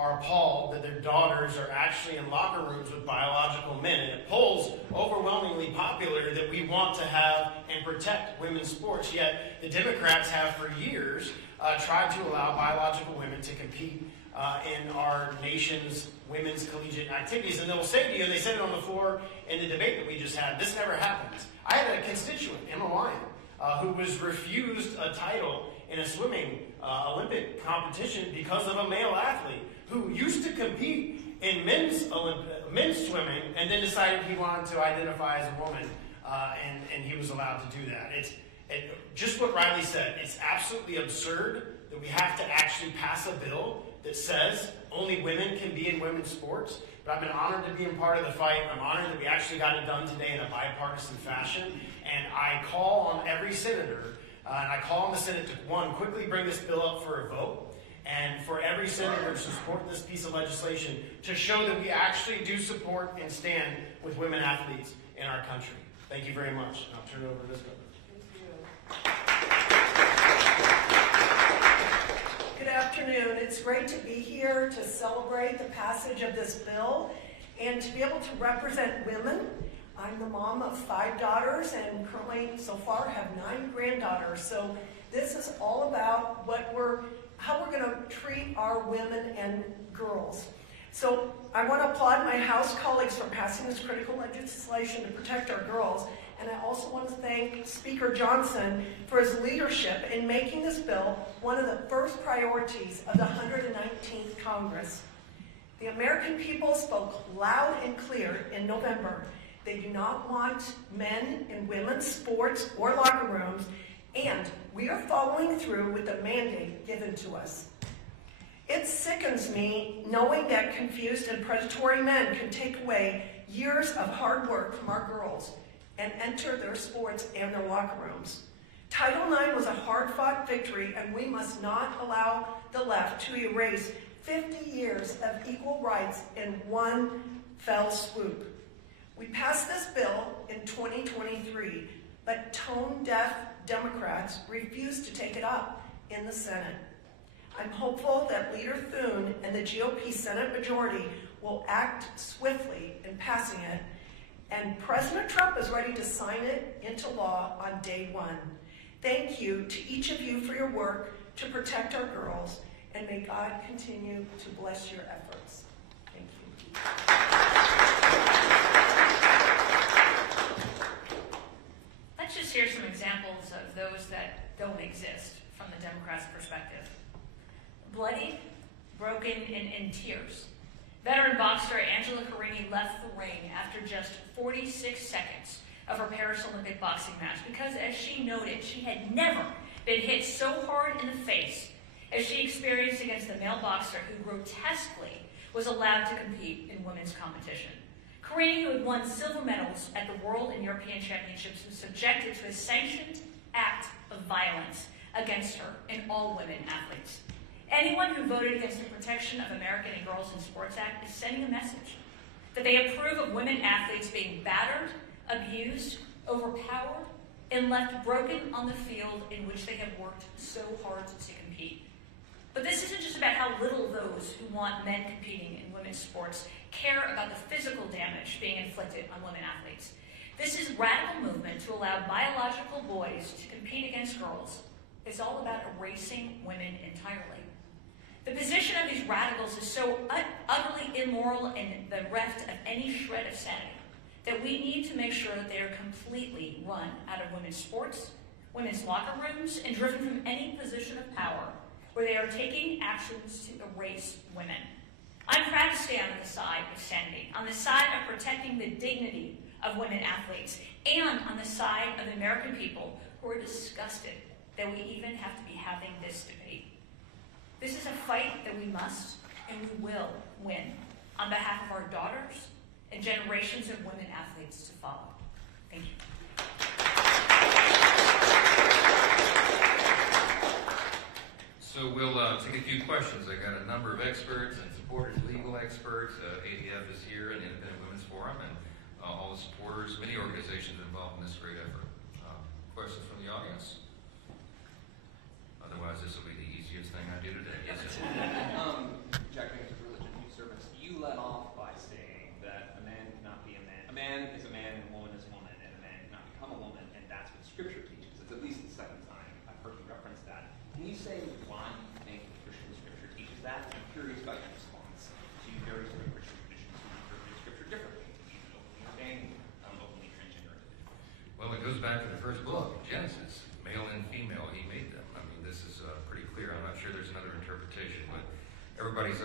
are appalled that their daughters are actually in locker rooms with biological men. And it polls overwhelmingly popular that we want to have and protect women's sports. Yet the Democrats have for years tried to allow biological women to compete in our nation's women's collegiate activities. And they'll say to you, and they said it on the floor in the debate that we just had, this never happens. I had a constituent, Emma Lyon, who was refused a title in a swimming Olympic competition because of a male athlete who used to compete in men's swimming and then decided he wanted to identify as a woman, and he was allowed to do that. Just what Riley said, it's absolutely absurd that we have to actually pass a bill that says only women can be in women's sports. But I've been honored to be a part of the fight. I'm honored that we actually got it done today in a bipartisan fashion. And I call on every senator, and I call on the Senate to, one, quickly bring this bill up for a vote, and for every senator to support this piece of legislation to show that we actually do support and stand with women athletes in our country. Thank you very much. And I'll turn it over to Ms. Governor. Good afternoon. It's great to be here to celebrate the passage of this bill and to be able to represent women. I'm the mom of 5 daughters and currently so far have 9 granddaughters. So this is all about how we're going to treat our women and girls. So I want to applaud my House colleagues for passing this critical legislation to protect our girls. And I also want to thank Speaker Johnson for his leadership in making this bill one of the first priorities of the 119th Congress. The American people spoke loud and clear in November. They do not want men in women's sports or locker rooms, and we are following through with the mandate given to us. It sickens me knowing that confused and predatory men can take away years of hard work from our girls and enter their sports and their locker rooms. Title IX was a hard-fought victory, and we must not allow the left to erase 50 years of equal rights in one fell swoop. We passed this bill in 2023, but tone-deaf Democrats refused to take it up in the Senate. I'm hopeful that Leader Thune and the GOP Senate majority will act swiftly in passing it, and President Trump is ready to sign it into law on day one. Thank you to each of you for your work to protect our girls, and may God continue to bless your efforts. Thank you. Let's just hear some examples of those that don't exist from the Democrats' perspective. Bloody, broken, and in tears. Veteran boxer Angela Carini left the ring after just 46 seconds of her Paris Olympic boxing match because, as she noted, she had never been hit so hard in the face as she experienced against the male boxer who grotesquely was allowed to compete in women's competition. Carini, who had won silver medals at the World and European Championships, was subjected to a sanctioned act of violence against her and all women athletes. Anyone who voted against the Protection of American and Girls in Sports Act is sending a message that they approve of women athletes being battered, abused, overpowered, and left broken on the field in which they have worked so hard to compete. But this isn't just about how little those who want men competing in women's sports care about the physical damage being inflicted on women athletes. This is radical movement to allow biological boys to compete against girls. It's all about erasing women entirely. The position of these radicals is so utterly immoral and bereft of any shred of sanity that we need to make sure that they are completely run out of women's sports, women's locker rooms, and driven from any position of power where they are taking actions to erase women. I'm proud to stand on the side of sanity, on the side of protecting the dignity of women athletes, and on the side of the American people who are disgusted that we even have to be having this debate. This is a fight that we must and we will win on behalf of our daughters and generations of women athletes to follow. Thank you. So we'll take a few questions. I got a number of experts and supporters, legal experts. ADF is here, and the Independent Women's Forum, and all the supporters, many organizations involved in this great effort. Questions from the audience? Otherwise, this will be the easiest thing I do today. Yes, sir. Jack, thanks for religion.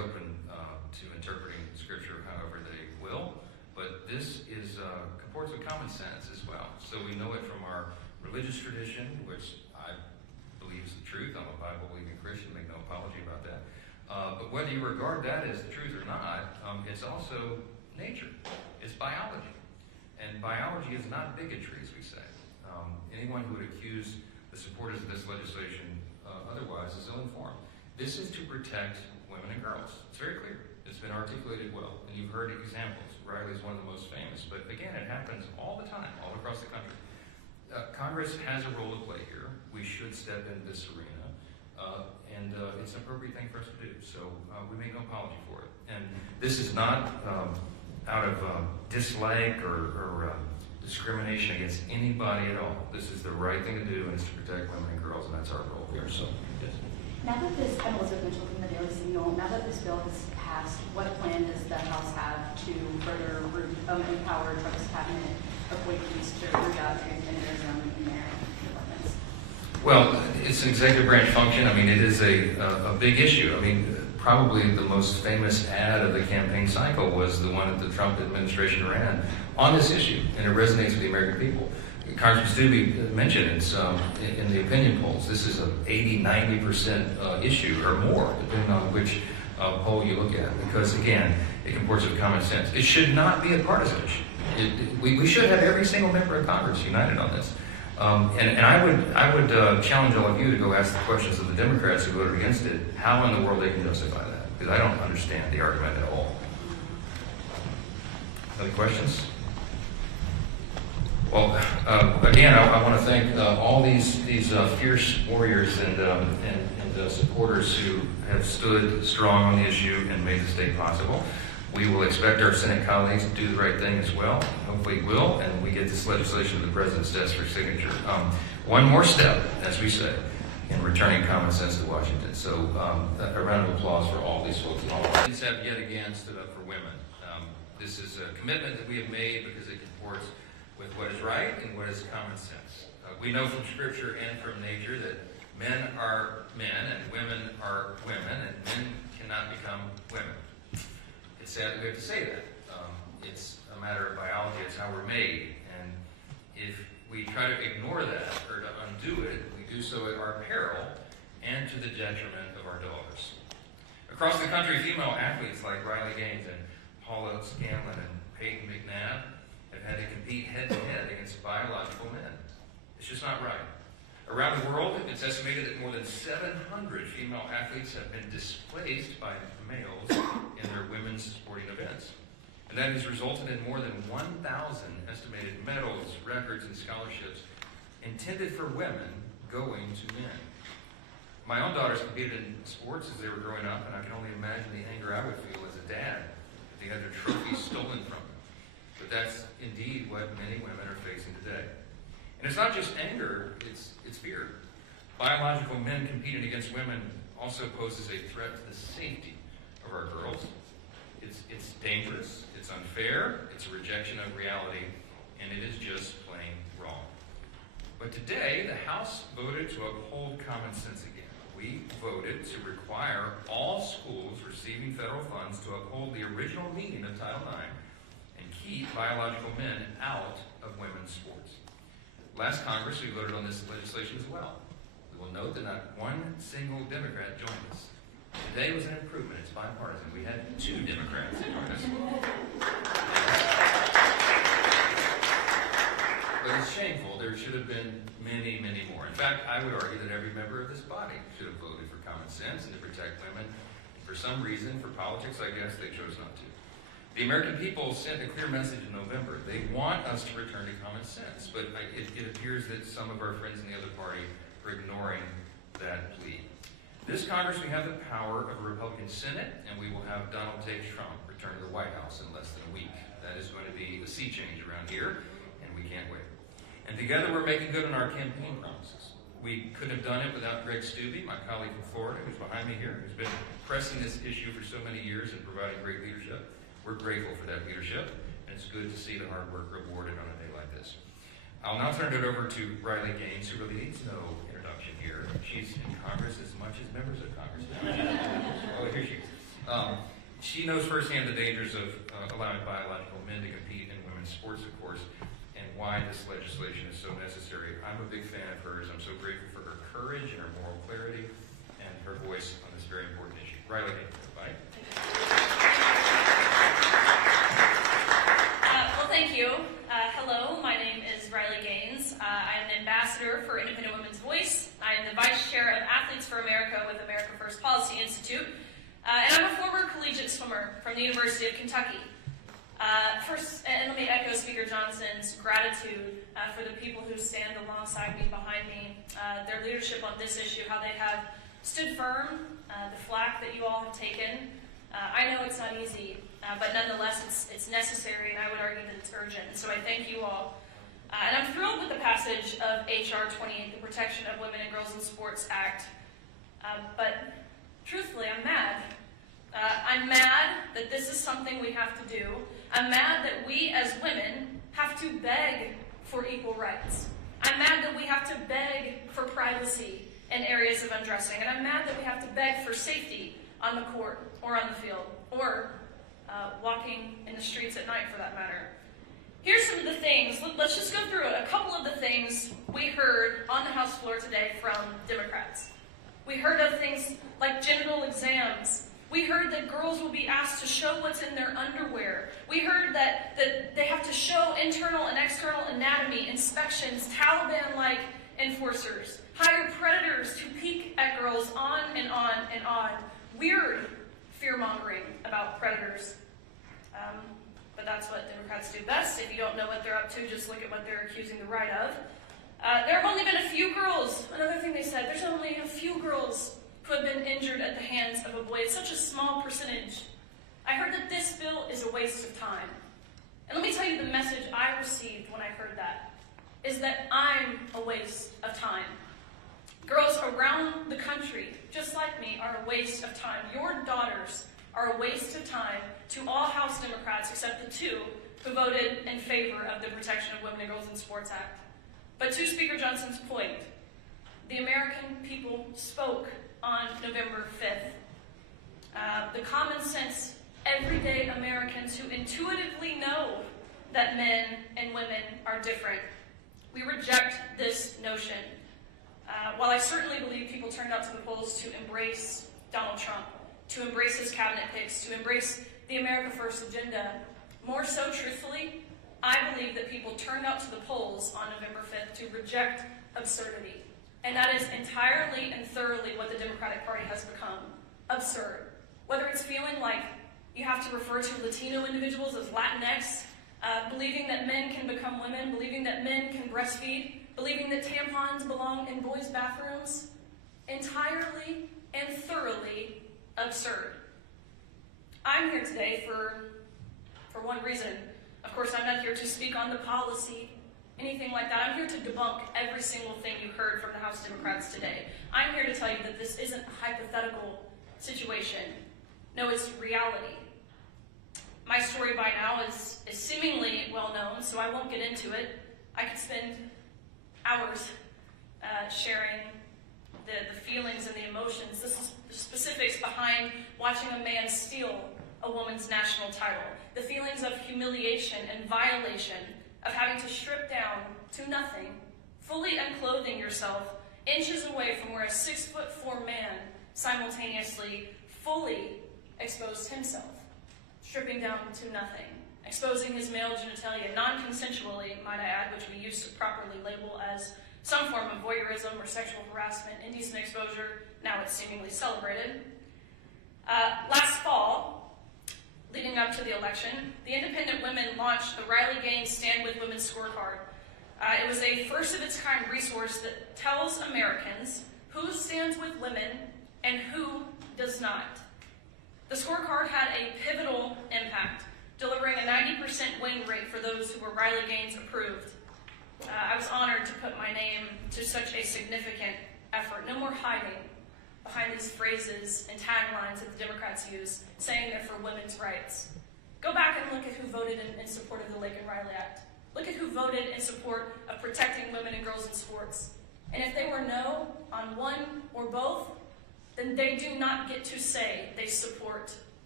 open to interpreting Scripture however they will, but this comports with common sense as well. So we know it from our religious tradition, which I believe is the truth. I'm a Bible-believing Christian, make no apology about that. But whether you regard that as the truth or not, it's also nature. It's biology. And biology is not bigotry, as we say. Anyone who would accuse the supporters of this legislation otherwise is ill-informed. This is to protect women and girls. It's very clear. It's been articulated well. And you've heard examples. Riley's one of the most famous. But again, it happens all the time, all across the country. Congress has a role to play here. We should step into this arena. And it's an appropriate thing for us to do. So we make no apology for it. And this is not out of dislike or discrimination against anybody at all. This is the right thing to do, and it's to protect women and girls, and that's our role here. So, yes. Now that this, I'm Elizabeth Mitchell from the Daily Signal. Now that this bill has passed, what plan does the House have to further empower Trump's cabinet appointees to root out transgenderism in their departments? Well, it's an executive branch function. I mean, it is a big issue. I mean, probably the most famous ad of the campaign cycle was the one that the Trump administration ran on this issue, and it resonates with the American people. Congressman Stubbe mentioned it's in the opinion polls. This is an 80-90% issue or more, depending on which poll you look at, because again, it comports with common sense. It should not be a partisan issue. We should have every single member of Congress united on this. And I would challenge all of you to go ask the questions of the Democrats who voted against it, how in the world they can justify that, because I don't understand the argument at all. Any questions? Well, again, I want to thank all these fierce warriors and supporters who have stood strong on the issue and made the state possible. We will expect our Senate colleagues to do the right thing as well. Hopefully will, and we get this legislation to the President's desk for signature. One more step, as we say, in returning common sense to Washington. So a round of applause for all these folks. All these have yet again stood up for women. This is a commitment that we have made because it comports with what is right and what is common sense. We know from Scripture and from nature that men are men and women are women, and men cannot become women. It's sad that we have to say that. It's a matter of biology. It's how we're made. And if we try to ignore that or to undo it, we do so at our peril and to the detriment of our daughters. Across the country, female athletes like Riley Gaines and Paula Scanlon and Peyton McNabb have had to compete head-to-head against biological men. It's just not right. Around the world, it's estimated that more than 700 female athletes have been displaced by males in their women's sporting events. And that has resulted in more than 1,000 estimated medals, records, and scholarships intended for women going to men. My own daughters competed in sports as they were growing up, and I can only imagine the anger I would feel as a dad if they had their trophies stolen from them. But that's indeed what many women are facing today. And it's not just anger, it's fear. Biological men competing against women also poses a threat to the safety of our girls. It's dangerous, it's unfair, it's a rejection of reality, and it is just plain wrong. But today, the House voted to uphold common sense again. We voted to require all schools receiving federal funds to uphold the original meaning of Title IX and keep biological men out of women's sports. Last Congress, we voted on this legislation as well. We will note that not one single Democrat joined us. Today was an improvement. It's bipartisan. We had 2 Democrats join us. But it's shameful. There should have been many, many more. In fact, I would argue that every member of this body should have voted for common sense and to protect women. For some reason, for politics, I guess, they chose not to. The American people sent a clear message in November. They want us to return to common sense, but it appears that some of our friends in the other party are ignoring that plea. This Congress, we have the power of a Republican Senate, and we will have Donald J. Trump return to the White House in less than a week. That is going to be a sea change around here, and we can't wait. And together we're making good on our campaign promises. We couldn't have done it without Greg Stubbe, my colleague from Florida, who's behind me here, who's been pressing this issue for so many years and providing great leadership. We're grateful for that leadership, and it's good to see the hard work rewarded on a day like this. I'll now turn it over to Riley Gaines, who really needs no introduction here. She's in Congress as much as members of Congress now. Oh, here she is. She knows firsthand the dangers of allowing biological men to compete in women's sports, of course, and why this legislation is so necessary. I'm a big fan of hers. I'm so grateful for her courage and her moral clarity and her voice on this very important issue. Riley, bye. Well, thank you. Hello, my name is Riley Gaines. I am an ambassador for Independent Women's Voice. I am the vice chair of Athletes for America with America First Policy Institute. And I'm a former collegiate swimmer from the University of Kentucky. First, and let me echo Speaker Johnson's gratitude for the people who stand alongside me, behind me, their leadership on this issue, how they have stood firm, the flack that you all have taken. I know it's not easy, but nonetheless it's necessary, and I would argue that it's urgent. So I thank you all. And I'm thrilled with the passage of H.R. 28, the Protection of Women and Girls in Sports Act. But truthfully, I'm mad. I'm mad that this is something we have to do. I'm mad that we as women have to beg for equal rights. I'm mad that we have to beg for privacy in areas of undressing. And I'm mad that we have to beg for safety on the court or on the field or walking in the streets at night, for that matter. Here's some of the things. Let's just go through a couple of the things we heard on the House floor today from Democrats. We heard of things like genital exams. We heard that girls will be asked to show what's in their underwear. We heard that they have to show internal and external anatomy inspections, Taliban-like enforcers, hire predators to peek at girls, on and on and on. Weird fear-mongering about predators. But that's what Democrats do best. If you don't know what they're up to, just look at what they're accusing the right of. There have only been a few girls. Another thing they said, there's only a few girls who have been injured at the hands of a boy. It's such a small percentage. I heard that this bill is a waste of time. And let me tell you the message I received when I heard that, is that I'm a waste of time. Girls around the country, just like me, are a waste of time. Your daughters are a waste of time to all House Democrats except the two who voted in favor of the Protection of Women and Girls in Sports Act. But to Speaker Johnson's point, the American people spoke on November 5th. The common sense, everyday Americans who intuitively know that men and women are different. We reject this notion. While I certainly believe people turned out to the polls to embrace Donald Trump, to embrace his cabinet picks, to embrace the America First agenda, more so truthfully, I believe that people turned out to the polls on November 5th to reject absurdity. And that is entirely and thoroughly what the Democratic Party has become. Absurd. Whether it's feeling like you have to refer to Latino individuals as Latinx, believing that men can become women, believing that men can breastfeed, believing that tampons belong in boys' bathrooms, entirely and thoroughly absurd. I'm here today for one reason. Of course, I'm not here to speak on the policy, anything like that. I'm here to debunk every single thing you heard from the House Democrats today. I'm here to tell you that this isn't a hypothetical situation. No, it's reality. My story by now is seemingly well known, so I won't get into it. I could spend hours sharing the feelings and the emotions, the specifics behind watching a man steal a woman's national title, the feelings of humiliation and violation, of having to strip down to nothing, fully unclothing yourself, inches away from where a 6'4" man simultaneously fully exposed himself, stripping down to nothing, exposing his male genitalia, non-consensually, might I add, which we used to properly label as some form of voyeurism or sexual harassment, indecent exposure. Now it's seemingly celebrated. Last fall, leading up to the election, the Independent Women launched the Riley Gaines Stand With Women scorecard. It was a first-of-its-kind resource that tells Americans who stands with women and who does not. The scorecard had a pivotal impact, delivering a 90% win rate for those who were Riley Gaines approved. I was honored to put my name to such a significant effort. No more hiding behind these phrases and taglines that the Democrats use, saying they're for women's rights. Go back and look at who voted in support of the Lake and Riley Act. Look at who voted in support of protecting women and girls in sports. And if they were no on one or both, then they do not get to say they support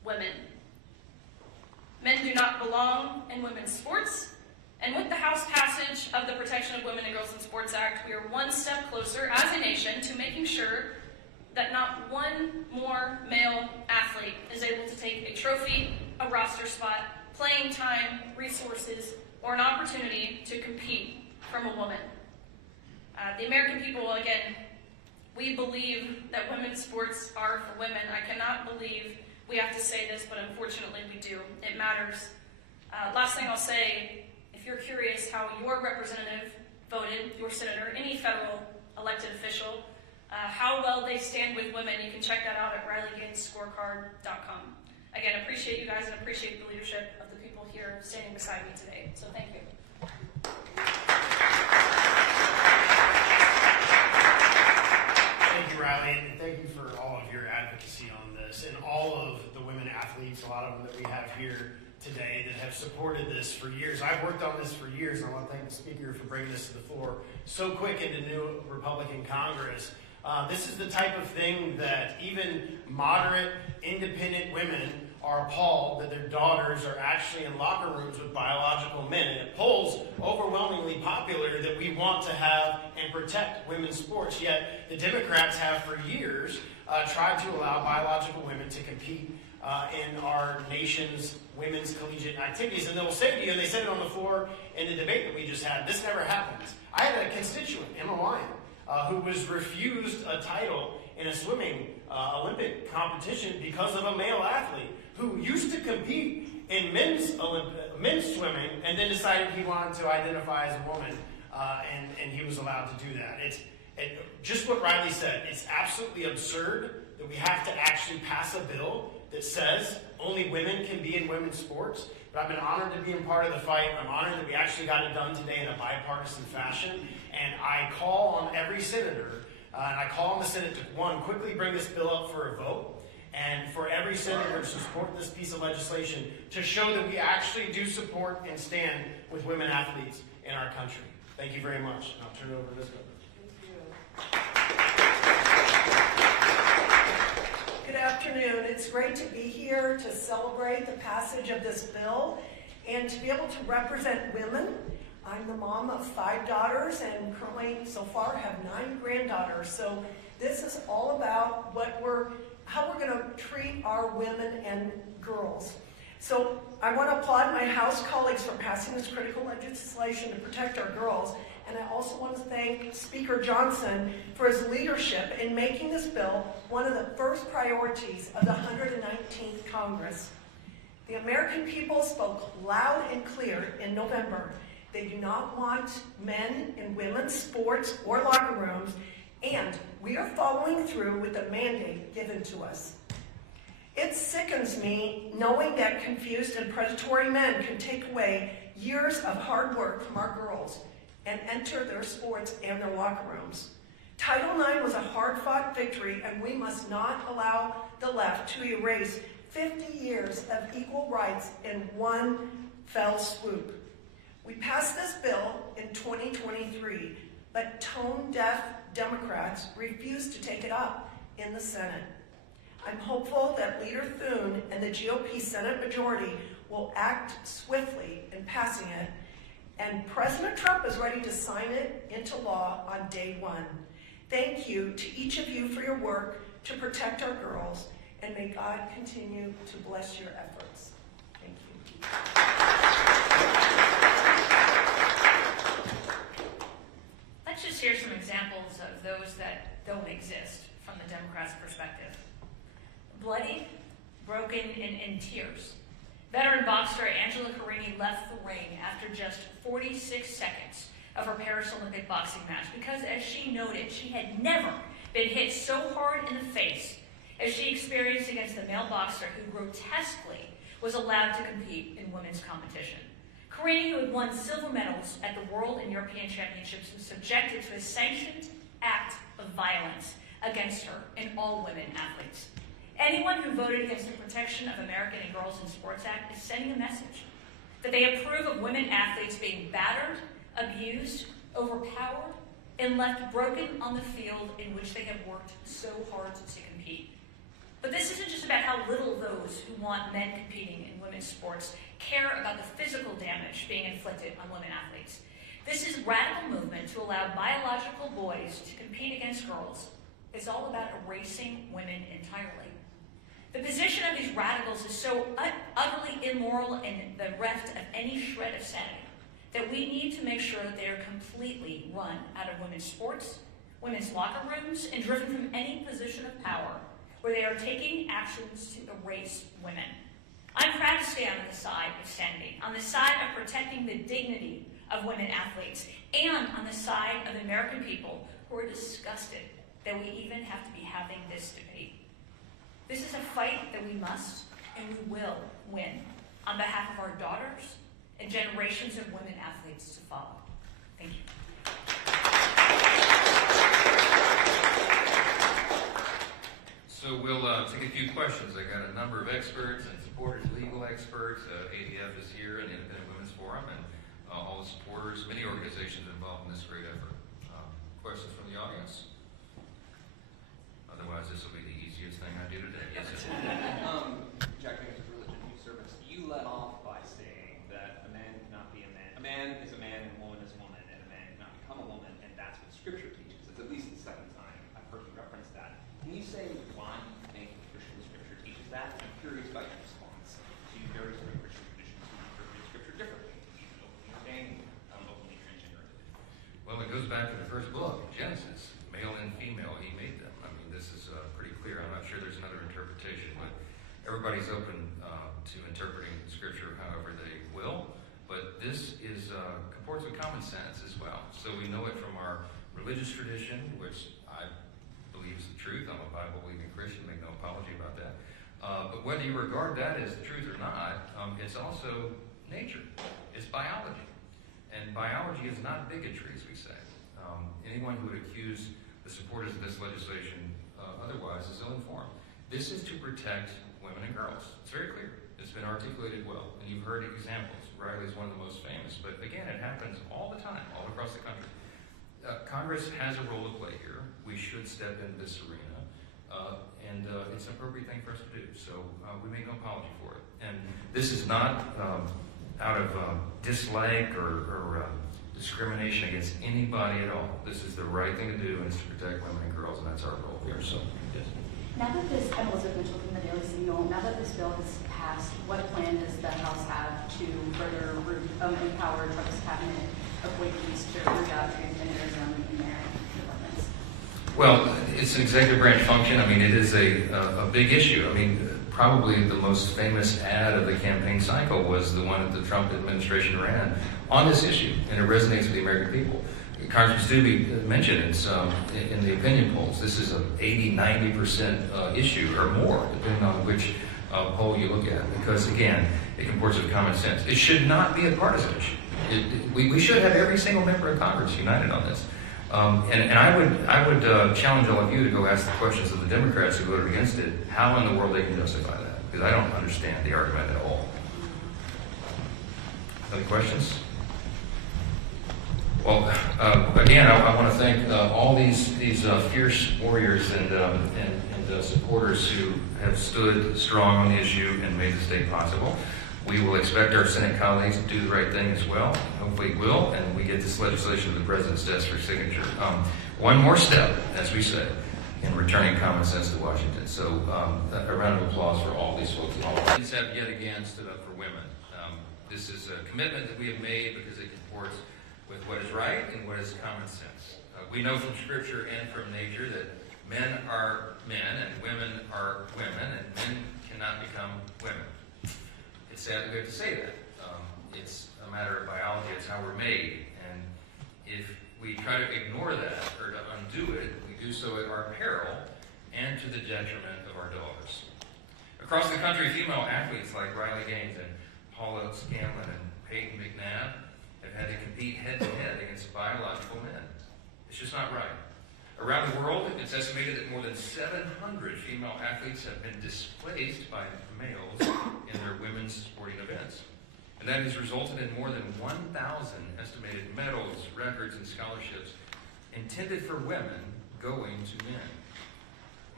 women. Men do not belong in women's sports, and with the House passage of the Protection of Women and Girls in Sports Act, we are one step closer as a nation to making sure that not one more male athlete is able to take a trophy, a roster spot, playing time, resources, or an opportunity to compete from a woman. The American people, again, we believe that women's sports are for women. I cannot believe we have to say this, but unfortunately we do. It matters. Last thing I'll say, if you're curious how your representative voted, your senator, any federal elected official, how well they stand with women, you can check that out at RileyGainzScorecard.com. Again, appreciate you guys and appreciate the leadership of the people here standing beside me today. So thank you. Thank you, Riley, and thank you for all of your advocacy on this and all of the women athletes, a lot of them that we have here today that have supported this for years. I've worked on this for years, and I want to thank the speaker for bringing this to the floor so quick into new Republican Congress. This is the type of thing that even moderate, independent women are appalled that their daughters are actually in locker rooms with biological men. And it polls overwhelmingly popular that we want to have and protect women's sports, yet the Democrats have for years tried to allow biological women to compete in our nation's women's collegiate activities. And they'll say to you, and they said it on the floor in the debate that we just had, this never happens. I had a constituent, Emma Lyon, who was refused a title in a swimming Olympic competition because of a male athlete who used to compete in men's swimming and then decided he wanted to identify as a woman, and he was allowed to do that. It's just what Riley said. It's absolutely absurd that we have to actually pass a bill that says only women can be in women's sports. But I've been honored to be a part of the fight. I'm honored that we actually got it done today in a bipartisan fashion. And I call on every senator, and I call on the Senate to, one, quickly bring this bill up for a vote, and for every senator to support this piece of legislation to show that we actually do support and stand with women athletes in our country. Thank you very much. And I'll turn it over to Ms. Goodman. Good afternoon. It's great to be here to celebrate the passage of this bill and to be able to represent women. I'm the mom of 5 daughters and currently so far have 9 granddaughters. So this is all about how we're going to treat our women and girls. So I want to applaud my House colleagues for passing this critical legislation to protect our girls. And I also want to thank Speaker Johnson for his leadership in making this bill one of the first priorities of the 119th Congress. The American people spoke loud and clear in November. They do not want men in women's sports or locker rooms, and we are following through with the mandate given to us. It sickens me knowing that confused and predatory men can take away years of hard work from our girls and enter their sports and their locker rooms. Title IX was a hard-fought victory, and we must not allow the left to erase 50 years of equal rights in one fell swoop. We passed this bill in 2023, but tone-deaf Democrats refused to take it up in the Senate. I'm hopeful that Leader Thune and the GOP Senate majority will act swiftly in passing it, and President Trump is ready to sign it into law on day one. Thank you to each of you for your work to protect our girls, and may God continue to bless your efforts. Thank you. Let's just hear some examples of those that don't exist from the Democrats' perspective. Bloody, broken, and in tears. Veteran boxer Angela Carini left the ring after just 46 seconds of her Paris Olympic boxing match because, as she noted, she had never been hit so hard in the face as she experienced against the male boxer who grotesquely was allowed to compete in women's competition. Carini, who had won silver medals at the World and European Championships, was subjected to a sanctioned act of violence against her and all women athletes. Anyone who voted against the Protection of American and Girls in Sports Act is sending a message that they approve of women athletes being battered, abused, overpowered, and left broken on the field in which they have worked so hard to compete. But this isn't just about how little those who want men competing in women's sports care about the physical damage being inflicted on women athletes. This is radical movement to allow biological boys to compete against girls. It's all about erasing women entirely. The position of these radicals is so utterly immoral and bereft of any shred of sanity that we need to make sure that they are completely run out of women's sports, women's locker rooms, and driven from any position of power where they are taking actions to erase women. I'm proud to stand on the side of sanity, on the side of protecting the dignity of women athletes, and on the side of the American people who are disgusted that we even have to be having this debate. This is a fight that we must and we will win on behalf of our daughters and generations of women athletes to follow. Thank you. So we'll take a few questions. I got a number of experts and supporters, legal experts. ADF is here, and the Independent Women's Forum, and all the supporters, many organizations involved in this great effort. Questions from the audience? Otherwise, this will be the easiest thing I do today. Yes, Objecting to religion and youth service, you led off by saying that a man cannot be a man. A man is a man and a woman is a woman, and a man cannot become a woman, and that's what Scripture teaches. It's at least the second time I've heard you reference that. Can you say why you think Christian Scripture teaches that? I'm curious about your response to various other Christian traditions who interpret Scripture differently. Even openly ordained, openly transgender individuals. Well, it goes back to the first book, Genesis. Male and female, he made them. I mean, this is pretty clear. I'm not sure there's another interpretation, but everybody's open to interpreting Scripture however they will. But this is comports with common sense as well. So we know it from our religious tradition, which I believe is the truth. I'm a Bible-believing Christian, make no apology about that. But whether you regard that as the truth or not, it's also nature. It's biology. And biology is not bigotry, as we say. Anyone who would accuse the supporters of this legislation otherwise is ill-informed. This is to protect women and girls. It's very clear. It's been articulated well, and you've heard examples. Riley's one of the most famous, but again, it happens all the time, all across the country. Congress has a role to play here. We should step into this arena, and it's an appropriate thing for us to do. So we make no apology for it. And this is not out of dislike or discrimination against anybody at all. This is the right thing to do, and it's to protect women and girls, and that's our role here. So, yes. Now that this, I'm Elizabeth Mitchell from the Daily Signal, now that this bill has passed, what plan does the House have to further empower Trump's cabinet appointees to root out transgenderism in their departments? Well, it's an executive branch function. I mean, it is a big issue. I mean, probably the most famous ad of the campaign cycle was the one that the Trump administration ran on this issue, and it resonates with the American people. Congressman Stubbe mentioned it's in the opinion polls. This is an 80-90% issue or more, depending on which poll you look at. Because again, it comports with common sense. It should not be a partisan issue. We should have every single member of Congress united on this. And I would challenge all of you to go ask the questions of the Democrats who voted against it, how in the world they can justify that. Because I don't understand the argument at all. Other questions? Well, again, I want to thank all these fierce warriors and supporters who have stood strong on the issue and made the state possible. We will expect our Senate colleagues to do the right thing as well. Hopefully will, and we get this legislation to the President's desk for signature. One more step, as we say, in returning common sense to Washington. So a round of applause for all these folks. These have yet again stood up for women. This is a commitment that we have made because it comports with what is right and what is common sense. We know from Scripture and from nature that men are men and women are women, and men cannot become women. It's sad that we have to say that. It's a matter of biology. It's how we're made. And if we try to ignore that or to undo it, we do so at our peril and to the detriment of our daughters. Across the country, female athletes like Riley Gaines and Paula Scanlon and Peyton McNabb have had to compete head-to-head against biological men. It's just not right. Around the world, it's estimated that more than 700 female athletes have been displaced by males in their women's sporting events. And that has resulted in more than 1,000 estimated medals, records, and scholarships intended for women going to men.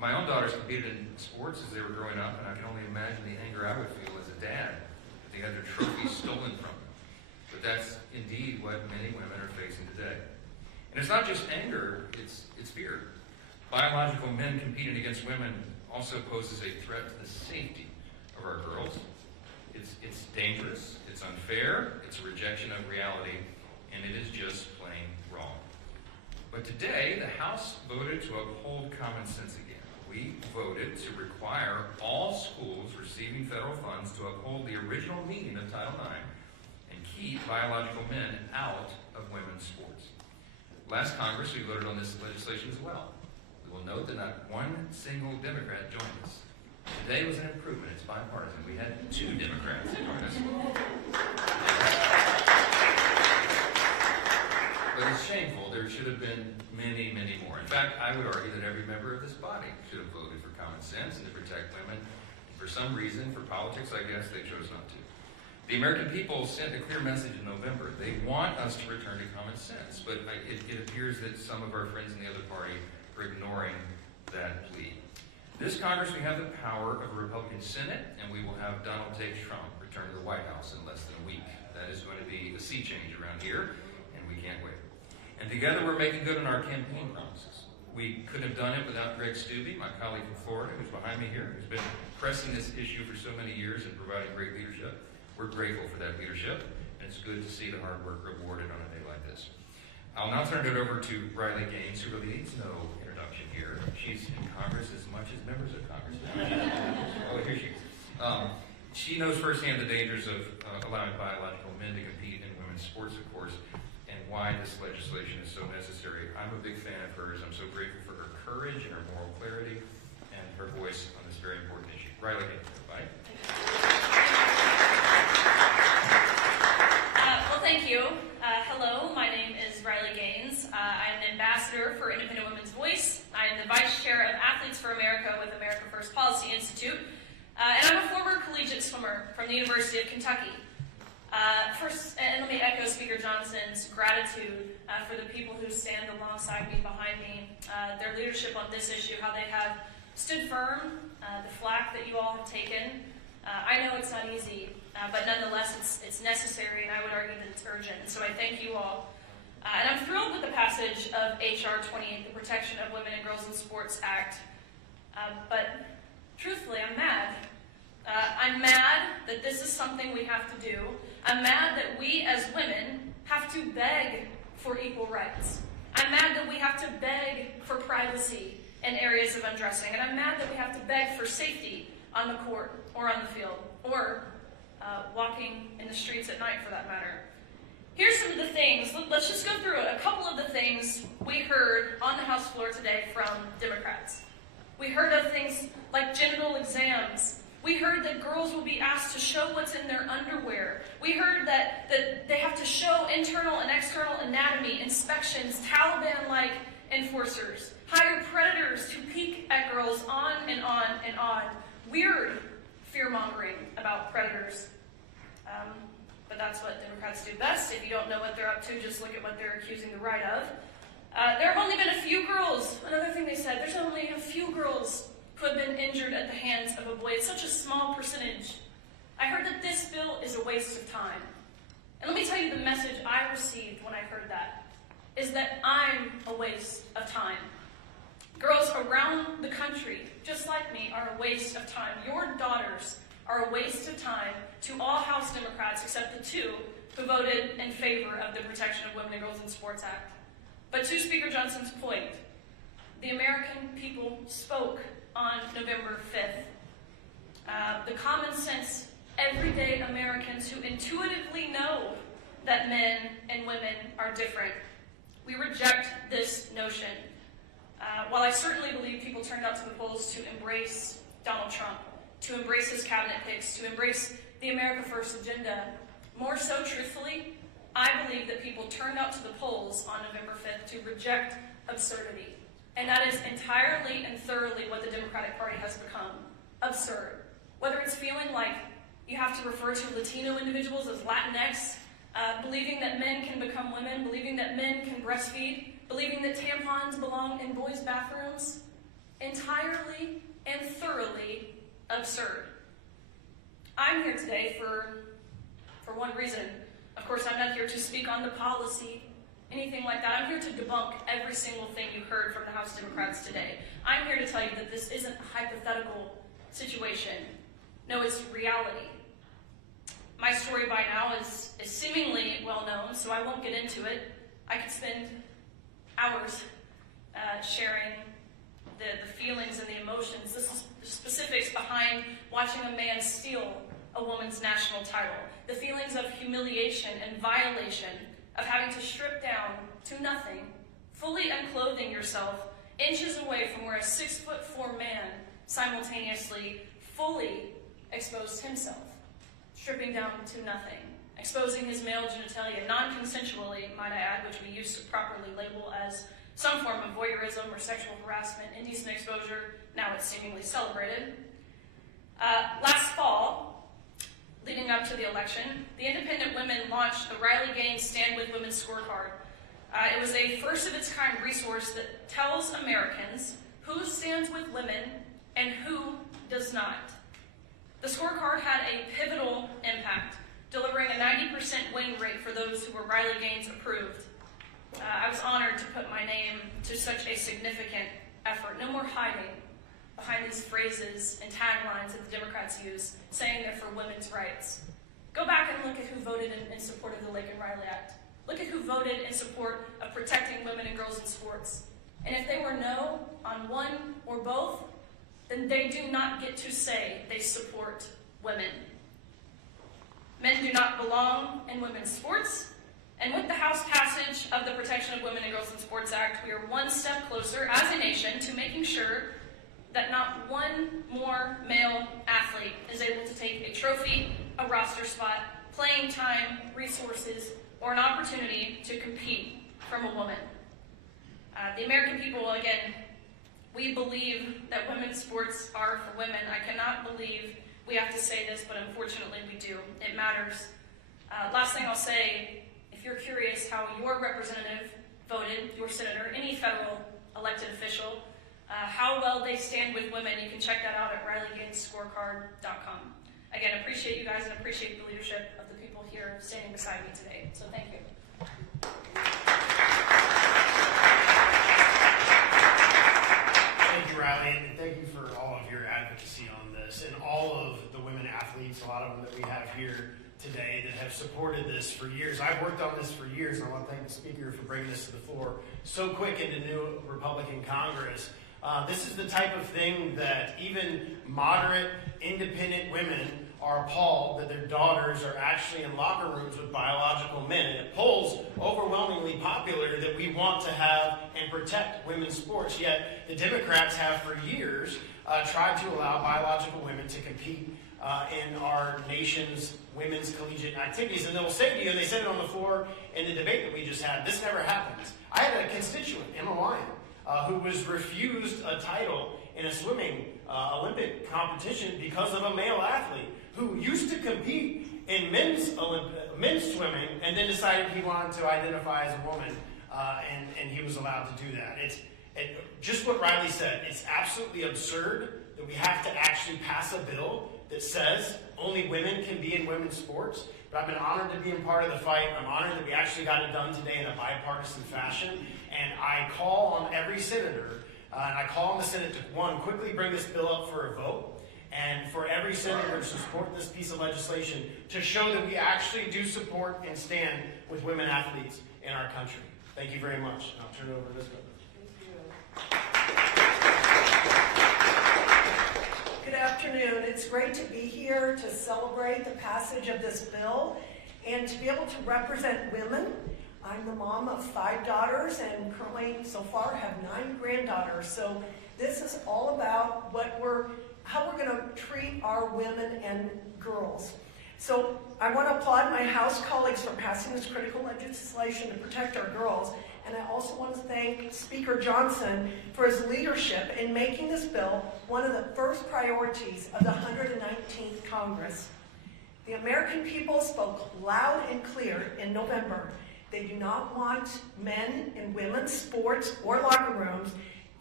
My own daughters competed in sports as they were growing up, and I can only imagine the anger I would feel as a dad if they had their trophies stolen from them. But that's indeed what many women are facing today. And it's not just anger, it's fear. Biological men competing against women also poses a threat to the safety of our girls. It's dangerous, it's unfair, it's a rejection of reality, and it is just plain wrong. But today, the House voted to uphold common sense again. We voted to require all schools receiving federal funds to uphold the original meaning of Title IX and keep biological men out of women's sports. Last Congress, we voted on this legislation as well. We will note that not one single Democrat joined us. Today was an improvement. It's bipartisan. We had 2 Democrats join us. But it's shameful. There should have been many, many more. In fact, I would argue that every member of this body should have voted for common sense and to protect women. For some reason, for politics, I guess, they chose not to. The American people sent a clear message in November. They want us to return to common sense, but it appears that some of our friends in the other party are ignoring that plea. This Congress, we have the power of a Republican Senate, and we will have Donald J. Trump return to the White House in less than a week. That is going to be a sea change around here, and we can't wait. And together we're making good on our campaign promises. We couldn't have done it without Greg Stubbe, my colleague from Florida, who's behind me here, who's been pressing this issue for so many years and providing great leadership. We're grateful for that leadership, and it's good to see the hard work rewarded on a day like this. I'll now turn it over to Riley Gaines, who really needs no introduction here. She's in Congress as much as members of Congress. Oh, here she is. She knows firsthand the dangers of allowing biological men to compete in women's sports, of course, and why this legislation is so necessary. I'm a big fan of hers. I'm so grateful for her courage and her moral clarity and her voice on this very important issue. Riley Gaines, everybody. Thank you. Hello, my name is Riley Gaines. I'm an ambassador for Independent Women's Voice. I am the vice chair of Athletes for America with America First Policy Institute. And I'm a former collegiate swimmer from the University of Kentucky. First, and let me echo Speaker Johnson's gratitude for the people who stand alongside me, behind me, their leadership on this issue, how they have stood firm, the flack that you all have taken. I know it's not easy, but nonetheless it's necessary, and I would argue that it's urgent. And so I thank you all. And I'm thrilled with the passage of H.R. 28, the Protection of Women and Girls in Sports Act. But truthfully, I'm mad. I'm mad that this is something we have to do. I'm mad that we as women have to beg for equal rights. I'm mad that we have to beg for privacy in areas of undressing. And I'm mad that we have to beg for safety on the court or on the field or walking in the streets at night, for that matter. Here's some of the things. Let's just go through it. A couple of the things we heard on the House floor today from Democrats. We heard of things like genital exams. We heard that girls will be asked to show what's in their underwear. We heard that they have to show internal and external anatomy, inspections, Taliban-like enforcers, hire predators to peek at girls, on and on and on. Weird fear-mongering about predators. But that's what Democrats do best. If you don't know what they're up to, just look at what they're accusing the right of. There have only been a few girls. Another thing they said, there's only a few girls who have been injured at the hands of a boy. It's such a small percentage. I heard that this bill is a waste of time. And let me tell you the message I received when I heard that, is that I'm a waste of time. Girls around the country, just like me, are a waste of time. Your daughters are a waste of time to all House Democrats except the 2 who voted in favor of the Protection of Women and Girls in Sports Act. But to Speaker Johnson's point, the American people spoke on November 5th. The common sense, everyday Americans who intuitively know that men and women are different. We reject this notion. While I certainly believe people turned out to the polls to embrace Donald Trump, to embrace his cabinet picks, to embrace the America First agenda, more so truthfully, I believe that people turned out to the polls on November 5th to reject absurdity. And that is entirely and thoroughly what the Democratic Party has become. Absurd. Whether it's feeling like you have to refer to Latino individuals as Latinx, believing that men can become women, believing that men can breastfeed, believing that tampons belong in boys' bathrooms. entirely and thoroughly absurd. I'm here today for one reason. Of course, I'm not here to speak on the policy, anything like that. I'm here to debunk every single thing you heard from the House Democrats today. I'm here to tell you that this isn't a hypothetical situation. No, it's reality. My story by now is seemingly well known, so I won't get into it. I could spend hours sharing the feelings and the emotions. This is the specifics behind watching a man steal a woman's national title. The feelings of humiliation and violation, of having to strip down to nothing, fully unclothing yourself, inches away from where a 6'4" man simultaneously fully exposed himself, stripping down to nothing, exposing his male genitalia, non-consensually, might I add, which we used to properly label as some form of voyeurism or sexual harassment, indecent exposure. Now it's seemingly celebrated. Last fall, leading up to the election, the independent women launched the Riley Gaines Stand With Women scorecard. It was a first-of-its-kind resource that tells Americans who stands with women and who does not. The scorecard had a pivotal impact, delivering a 90% win rate for those who were Riley Gaines approved. I was honored to put my name to such a significant effort. No more hiding behind these phrases and taglines that the Democrats use, saying they're for women's rights. Go back and look at who voted in support of the Laken Riley Act. Look at who voted in support of protecting women and girls in sports. And if they were no on one or both, then they do not get to say they support women. Men do not belong in women's sports. And with the House passage of the Protection of Women and Girls in Sports Act, we are one step closer as a nation to making sure that not one more male athlete is able to take a trophy, a roster spot, playing time, resources, or an opportunity to compete from a woman. The American people, again, we believe that women's sports are for women. I cannot believe we have to say this, but unfortunately we do. It matters. Last thing I'll say, if you're curious how your representative voted, your senator, any federal elected official, how well they stand with women, you can check that out at RileyGainesScorecard.com. Again, appreciate you guys and appreciate the leadership of the people here standing beside me today. So thank you. Thank you, Riley, and thank you for all of your advocacy on this and all of the women athletes, a lot of them that we have here today that have supported this for years. I've worked on this for years, and I want to thank the speaker for bringing this to the floor so quick into new Republican Congress. This is the type of thing that even moderate, independent women are appalled that their daughters are actually in locker rooms with biological men. And it polls overwhelmingly popular that we want to have and protect women's sports, yet the Democrats have for years tried to allow biological women to compete in our nation's women's collegiate activities. And they'll say to you, and they said it on the floor in the debate that we just had, this never happens. I had a constituent, Emma Lyon, who was refused a title in a swimming Olympic competition because of a male athlete who used to compete in men's swimming and then decided he wanted to identify as a woman, and he was allowed to do that. It's just what Riley said. It's absolutely absurd that we have to actually pass a bill that says only women can be in women's sports. But I've been honored to be a part of the fight. I'm honored that we actually got it done today in a bipartisan fashion. And I call on every senator, and I call on the Senate to, one, quickly bring this bill up for a vote, and for every senator to support this piece of legislation to show that we actually do support and stand with women athletes in our country. Thank you very much. I'll turn it over to Ms. Good afternoon. It's great to be here to celebrate the passage of this bill and to be able to represent women. I'm the mom of 5 daughters and currently so far have 9 granddaughters. So this is all about how we're going to treat our women and girls. So I want to applaud my House colleagues for passing this critical legislation to protect our girls. And I also want to thank Speaker Johnson for his leadership in making this bill one of the first priorities of the 119th Congress. The American people spoke loud and clear in November. They do not want men in women's sports or locker rooms,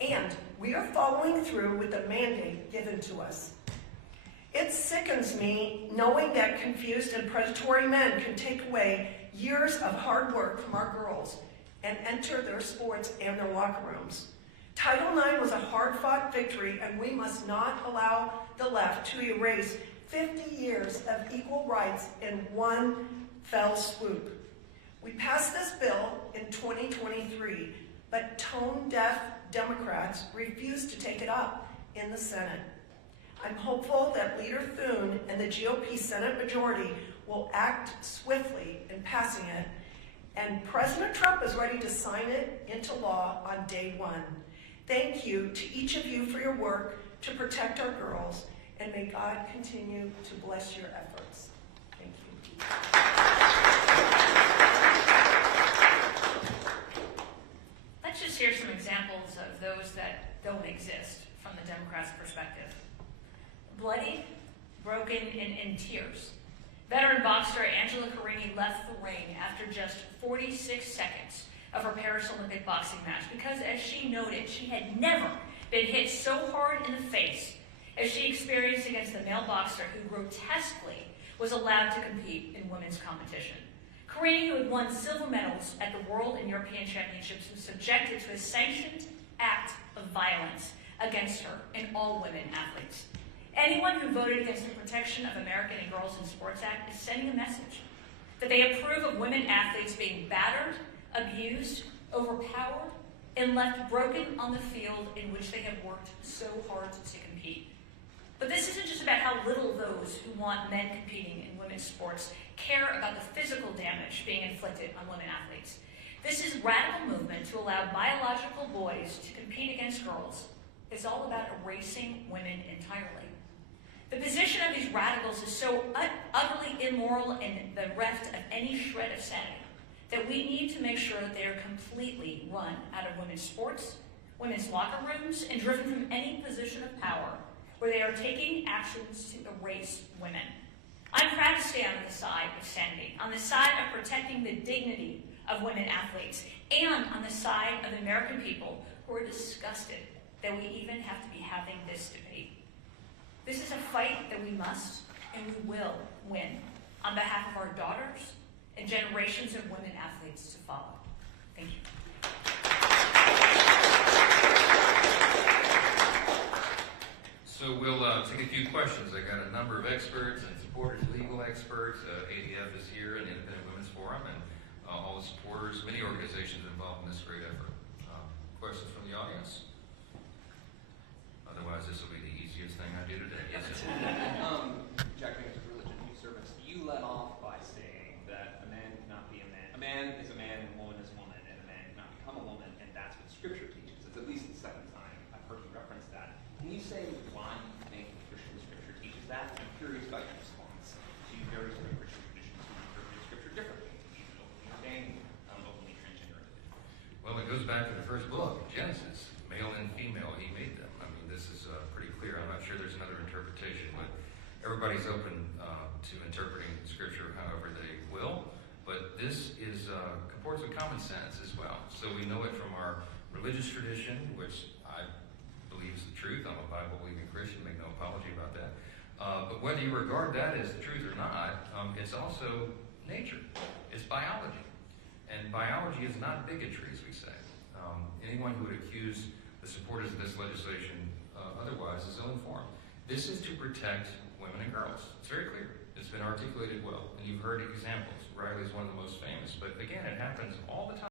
And we are following through with the mandate given to us. It sickens me knowing that confused and predatory men can take away years of hard work from our girls and enter their sports and their locker rooms. Title IX was a hard-fought victory, and we must not allow the left to erase 50 years of equal rights in one fell swoop. We passed this bill in 2023, but tone-deaf Democrats refuse to take it up in the Senate. I'm hopeful that Leader Thune and the GOP Senate majority will act swiftly in passing it, and President Trump is ready to sign it into law on day one. Thank you to each of you for your work to protect our girls, and may God continue to bless your efforts. Thank you. Let's just hear some examples of those that don't exist from the Democrats' perspective. Bloody, broken, and in tears. Veteran boxer Angela Carini left the ring after just 46 seconds of her Paris Olympic boxing match because, as she noted, she had never been hit so hard in the face as she experienced against the male boxer who grotesquely was allowed to compete in women's competition. Carini, who had won silver medals at the World and European Championships, was subjected to a sanctioned act of violence against her and all women athletes. Anyone who voted against the Protection of American and Girls in Sports Act is sending a message that they approve of women athletes being battered, abused, overpowered, and left broken on the field in which they have worked so hard to compete. But this isn't just about how little those who want men competing in women's sports care about the physical damage being inflicted on women athletes. This is radical movement to allow biological boys to compete against girls. It's all about erasing women entirely. The position of these radicals is so utterly immoral and bereft of any shred of sanity that we need to make sure that they are completely run out of women's sports, women's locker rooms, and driven from any position of power where they are taking actions to erase women. I'm proud to stand on the side of sanity, on the side of protecting the dignity of women athletes, and on the side of the American people who are disgusted that we even have to be having this debate. This is a fight that we must and we will win on behalf of our daughters and generations of women athletes to follow. Thank you. So we'll take a few questions. I got a number of experts and supporters, legal experts. ADF is here, and the Independent Women's Forum, and all the supporters, many organizations involved in this great effort. Questions from the audience? Otherwise, this will be the easiest thing I do today. Yes, sir. Objecting to religion and service. You led off by saying that a man cannot be a man. A man is a man, and a woman is a woman, and a man cannot become a woman, and that's what Scripture teaches. It's at least the second time I've heard you reference that. Can you say why you think Christian Scripture teaches that? I'm curious about your response to various other Christian traditions who interpret Scripture differently, even openly ordained, openly transgender. Well, it goes back to the first book, Genesis. Male and female, he made them. I mean, this is pretty clear. I'm not sure there's another interpretation, but everybody's open to interpreting Scripture however they will. But this is comports with common sense as well. So we know it from our religious tradition, which I believe is the truth. I'm a Bible-believing Christian, make no apology about that. But whether you regard that as the truth or not, it's also nature. It's biology. And biology is not bigotry, as we say. Anyone who would accuse the supporters of this legislation otherwise is ill-informed. This is to protect women and girls. It's very clear. It's been articulated well, and you've heard examples. Riley's one of the most famous, but again, it happens all the time.